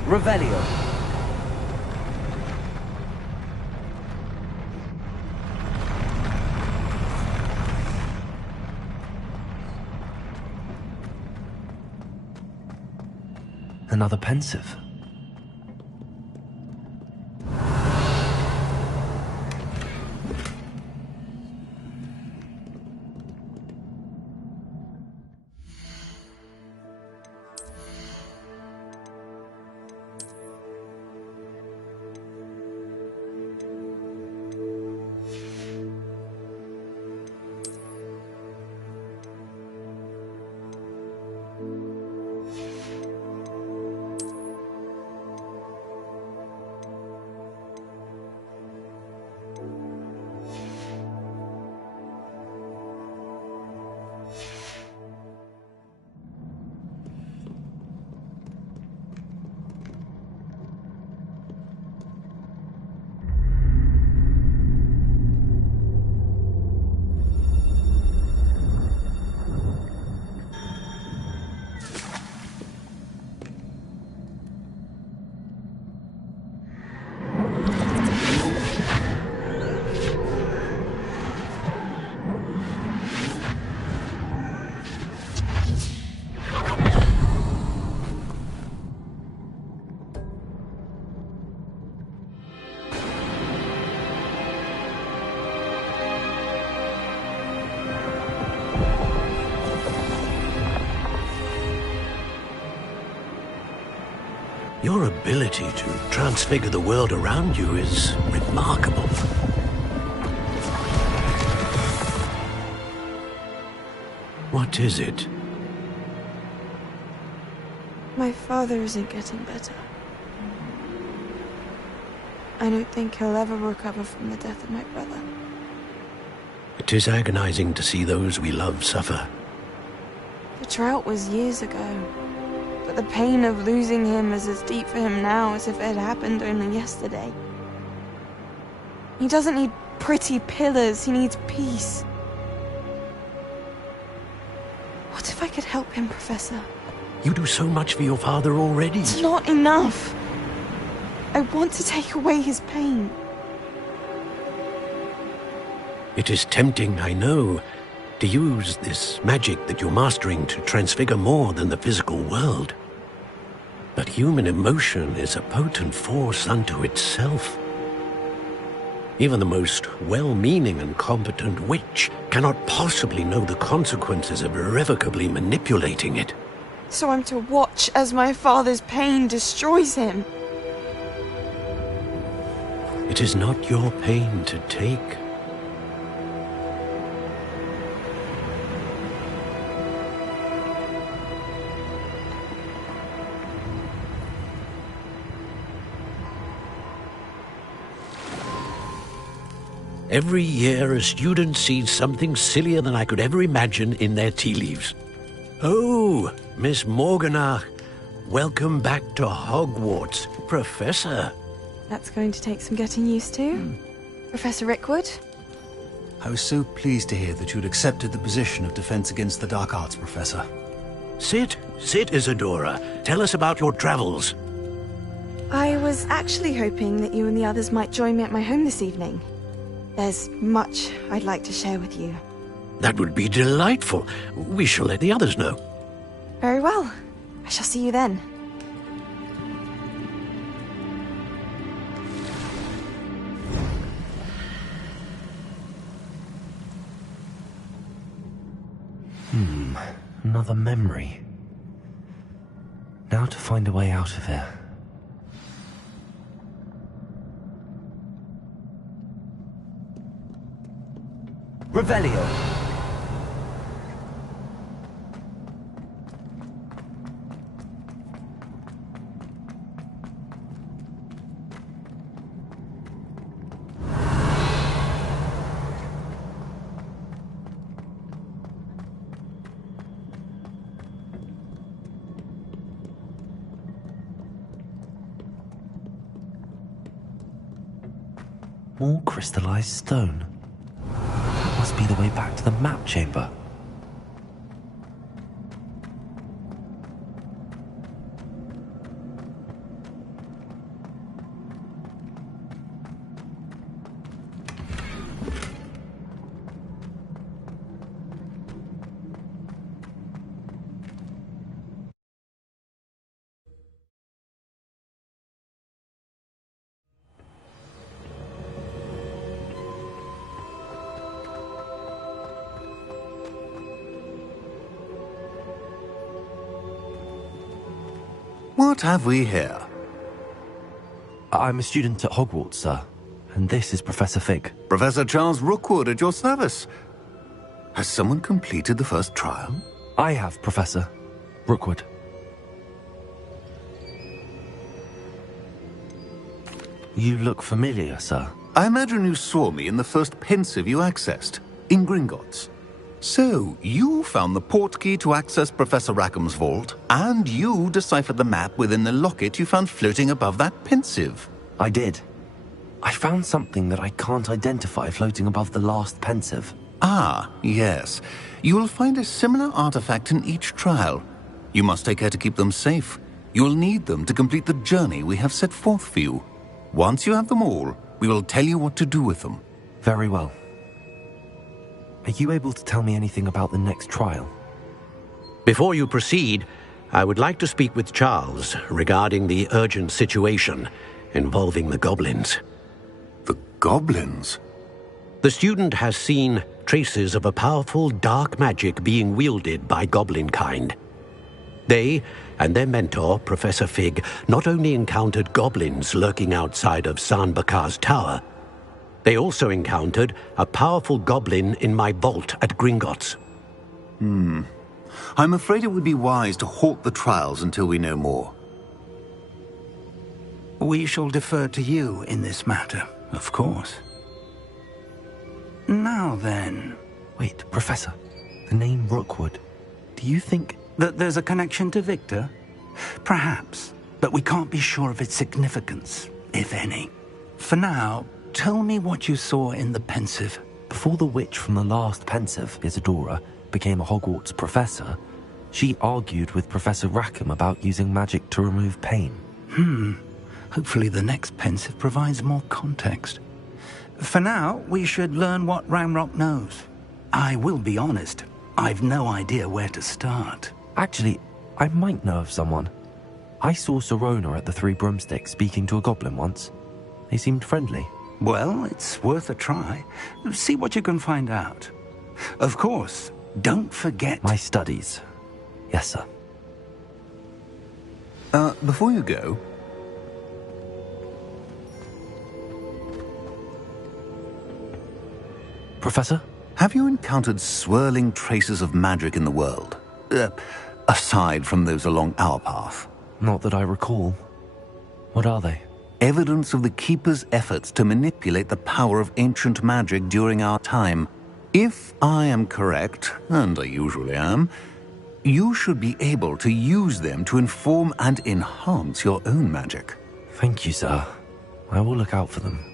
Revelio! Another pensive. Your ability to transfigure the world around you is remarkable. What is it? My father isn't getting better. I don't think he'll ever recover from the death of my brother. It is agonizing to see those we love suffer. The drought was years ago, but the pain of losing him is as deep for him now as if it had happened only yesterday. He doesn't need pretty pillars, he needs peace. What if I could help him, Professor? You do so much for your father already. It's not enough. I want to take away his pain. It is tempting, I know, to use this magic that you're mastering to transfigure more than the physical world. But human emotion is a potent force unto itself. Even the most well-meaning and competent witch cannot possibly know the consequences of irrevocably manipulating it. So I'm to watch as my father's pain destroys him. It is not your pain to take. Every year, a student sees something sillier than I could ever imagine in their tea leaves. Oh, Miss Morganach, welcome back to Hogwarts, Professor. That's going to take some getting used to. Professor Rickwood? I was so pleased to hear that you'd accepted the position of Defense Against the Dark Arts, Professor. Sit, Isadora. Tell us about your travels. I was actually hoping that you and the others might join me at my home this evening. There's much I'd like to share with you. That would be delightful. We shall let the others know. Very well. I shall see you then. Another memory. Now to find a way out of here. Revelio. More crystallized stone. That must be the way back to the map chamber. What have we here? I'm a student at Hogwarts, sir. And this is Professor Fig. Professor Charles Rookwood at your service. Has someone completed the first trial? I have, Professor Rookwood. You look familiar, sir. I imagine you saw me in the first pensive you accessed, in Gringotts. So, you found the portkey to access Professor Rackham's vault, and you deciphered the map within the locket you found floating above that pensive. I did. I found something that I can't identify floating above the last pensive. Ah, yes. You will find a similar artifact in each trial. You must take care to keep them safe. You will need them to complete the journey we have set forth for you. Once you have them all, we will tell you what to do with them. Very well. Are you able to tell me anything about the next trial? Before you proceed, I would like to speak with Charles regarding the urgent situation involving the goblins. The goblins? The student has seen traces of a powerful dark magic being wielded by goblin kind. They and their mentor, Professor Fig, not only encountered goblins lurking outside of Sanbakar's tower, they also encountered a powerful goblin in my vault at Gringotts. I'm afraid it would be wise to halt the trials until we know more. We shall defer to you in this matter, of course. Now then... Wait, Professor. The name Rookwood. Do you think... that there's a connection to Victor? Perhaps, but we can't be sure of its significance, if any. For now, tell me what you saw in the pensive. Before the witch from the last pensive, Isadora, became a Hogwarts professor, she argued with Professor Rackham about using magic to remove pain. Hopefully the next pensive provides more context. For now, we should learn what Ranrock knows. I will be honest, I've no idea where to start. Actually, I might know of someone. I saw Sirona at the Three Broomsticks speaking to a goblin once. They seemed friendly. Well, it's worth a try. See what you can find out. Of course, don't forget... My studies. Yes, sir. Before you go... Professor? Have you encountered swirling traces of magic in the world? Aside from those along our path? Not that I recall. What are they? Evidence of the Keeper's efforts to manipulate the power of ancient magic during our time. If I am correct, and I usually am, you should be able to use them to inform and enhance your own magic. Thank you, sir. I will look out for them.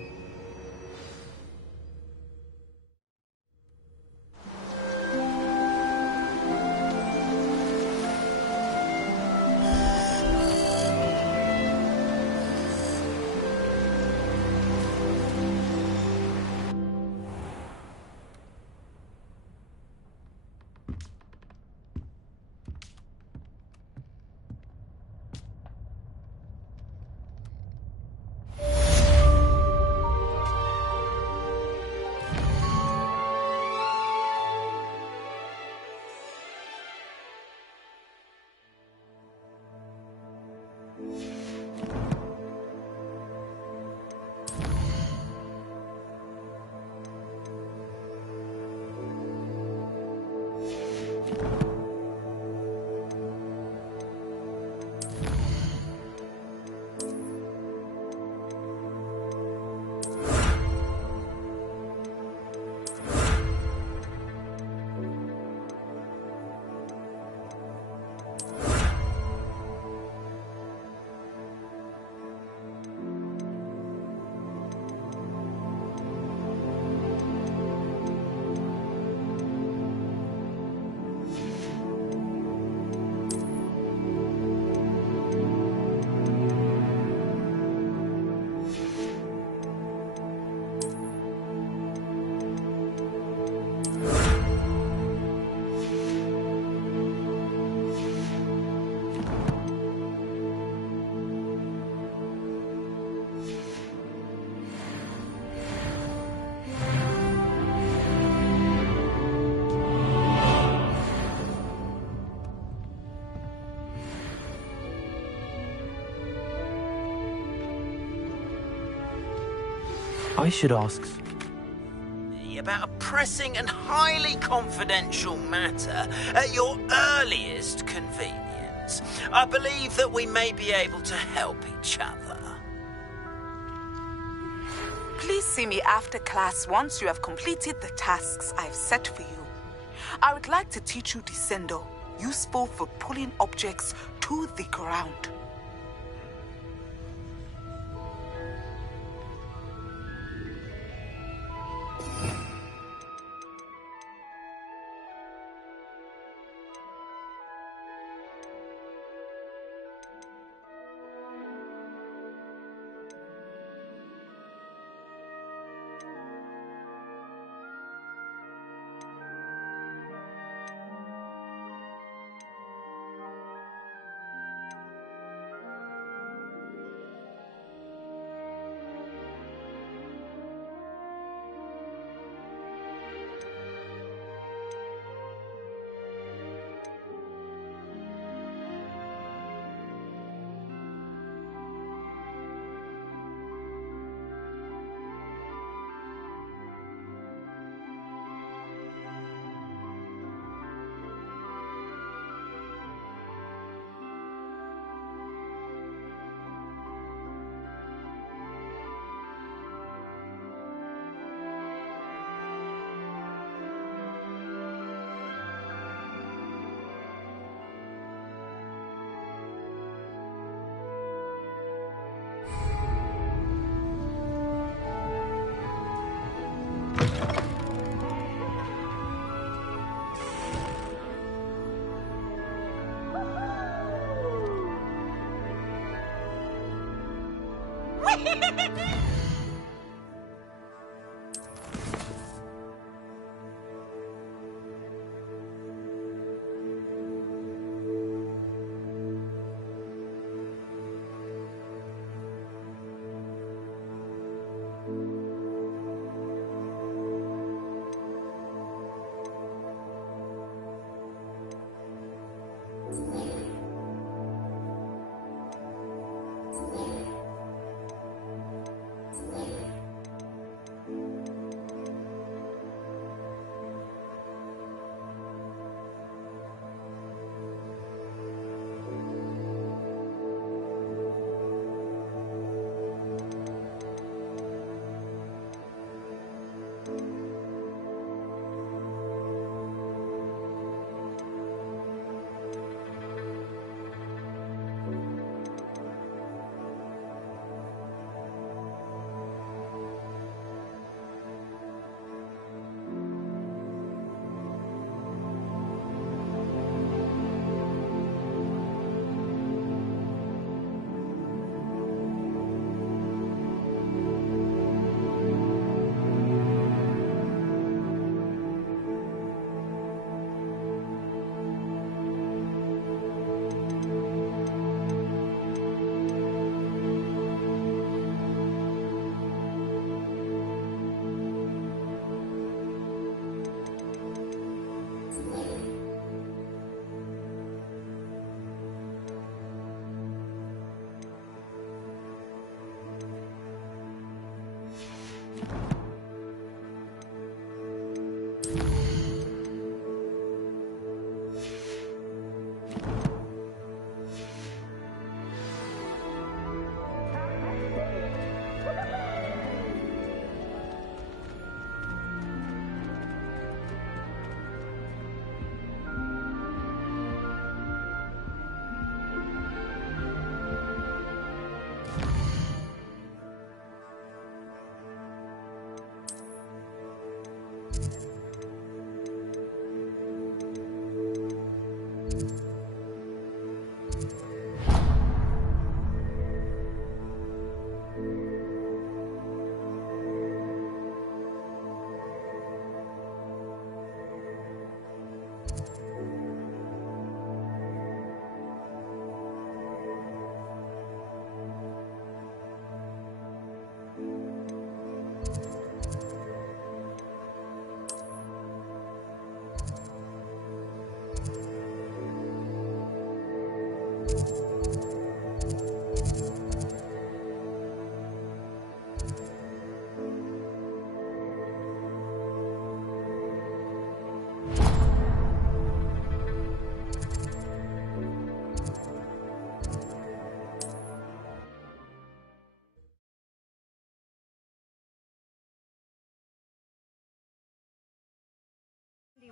I should ask... About a pressing and highly confidential matter at your earliest convenience. I believe that we may be able to help each other. Please see me after class once you have completed the tasks I've set for you. I would like to teach you Descendo, useful for pulling objects to the ground.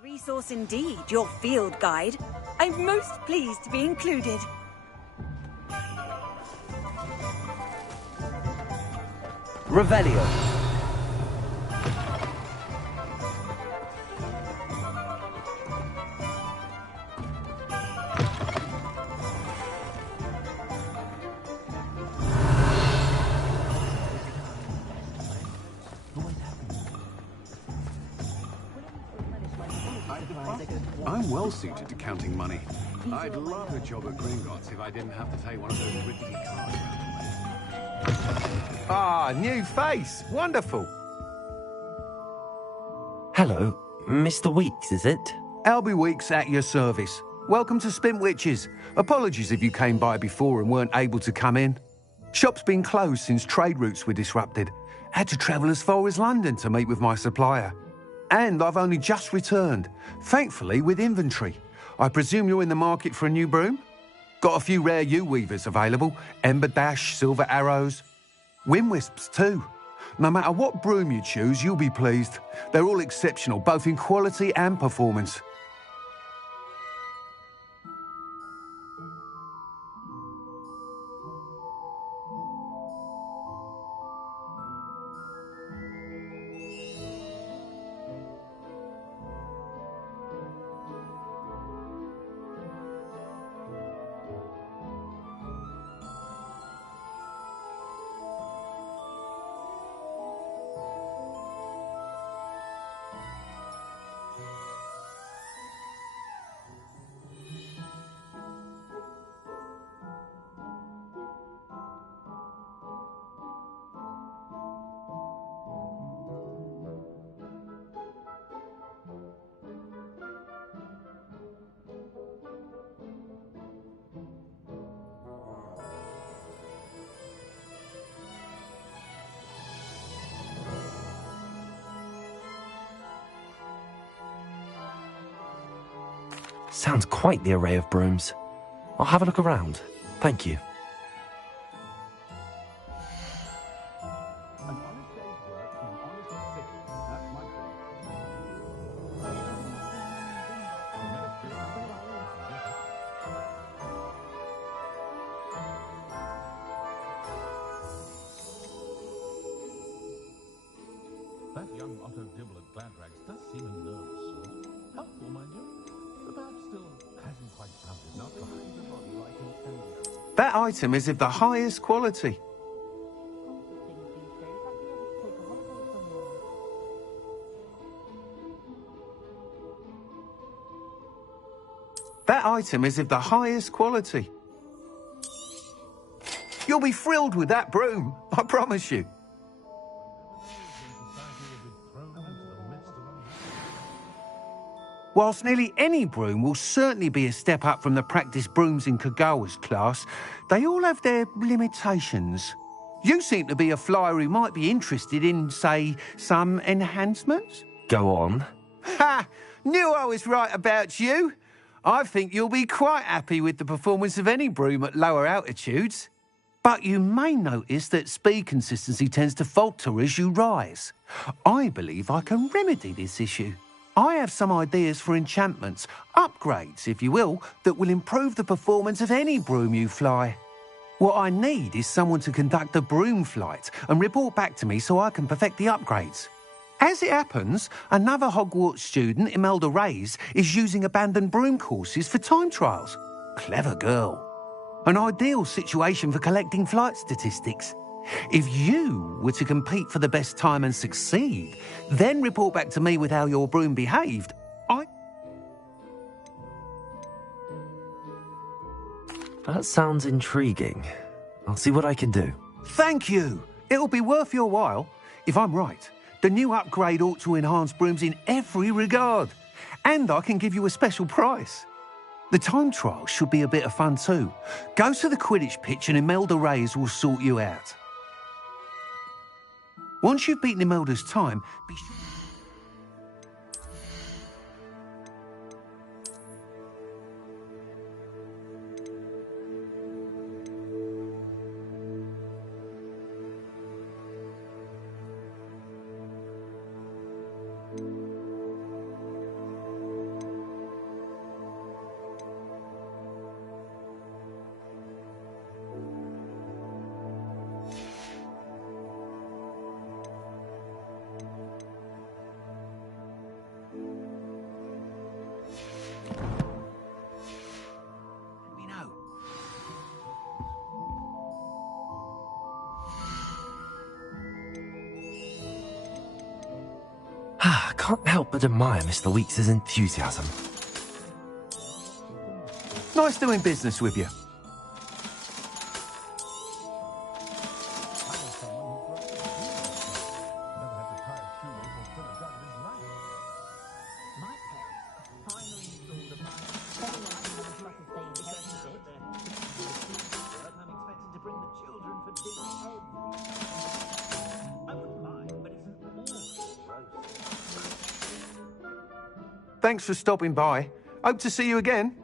Resource indeed, your field guide. I'm most pleased to be included. Revelio. I'm well suited to counting money. I'd love a job at Gringotts if I didn't have to take one of those rickety cars around. Ah, new face. Wonderful. Hello, Mr. Weeks, is it? Albie Weeks at your service. Welcome to Spintwitches. Apologies if you came by before and weren't able to come in. Shop's been closed since trade routes were disrupted. Had to travel as far as London to meet with my supplier. And I've only just returned, thankfully with inventory. I presume you're in the market for a new broom? Got a few rare U-weavers available, Ember Dash, Silver Arrows, Wind Wisps too. No matter what broom you choose, you'll be pleased. They're all exceptional, both in quality and performance. Sounds quite the array of brooms. I'll have a look around. Thank you. That young Otto Dibble at Gladrags does seem a nervous sort. Helpful, mind you, but perhaps still hasn't quite found his not behind the body like an That item is of the highest quality. That item is of the highest quality. You'll be thrilled with that broom, I promise you. Whilst nearly any broom will certainly be a step up from the practice brooms in Kagawa's class, they all have their limitations. You seem to be a flyer who might be interested in, say, some enhancements? Go on. Ha! Knew I was right about you. I think you'll be quite happy with the performance of any broom at lower altitudes. But you may notice that speed consistency tends to falter as you rise. I believe I can remedy this issue. I have some ideas for enchantments, upgrades, if you will, that will improve the performance of any broom you fly. What I need is someone to conduct a broom flight and report back to me so I can perfect the upgrades. As it happens, another Hogwarts student, Imelda Reyes, is using abandoned broom courses for time trials. Clever girl. An ideal situation for collecting flight statistics. If you were to compete for the best time and succeed, then report back to me with how your broom behaved, That sounds intriguing. I'll see what I can do. Thank you. It'll be worth your while. If I'm right, the new upgrade ought to enhance brooms in every regard. And I can give you a special price. The time trial should be a bit of fun too. Go to the Quidditch pitch and Imelda Reyes will sort you out. Once you've beaten Imelda's time, be sure... Can't help but admire Mr. Weekes' enthusiasm. Nice doing business with you. Thanks for stopping by. Hope to see you again.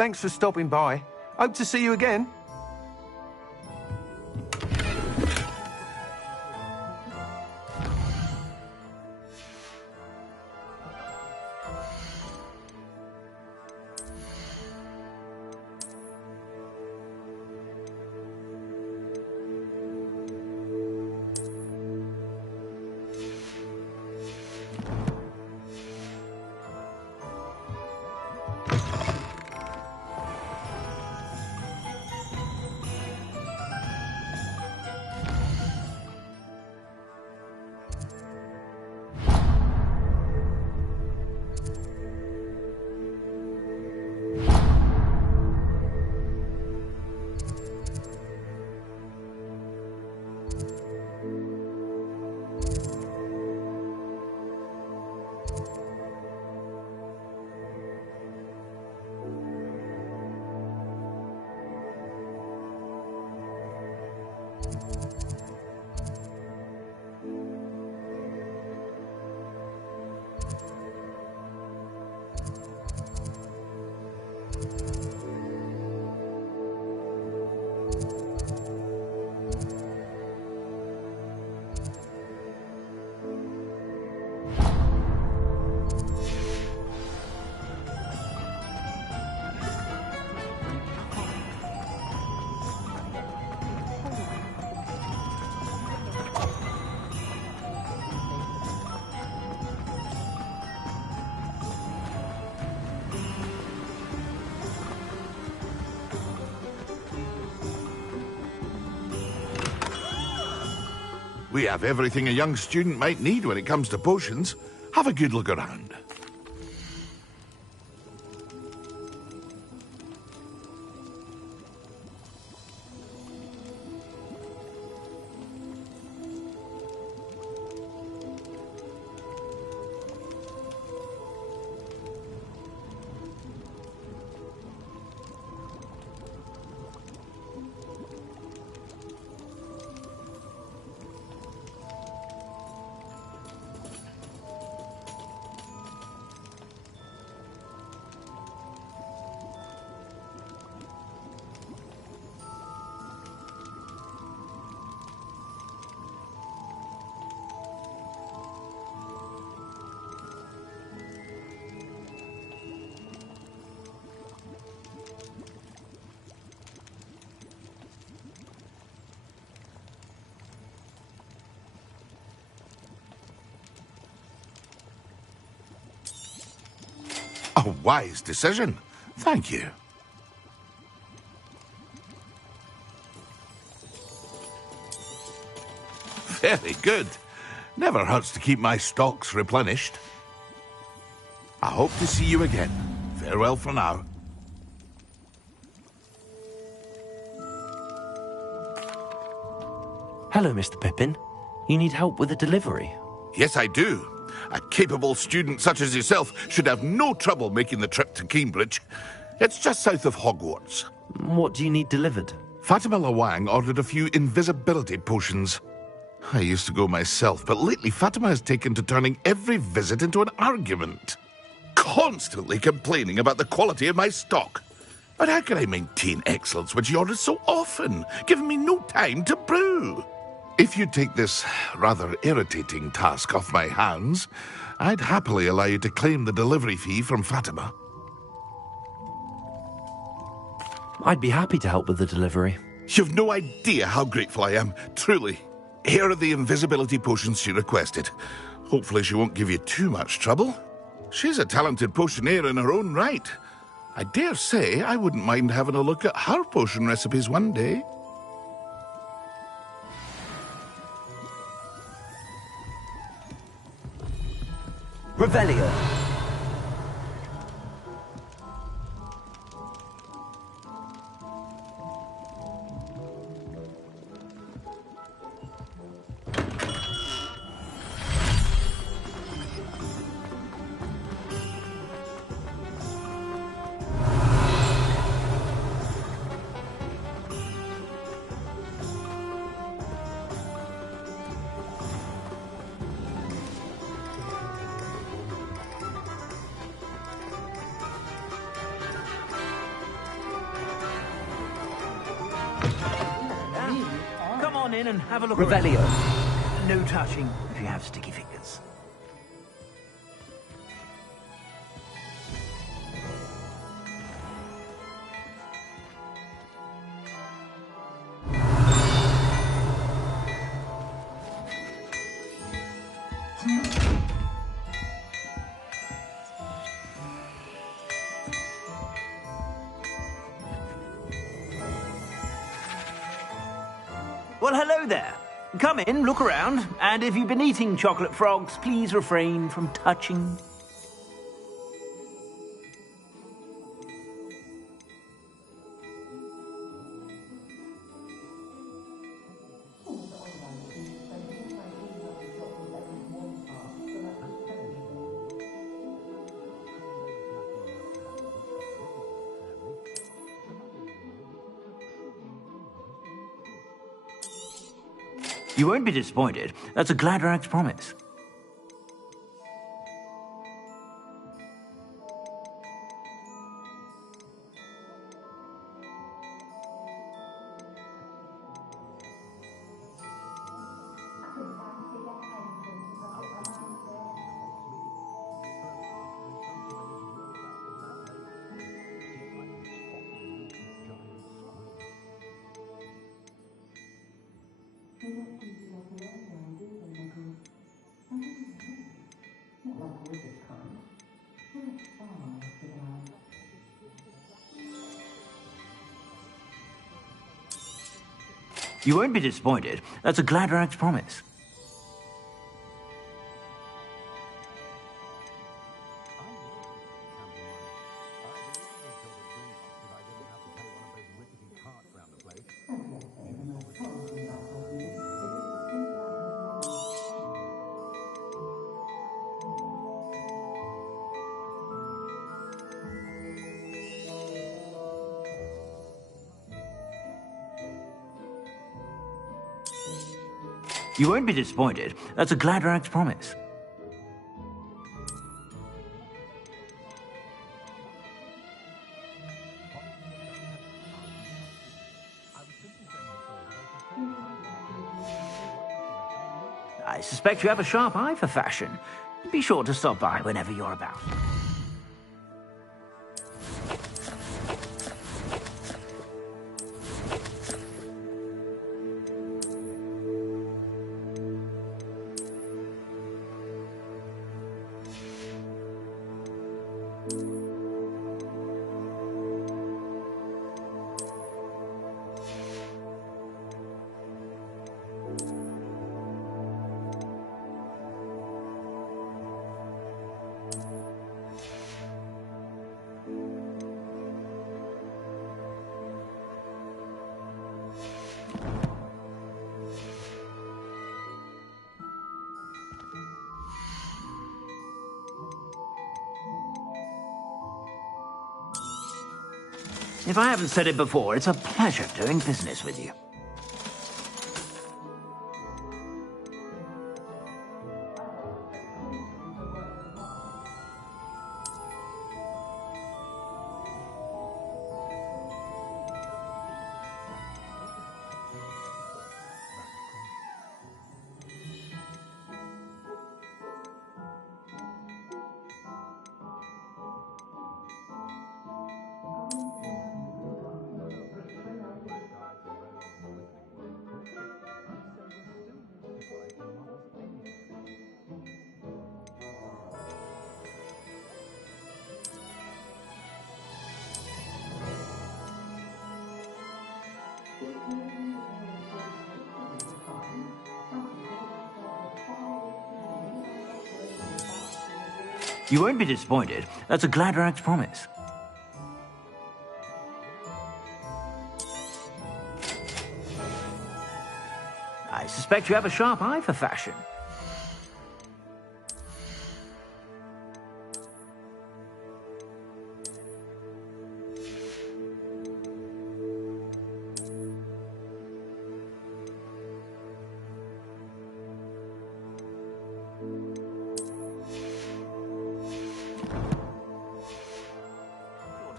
Thanks for stopping by. Hope to see you again. We have everything a young student might need when it comes to potions. Have a good look around. A wise decision. Thank you. Very good. Never hurts to keep my stocks replenished. I hope to see you again. Farewell for now. Hello, Mr. Pippin. You need help with a delivery? Yes, I do. A capable student such as yourself should have no trouble making the trip to Cambridge. It's just south of Hogwarts. What do you need delivered? Fatima Lawang ordered a few invisibility potions. I used to go myself, but lately Fatima has taken to turning every visit into an argument. Constantly complaining about the quality of my stock. But how can I maintain excellence when she orders so often, giving me no time to brew? If you take this rather irritating task off my hands, I'd happily allow you to claim the delivery fee from Fatima. I'd be happy to help with the delivery. You've no idea how grateful I am, truly. Here are the invisibility potions she requested. Hopefully she won't give you too much trouble. She's a talented potioneer in her own right. I dare say I wouldn't mind having a look at her potion recipes one day. Revelio. In and have a look Revelio. around. No touching if you have sticky fingers. Well, hello there. Come in, look around, and if you've been eating chocolate frogs, please refrain from touching. You won't be disappointed. That's a Gladrag's promise. You won't be disappointed. That's a Gladrag's promise. You won't be disappointed. That's a Gladrag's promise. I suspect you have a sharp eye for fashion. Be sure to stop by whenever you're about. If I haven't said it before, it's a pleasure doing business with you. You won't be disappointed. That's a Gladrag's promise. I suspect you have a sharp eye for fashion.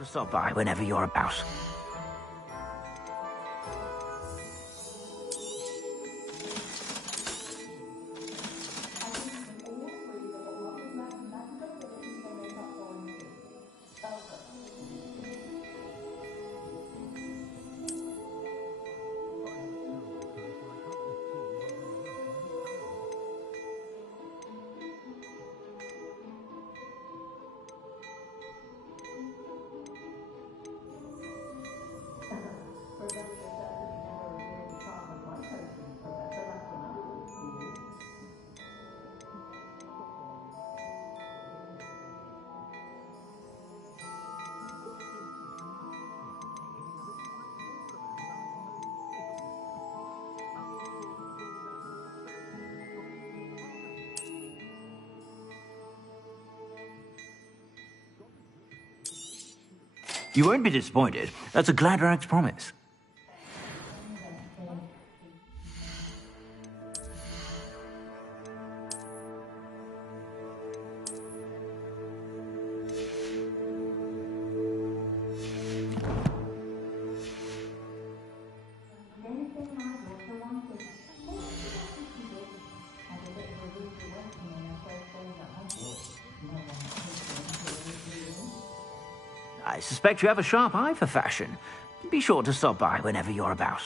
Stop by whenever you're about. You won't be disappointed. That's a Gladrag's promise. I suspect you have a sharp eye for fashion. Be sure to stop by whenever you're about.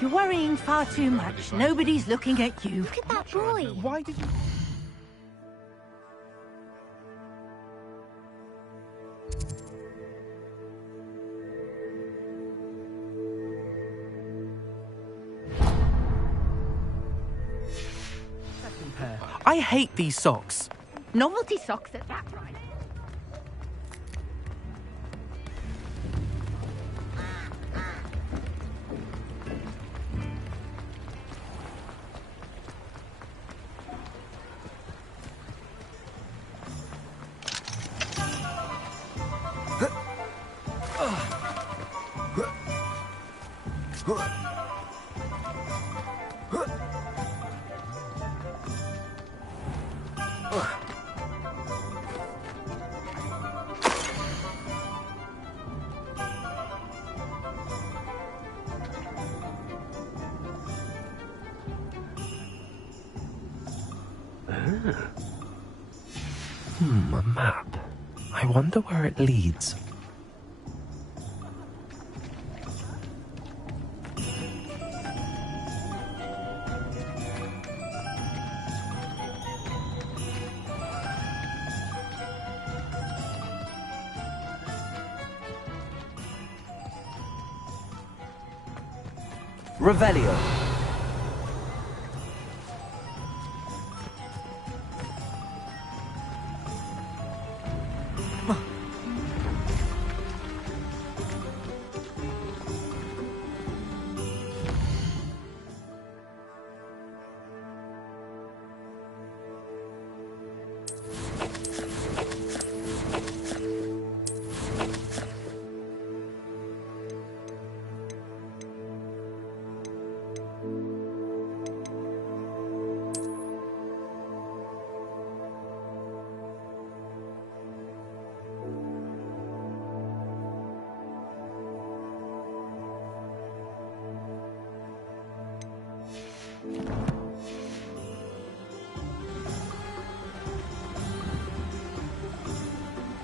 You're worrying far too much. Nobody's looking at you. Look at that boy. Why did you... I hate these socks. Novelty socks at that price. A map. I wonder where it leads. Revelio.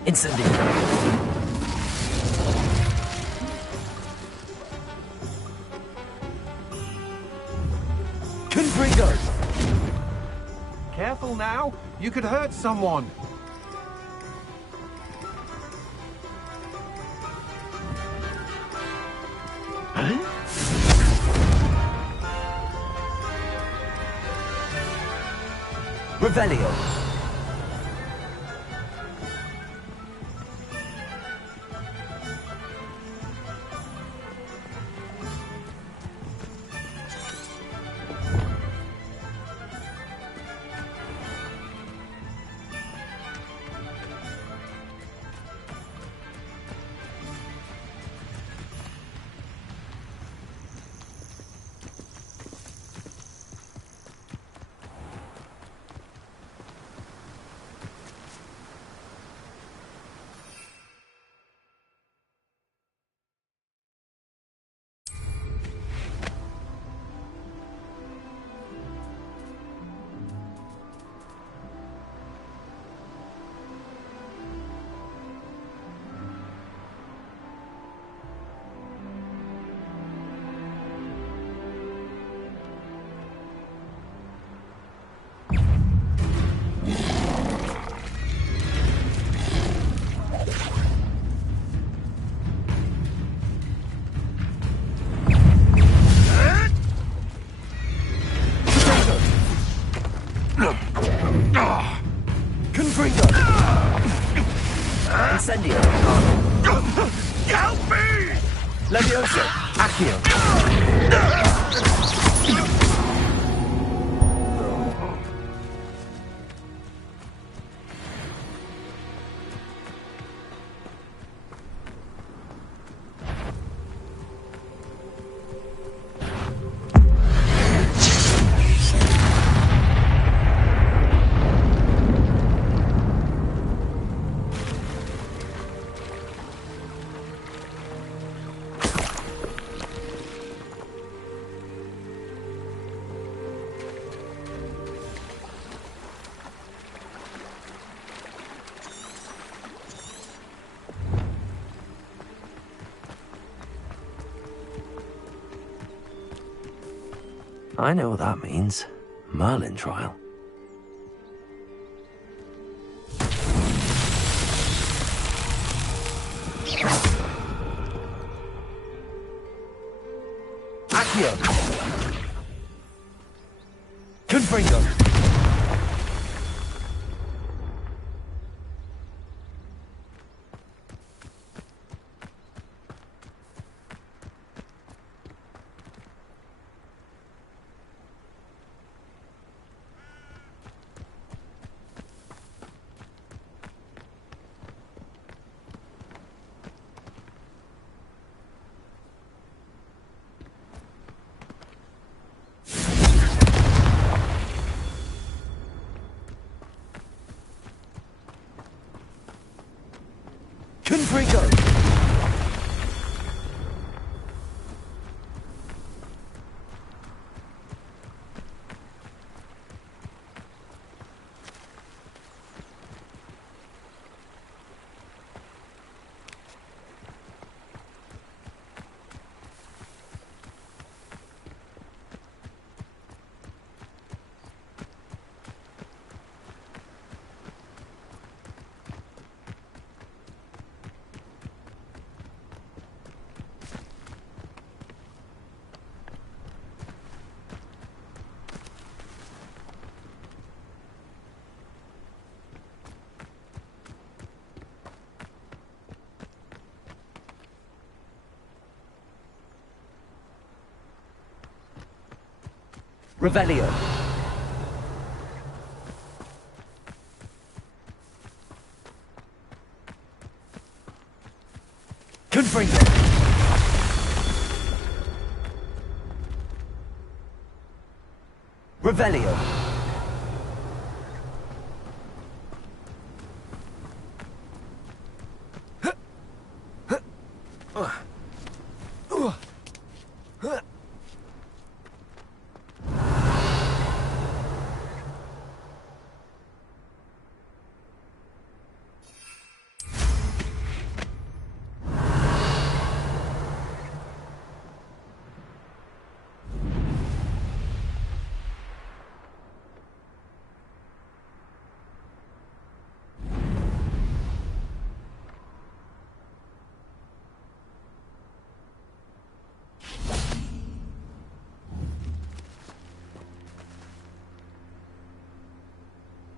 Incendio. Confringo. Careful now. You could hurt someone. Revelio. Incendio. Help me! Levioso. Accio. I know what that means. Merlin trial. Accio! Confringo! Confringo! Revelio. Confringo. Revelio.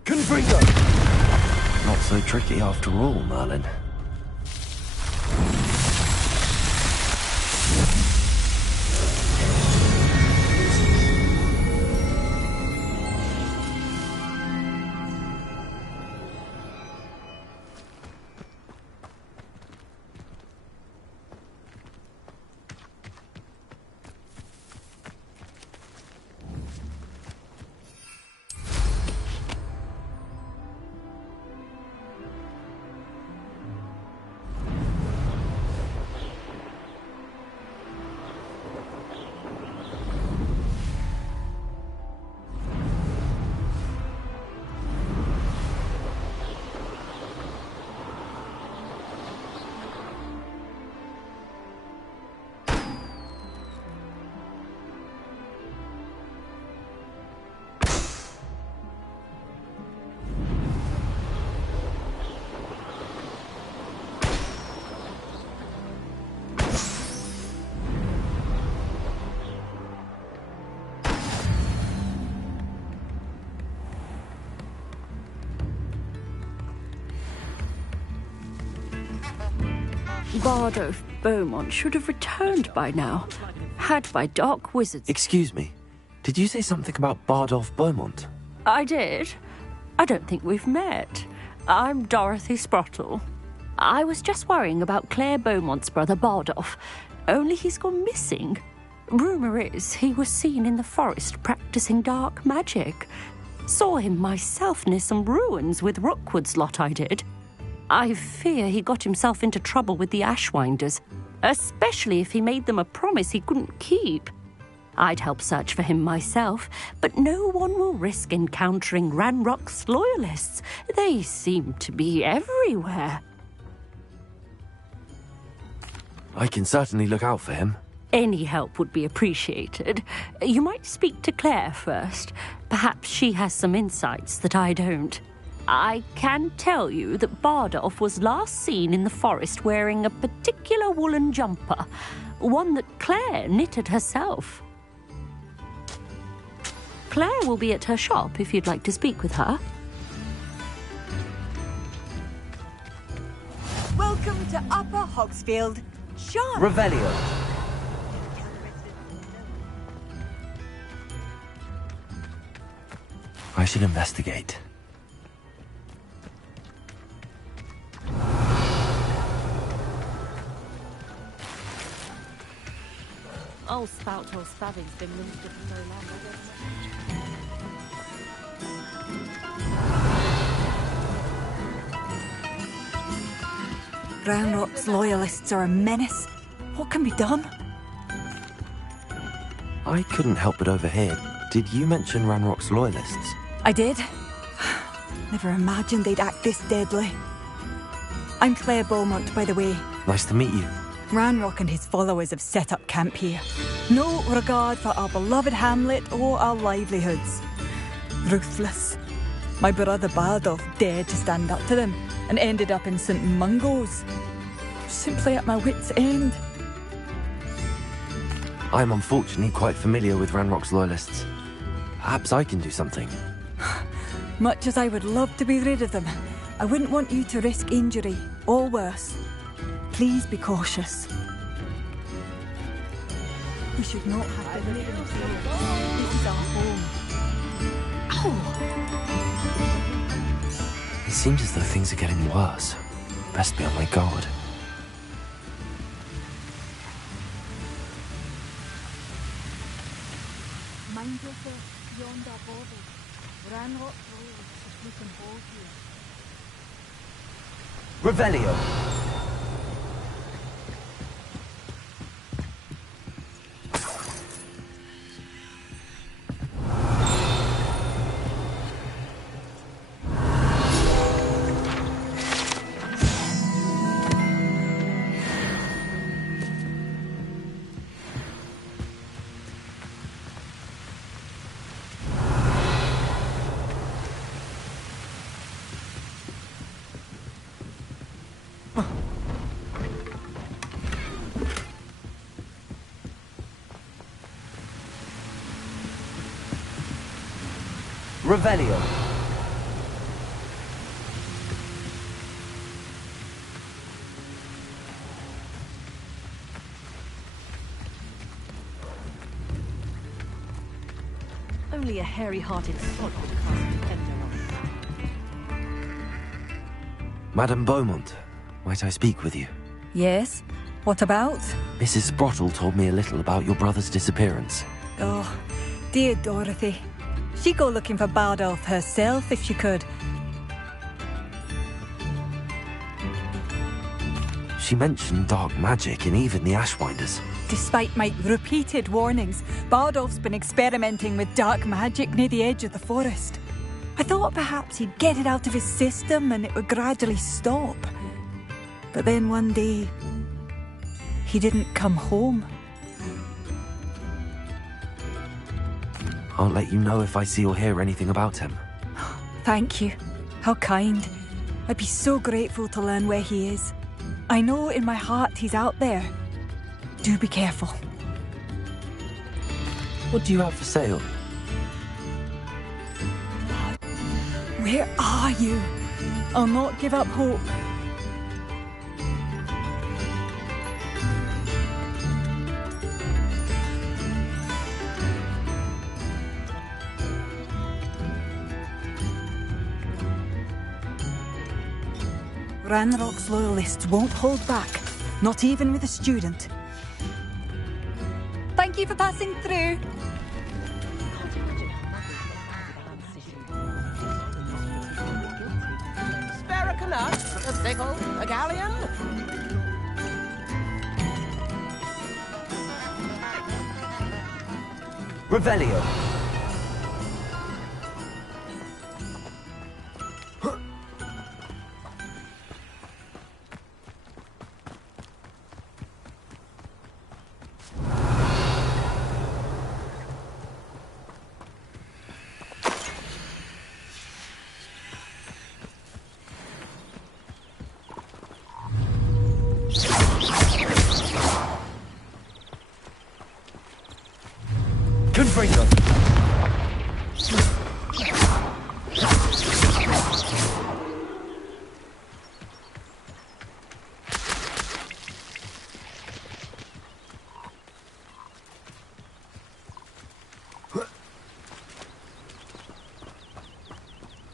Confringo! Not so tricky after all, Merlin. Bardolph Beaumont should have returned by now, had by dark wizards. Excuse me, did you say something about Bardolph Beaumont? I did. I don't think we've met. I'm Dorothy Sprottle. I was just worrying about Claire Beaumont's brother Bardolph, only he's gone missing. Rumour is he was seen in the forest practicing dark magic. Saw him myself near some ruins with Rookwood's lot I did. I fear he got himself into trouble with the Ashwinders, especially if he made them a promise he couldn't keep. I'd help search for him myself, but no one will risk encountering Ranrock's loyalists. They seem to be everywhere. I can certainly look out for him. Any help would be appreciated. You might speak to Claire first. Perhaps she has some insights that I don't. I can tell you that Bardolph was last seen in the forest wearing a particular woolen jumper, one that Claire knitted herself. Claire will be at her shop if you'd like to speak with her. Welcome to Upper Hogsfield. Sean! Revelio. I should investigate. Old spout or Spavin's been ministered for so long. Ranrock's loyalists are a menace. What can be done? I couldn't help but overhear. Did you mention Ranrock's loyalists? I did. Never imagined they'd act this deadly. I'm Claire Beaumont, by the way. Nice to meet you. Ranrock and his followers have set up camp here. No regard for our beloved hamlet or our livelihoods. Ruthless. My brother Bardolph dared to stand up to them and ended up in St. Mungo's. Simply at my wit's end. I'm unfortunately quite familiar with Ranrock's loyalists. Perhaps I can do something. Much as I would love to be rid of them, I wouldn't want you to risk injury, or worse. Please be cautious. We should not have to live in fear. This is our home. Ow! It seems as though things are getting worse. Best be on my guard. Mind yourself beyond our borders. Ranrock rules if we can hold you. Revelio. Revelio. Only a hairy-hearted sod could cast a tender on. Madame Beaumont, might I speak with you? Yes? What about? Mrs. Sprottle told me a little about your brother's disappearance. Oh, dear Dorothy. She'd go looking for Bardolph herself if she could. She mentioned dark magic and even the Ashwinders. Despite my repeated warnings, Bardolph's been experimenting with dark magic near the edge of the forest. I thought perhaps he'd get it out of his system and it would gradually stop. But then one day, he didn't come home. I'll let you know if I see or hear anything about him. Thank you. How kind. I'd be so grateful to learn where he is. I know in my heart he's out there. Do be careful. What do you have for sale? Where are you? I'll not give up hope. Ranrock's loyalists won't hold back, not even with a student. Thank you for passing through. Spare a canut, a sickle, a galleon? Revelio. Confringo.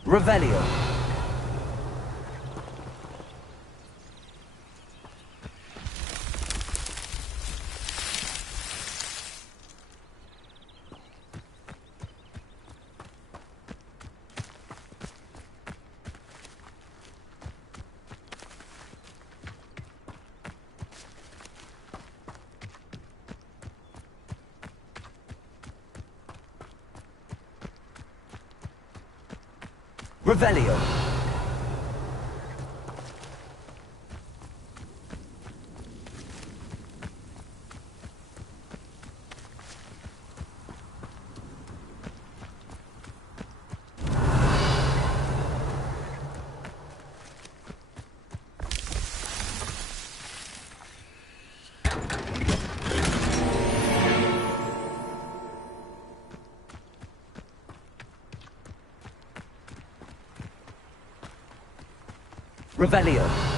Revelio. Revelio. Revelio.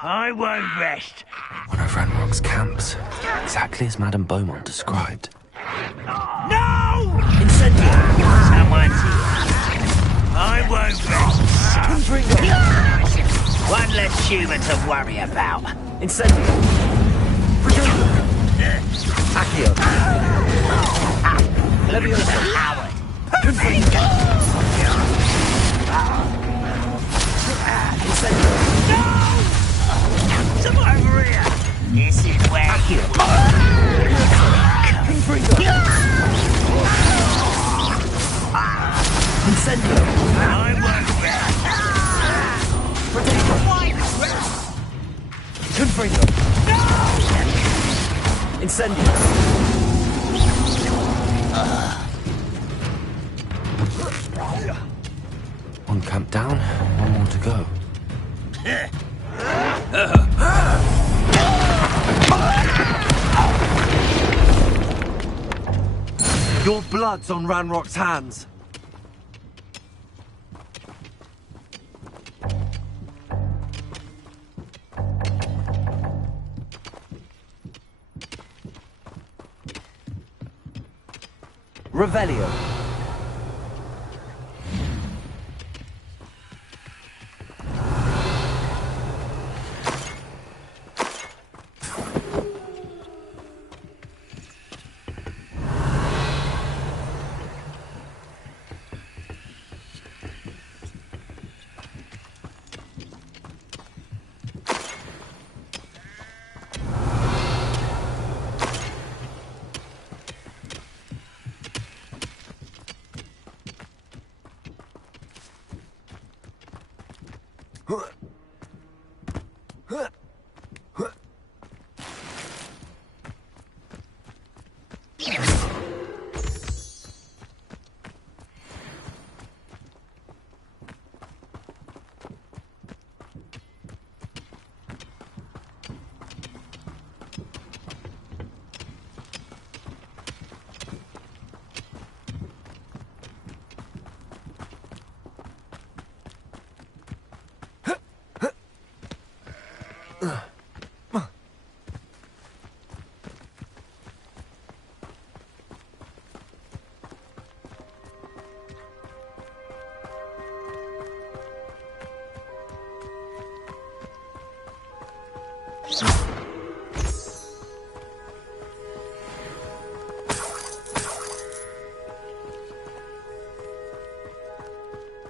I won't rest. One of Ranrock's camps, exactly as Madame Beaumont described. No! Incendio! Someone's here. I won't rest. Confringo. One less human to worry about. Incendio. Accio. Leviosa. Howard. Confringo. Incendio. Come over here. This is where you Confringo. Incendio. I won't rest. Confringo. Incendio. One camp down, one more to go. Your blood's on Ranrock's hands. Revelio.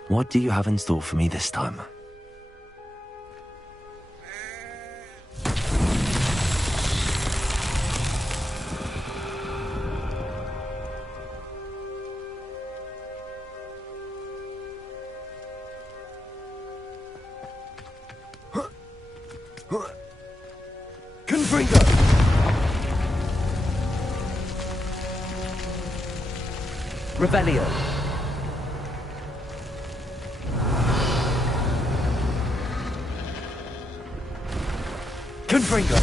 What do you have in store for me this time? Confringo! Revelio. Confringo.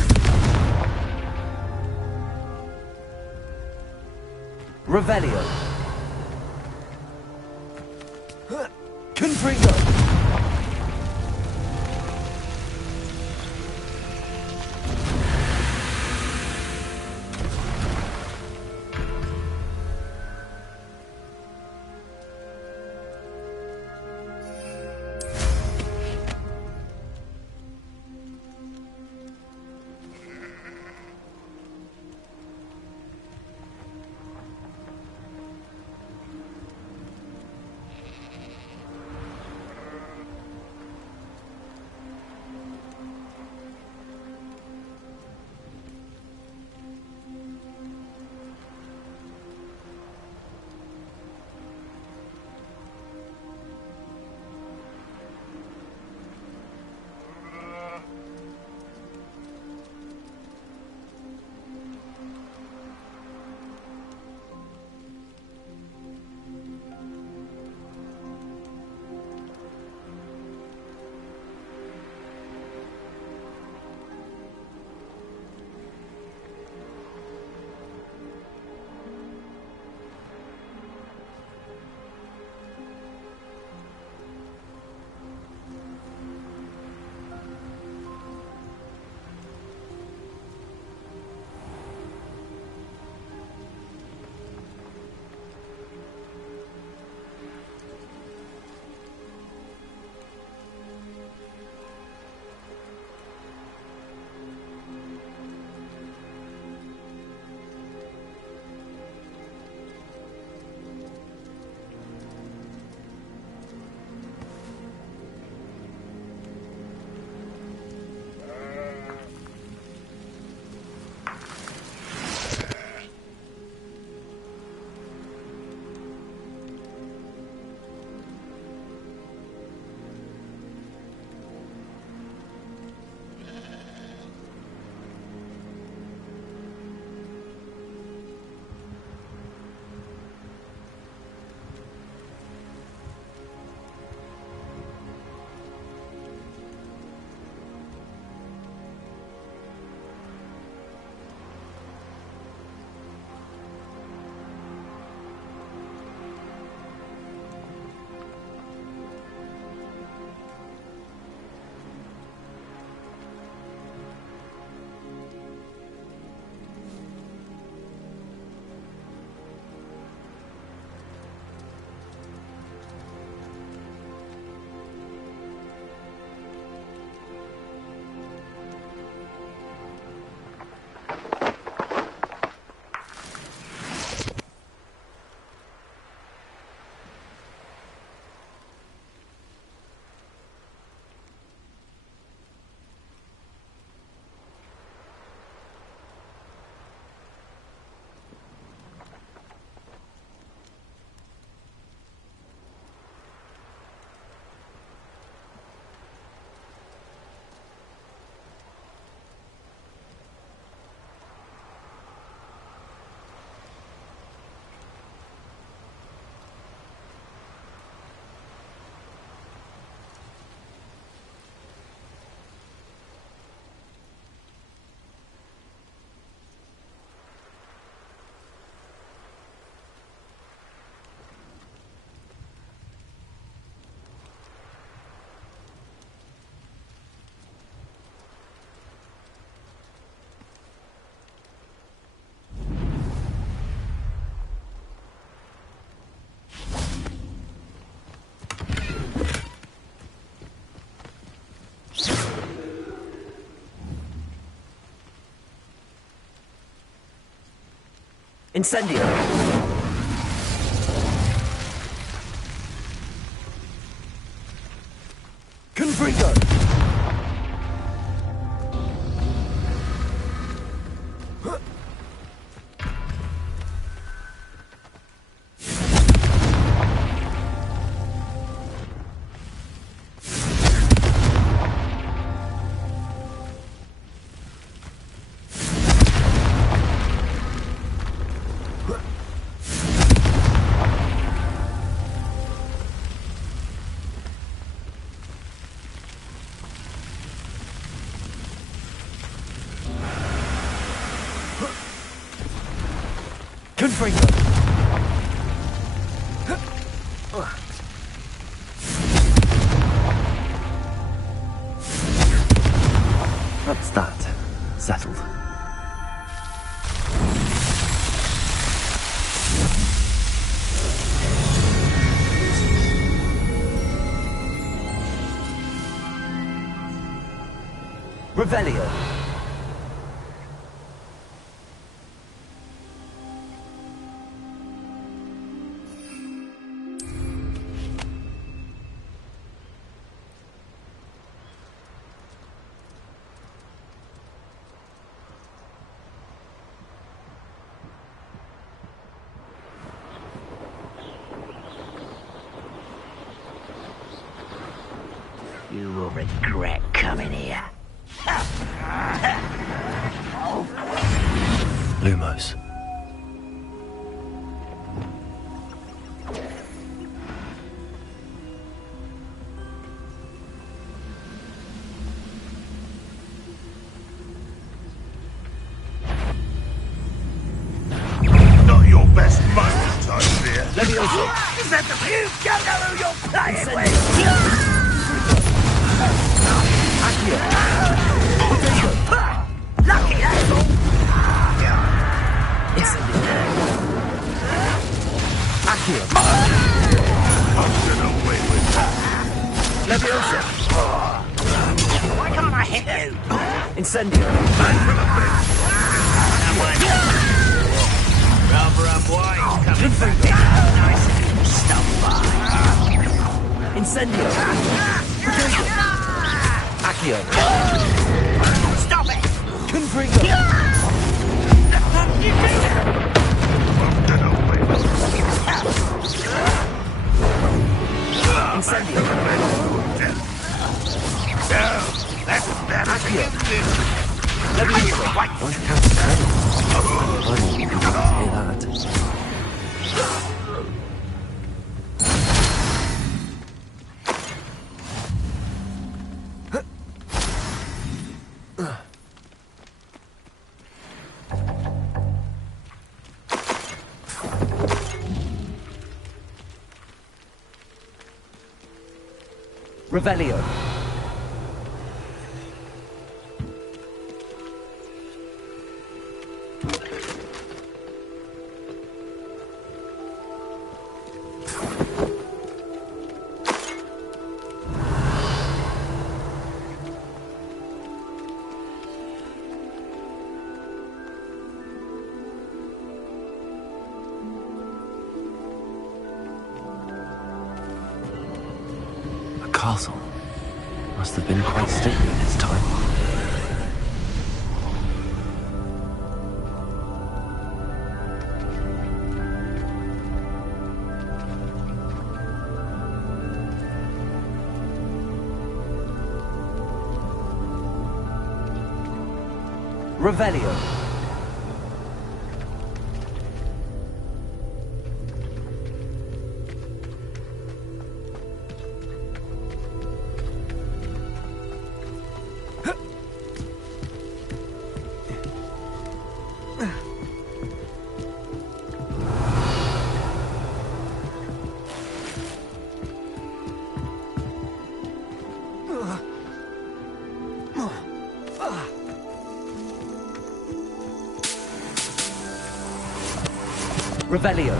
Revelio. Confringo. Incendio. Confringo. That's that. Settled. Revelio. You will regret coming here. Lumos. Not your best moment, I fear. Levioso. Is that the you don't know who you're playing with? Lucky asshole! Accio. I'm gonna win with that. Levioso. Why can't I hit you? Incendio. Rather unwise coming back nice and stuff by. Incendio. Accio. Stop it! Confringo. Incendio. That's better. Accio. Levioso. I want you to hear that. Revelio. A castle. Must have been quite stately this time. Revelio. Revelio.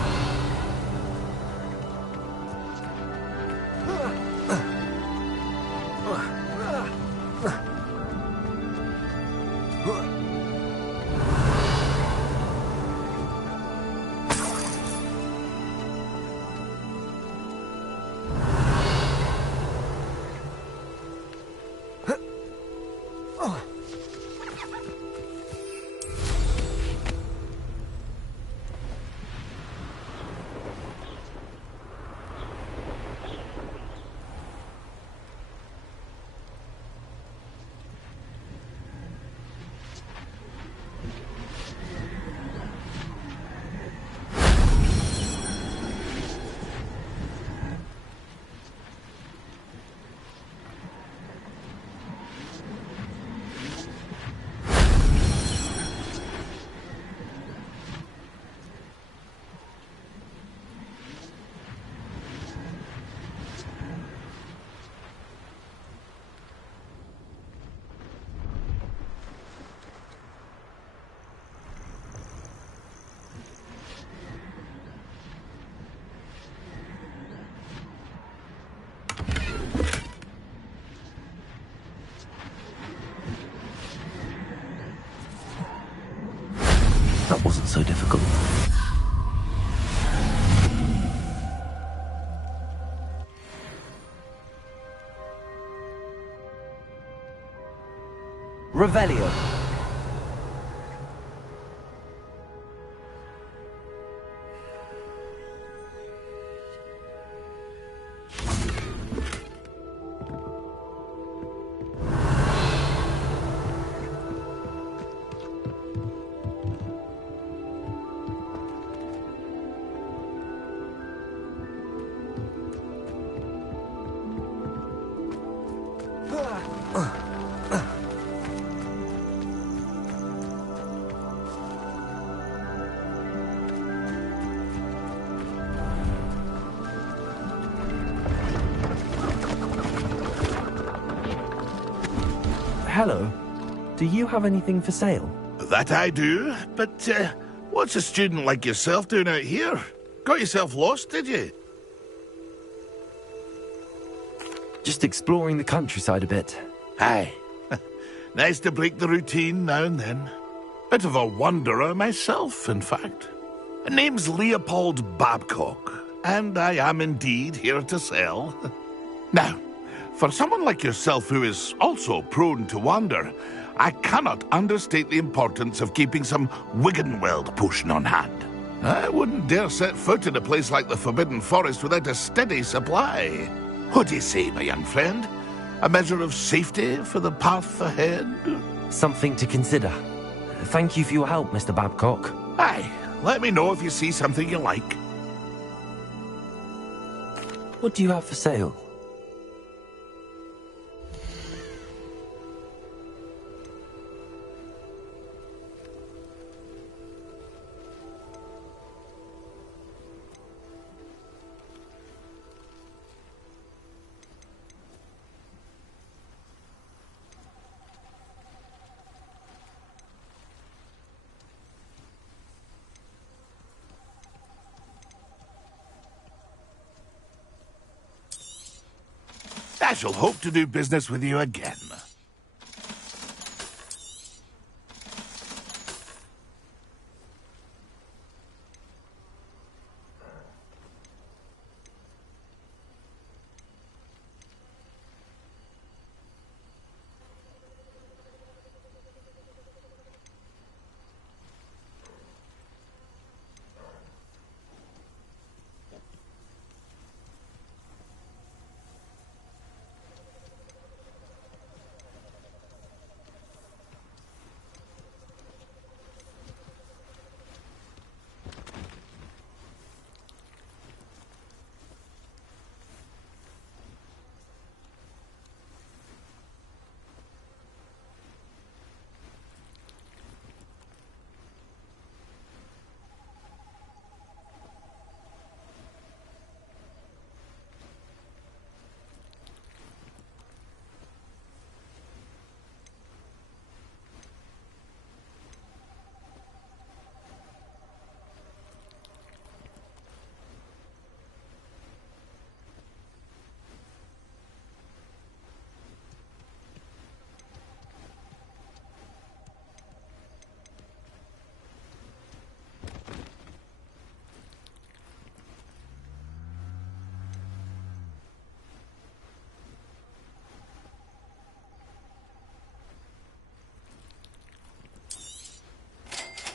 wasn't so difficult. Revelio. Hello. Do you have anything for sale? That I do, but what's a student like yourself doing out here? Got yourself lost, did you? Just exploring the countryside a bit. Aye. Nice to break the routine now and then. Bit of a wanderer myself, in fact. Name's Leopold Babcock, and I am indeed here to sell. Now, for someone like yourself who is also prone to wander, I cannot understate the importance of keeping some Wiggenweld potion on hand. I wouldn't dare set foot in a place like the Forbidden Forest without a steady supply. What do you say, my young friend? A measure of safety for the path ahead? Something to consider. Thank you for your help, Mr. Babcock. Aye, let me know if you see something you like. What do you have for sale? I shall hope to do business with you again.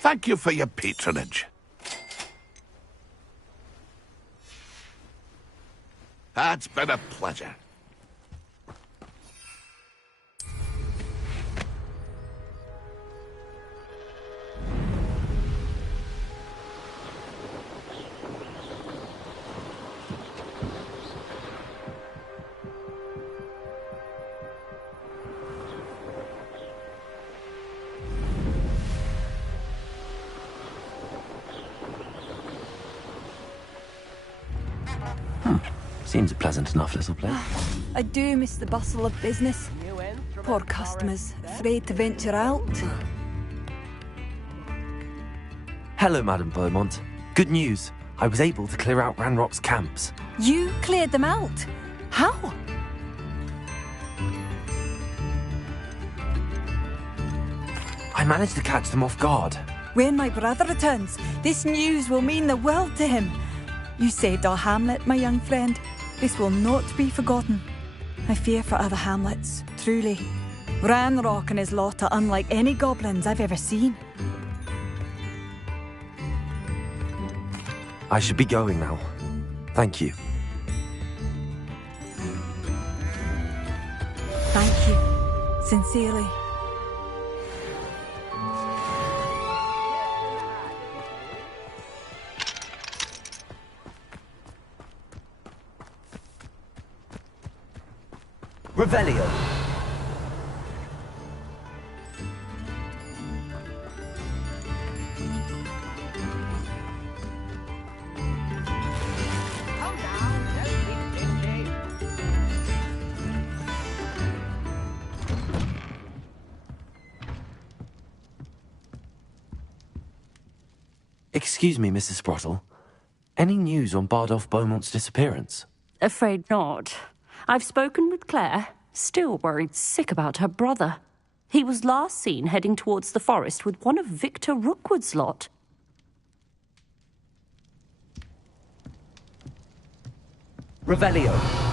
Thank you for your patronage. It's been a pleasure. Seems a pleasant enough little place. I do miss the bustle of business. Poor customers, afraid to venture out. Hello, Madame Beaumont. Good news. I was able to clear out Ranrock's camps. You cleared them out? How? I managed to catch them off guard. When my brother returns, this news will mean the world to him. You saved our hamlet, my young friend. This will not be forgotten. I fear for other hamlets, truly. Ranrock and his lot are unlike any goblins I've ever seen. I should be going now. Thank you. Thank you. Sincerely. Revelio. Excuse me, Mrs. Sprottle. Any news on Bardolph Beaumont's disappearance? Afraid not. I've spoken with Claire, still worried sick about her brother. He was last seen heading towards the forest with one of Victor Rookwood's lot. Revelio.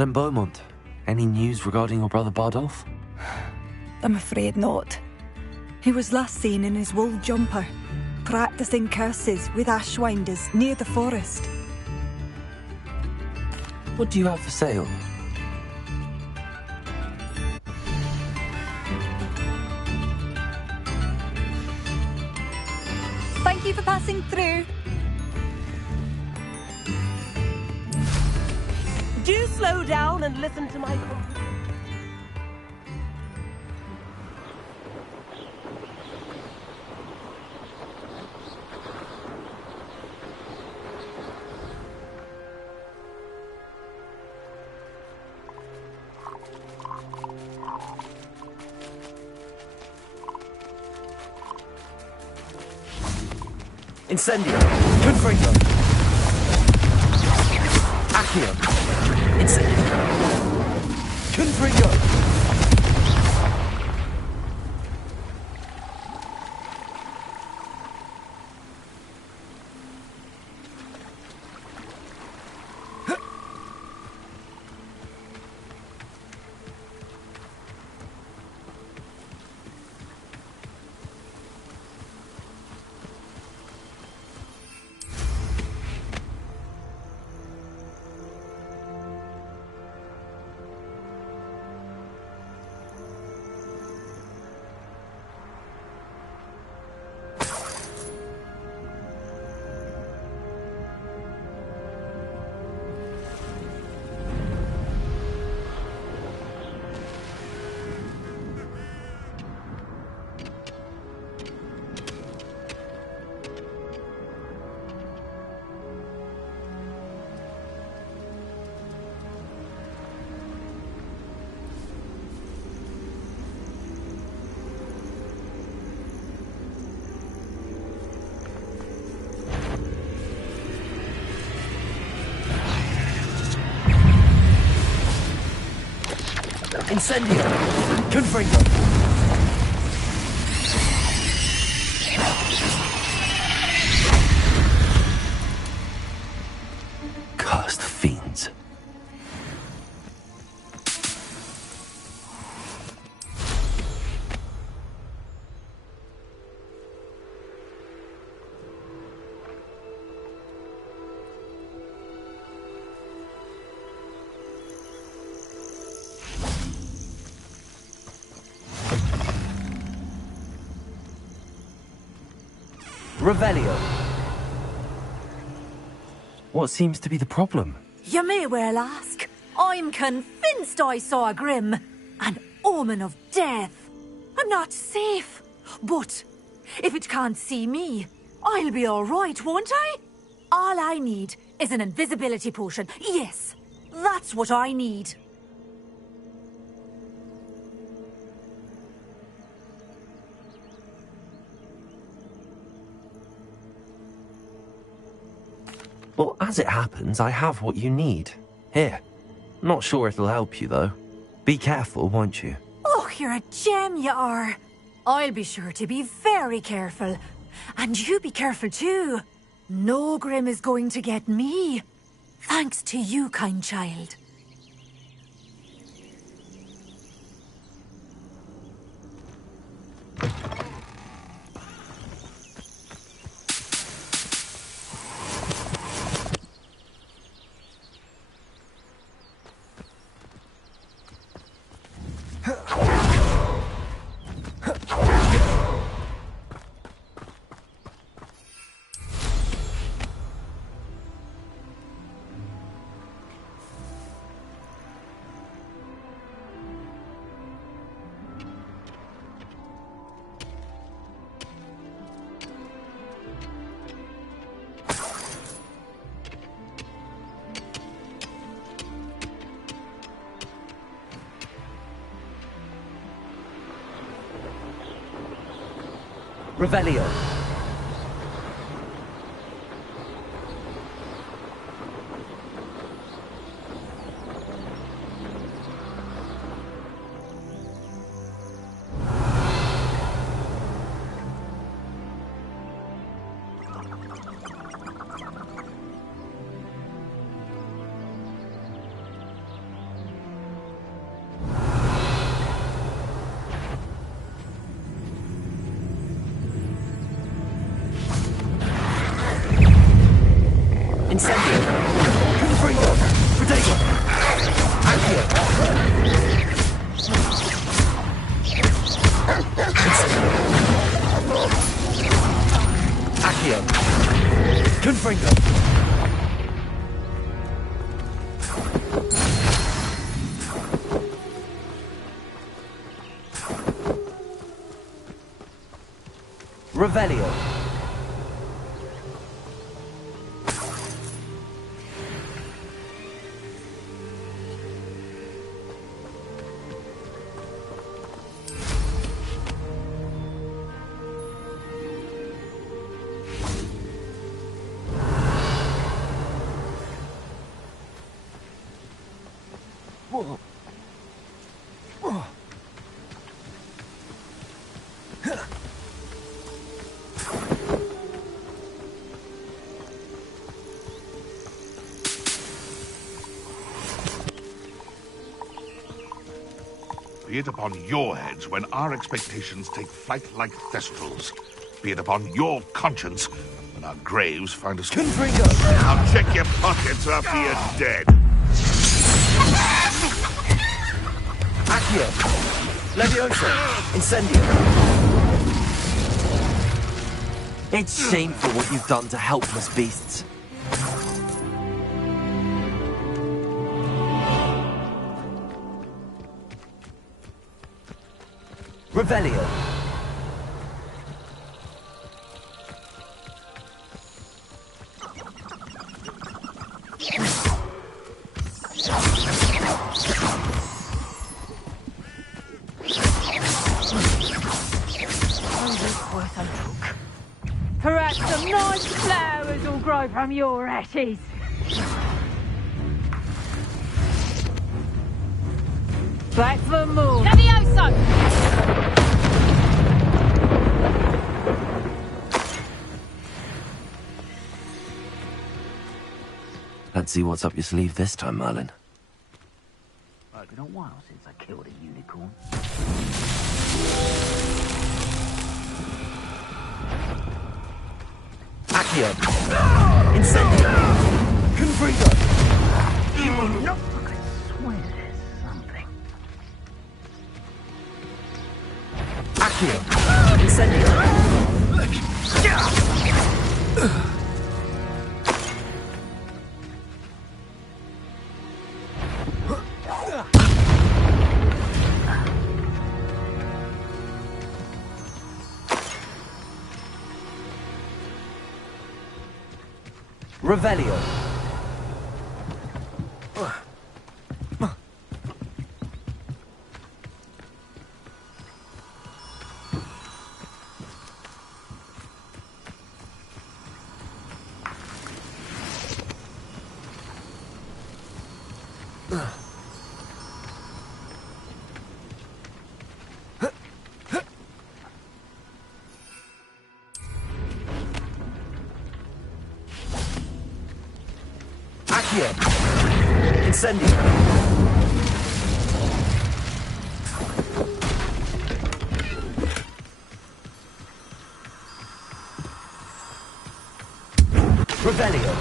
Madame Beaumont, any news regarding your brother Bardolph? I'm afraid not. He was last seen in his wool jumper, practicing curses with ashwinders near the forest. What do you have for sale? Thank you for passing through. Do slow down and listen to my... Incendio. Confringo. Accio. Incendio. Confringo! Incendio! Confringo! Cursed fiends. Revelio. What seems to be the problem? You may well ask. I'm convinced I saw a grim, an omen of death. I'm not safe, but if it can't see me, I'll be all right, won't I? All I need is an invisibility potion. Yes, that's what I need. Well, as it happens, I have what you need. Here. Not sure it'll help you, though. Be careful, won't you? Oh, you're a gem, you are. I'll be sure to be very careful. And you be careful, too. No grim is going to get me. Thanks to you, kind child. Revelio. Incendio! Confringo! Protego! Accio! Incendio! Accio! Confringo! Revelio! it upon your heads when our expectations take flight like thestrals. Be it upon your conscience when our graves find us... Confringo! I'll check your pockets after you're dead. Accio! Leviosa! Incendio! It's shameful what you've done to helpless beasts. Revelio! Perhaps some nice flowers will grow from your ashes. Back for more. Levioso! Let's see what's up your sleeve this time, Merlin. It's been a while since I killed a unicorn. Accio! Incendio! Confringo! You will not. I swear there's something. Accio! Incendio! Revelio! Accio! Incendio! Revelio!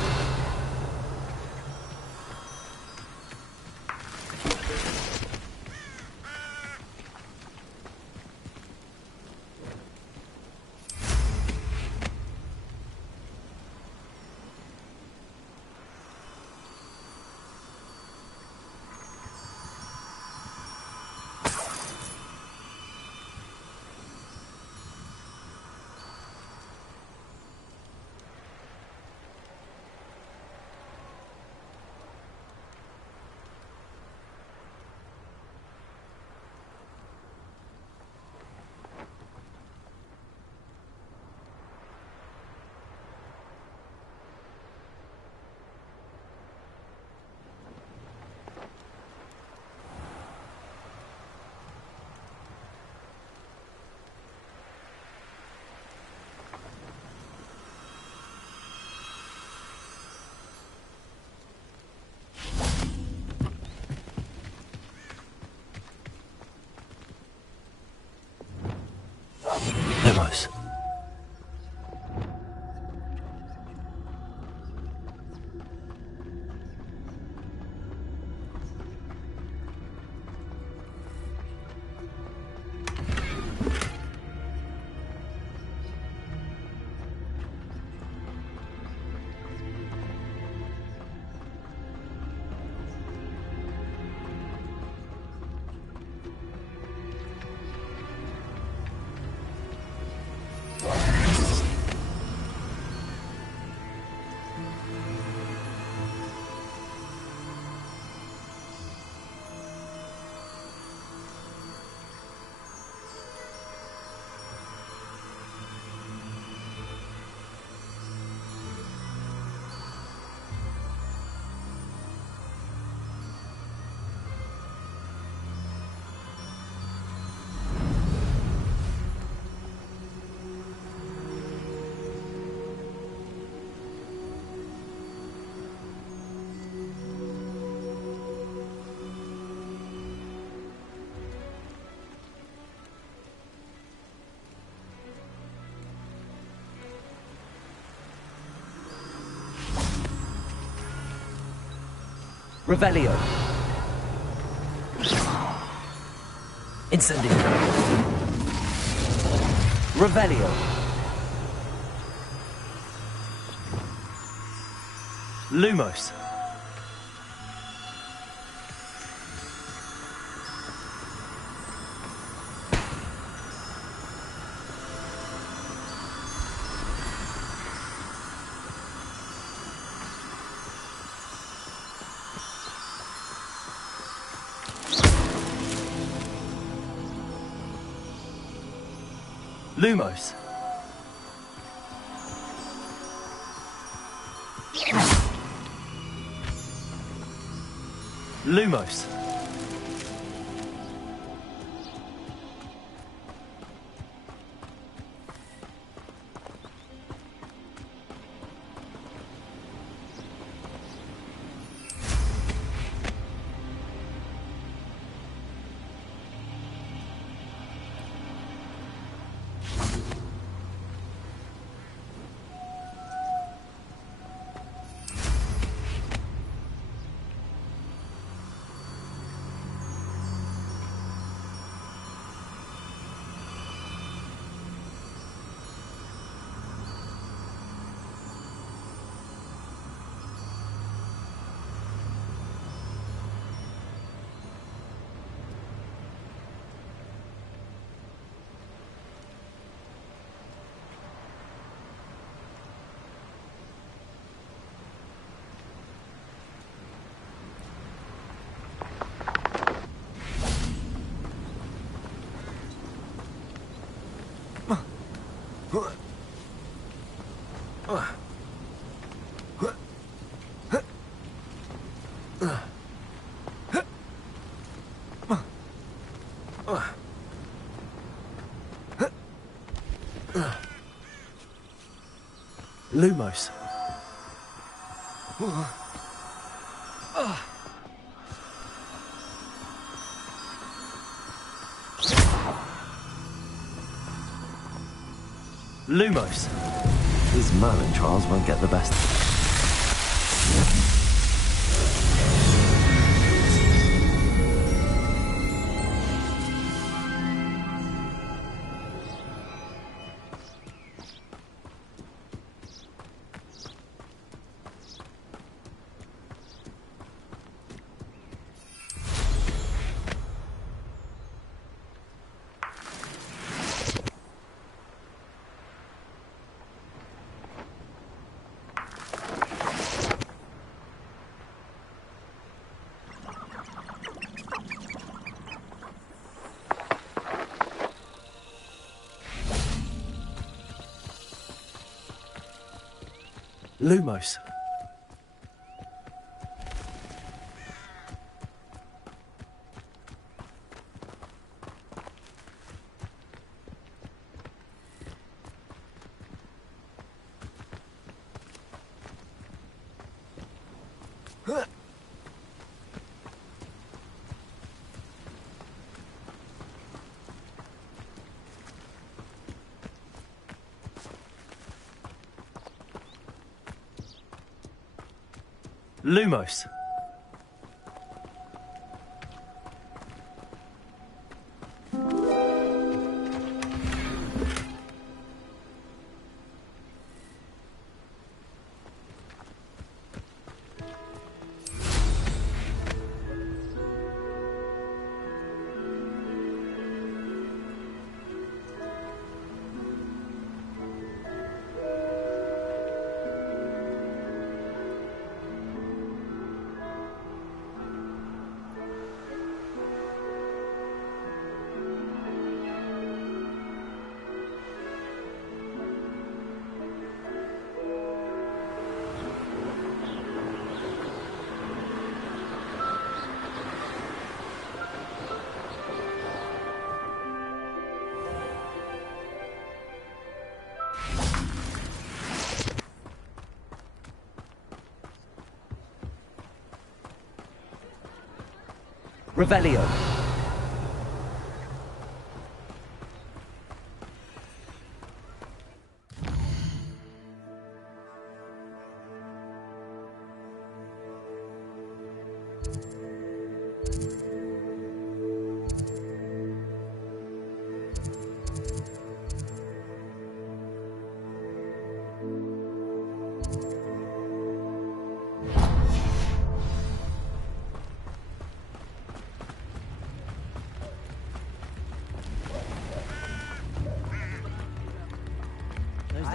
Lumos. Revelio. Incendio. Revelio. Lumos. Lumos. Lumos. Lumos. Lumos. These Merlin trials won't get the best. Lumos. Lumos. Revelio.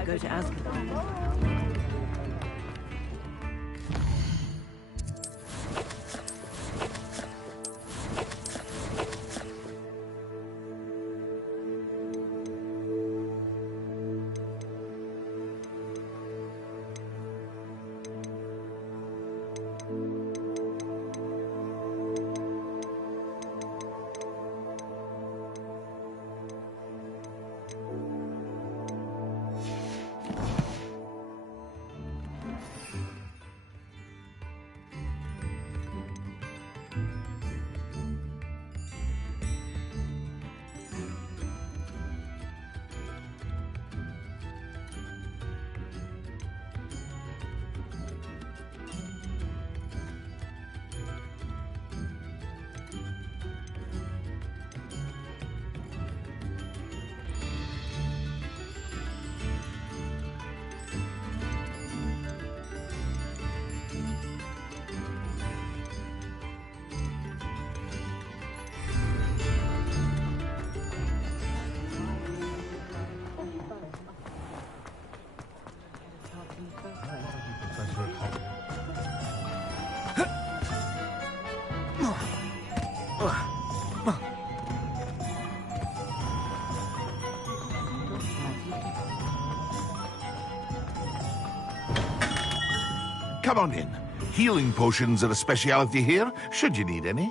to go to Azkaban. Come on in. Healing potions are a speciality here, should you need any.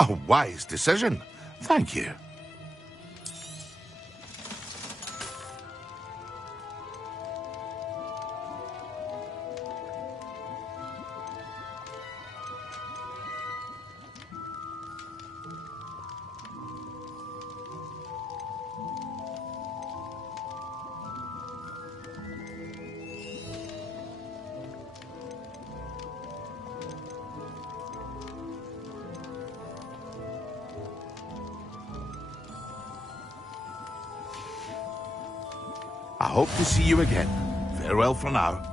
A wise decision. Thank you. I hope to see you again. Farewell for now.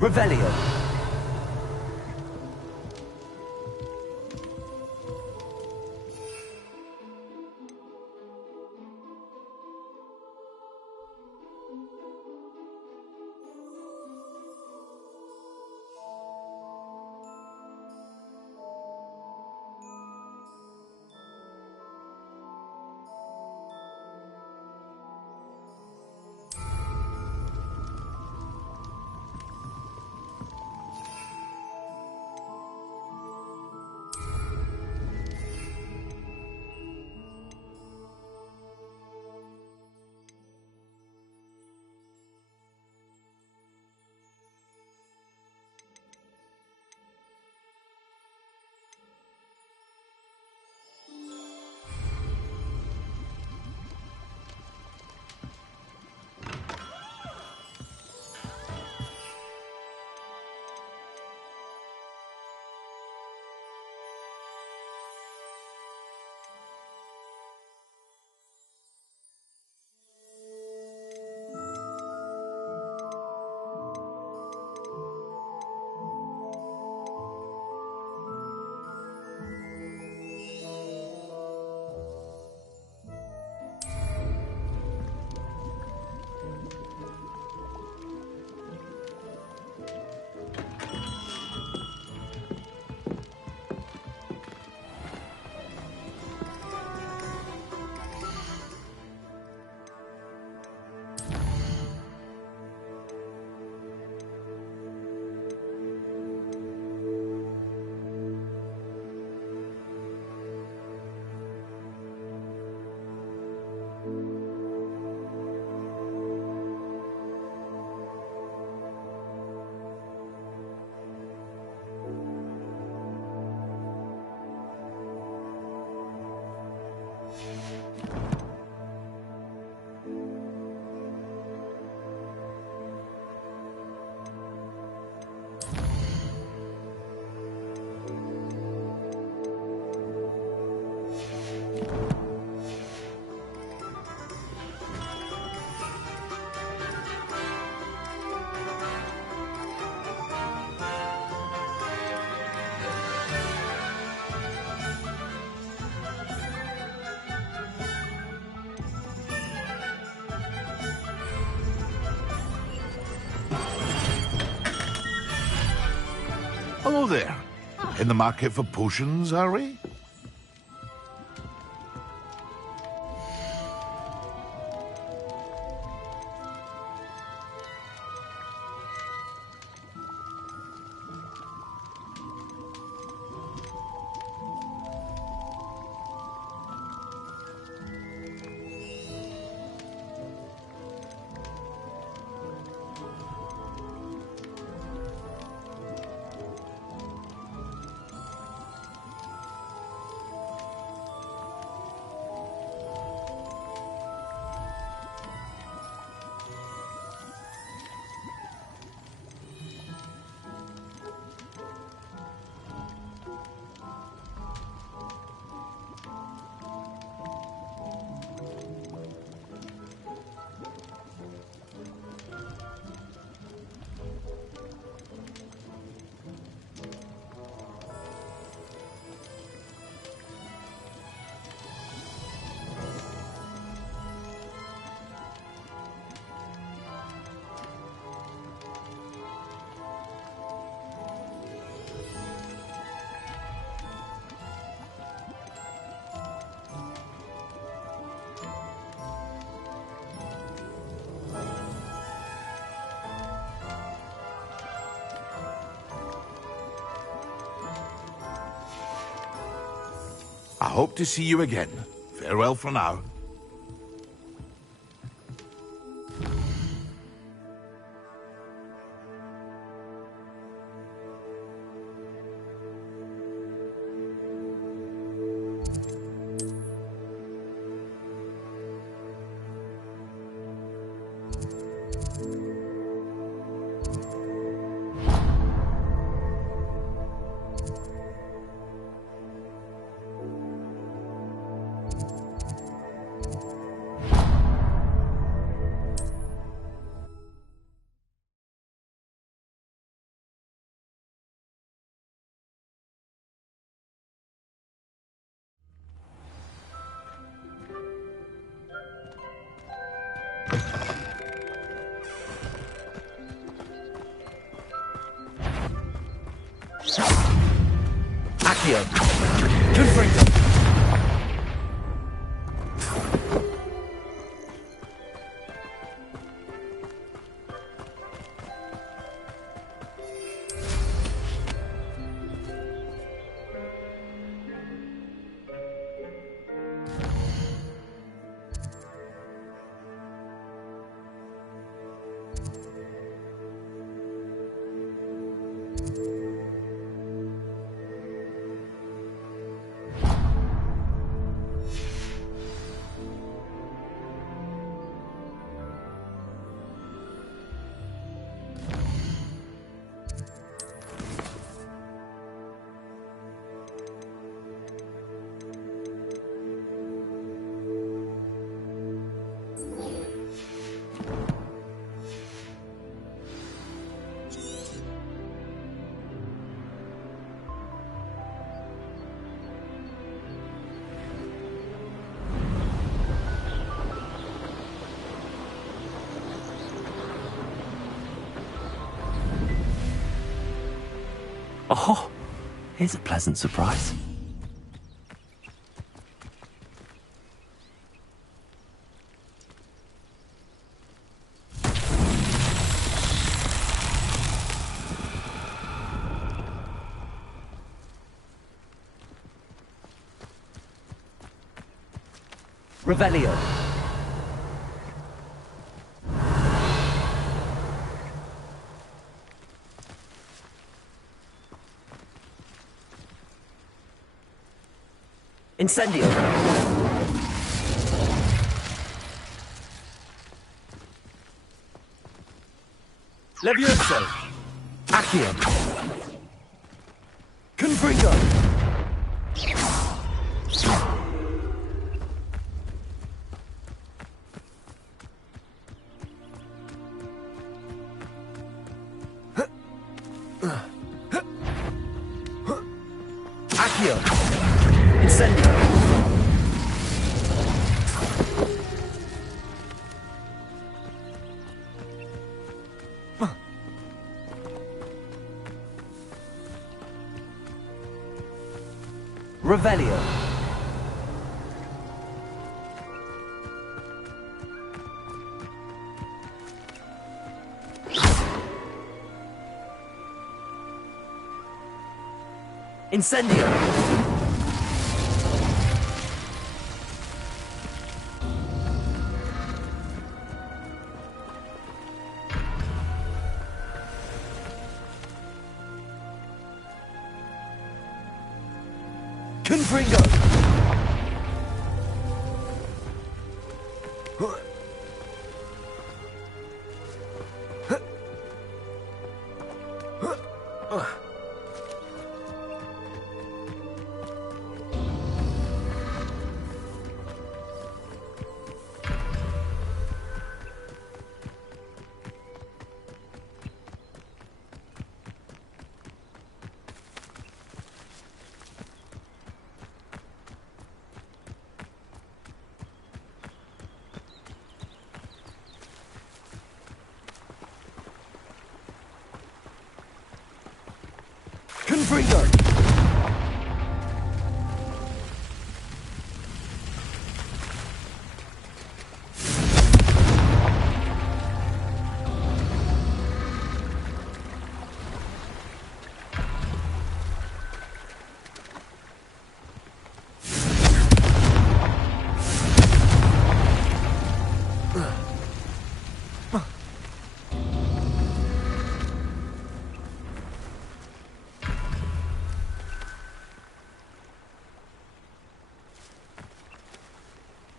Revelio. there. In the market for potions, are we? I hope to see you again. Farewell for now. Accio. Confringo. Oh, here's a pleasant surprise. Revelio. Incendio. Levioso. Accio. Confringo. Accio. Incendio. Revelio. Incendio. Confringo. Confringo.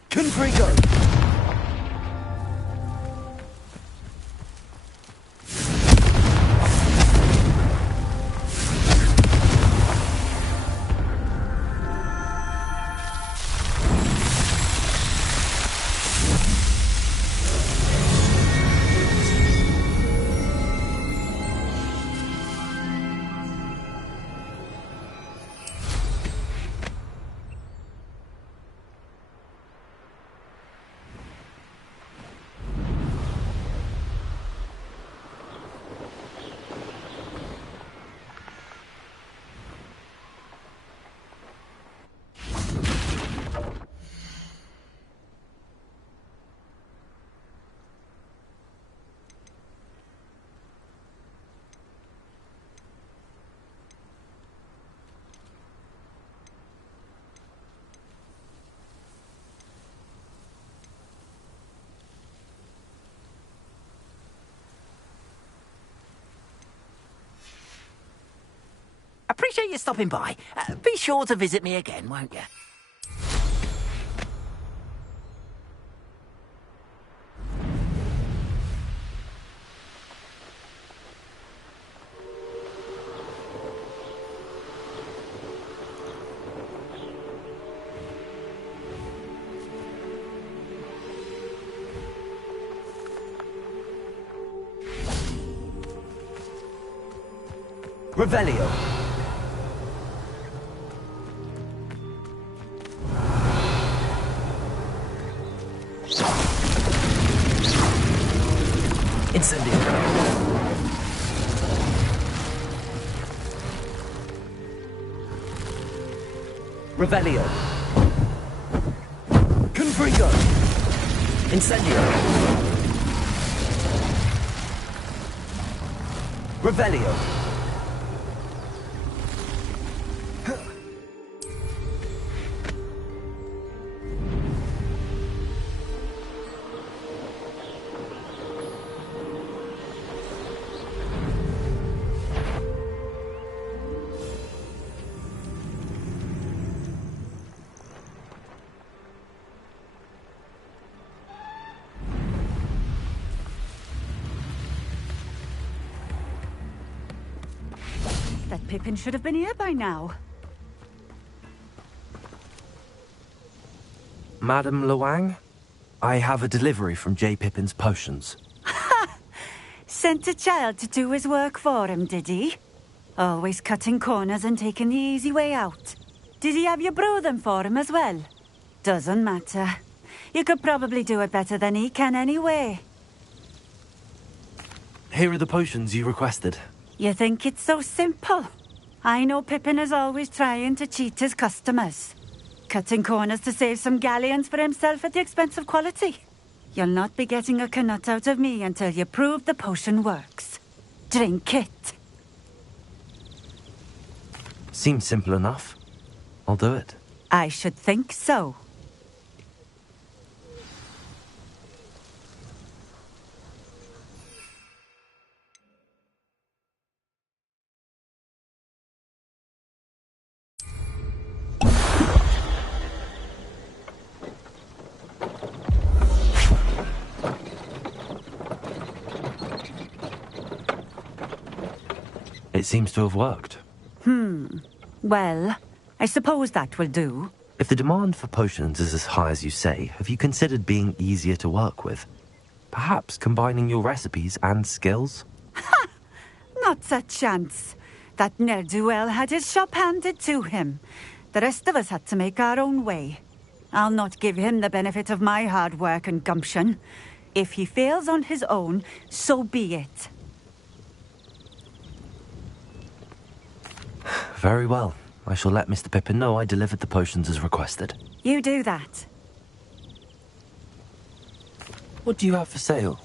Confringo. Appreciate you stopping by. Be sure to visit me again, won't you? Revelio. Incendio. Revelio. Confringo. Incendio. Revelio. That Pippin should have been here by now. Madam Luang, I have a delivery from J. Pippin's potions. Sent a child to do his work for him, did he? Always cutting corners and taking the easy way out. Did he have you brew them for him as well? Doesn't matter. You could probably do it better than he can anyway. Here are the potions you requested. You think it's so simple? I know Pippin is always trying to cheat his customers. Cutting corners to save some galleons for himself at the expense of quality. You'll not be getting a canut out of me until you prove the potion works. Drink it. Seems simple enough. I'll do it. I should think so. It seems to have worked. Well, I suppose that will do. If the demand for potions is as high as you say, have you considered being easier to work with? Perhaps combining your recipes and skills? Not a chance. That ne'er-do-well had his shop handed to him. The rest of us had to make our own way. I'll not give him the benefit of my hard work and gumption. If he fails on his own, so be it. Very well. I shall let Mr. Pippin know I delivered the potions as requested. You do that. What do you have for sale?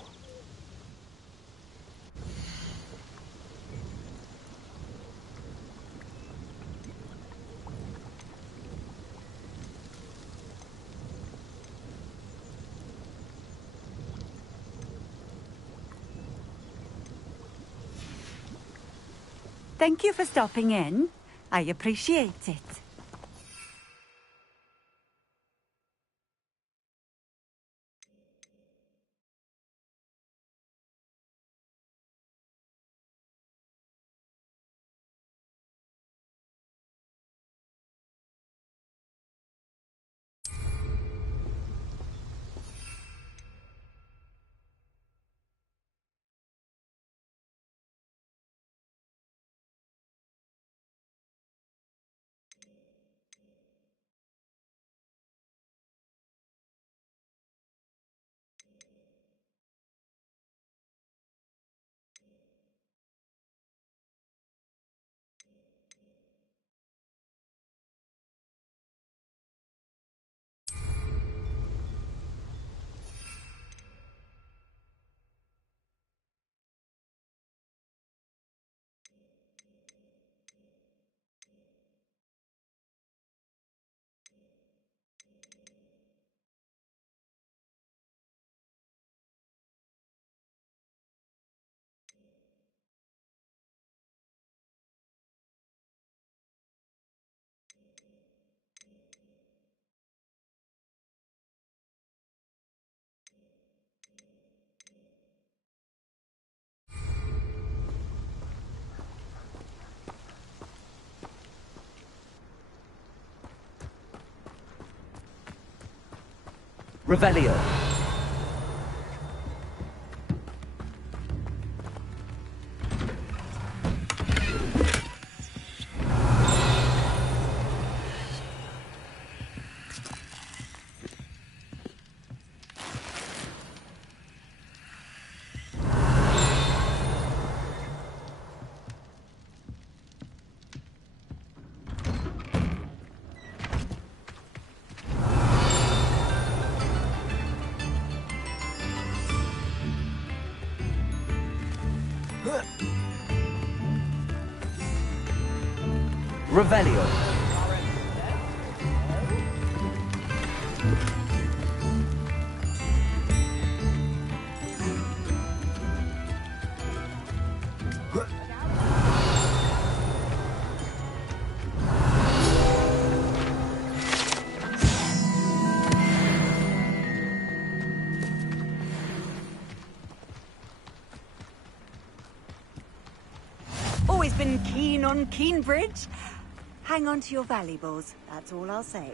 Thank you for stopping in. I appreciate it. Revelio. Revelio. Always been keen on Keenbridge. Hang on to your valuables, that's all I'll say.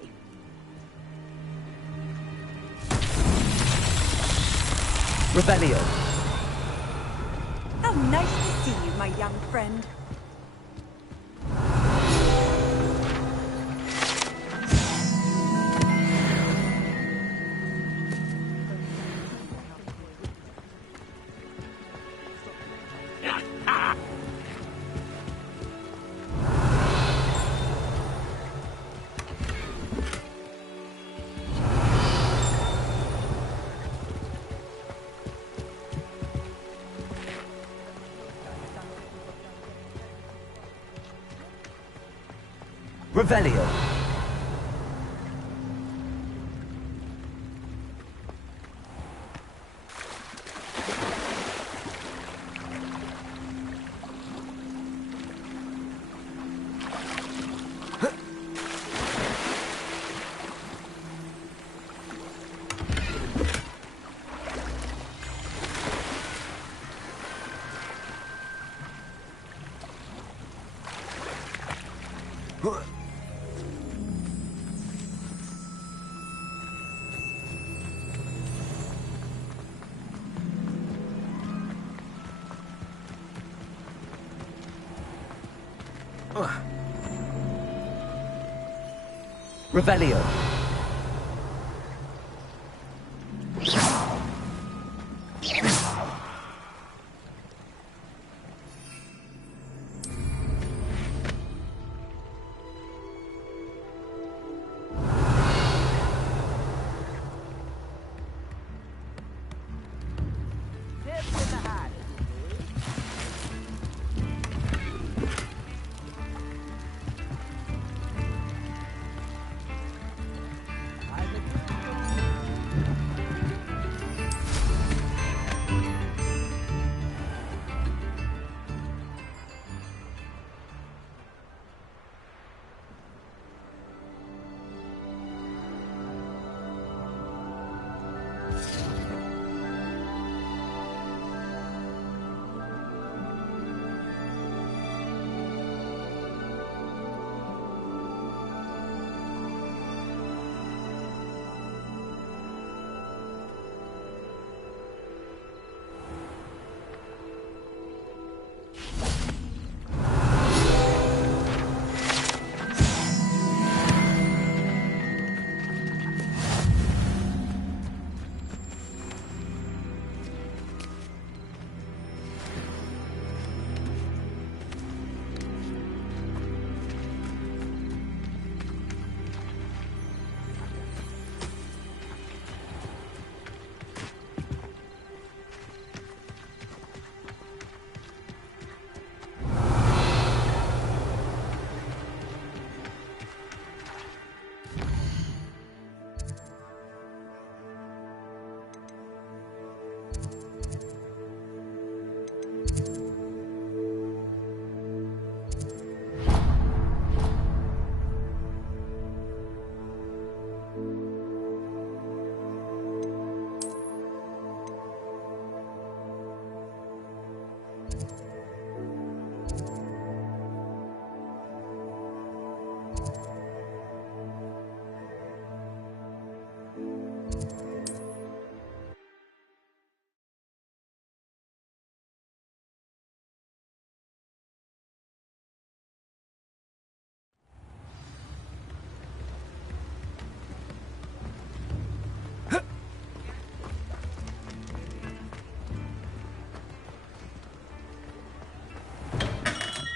Revelio. How nice to see you, my young friend. Revelio. Revelio.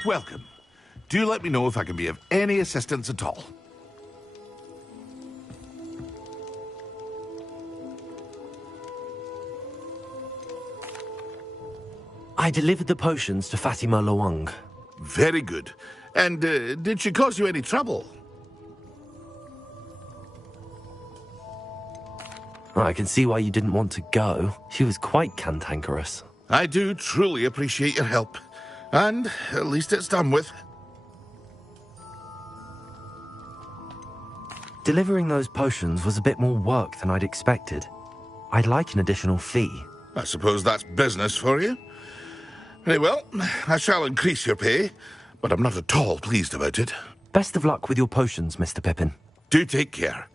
Welcome. Do let me know if I can be of any assistance at all. I delivered the potions to Fatima Lawang. Very good. And did she cause you any trouble? I can see why you didn't want to go. She was quite cantankerous. I do truly appreciate your help. And at least it's done with. Delivering those potions was a bit more work than I'd expected. I'd like an additional fee. I suppose that's business for you. Very well, I shall increase your pay, but I'm not at all pleased about it. Best of luck with your potions, Mr. Pippin. Do take care.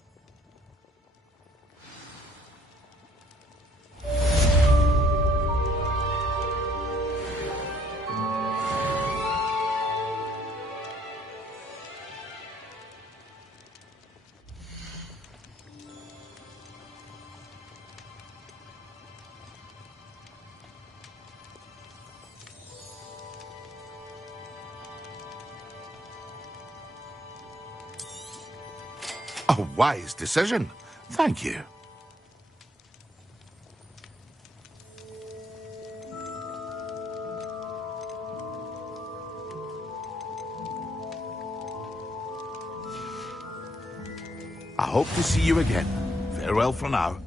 A wise decision. Thank you. I hope to see you again. Farewell for now.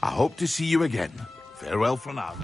I hope to see you again. Farewell for now.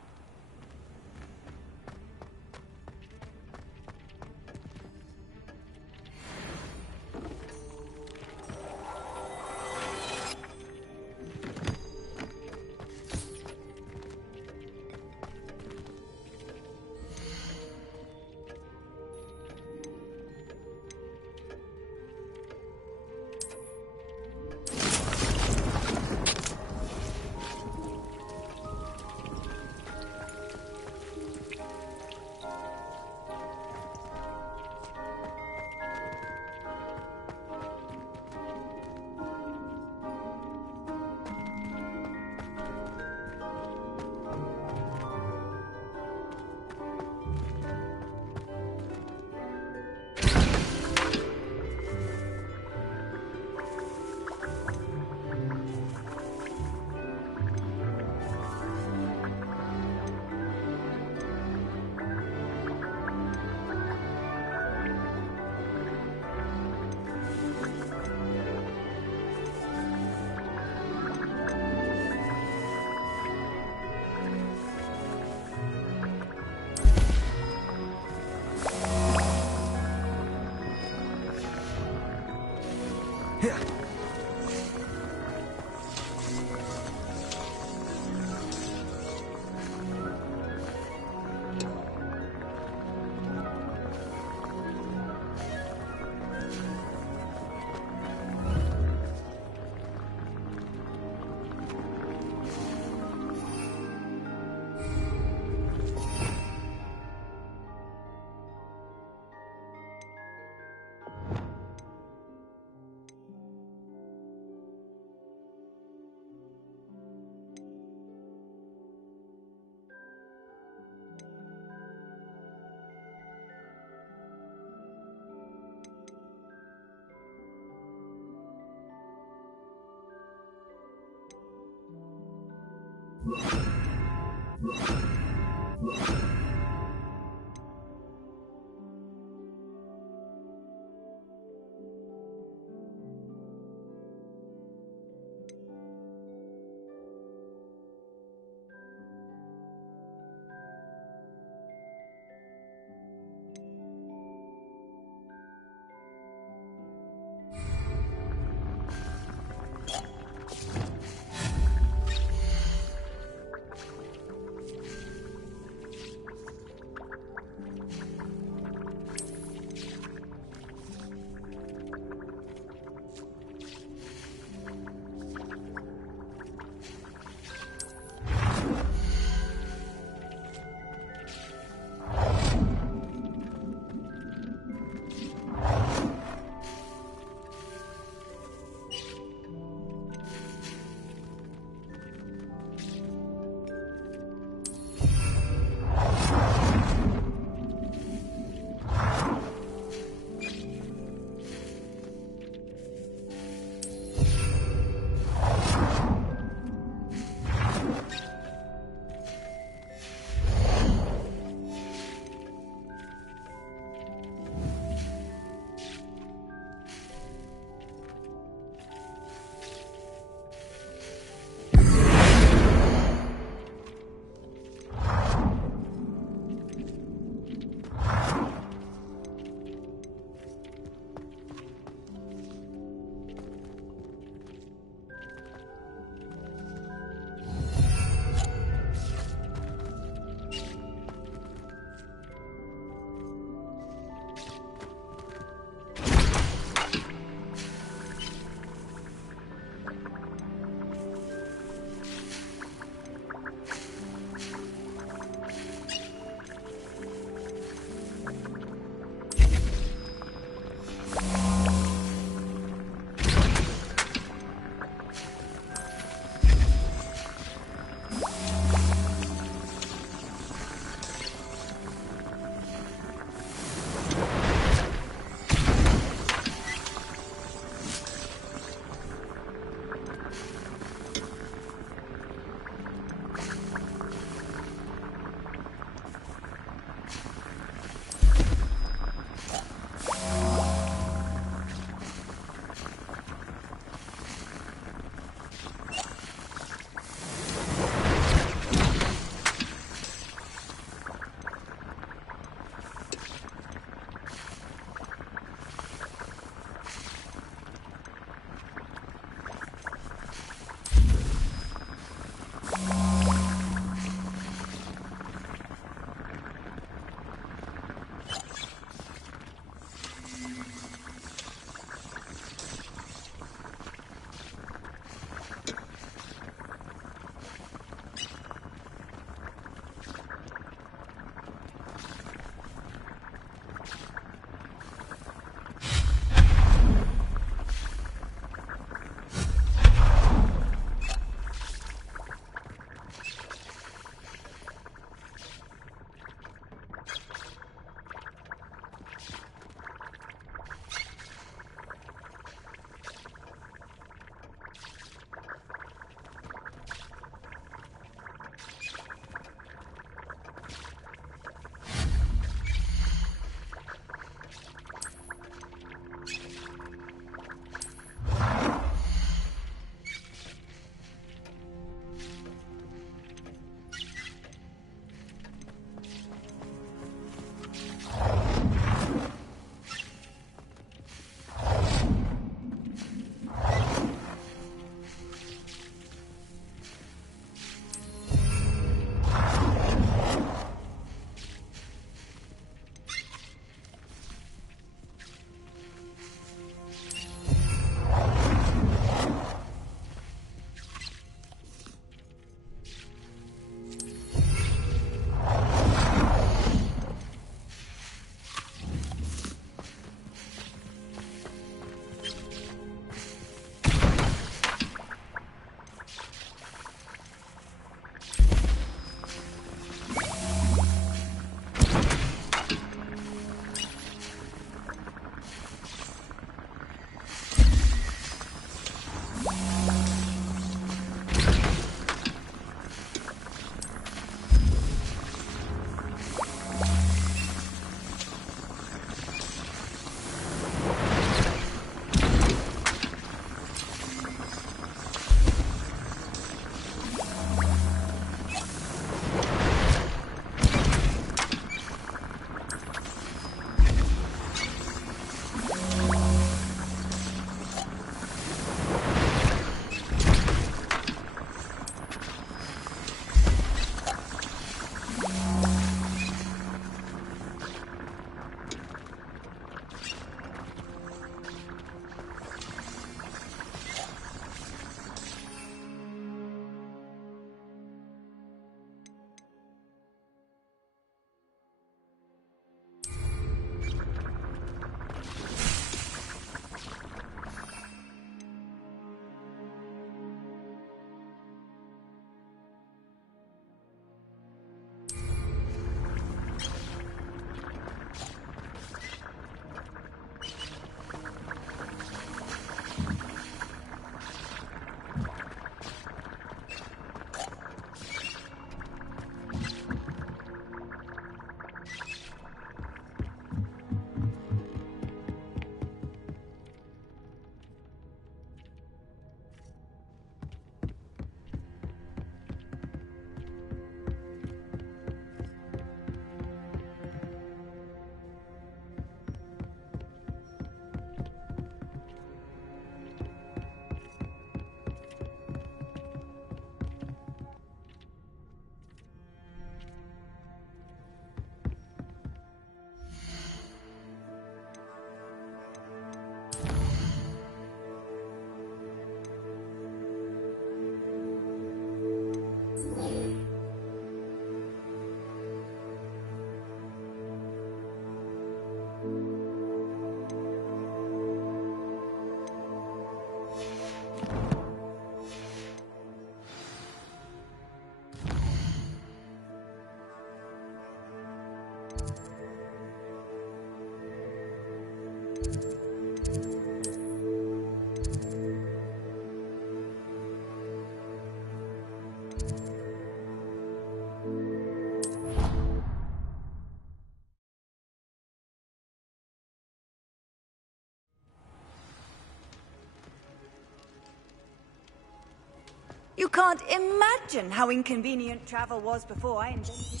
You can't imagine how inconvenient travel was before I invented...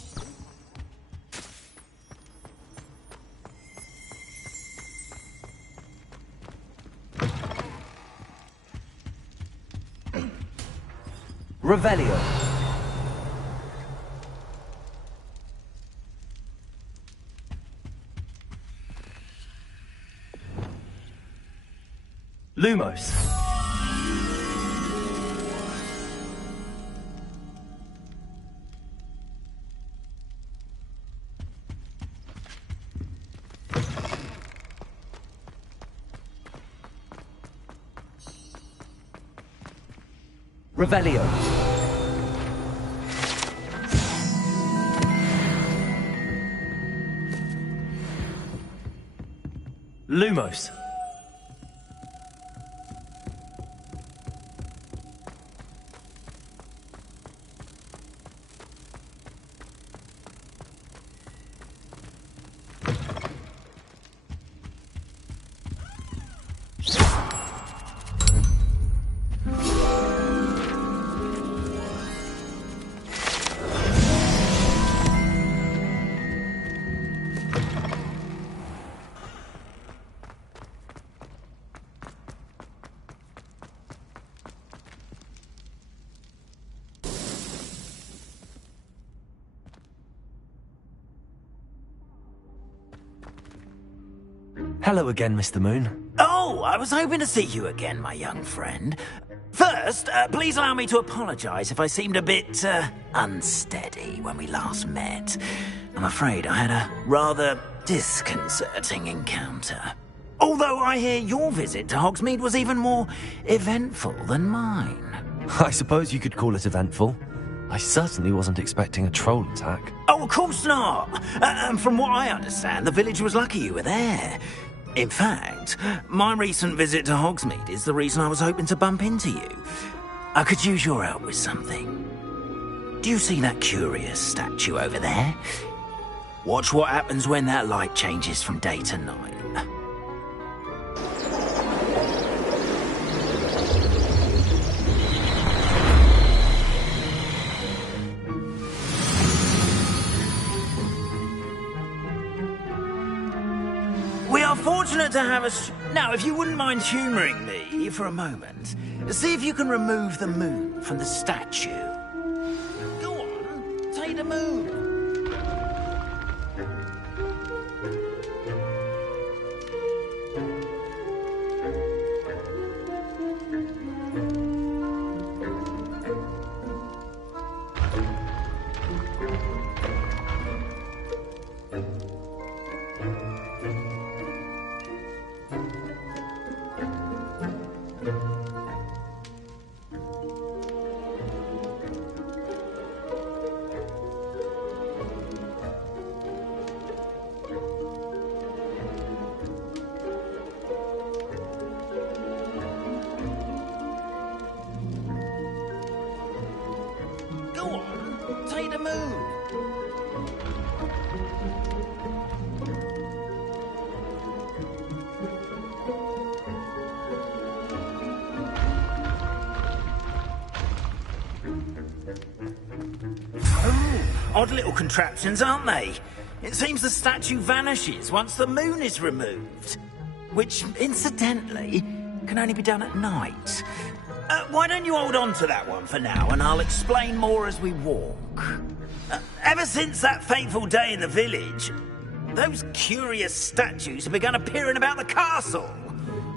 Revelio. Lumos. Revelio. Lumos. Hello again, Mr. Moon. Oh, I was hoping to see you again, my young friend. First, please allow me to apologise if I seemed a bit, unsteady when we last met. I'm afraid I had a rather disconcerting encounter. Although I hear your visit to Hogsmeade was even more eventful than mine. I suppose you could call it eventful. I certainly wasn't expecting a troll attack. Oh, of course not! And from what I understand, the village was lucky you were there. In fact, my recent visit to Hogsmeade is the reason I was hoping to bump into you. I could use your help with something. Do you see that curious statue over there? Watch what happens when that light changes from day to night. We are fortunate to have us. Now, if you wouldn't mind humouring me for a moment, see if you can remove the moon from the statue. Go on, take the moon. Take the moon. Odd little contraptions, aren't they? It seems the statue vanishes once the moon is removed. Which, incidentally, can only be done at night. Why don't you hold on to that one for now, and I'll explain more as we walk. Ever since that fateful day in the village, those curious statues have begun appearing about the castle.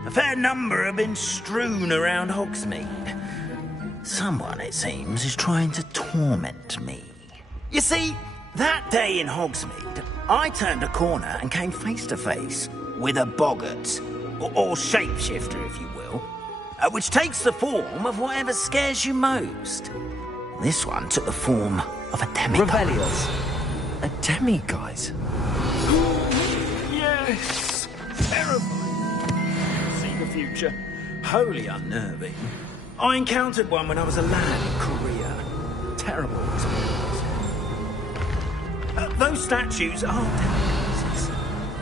A fair number have been strewn around Hogsmeade. Someone, it seems, is trying to torment me. You see, that day in Hogsmeade, I turned a corner and came face to face with a boggart, or shapeshifter, if you will, which takes the form of whatever scares you most. This one took the form of a demiguise. Revelio. A demiguise? Yes! Terrifying. See the future. Wholly unnerving. I encountered one when I was a lad in Korea. Terrible experience. Those statues are demiguises.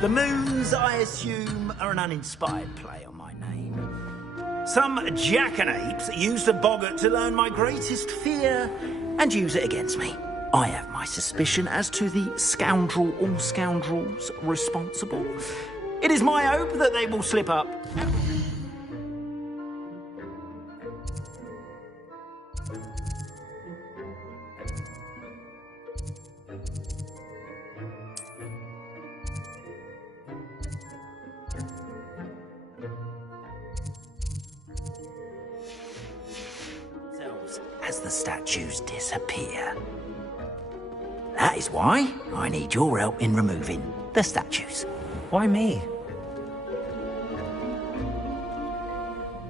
The moons, I assume, are an uninspired play on my name. Some jackanapes used a boggart to learn my greatest fear and use it against me. I have my suspicion as to the scoundrel or scoundrels responsible. It is my hope that they will slip up. As the statues disappear. That is why I need your help in removing the statues. Why me?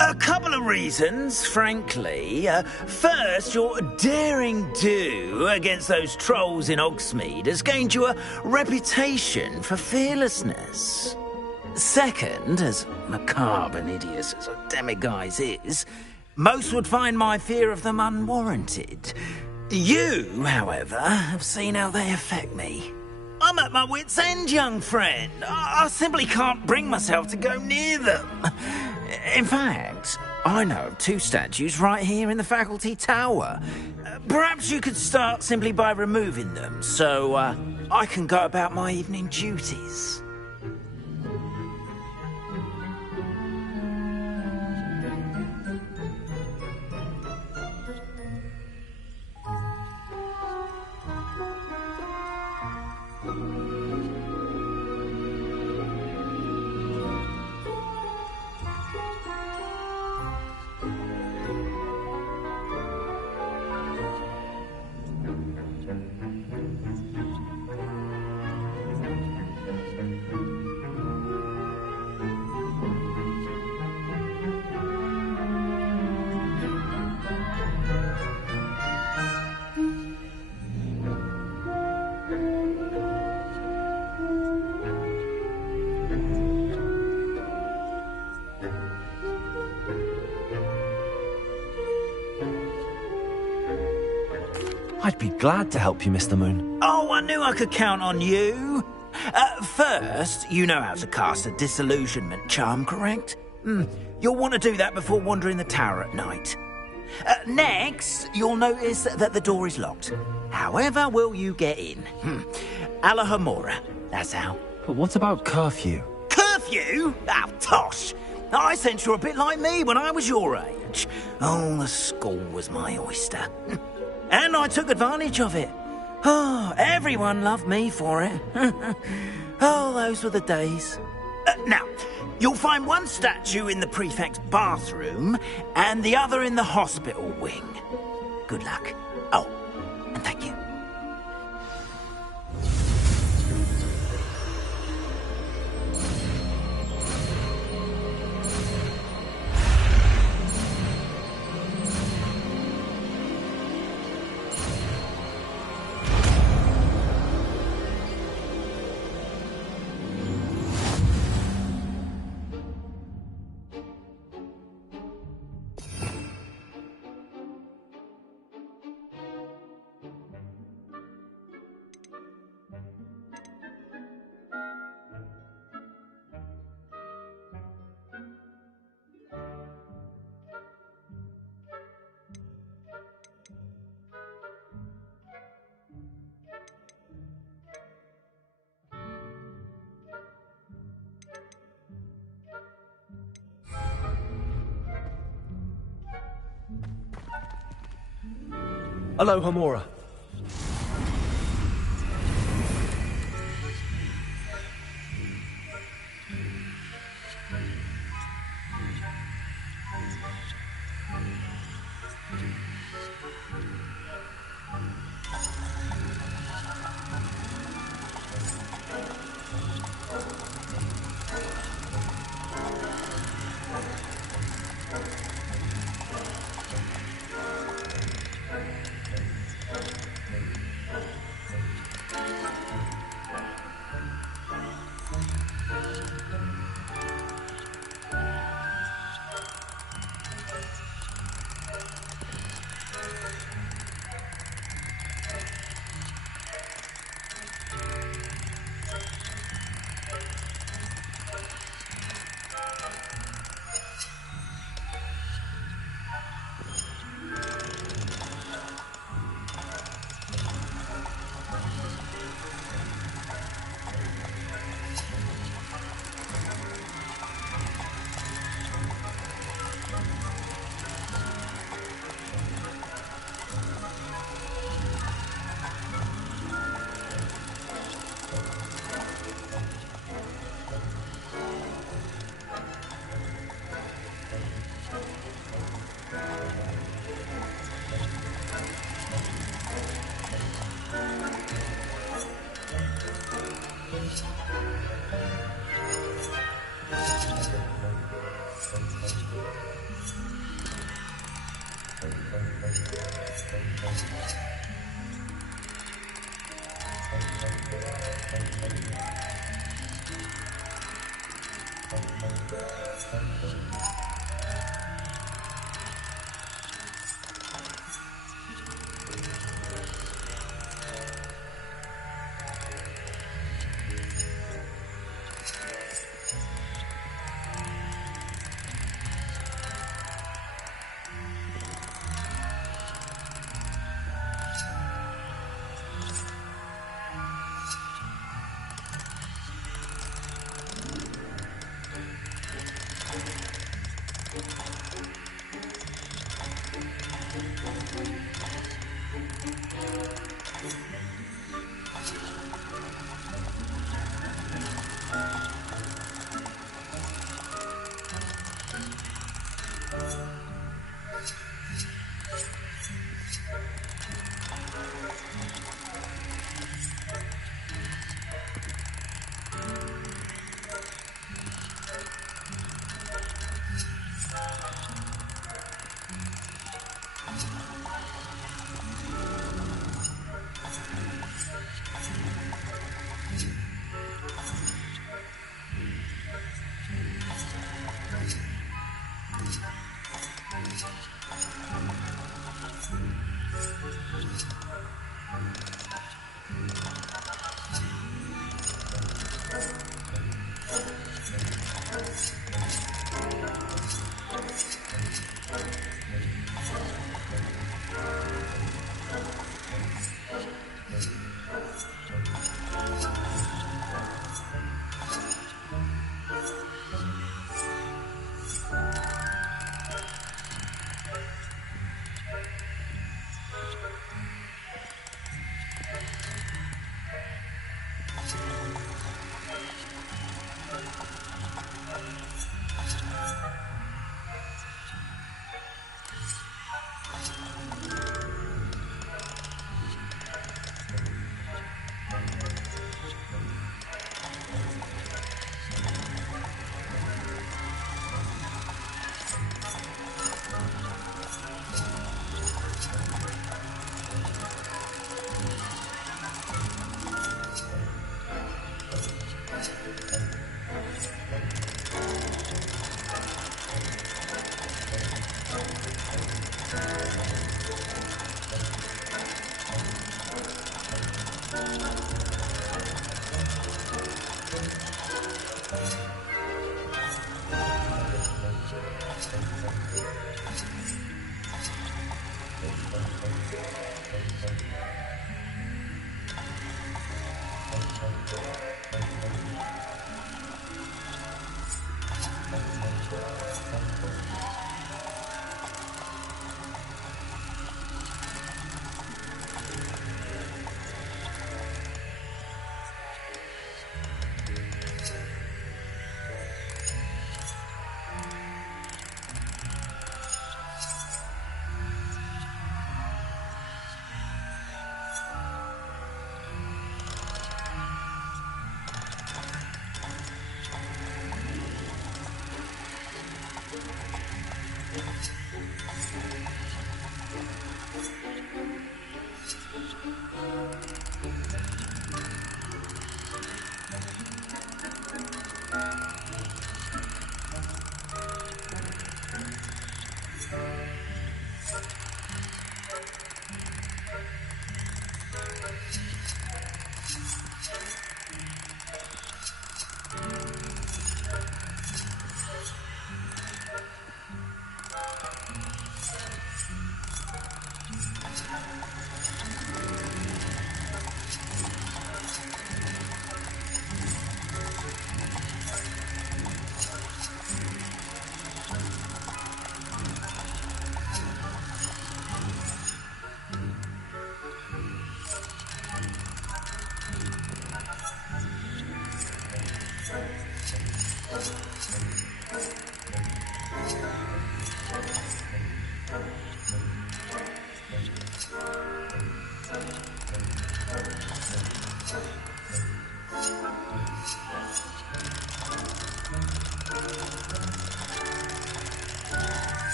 A couple of reasons, frankly. First, your daring do against those trolls in Hogsmeade has gained you a reputation for fearlessness. Second, as macabre and hideous as a demiguise is, most would find my fear of them unwarranted. You, however, have seen how they affect me. I'm at my wit's end, young friend. I simply can't bring myself to go near them. In fact, I know of 2 statues right here in the faculty tower. Perhaps you could start simply by removing them, so I can go about my evening duties. I'd be glad to help you, Mr. Moon. Oh, I knew I could count on you. First, you know how to cast a disillusionment charm, correct? You'll want to do that before wandering the tower at night. Next, you'll notice that the door is locked. However will you get in? Alahomora, that's how. But what about curfew? Curfew? Oh, tosh. I sense you're a bit like me when I was your age. Oh, the school was my oyster. And I took advantage of it. Oh, everyone loved me for it. Oh, those were the days. Now, you'll find one statue in the prefect's bathroom and the other in the hospital wing. Good luck. Oh, and thank you. Hello, Homora.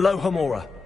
Aloha Mora.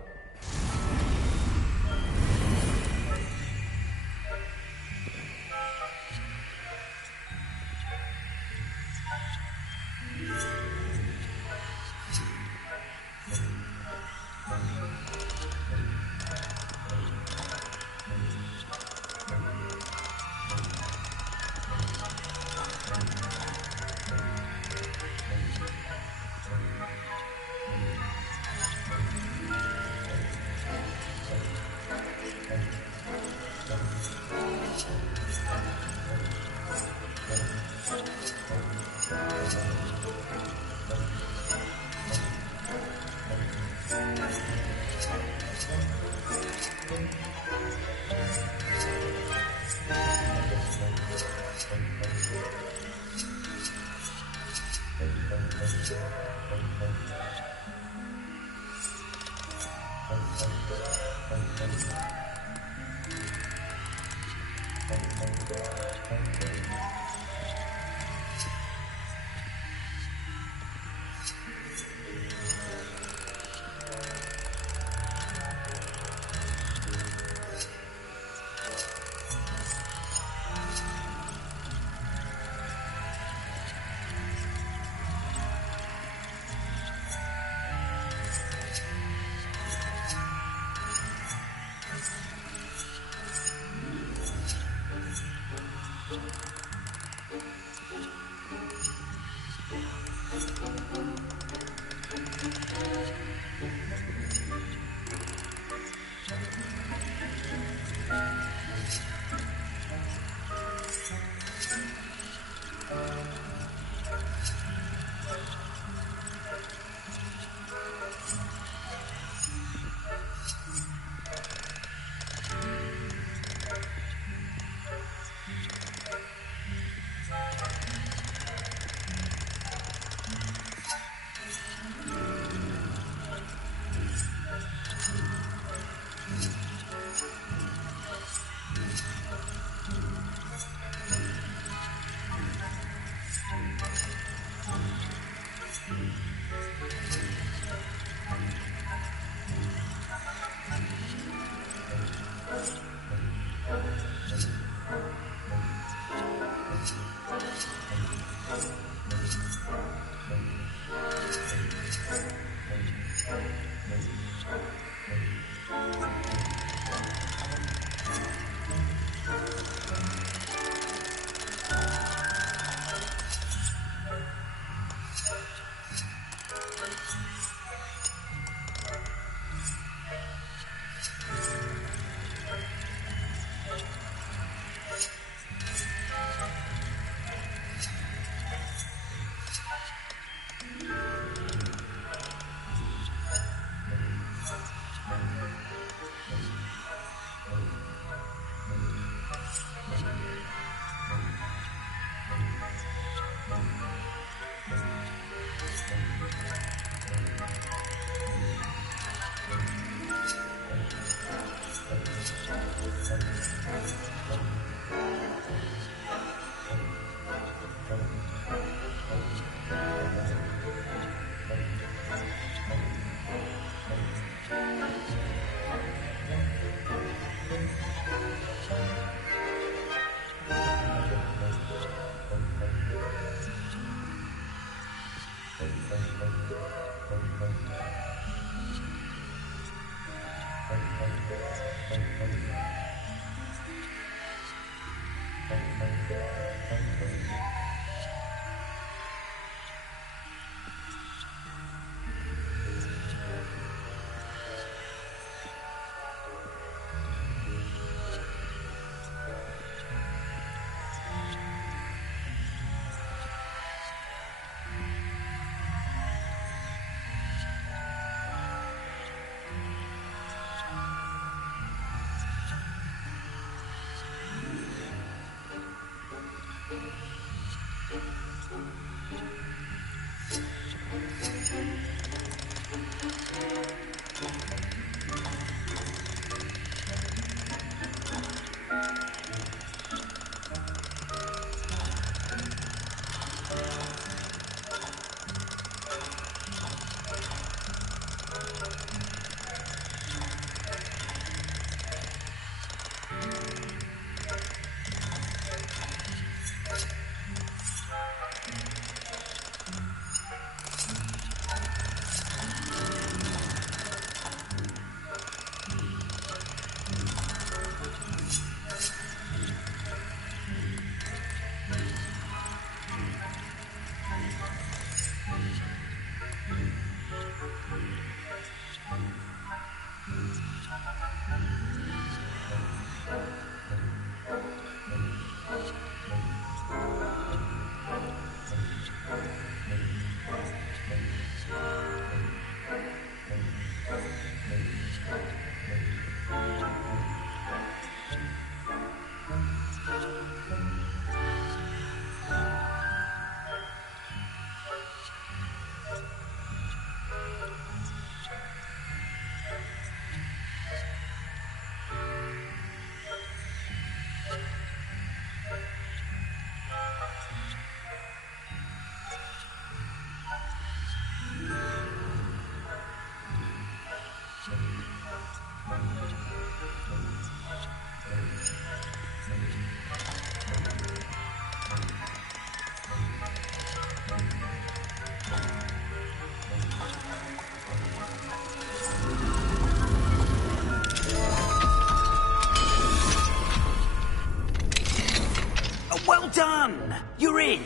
Well done! You're in.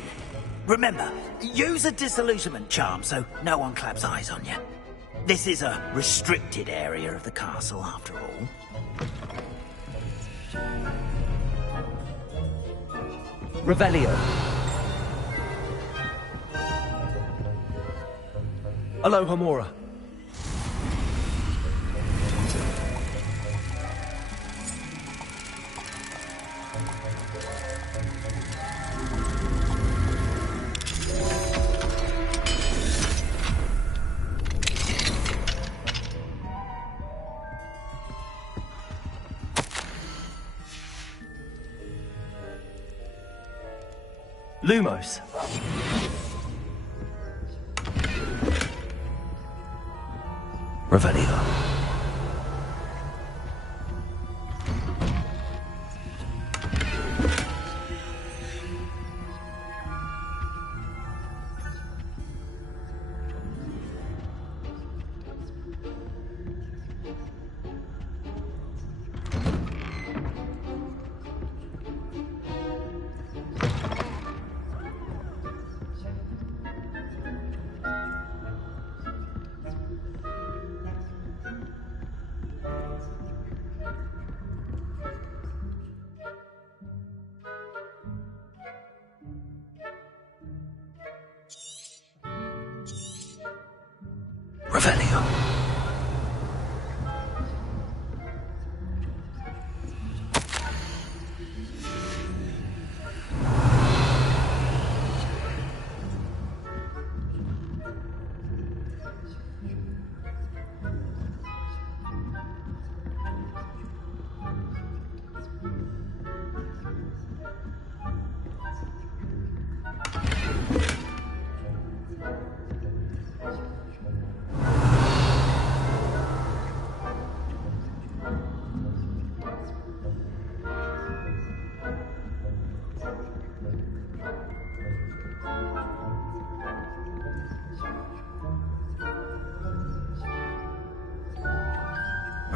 Remember, use a disillusionment charm so no one claps eyes on you. This is a restricted area of the castle, after all. Revelio. Aloha Mora. Lumos. Revelio. Revelio.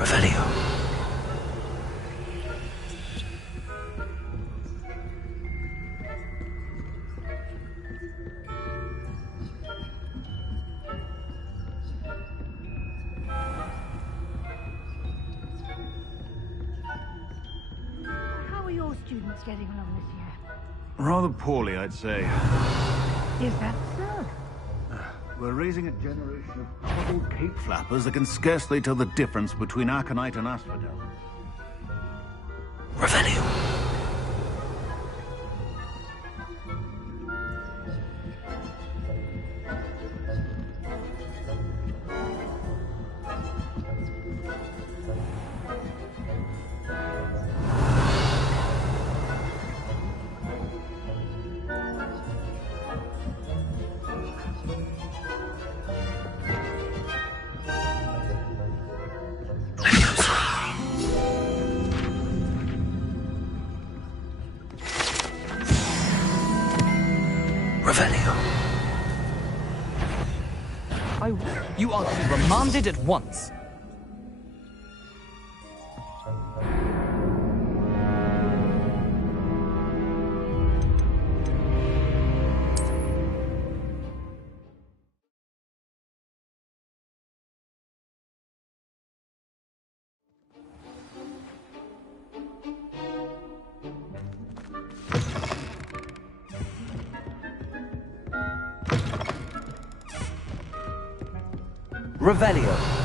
Revelio. How are your students getting along this year? Rather poorly, I'd say. Is that so? We're raising a generation of coddled cape flappers that can scarcely tell the difference between Aconite and Asphodel. Revelio. Revelio. You are to be remanded at once. Revelio.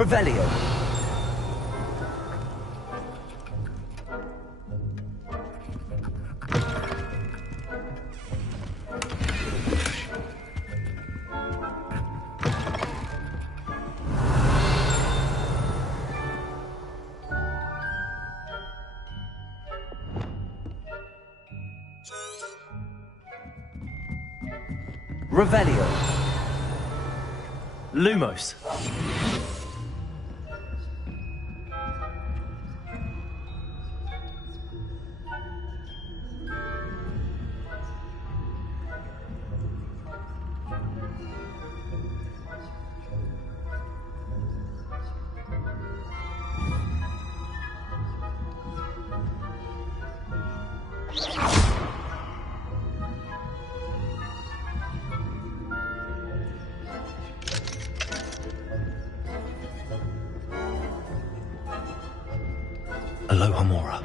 Revelio. Revelio. Lumos. Aloha Mora.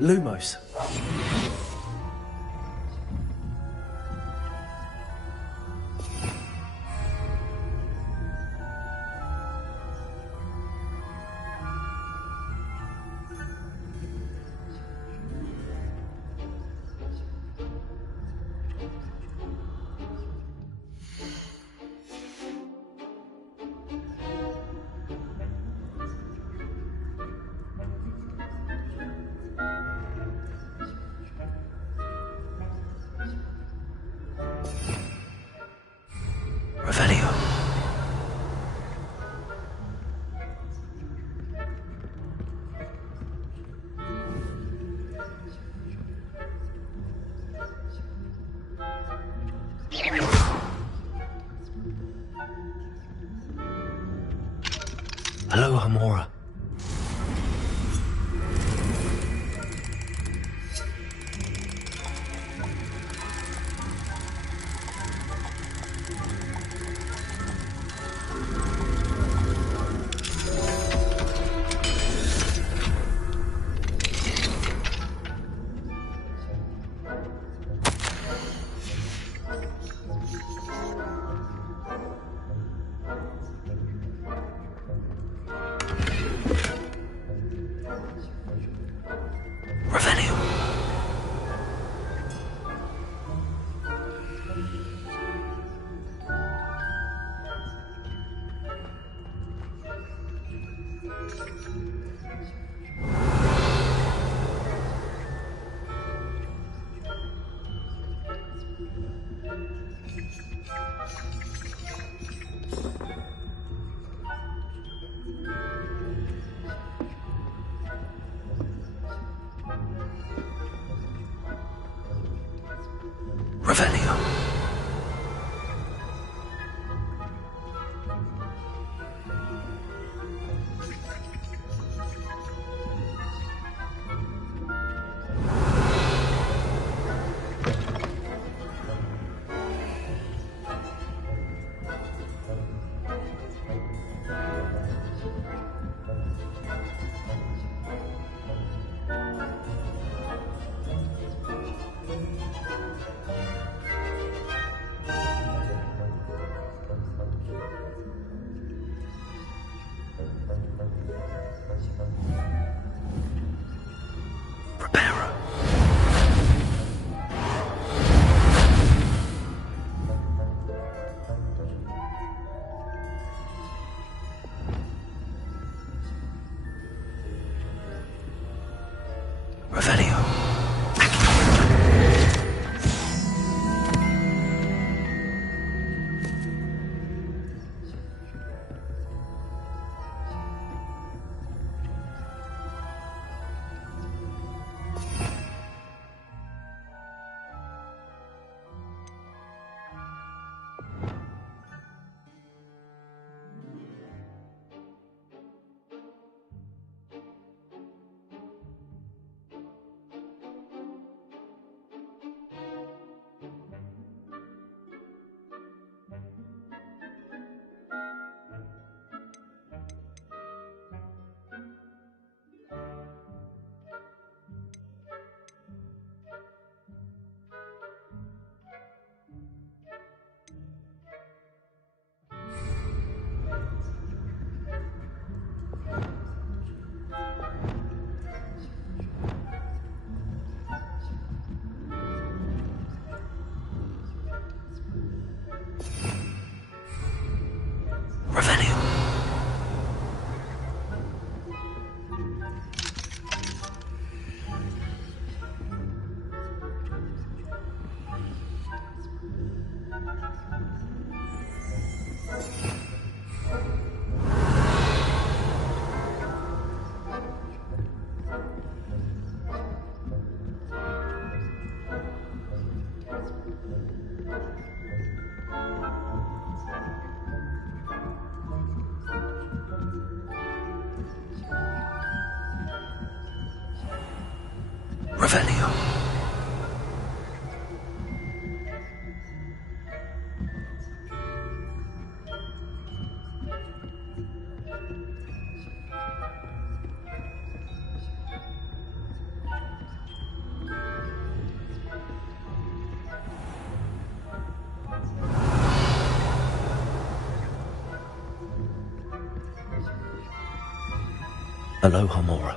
Lumos. Revelio. Aloha Mora. Revelio. Aloha Mora.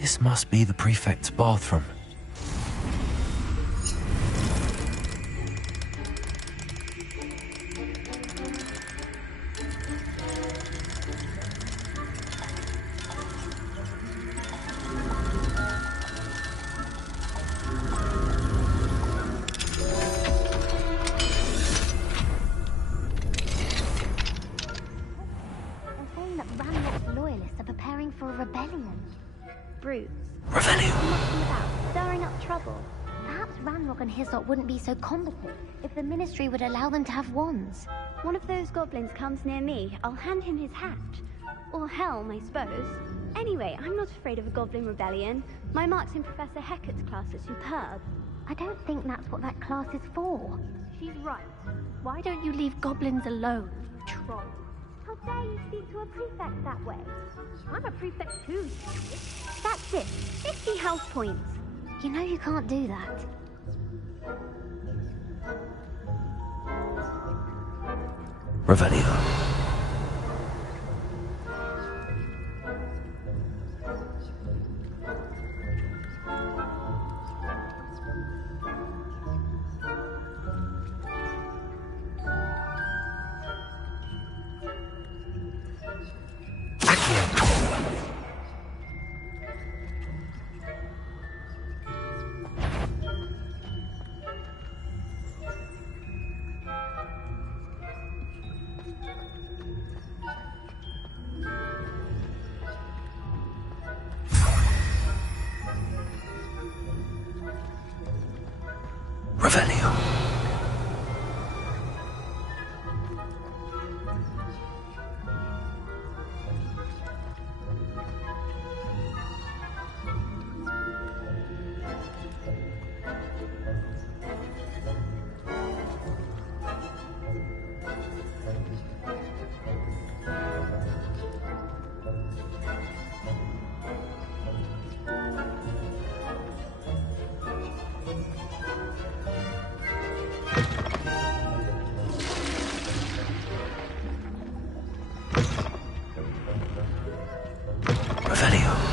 This must be the prefect's bathroom. They're saying that Ranrock's loyalists are preparing for a rebellion. Brutes. Revelio. Mucking about, stirring up trouble. Perhaps Ranrock and his lot wouldn't be so competent if the Ministry would allow them to have wands. One of those goblins comes near me, I'll hand him his hat. Or helm, I suppose. Anyway, I'm not afraid of a goblin rebellion. My marks in Professor Hecat's class are superb. I don't think that's what that class is for. She's right. Why don't you leave goblins alone, troll? How dare you speak to a prefect that way? I'm a prefect too, stupid. That's it. 50 health points. You know you can't do that. Revelio. Revelio. Revelio.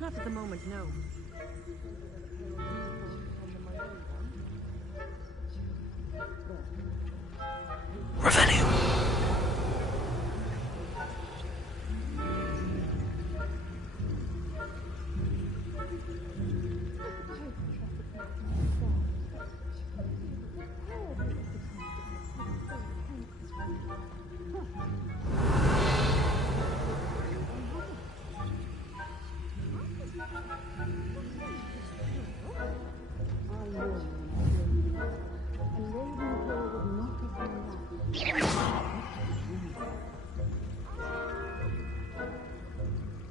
Not at the moment, no. Revelio.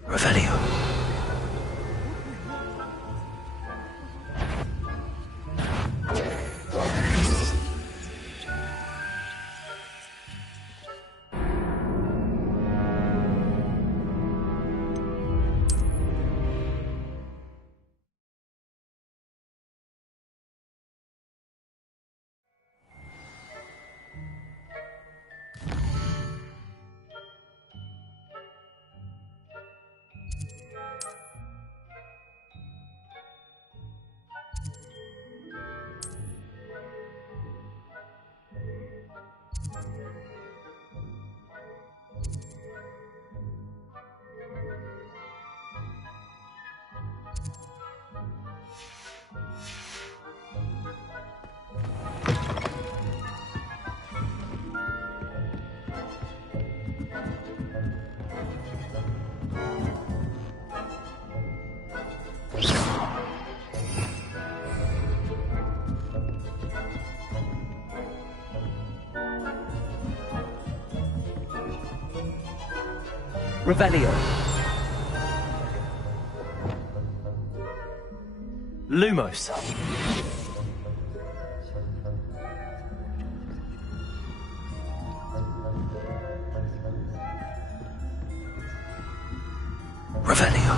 Revelio. Revelio. Lumos. Revelio.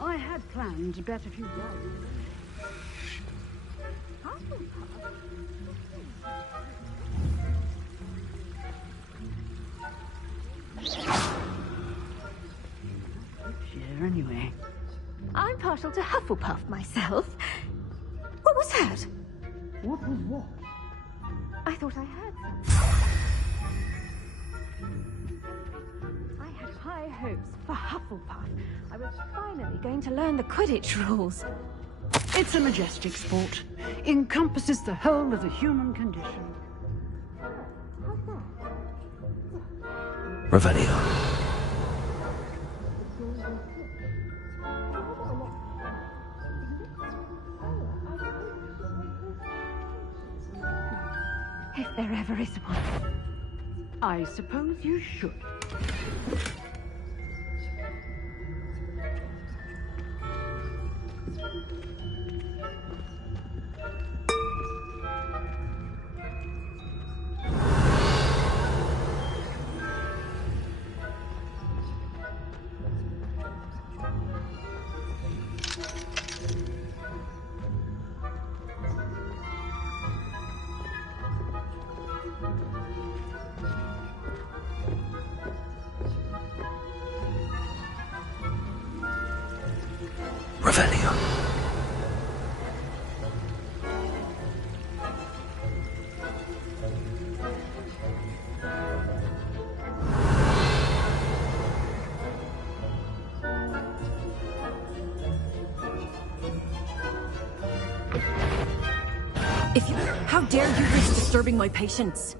I had planned to bet a few dollars. Sure, anyway. I'm partial to Hufflepuff myself. What was that? What was what? I thought I heard something. I had high hopes for Hufflepuff. I was finally going to learn the Quidditch rules. It's a majestic sport. Encompasses the whole of the human condition. Revelio. If there ever is one. I suppose you should. Revelio. How dare you risk disturbing my patients?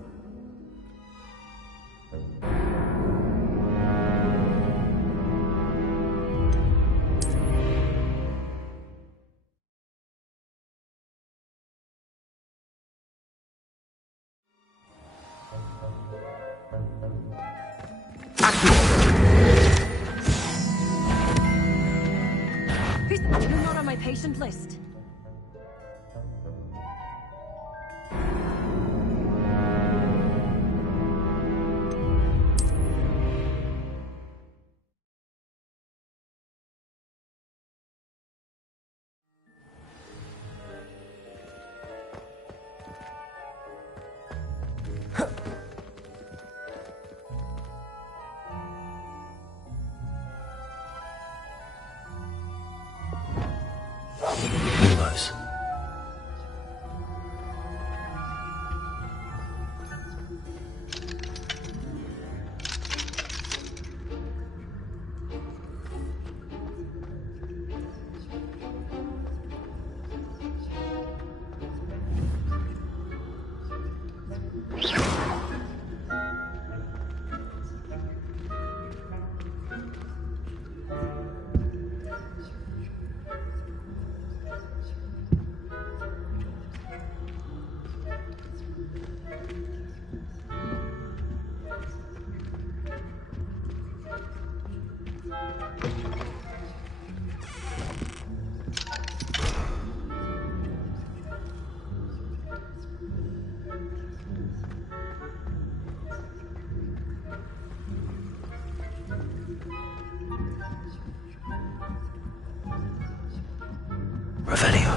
You're not on my patient list. Lumos. Revelio.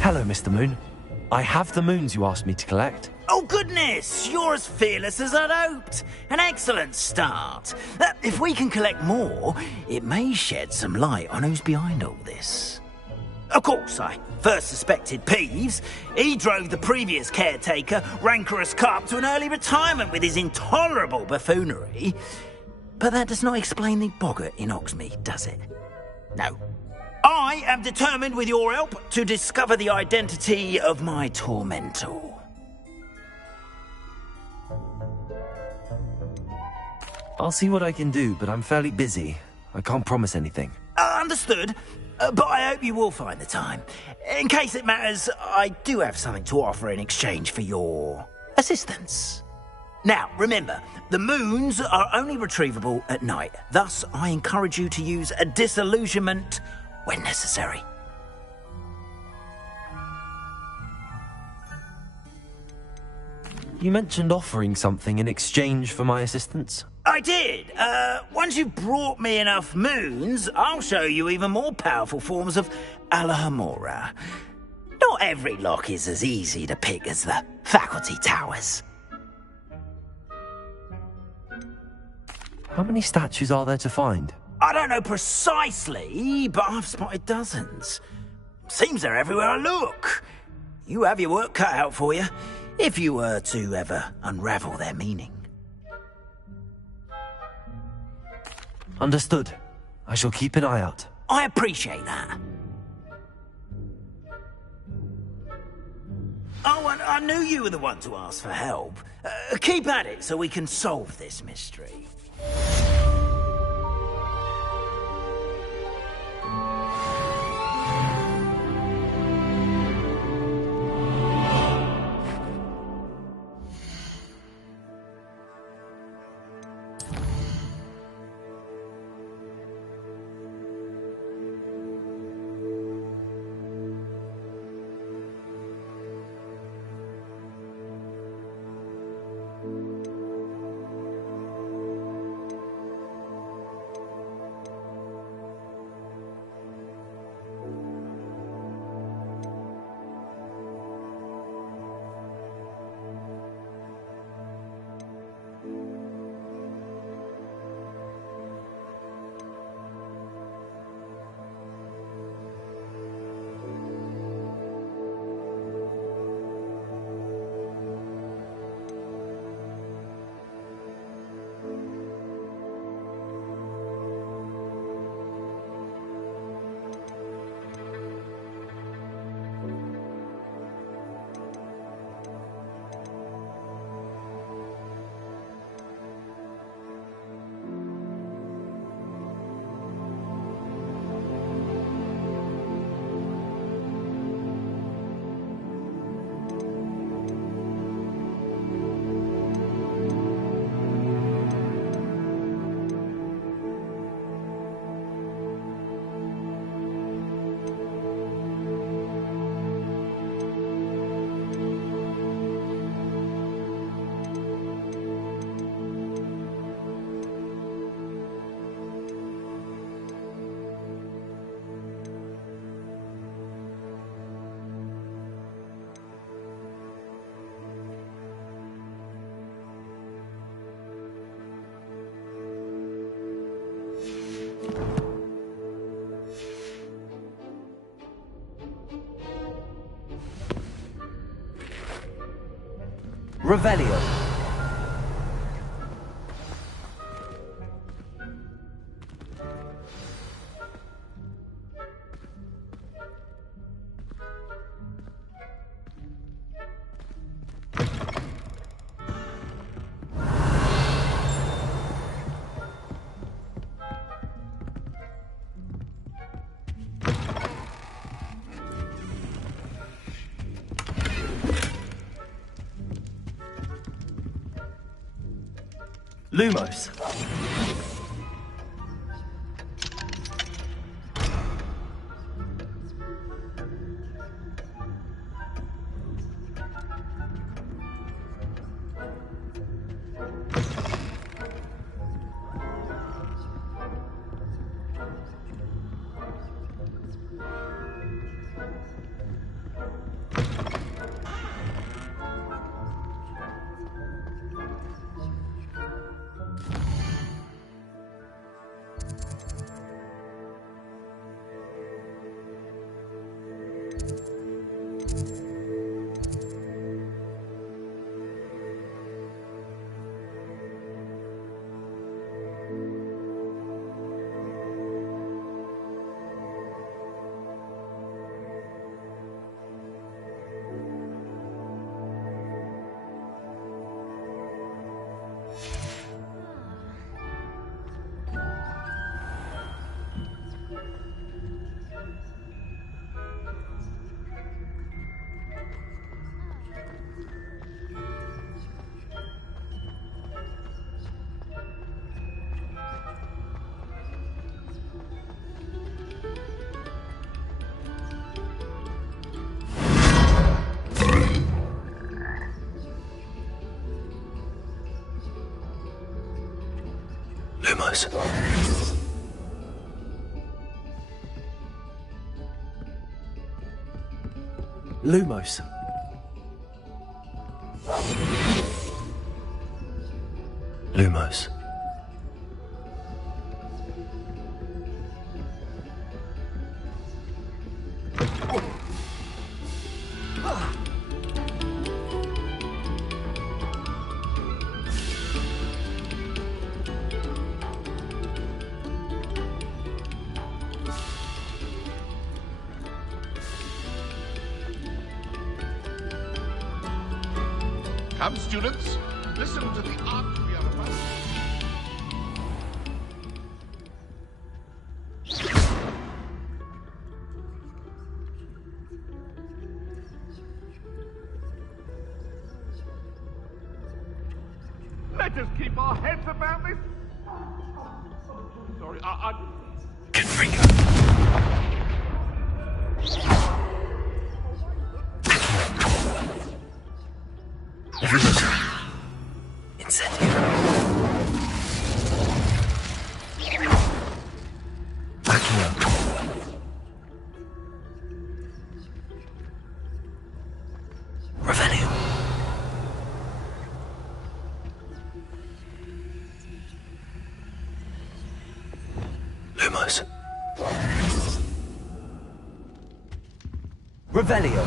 Hello, Mr. Moon. I have the moons you asked me to collect. Oh, goodness! You're as fearless as I'd hoped. An excellent start. If we can collect more, it may shed some light on who's behind all this. Of course, I first suspected Peeves. He drove the previous caretaker, Rancorous Carp, to an early retirement with his intolerable buffoonery. But that does not explain the boggart in Oxmead, does it? No. I am determined, with your help, to discover the identity of my tormentor. I'll see what I can do, but I'm fairly busy. I can't promise anything. Understood. But I hope you will find the time. In case it matters, I do have something to offer in exchange for your assistance. Now, remember, the moons are only retrievable at night. Thus, I encourage you to use a disillusionment when necessary. You mentioned offering something in exchange for my assistance? I did. Once you've brought me enough moons, I'll show you even more powerful forms of Alahamora. Not every lock is as easy to pick as the faculty towers. How many statues are there to find? I don't know precisely, but I've spotted dozens. Seems they're everywhere I look. You have your work cut out for you, if you were to ever unravel their meaning. Understood. I shall keep an eye out. I appreciate that. Oh, and I knew you were the one to ask for help. Keep at it so we can solve this mystery. Revelio. Lumos. Lumos. Lumos. Lumos. Come, students, listen to the art we are about. Let us keep our heads about this. Sorry, Incendio. Backing up. Revenue. Lumos. Revelio.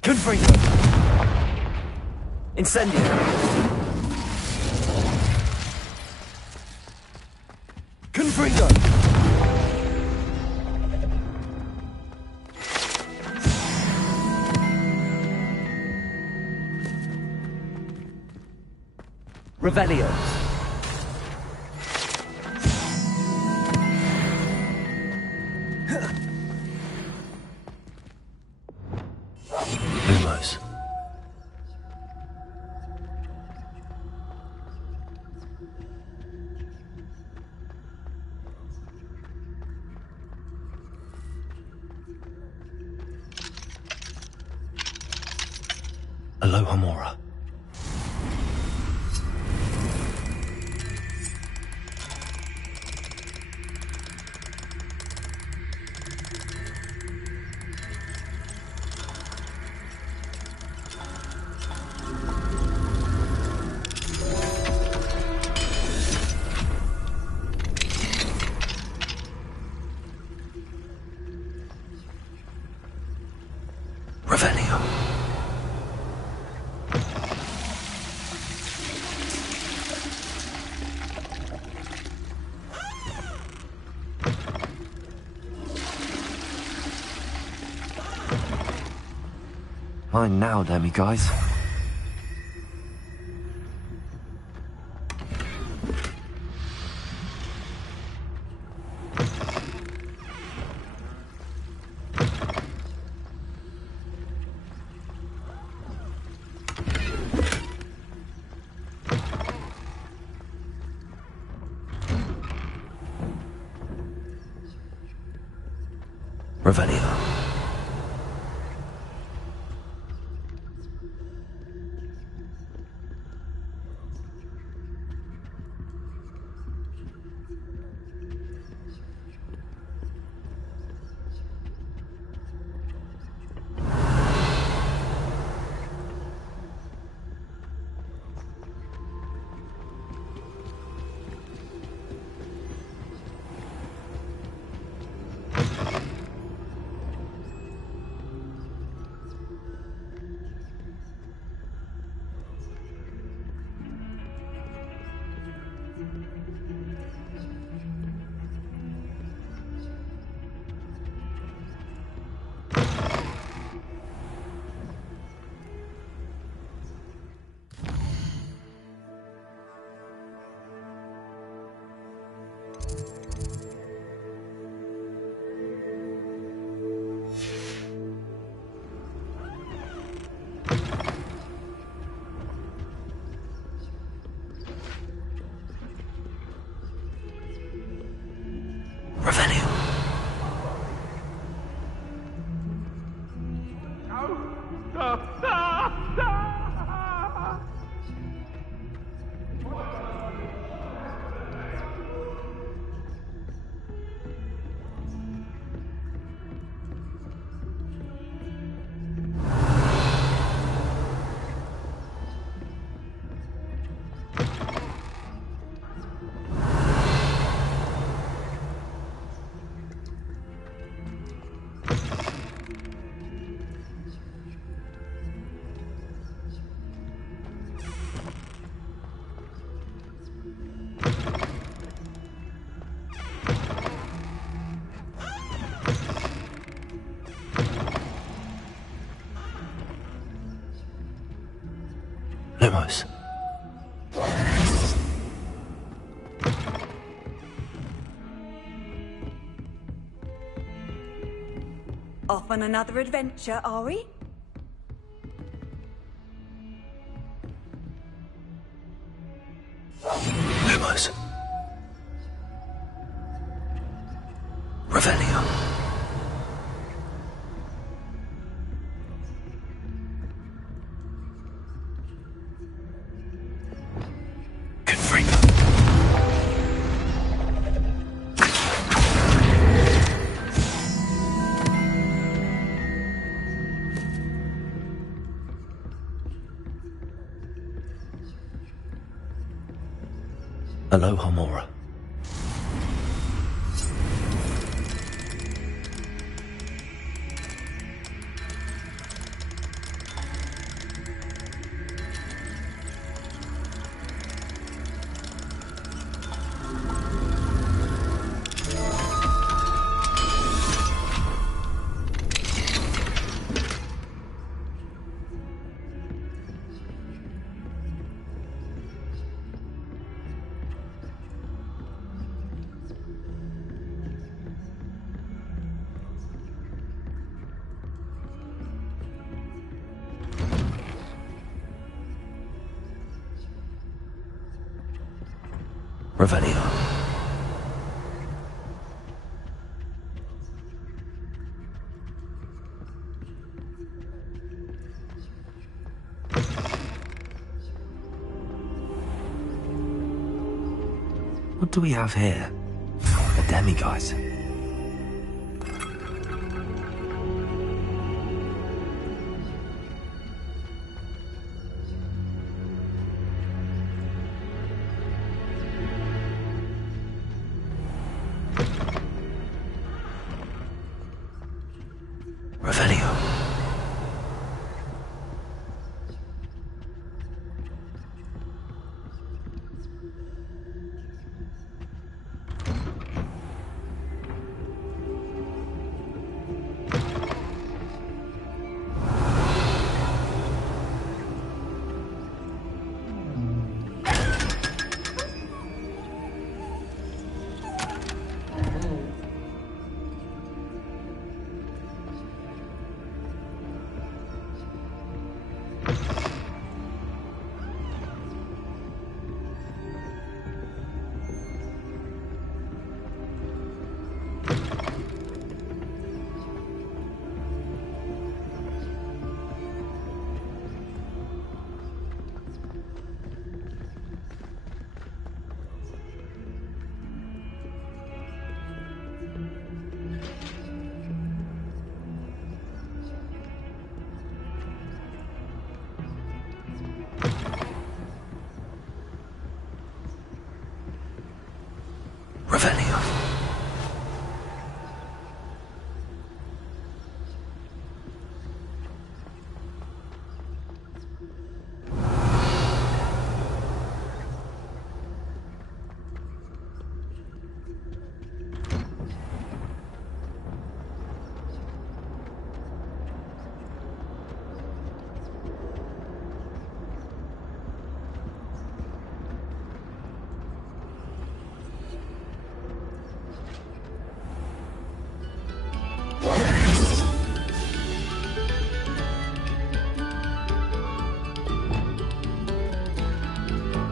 Confringo. Incendio. Confringo. Revelio. Lumos. Aloha Mora. Mine now, demi-guys. Revelio. Lumos. Off on another adventure, are we? Lumos. Revelio. Aloha Mora. Revelio. What do we have here? A demiguise. Revelio. Revelio.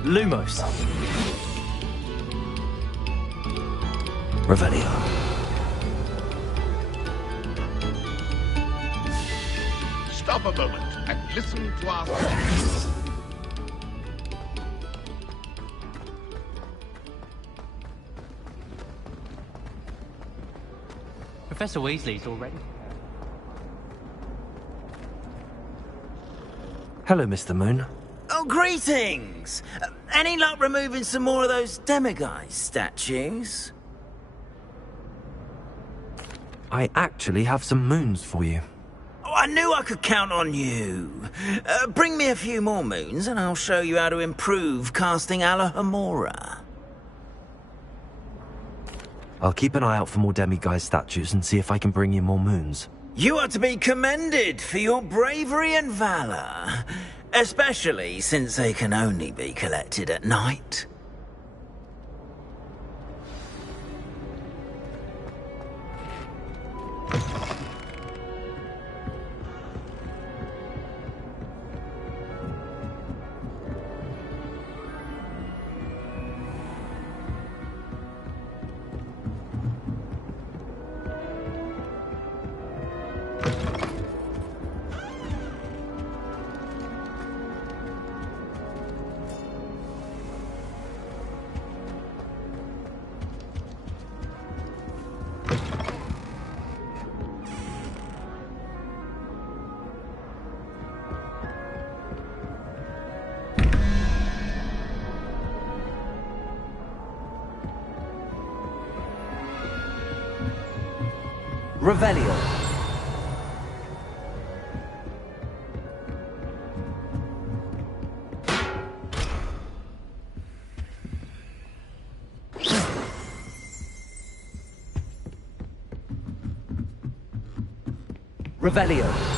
Lumos. Revelio. Stop a moment and listen to our thoughts. Professor Weasley's already. Hello, Mr. Moon. Oh, greetings! Any luck removing some more of those demiguise statues? I actually have some moons for you. Oh, I knew I could count on you. Bring me a few more moons and I'll show you how to improve casting Alohomora. I'll keep an eye out for more demiguise statues and see if I can bring you more moons. You are to be commended for your bravery and valor, especially since they can only be collected at night. Revelio. Revelio.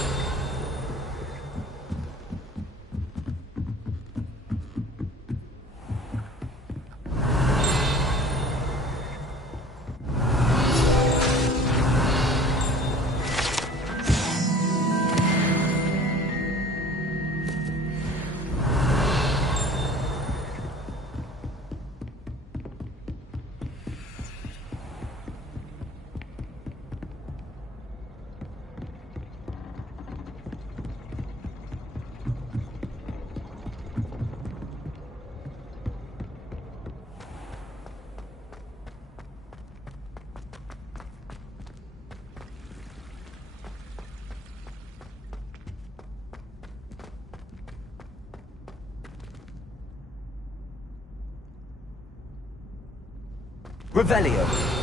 Revelio.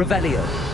Revelio.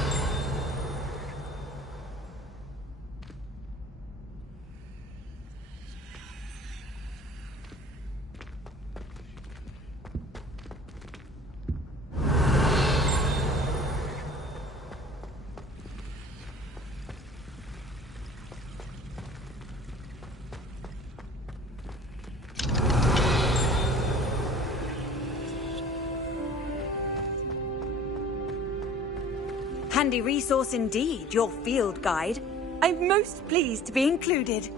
Handy resource indeed, your field guide. I'm most pleased to be included.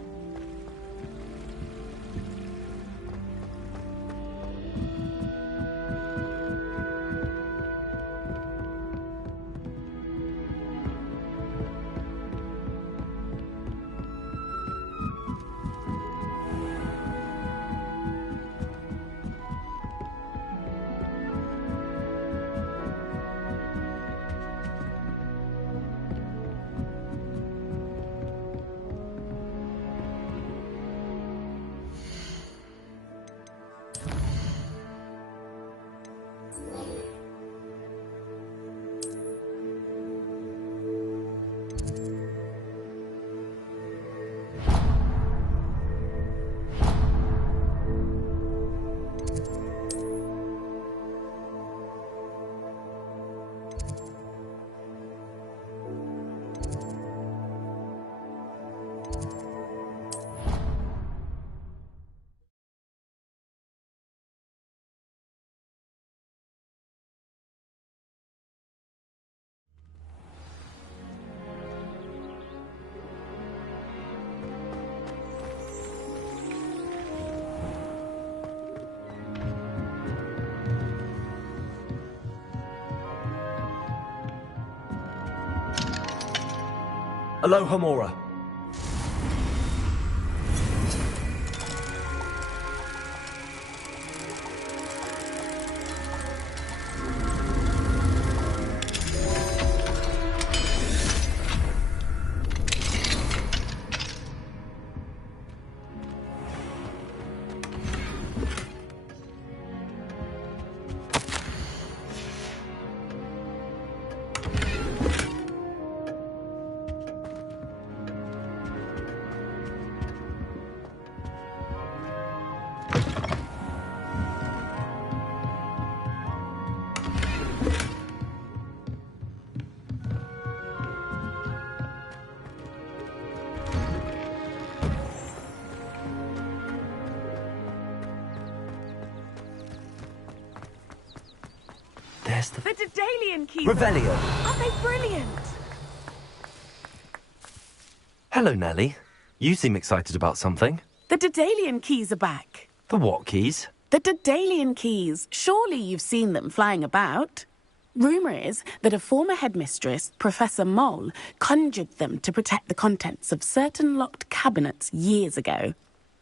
Aloha Mora. The Daedalian keys. Revelio. Aren't they brilliant? Hello, Nellie. You seem excited about something. The Daedalian keys are back. The what keys? The Daedalian keys. Surely you've seen them flying about. Rumour is that a former headmistress, Professor Moll, conjured them to protect the contents of certain locked cabinets years ago.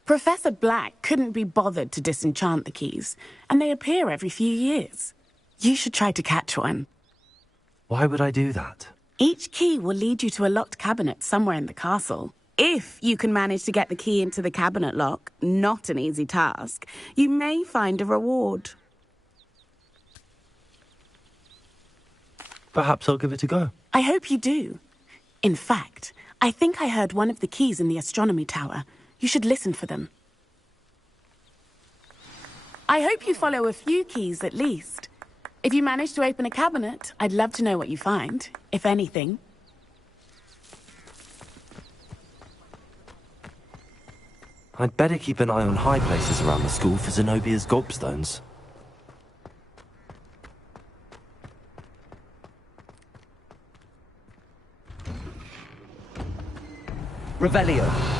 Professor Black couldn't be bothered to disenchant the keys, and they appear every few years. You should try to catch one. Why would I do that? Each key will lead you to a locked cabinet somewhere in the castle. If you can manage to get the key into the cabinet lock, not an easy task, you may find a reward. Perhaps I'll give it a go. I hope you do. In fact, I think I heard one of the keys in the astronomy tower. You should listen for them. I hope you follow a few keys at least. If you manage to open a cabinet, I'd love to know what you find, if anything. I'd better keep an eye on high places around the school for Zenobia's gobstones. Revelio.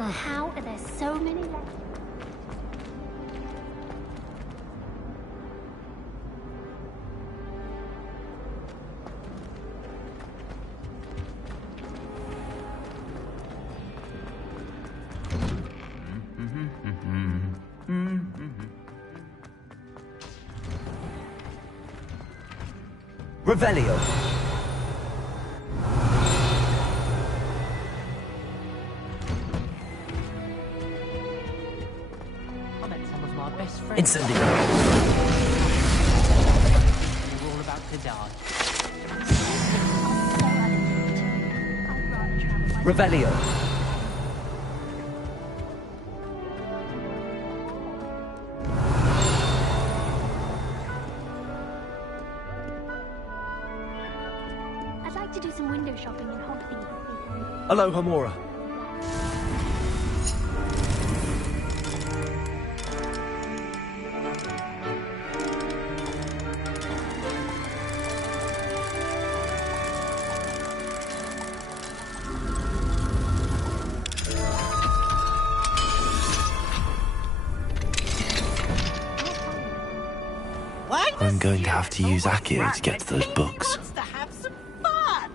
How are there so many left? Revelio. I met some of my best friends. Incendio. We're all about to die. Revelio. I'd like to do some window shopping in Hogsmeade this weekend. Hello, Hamora. I'm going to have to use Accio to get to those books. To have some fun.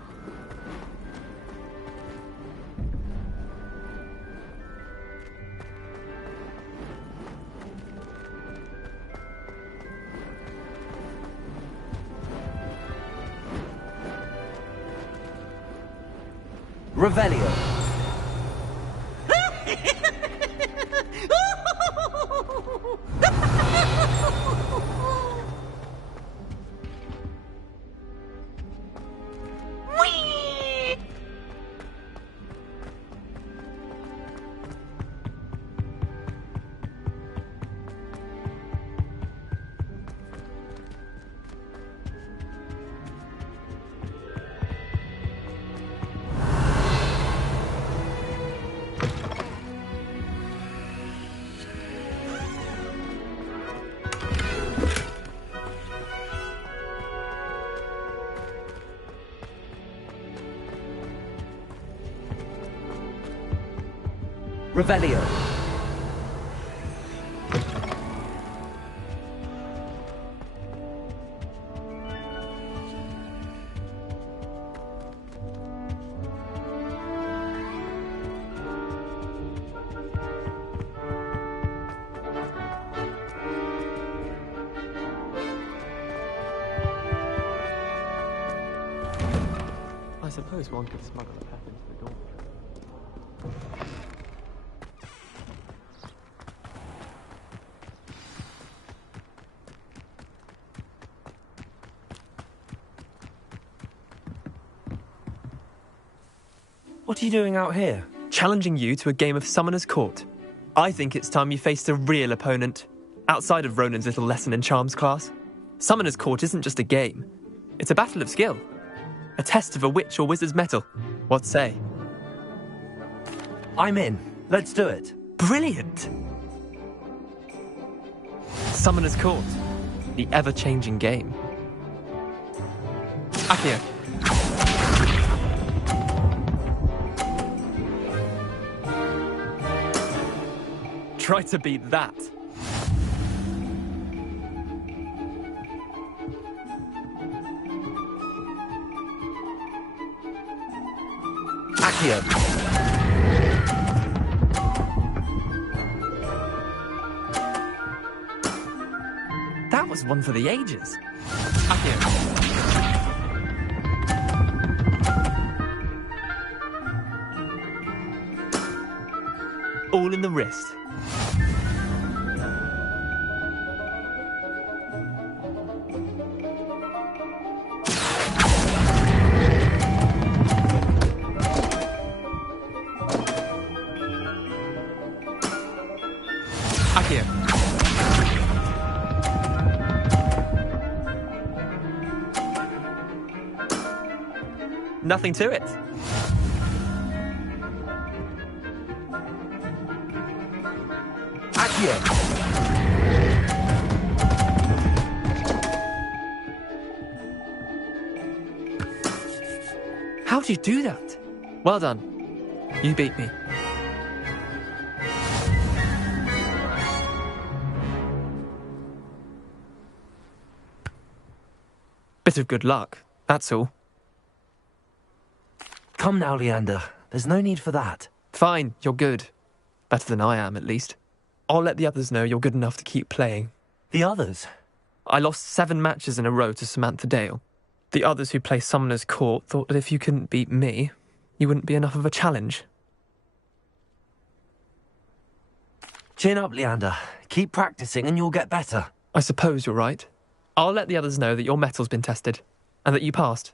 Revelio. Revelio. I suppose one could smuggle a pep into the door. What are you doing out here? Challenging you to a game of Summoner's Court. I think it's time you faced a real opponent, outside of Ronan's little lesson in charms class. Summoner's Court isn't just a game. It's a battle of skill. A test of a witch or wizard's mettle. What say? I'm in. Let's do it. Brilliant! Summoner's Court. The ever-changing game. Accio. Try to beat that. Accio. That was one for the ages. Accio. All in the wrist. Accio. Nothing to it. Accio. How'd you do that? Well done. You beat me. Bit of good luck, that's all. Come now, Leander. There's no need for that. Fine, you're good. Better than I am, at least. I'll let the others know you're good enough to keep playing. The others? I lost 7 matches in a row to Samantha Dale. The others who play Summoner's Court thought that if you couldn't beat me, you wouldn't be enough of a challenge. Chin up, Leander. Keep practicing and you'll get better. I suppose you're right. I'll let the others know that your metal's been tested, and that you passed.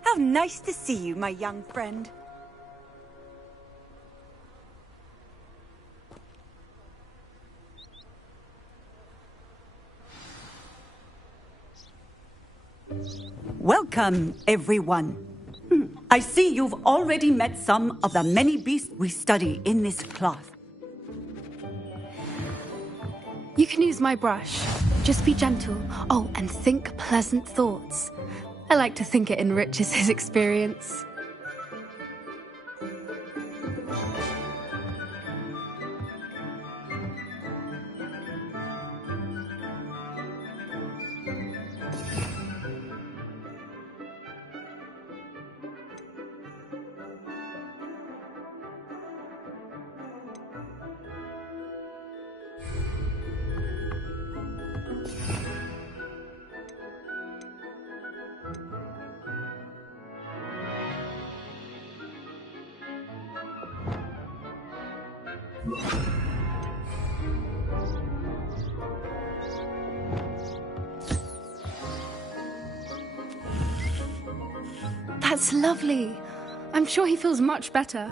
How nice to see you, my young friend. Welcome, everyone. I see you've already met some of the many beasts we study in this class. You can use my brush. Just be gentle. Oh, and think pleasant thoughts. I like to think it enriches his experience. That's lovely. I'm sure he feels much better.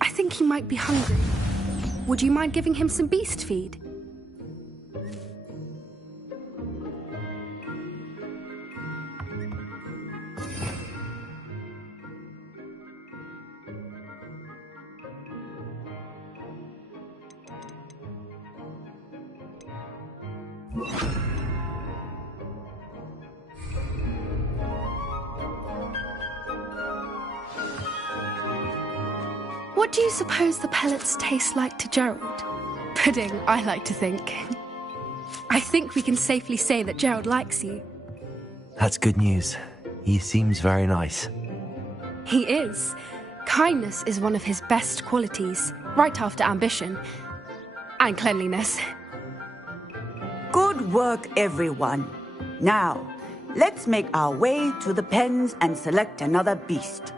I think he might be hungry. Would you mind giving him some beast feed? What do you suppose the pellets taste like to Gerald? Pudding, I like to think. I think we can safely say that Gerald likes you. That's good news. He seems very nice. He is. Kindness is one of his best qualities, right after ambition. And cleanliness. Good work, everyone. Now, let's make our way to the pens and select another beast.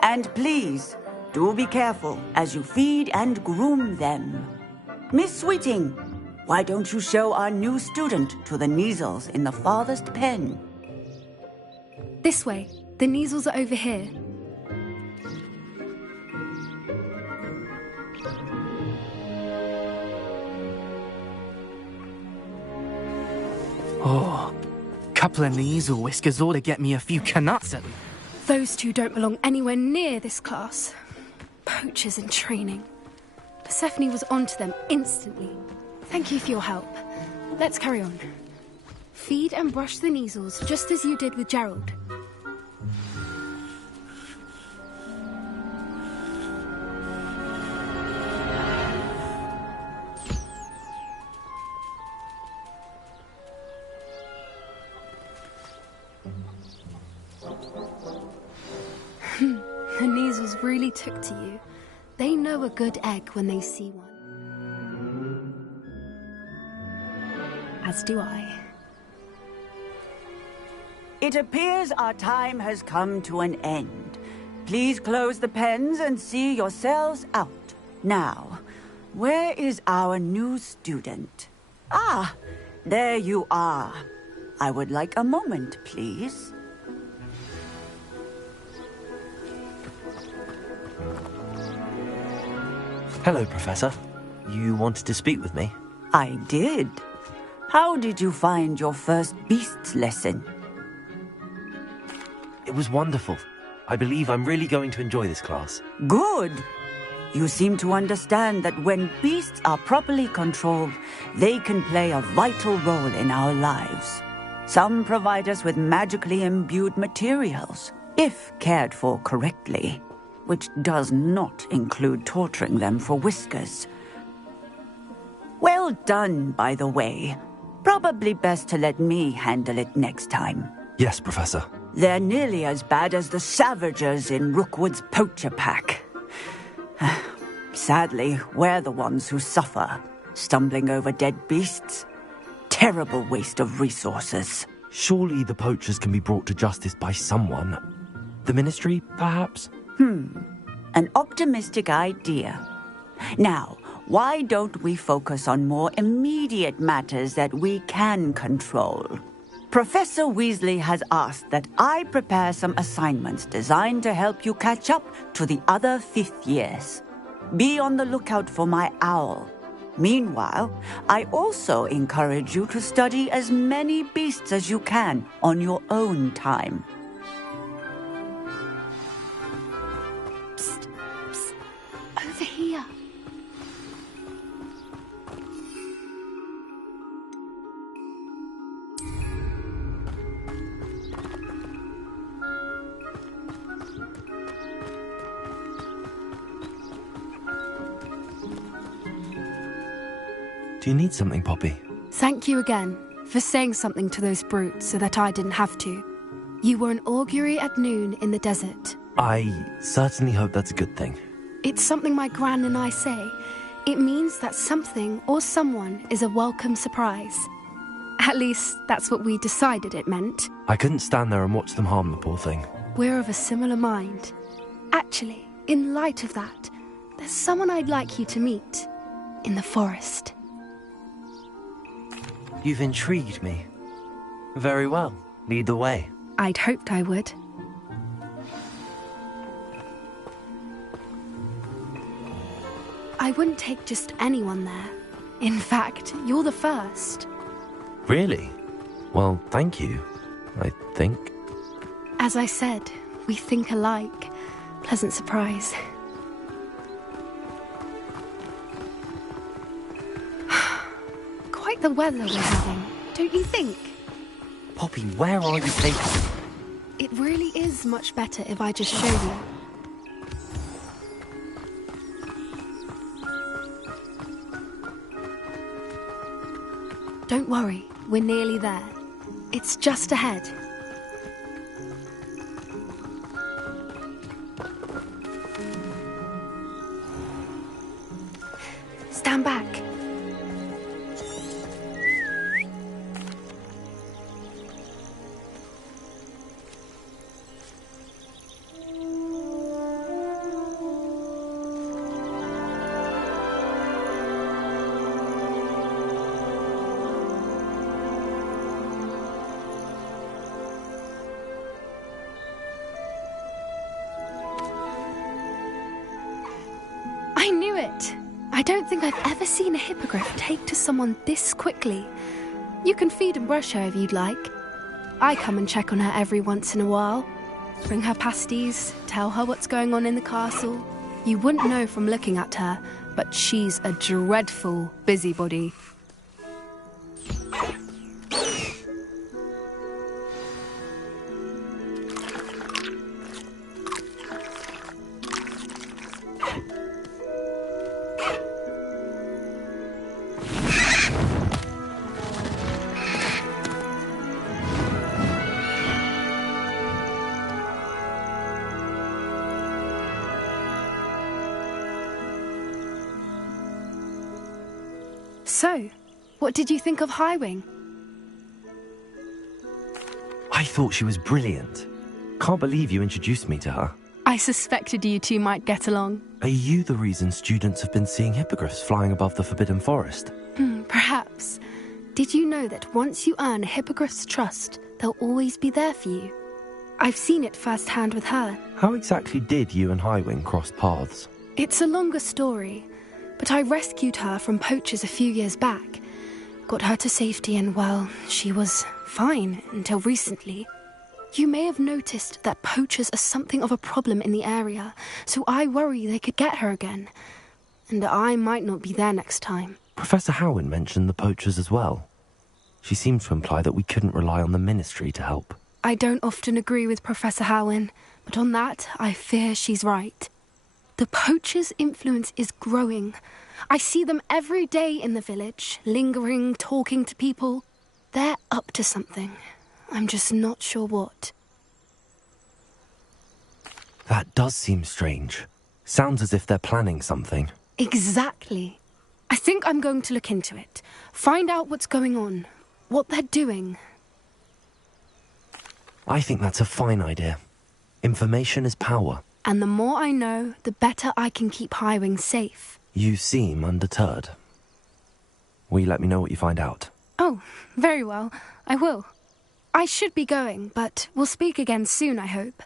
And please, do be careful as you feed and groom them. Miss Sweeting, why don't you show our new student to the Neasels in the farthest pen? This way. The Neasels are over here. Oh, couple of Neasel whiskers ought to get me a few canuts at least. Those two don't belong anywhere near this class. Poachers in training. Persephone was onto them instantly. Thank you for your help. Let's carry on. Feed and brush the Neasels just as you did with Gerald. really took to you. They know a good egg when they see one. As do I. It appears our time has come to an end. Please close the pens and see yourselves out. Now, where is our new student? Ah, there you are. I would like a moment, please. Hello, Professor. You wanted to speak with me? I did. How did you find your first beasts lesson? It was wonderful. I believe I'm really going to enjoy this class. Good. You seem to understand that when beasts are properly controlled, they can play a vital role in our lives. Some provide us with magically imbued materials, if cared for correctly, which does not include torturing them for whiskers. Well done, by the way. Probably best to let me handle it next time. Yes, Professor. They're nearly as bad as the Savagers in Rookwood's poacher pack. Sadly, we're the ones who suffer, stumbling over dead beasts. Terrible waste of resources. Surely the poachers can be brought to justice by someone. The Ministry, perhaps? An optimistic idea. Now, why don't we focus on more immediate matters that we can control? Professor Weasley has asked that I prepare some assignments designed to help you catch up to the other 5th years. Be on the lookout for my owl. Meanwhile, I also encourage you to study as many beasts as you can on your own time. Psst, psst. Over here. Do you need something, Poppy? Thank you again for saying something to those brutes so that I didn't have to. You were an augury at noon in the desert. I certainly hope that's a good thing. It's something my gran and I say. It means that something or someone is a welcome surprise. At least, that's what we decided it meant. I couldn't stand there and watch them harm the poor thing. We're of a similar mind. Actually, in light of that, there's someone I'd like you to meet. In the forest. You've intrigued me. Very well. Lead the way. I'd hoped I would. I wouldn't take just anyone there. In fact, you're the first. Really? Well, thank you, I think. As I said, we think alike. Pleasant surprise. Quite the weather we're having, don't you think? Poppy, where are you taking me? It really is much better if I just show you. Don't worry, we're nearly there. It's just ahead. Stand back. I knew it! I don't think I've ever seen a hippogriff take to someone this quickly. You can feed and brush her if you'd like. I come and check on her every once in a while. Bring her pasties, tell her what's going on in the castle. You wouldn't know from looking at her, but she's a dreadful busybody. So, what did you think of Highwing? I thought she was brilliant. Can't believe you introduced me to her. I suspected you two might get along. Are you the reason students have been seeing hippogriffs flying above the Forbidden Forest? Perhaps. Did you know that once you earn a hippogriff's trust, they'll always be there for you? I've seen it firsthand with her. How exactly did you and Highwing cross paths? It's a longer story, but I rescued her from poachers a few years back. Got her to safety and, well, she was fine until recently. You may have noticed that poachers are something of a problem in the area, so I worry they could get her again. And I might not be there next time. Professor Howin mentioned the poachers as well. She seemed to imply that we couldn't rely on the Ministry to help. I don't often agree with Professor Howin, but on that, I fear she's right. The poachers' influence is growing. I see them every day in the village, lingering, talking to people. They're up to something. I'm just not sure what. That does seem strange. Sounds as if they're planning something. Exactly. I think I'm going to look into it. Find out what's going on. What they're doing. I think that's a fine idea. Information is power. And the more I know, the better I can keep Highwing safe. You seem undeterred. Will you let me know what you find out? Oh, very well. I will. I should be going, but we'll speak again soon, I hope.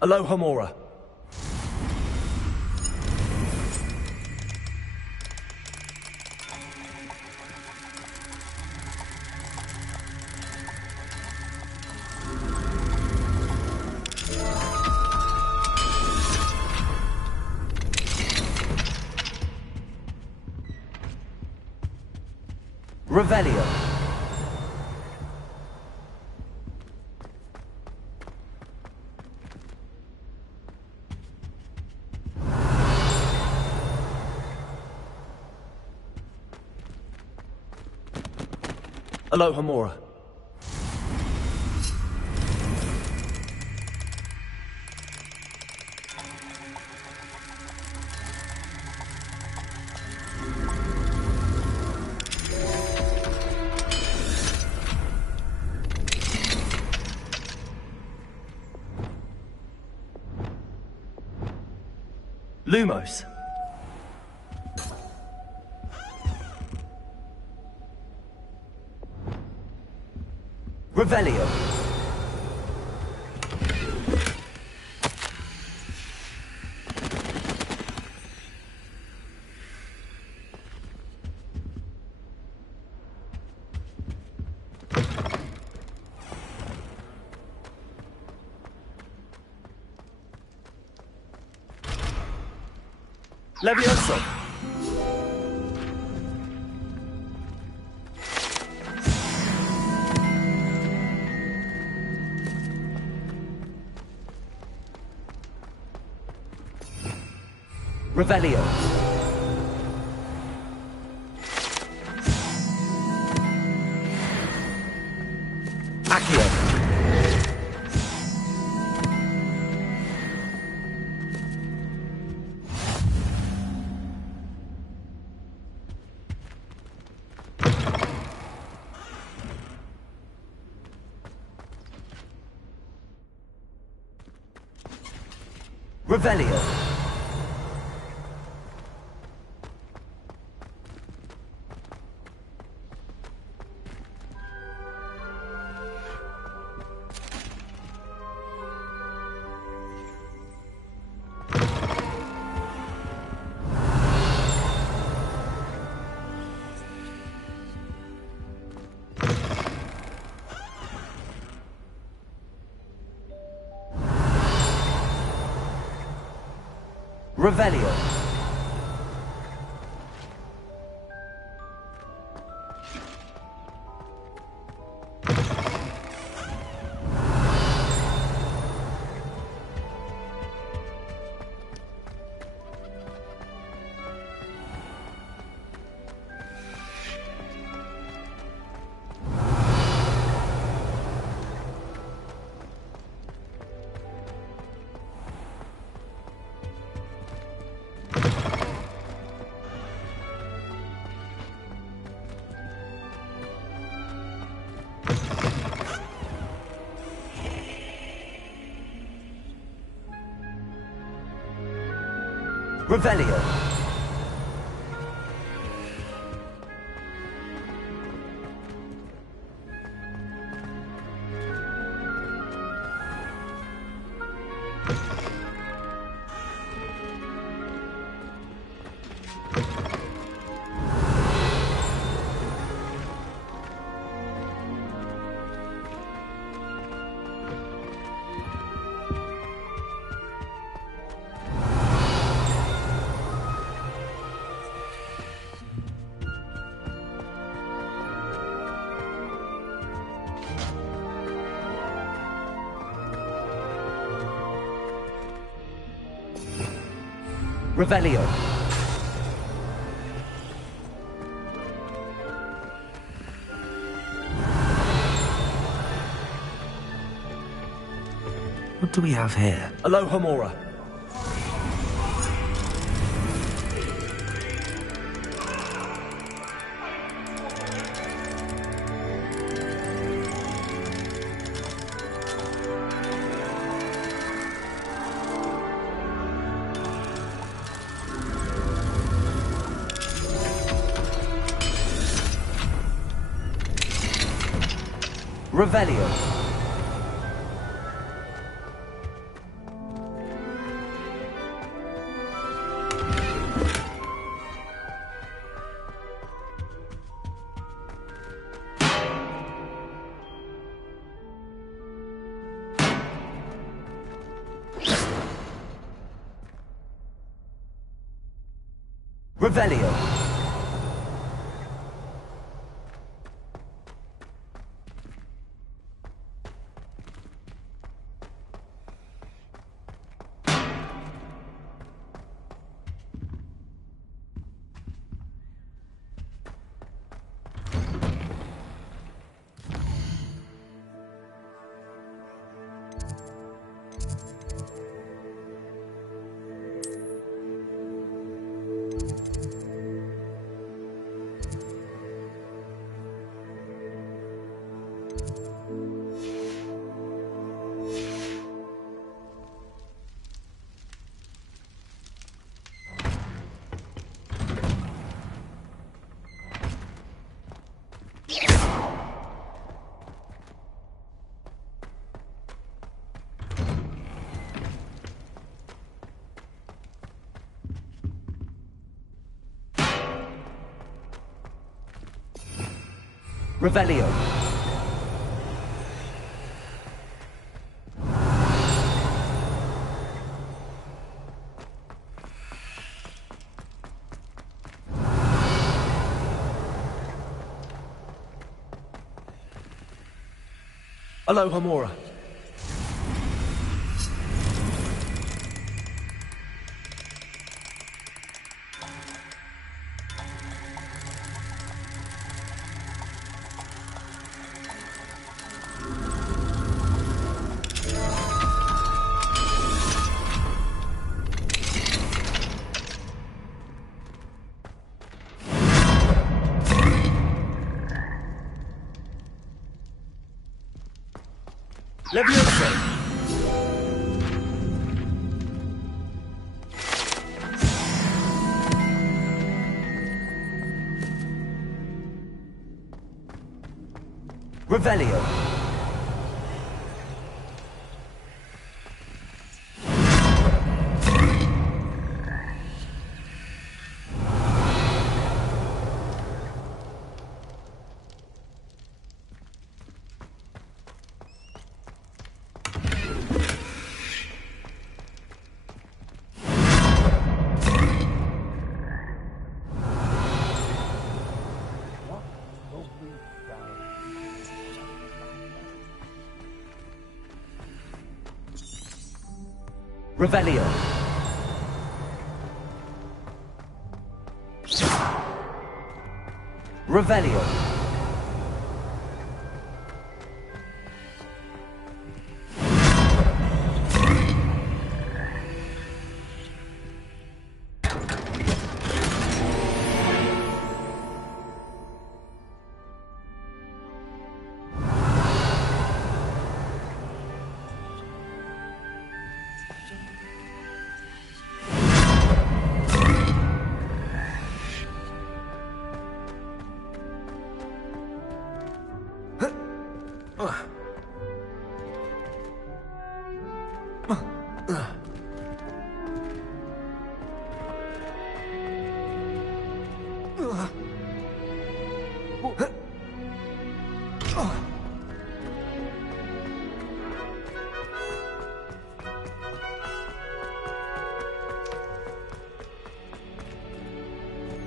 Aloha Mora. Revelio. Aloha Mora. Lumos. Revelio. Levioso. Revelio. Accio. Revelio. Revelio. Revelio. Revelio. What do we have here? Aloha Mora. Revelio. Revelio. Revelio. Aloha, Mora. Leviosa. Revelio. Revelio. Revelio.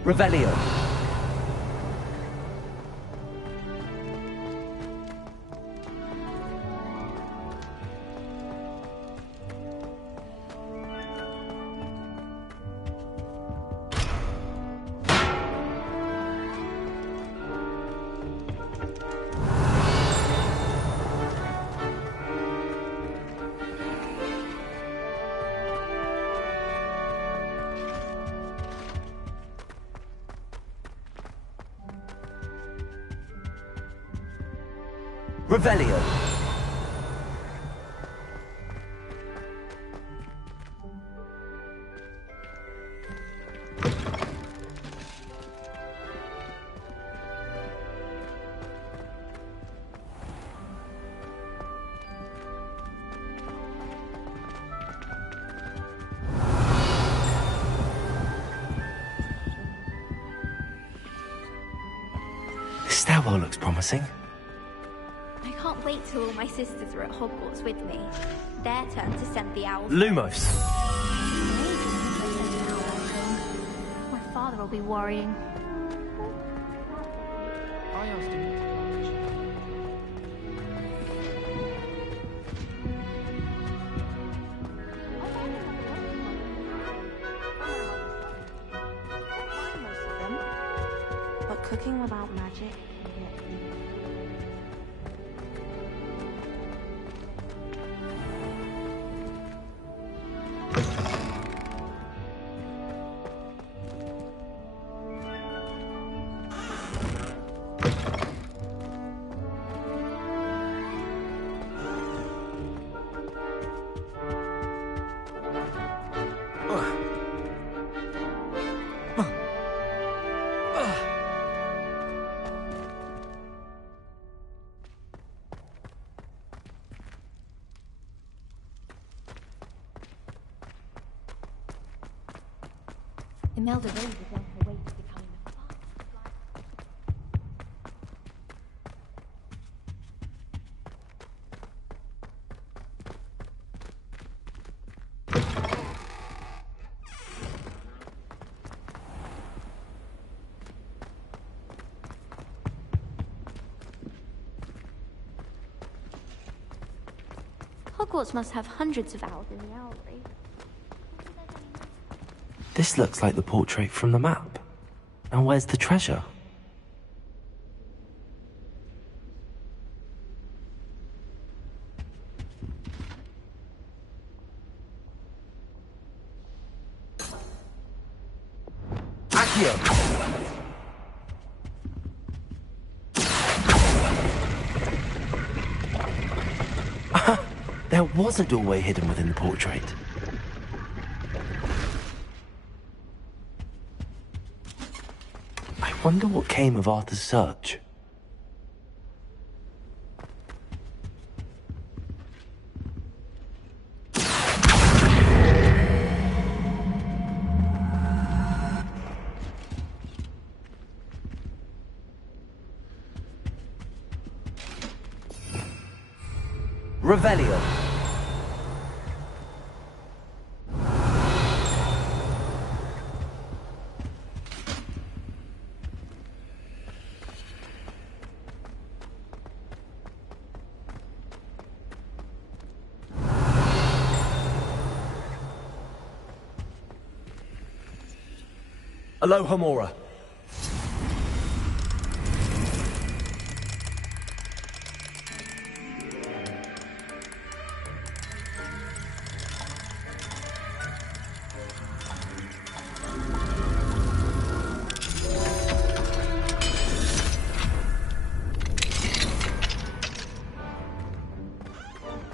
Revelio. Revelio. This stairwell looks promising. I can't wait till all my sisters are at Hogwarts with me. Their turn to send the owl. Lumos. My father I'll be worrying. I asked him not to But cooking without magic can get evil. Imelda Rose is on her way to becoming a Hogwarts must have hundreds of owls in the owlery. This looks like the portrait from the map. Now where's the treasure? Accio! There was a doorway hidden within the portrait. I wonder what came of Arthur's search. Revelio. Alohomora.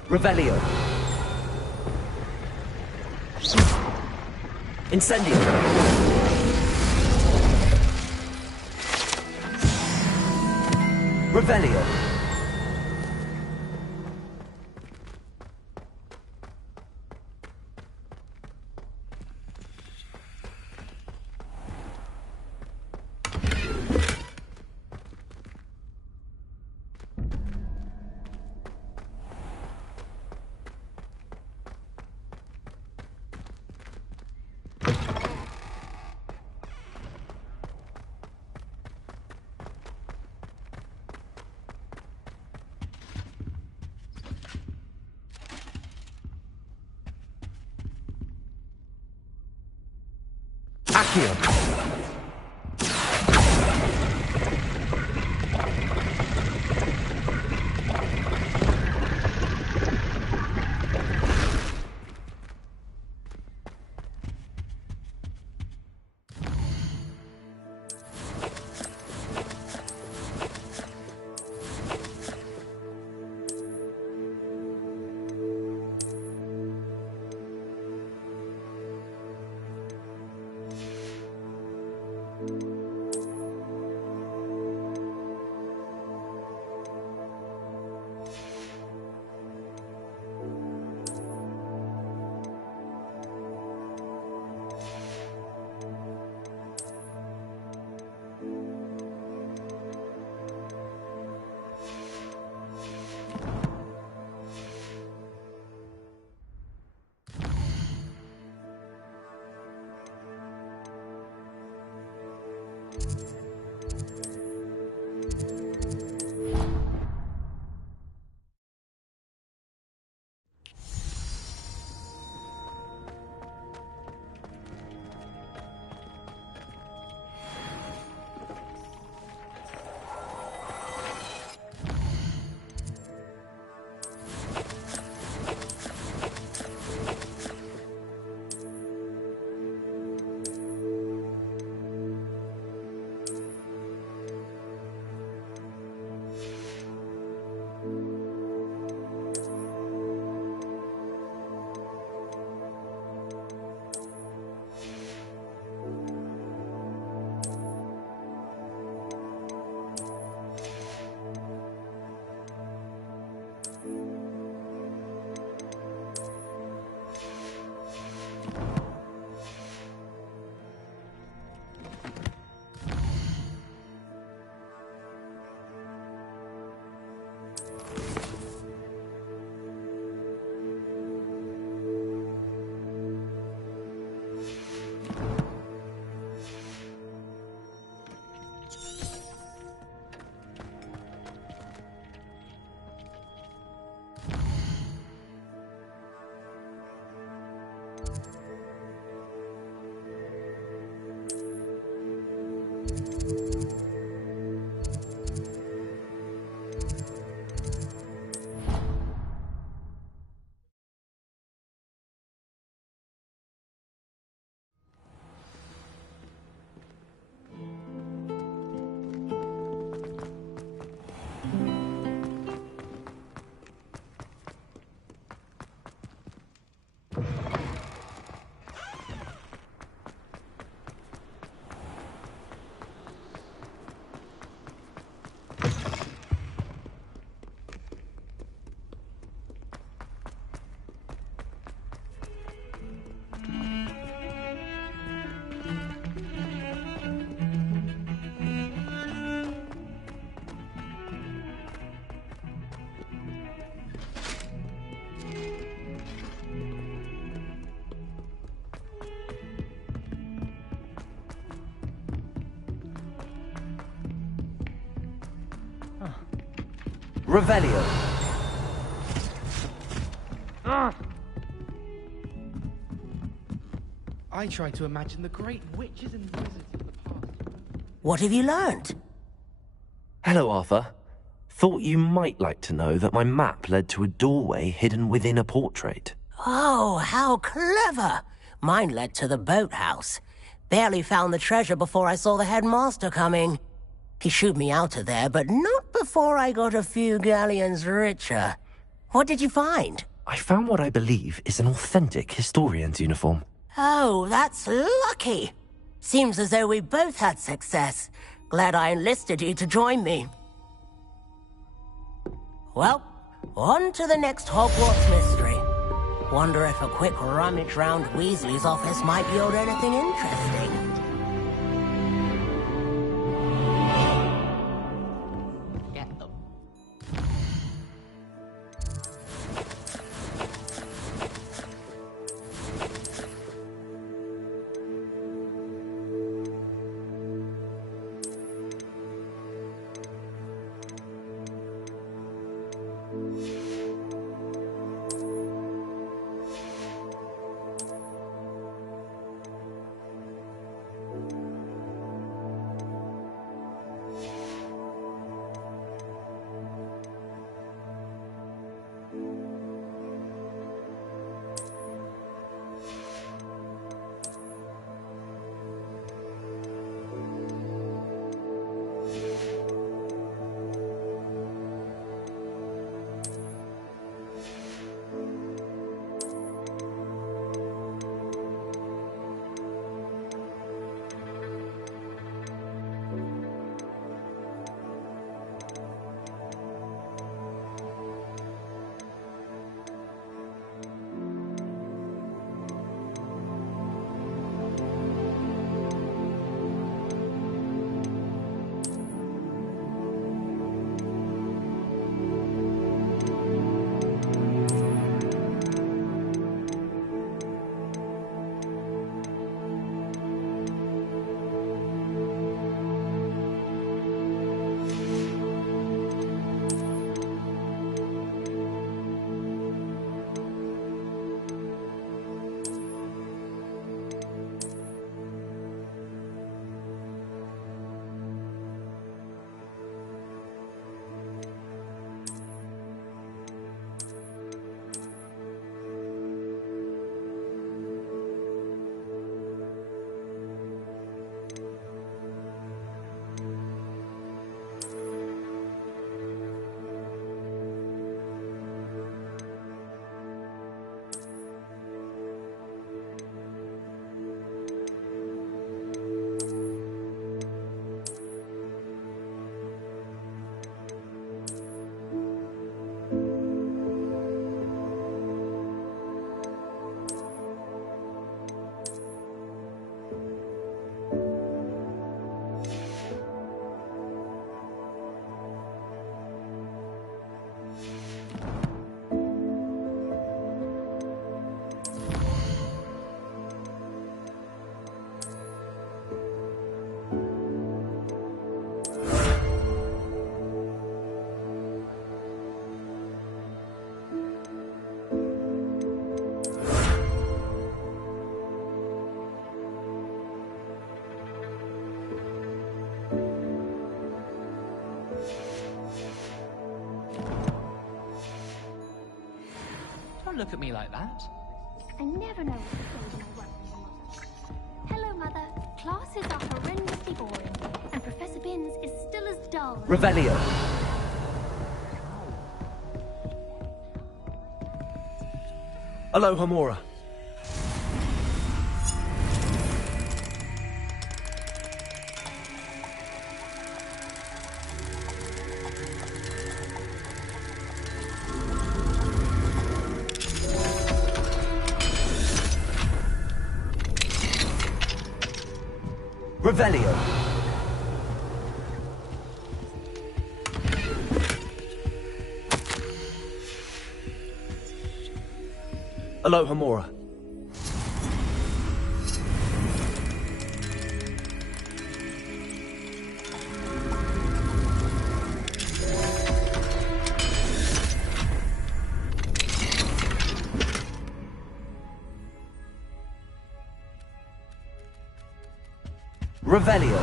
Revelio. Incendio. Revelio. Accio. Revelio. I try to imagine the great witches and wizards of the past. What have you learned? Hello, Arthur. Thought you might like to know that my map led to a doorway hidden within a portrait. Oh, how clever! Mine led to the boathouse. Barely found the treasure before I saw the headmaster coming. He shooed me out of there, but not before I got a few galleons richer. What did you find? I found what I believe is an authentic historian's uniform. Oh, that's lucky. Seems as though we both had success. Glad I enlisted you to join me. Well, on to the next Hogwarts mystery. Wonder if a quick rummage round Weasley's office might yield anything interesting. look at me like that. I never know what to say when I work with your mother. Hello, Mother. Classes are horrendously boring, and Professor Binns is still as dull. Revelio. Aloha Mora. Revelio. Aloha Mora. Revelio.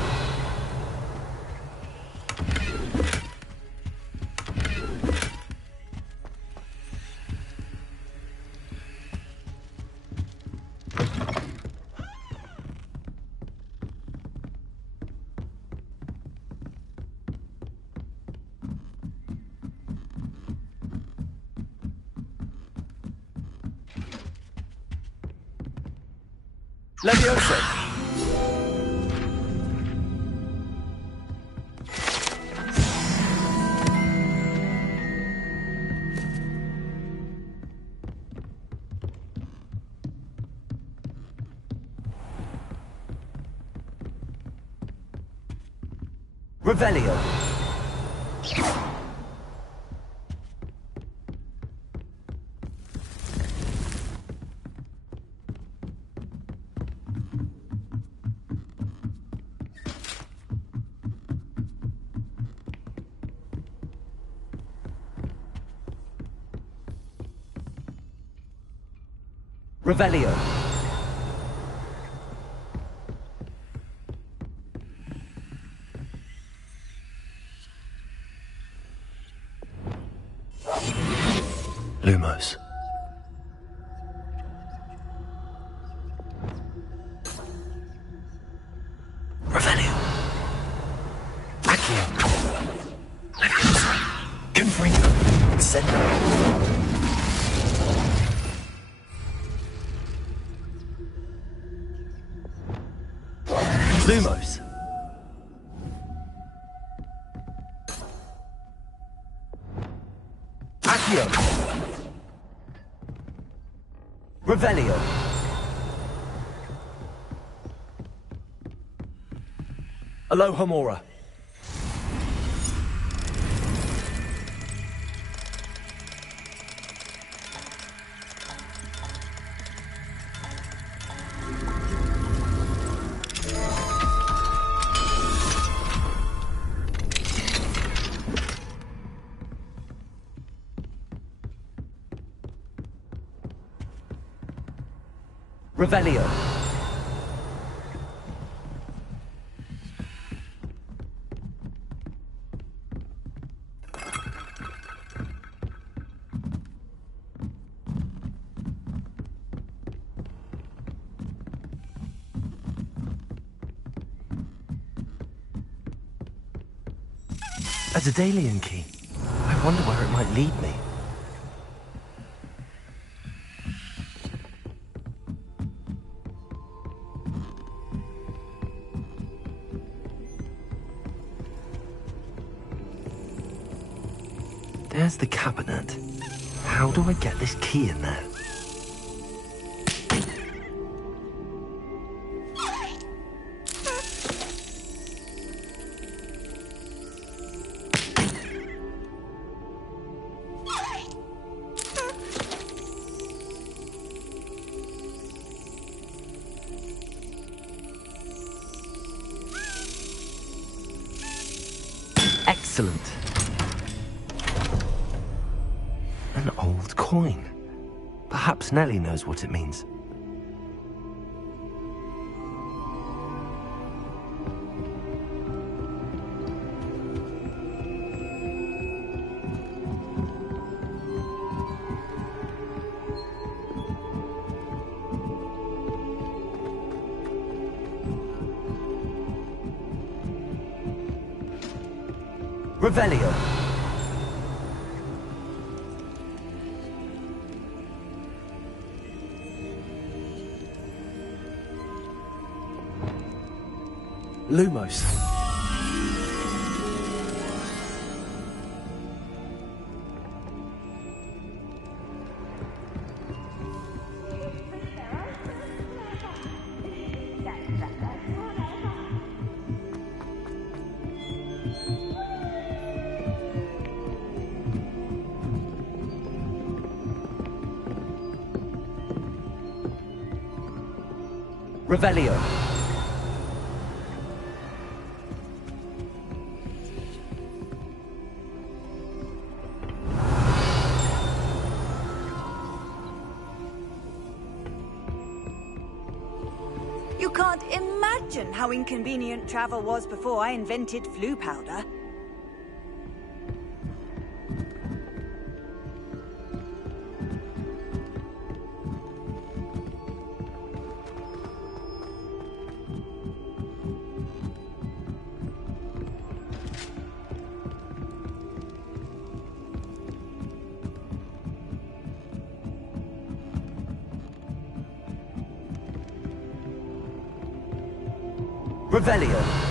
Leviosa. Revelio. Revelio. Lumos. Revelio. Accio. Leviosa. Confringo. Sendo. Lumos. Accio. Revelio. Aloha Mora. Revelio. A Daedalian key. I wonder where it might lead me. There's the cabinet. How do I get this key in there? Excellent. An old coin. Perhaps Nellie knows what it means. Revelio. Lumos. Revelio. You can't imagine how inconvenient travel was before I invented flu powder. Revelio.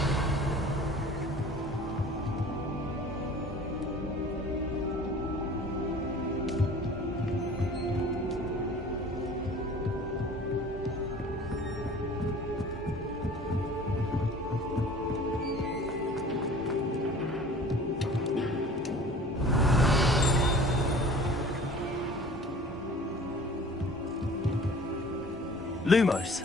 Lumos.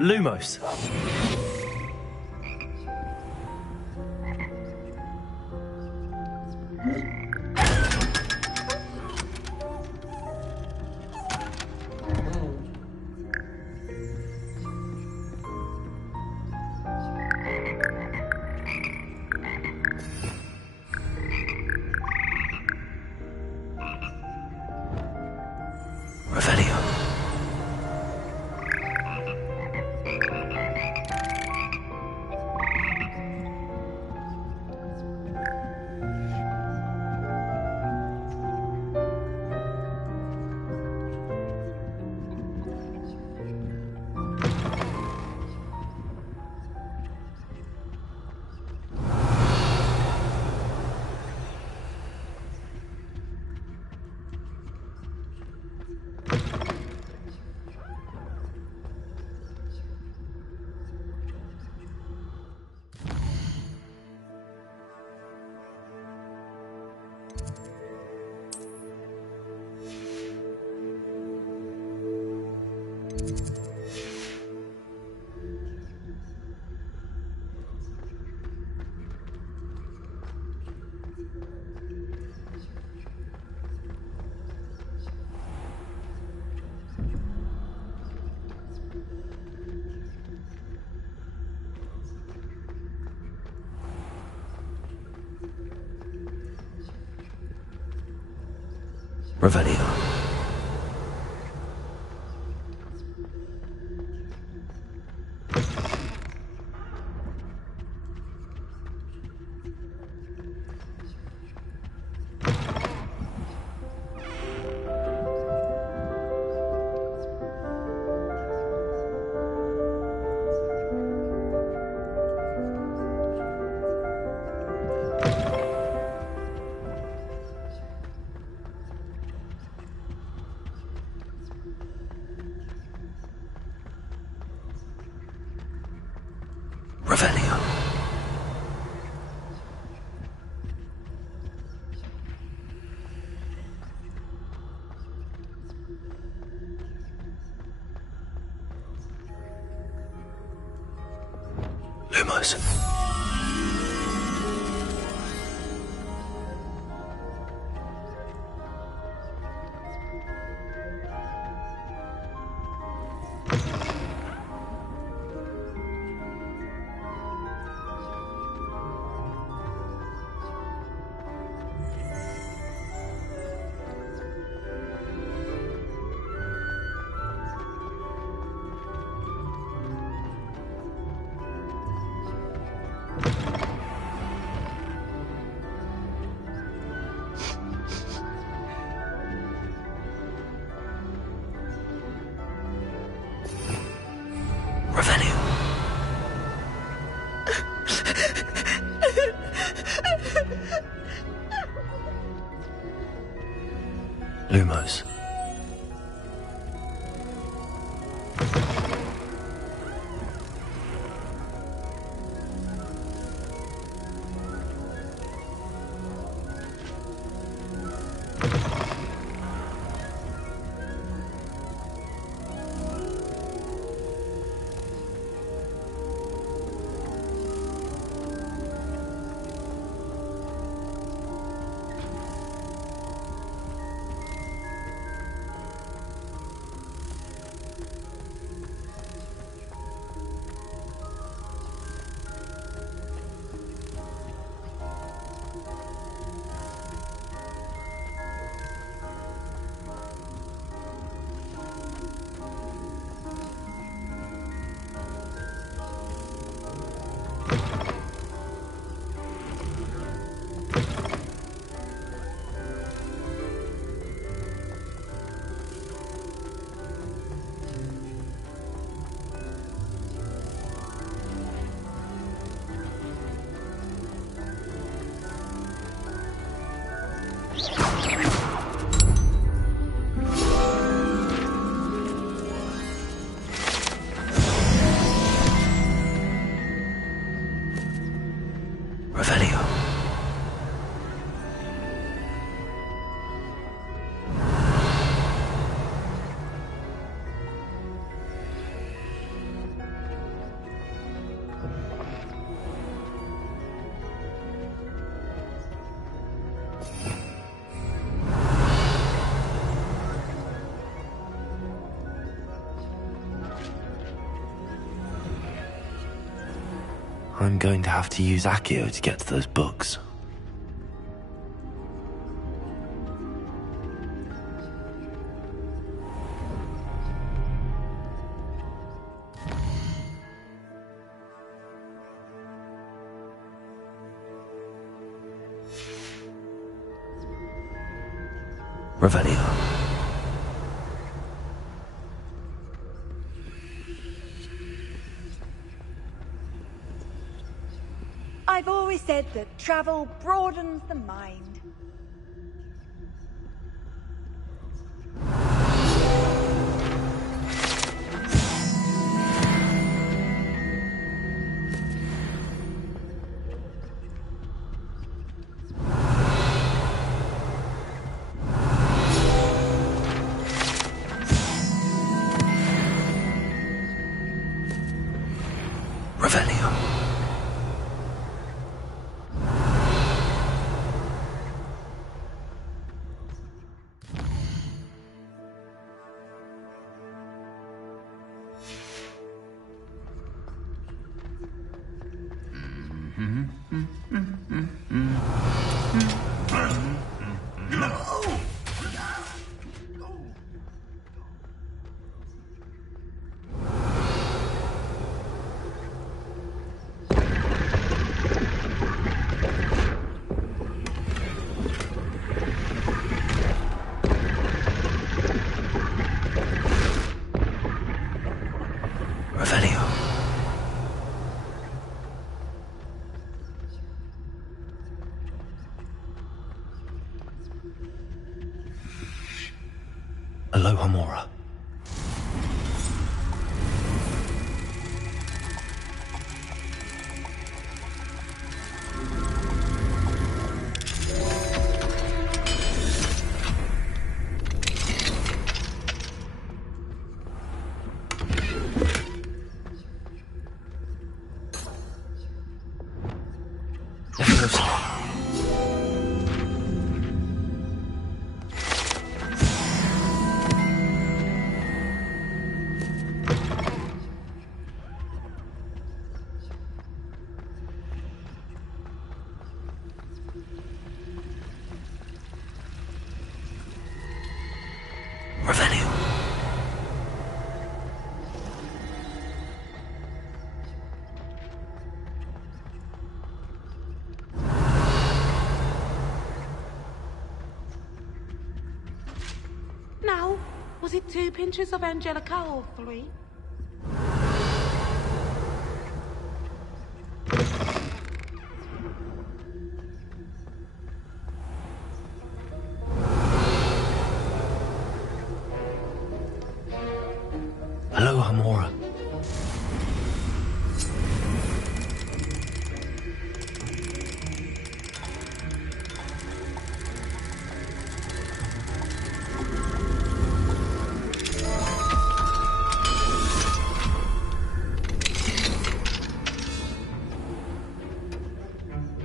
Lumos. Revelio. Revelio. Revelio. Lumos. Revelio. Lumos. Revelio. I'm going to have to use Accio to get to those books. Revelio. I've always said that travel broadens the mind. Revelio. Revelio. Aloha Mora. Revelio. Now, was it 2 pinches of Angelica or 3? Aloha Mora.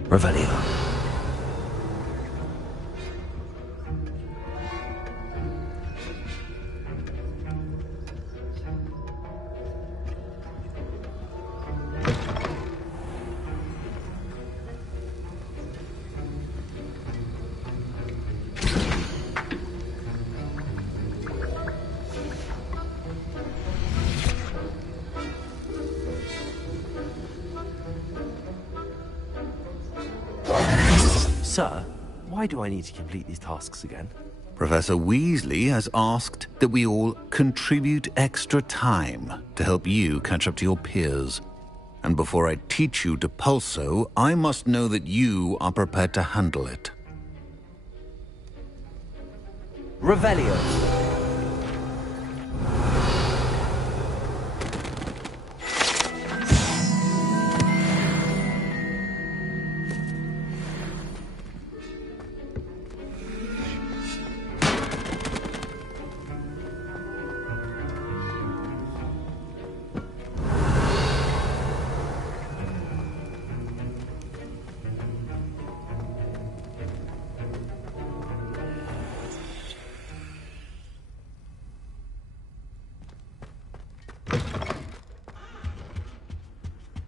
Revelio. Sir, why do I need to complete these tasks again? Professor Weasley has asked that we all contribute extra time to help you catch up to your peers. And before I teach you to pulso, I must know that you are prepared to handle it. Revelio.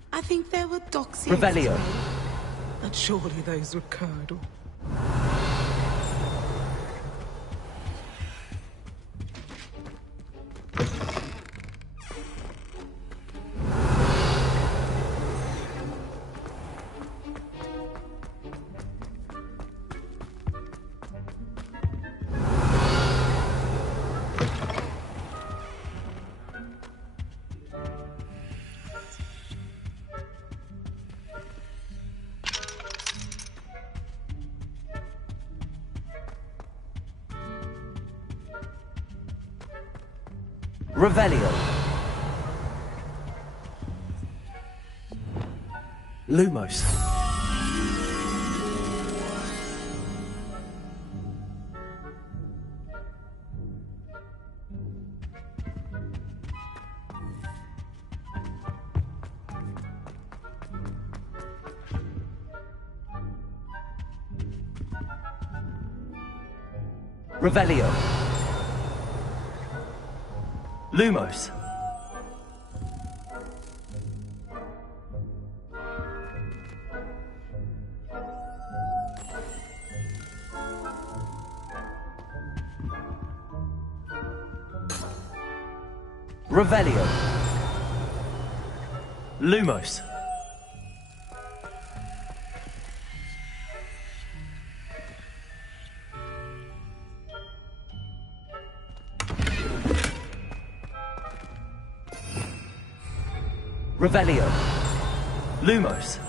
I think there were doxies. Revelio. And surely those would curdle. Revelio. Lumos. Revelio. Lumos. Revelio. Lumos. Revelio. Lumos.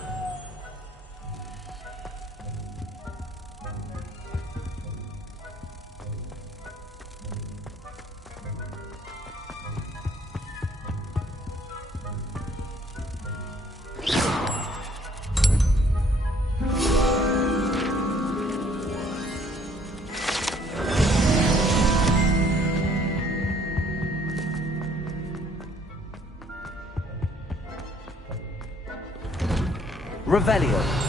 Revelio.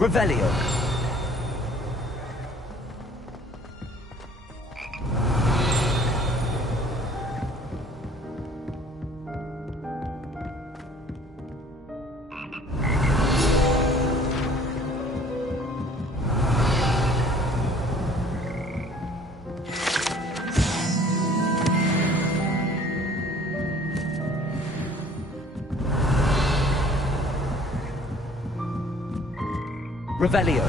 Revelio. Revelio.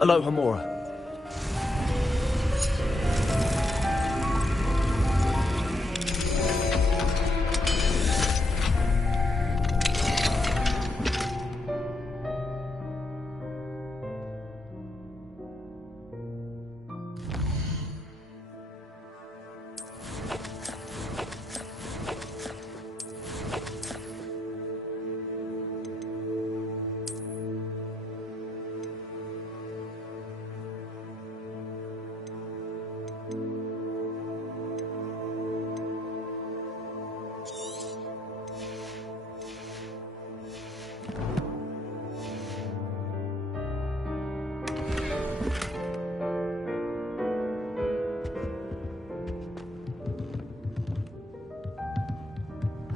Aloha Mora.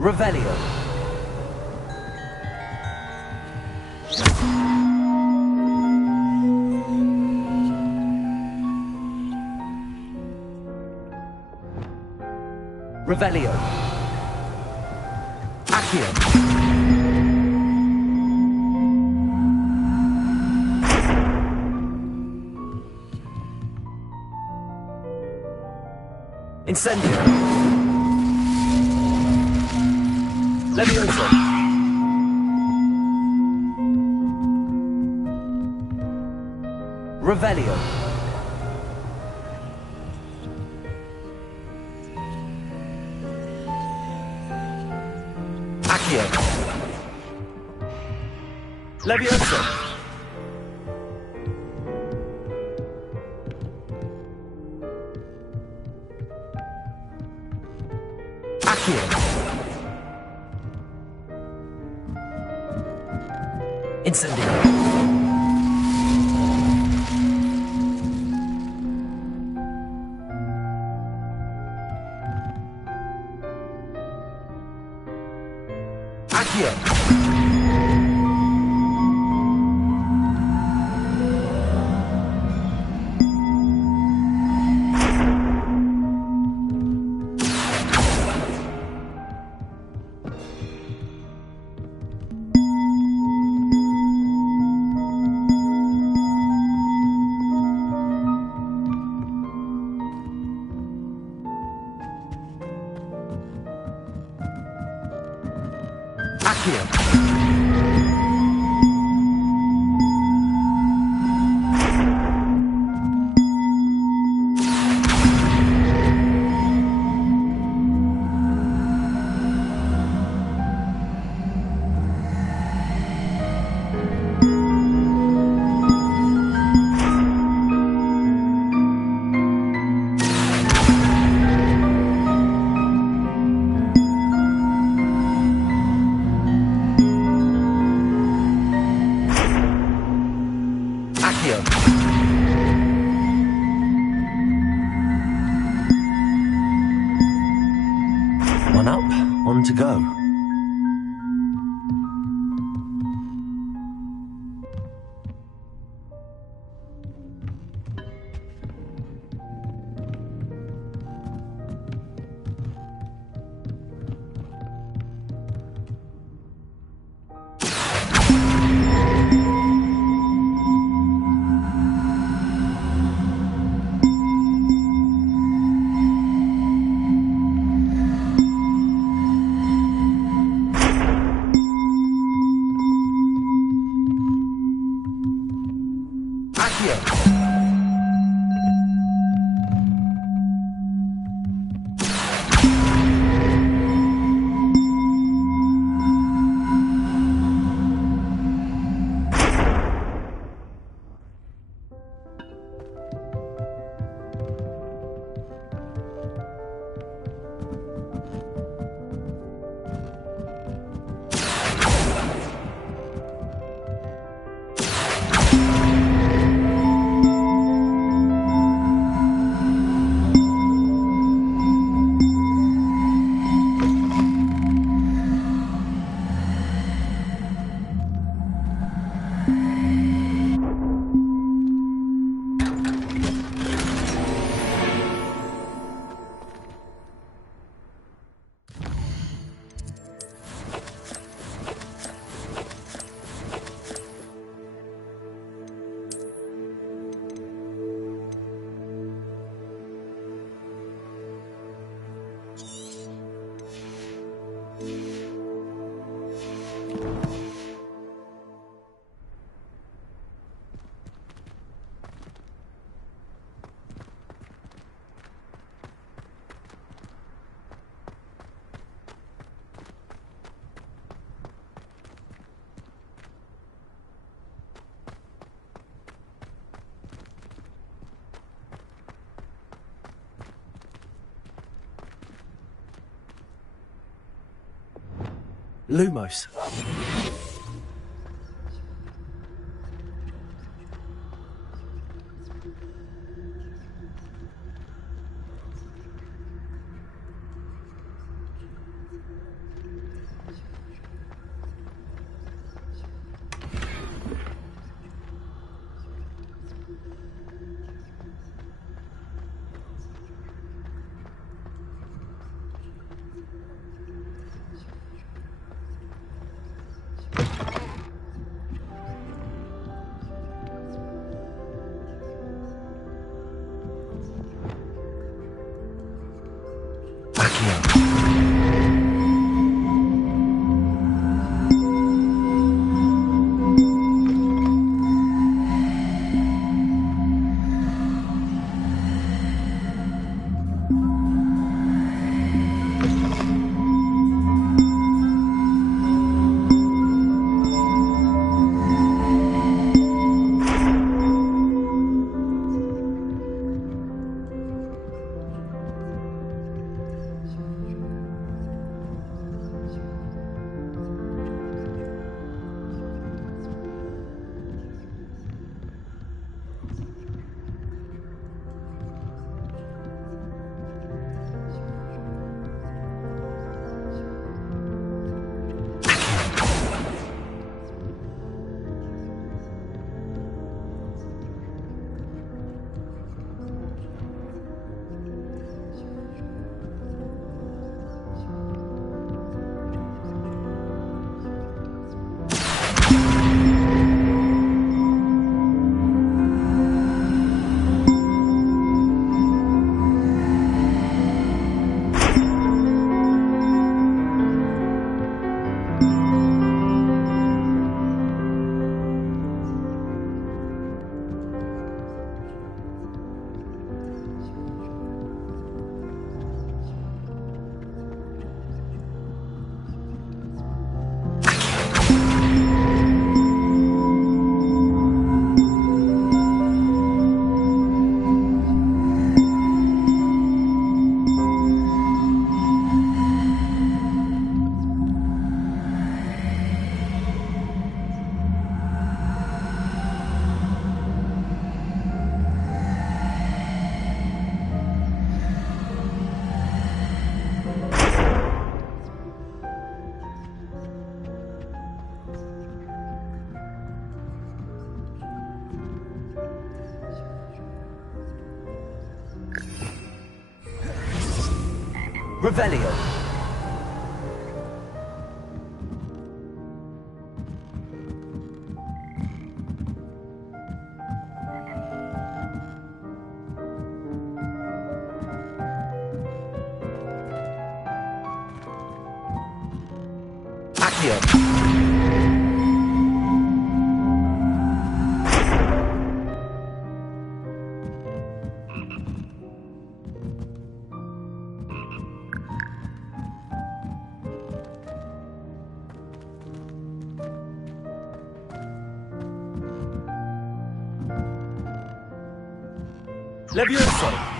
Revelio. Revelio. Accio. Incendio. Levioso. Revelio. Accio. Levioso. Accio. Incendio. Accio. One up, one to go. Lumos. Revelio. Levioso.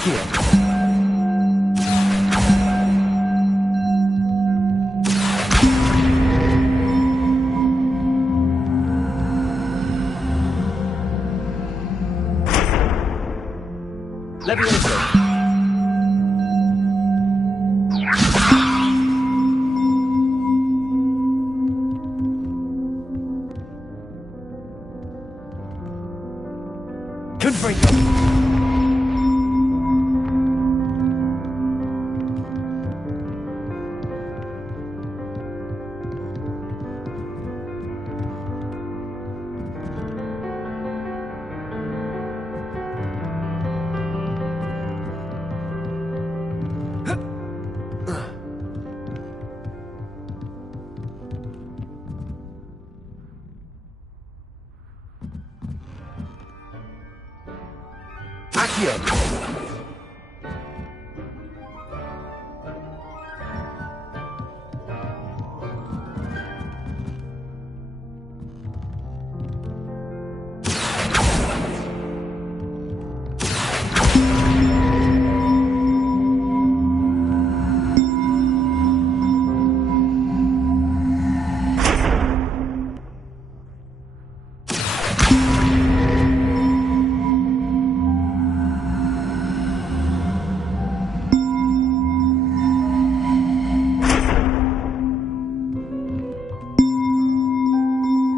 Accio. Levioso. Confringo. Accio.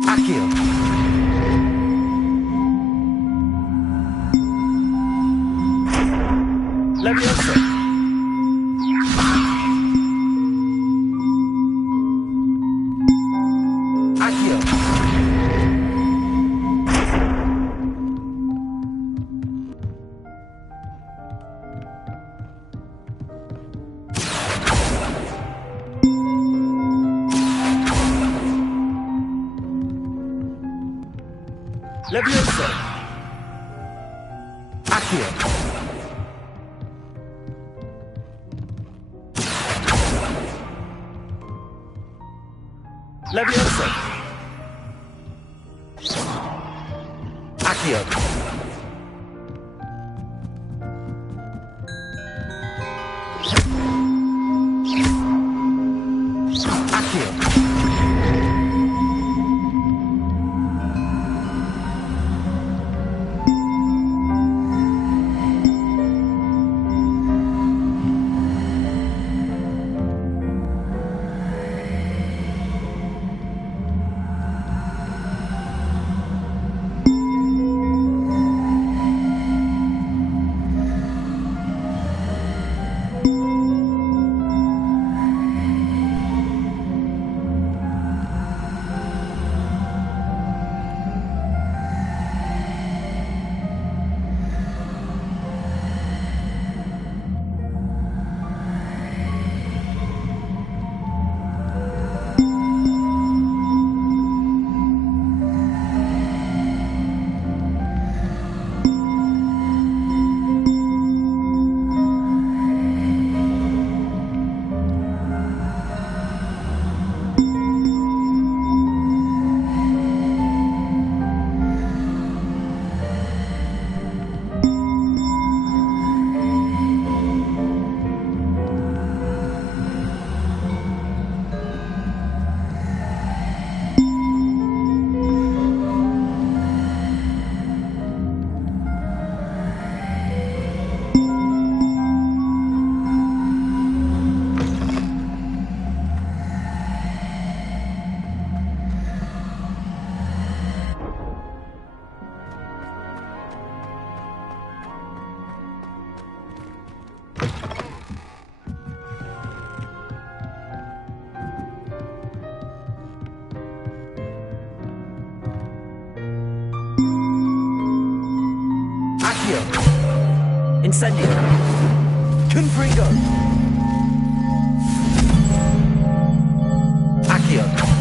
Accio. Levioso. Accio. Levioso. Accio. Levioso. Accio. Accio. Accio. Incendio. Confringo. Accio.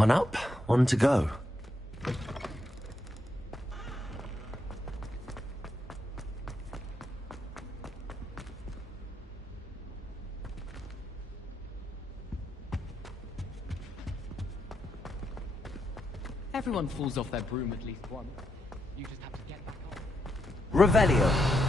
One up, one to go. Everyone falls off their broom at least once. You just have to get back on. Revelio.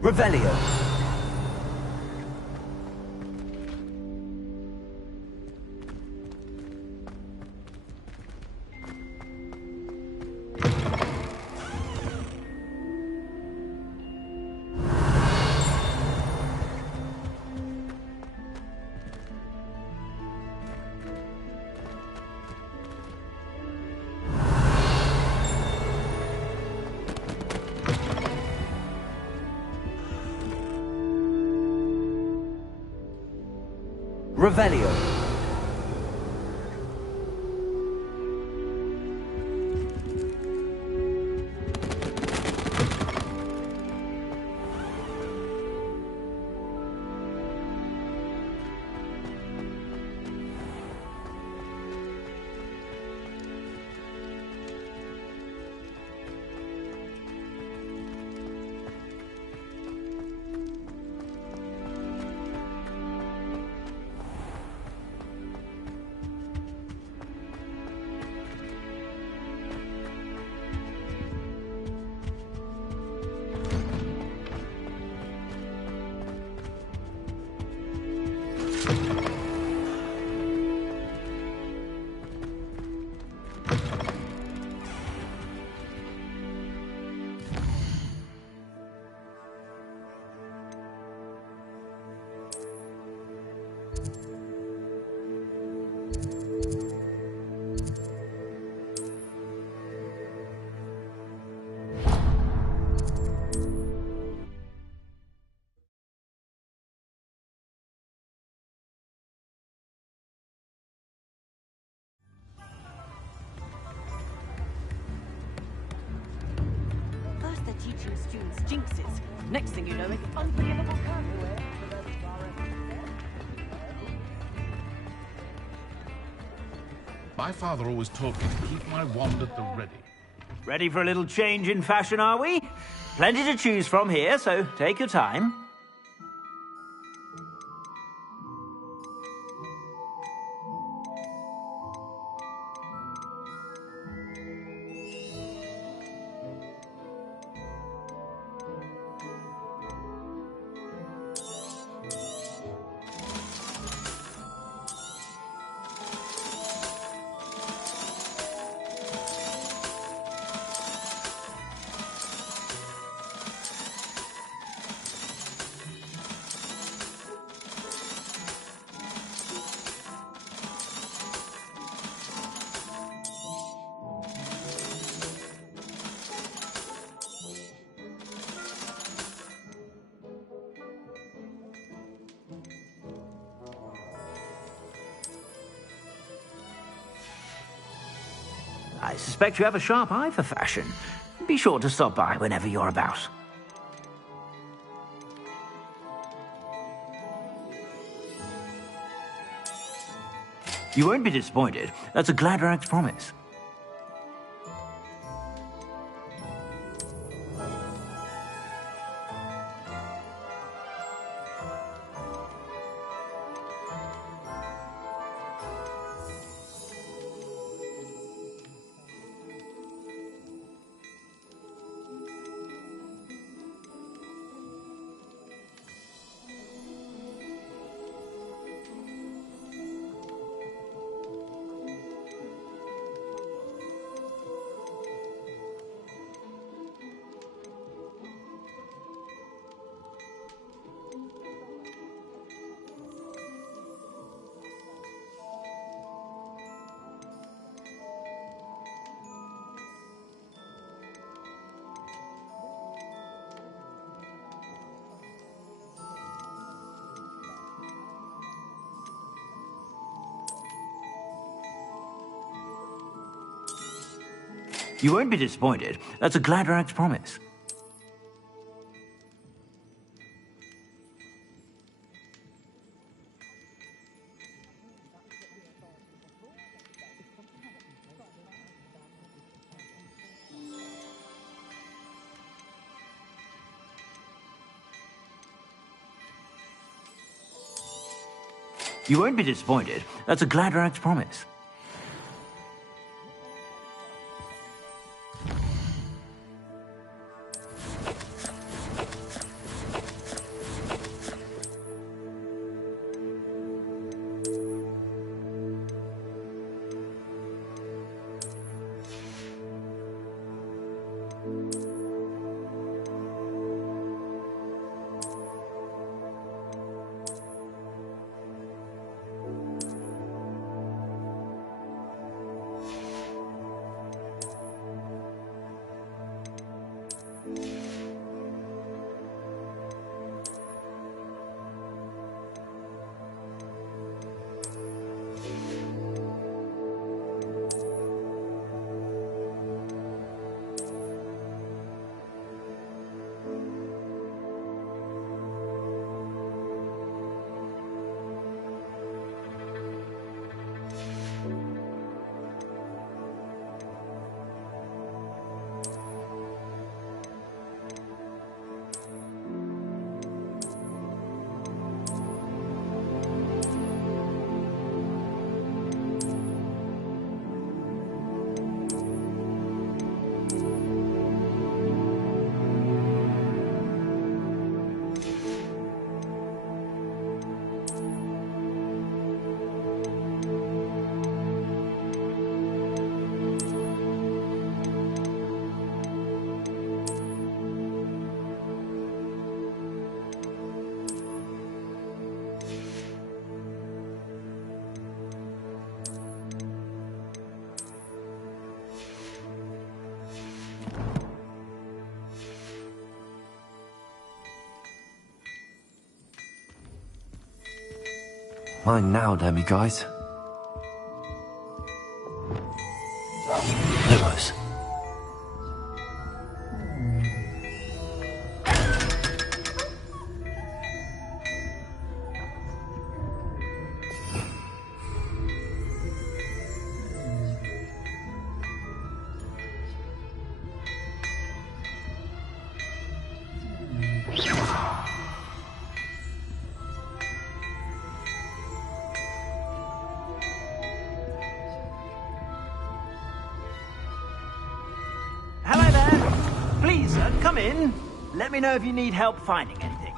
Revelio. Revelio. First they're teaching students jinxes. Next thing you know, it's unforgivable curfew. My father always taught me to keep my wand at the ready. Ready for a little change in fashion, are we? Plenty to choose from here, so take your time. I suspect you have a sharp eye for fashion. Be sure to stop by whenever you're about. You won't be disappointed. That's a Gladrag's promise. You won't be disappointed. That's a Gladrag's promise. You won't be disappointed. That's a Gladrag's promise. Mine now, Demi, guys. Lewis. Hello there. Please, come in. Let me know if you need help finding anything.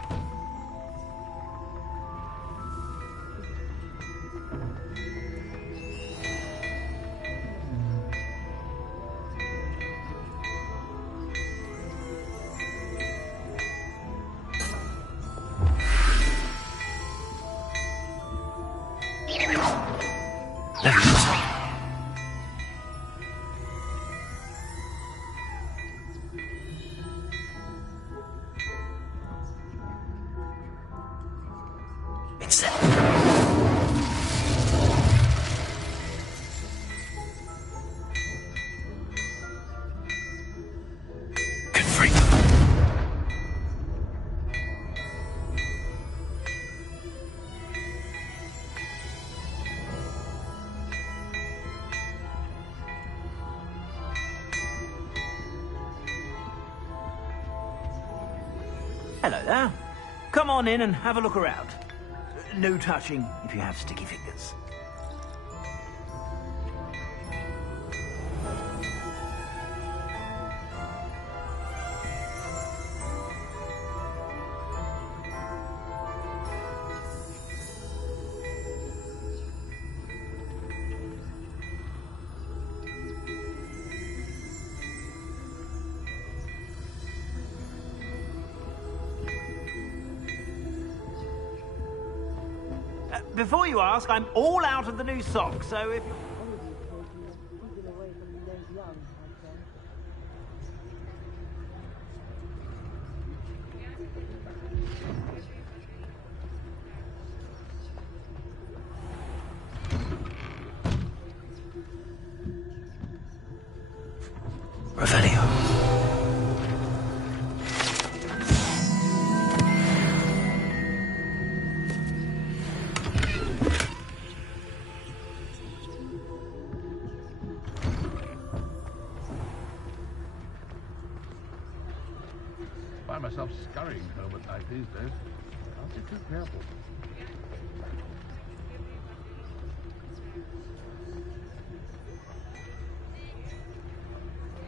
Hello there. Come on in and have a look around. No touching if you have sticky fingers. Before you ask, I'm all out of the new socks, so if... Revelio. Find myself scurrying home at night these days. I'll be too careful.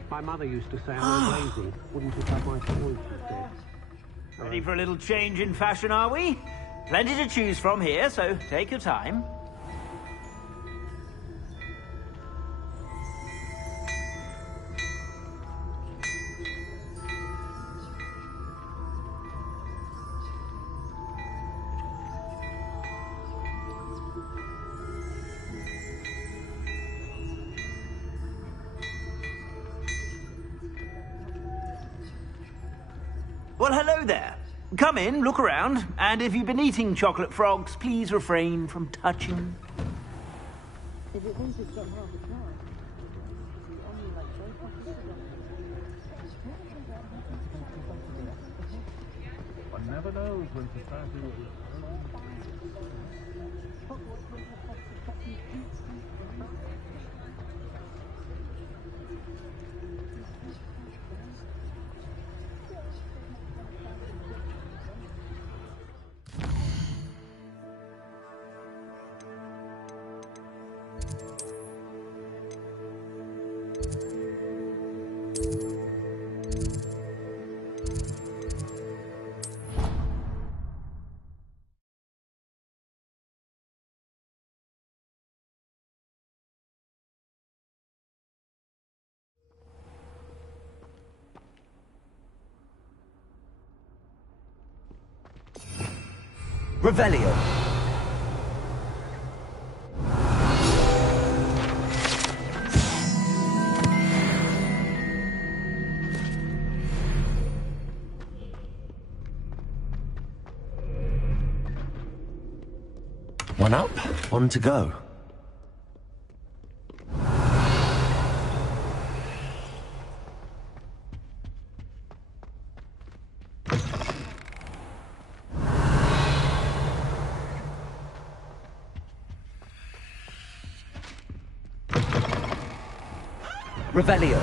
My mother used to say I was lazy. Wouldn't pick up my toys, she said. Ready for a little change in fashion, are we? Plenty to choose from here, so take your time. Well, hello there. Come in, look around, and if you've been eating chocolate frogs, please refrain from touching. If it won't have half the time, only like One never knows when society will be... Revelio. One up, one to go. Revelio.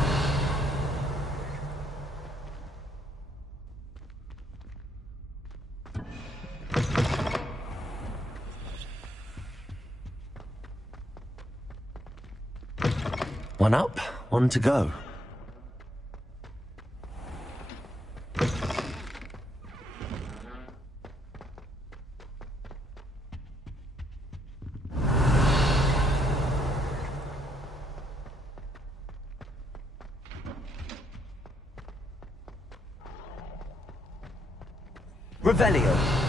One up, one to go. Revelio.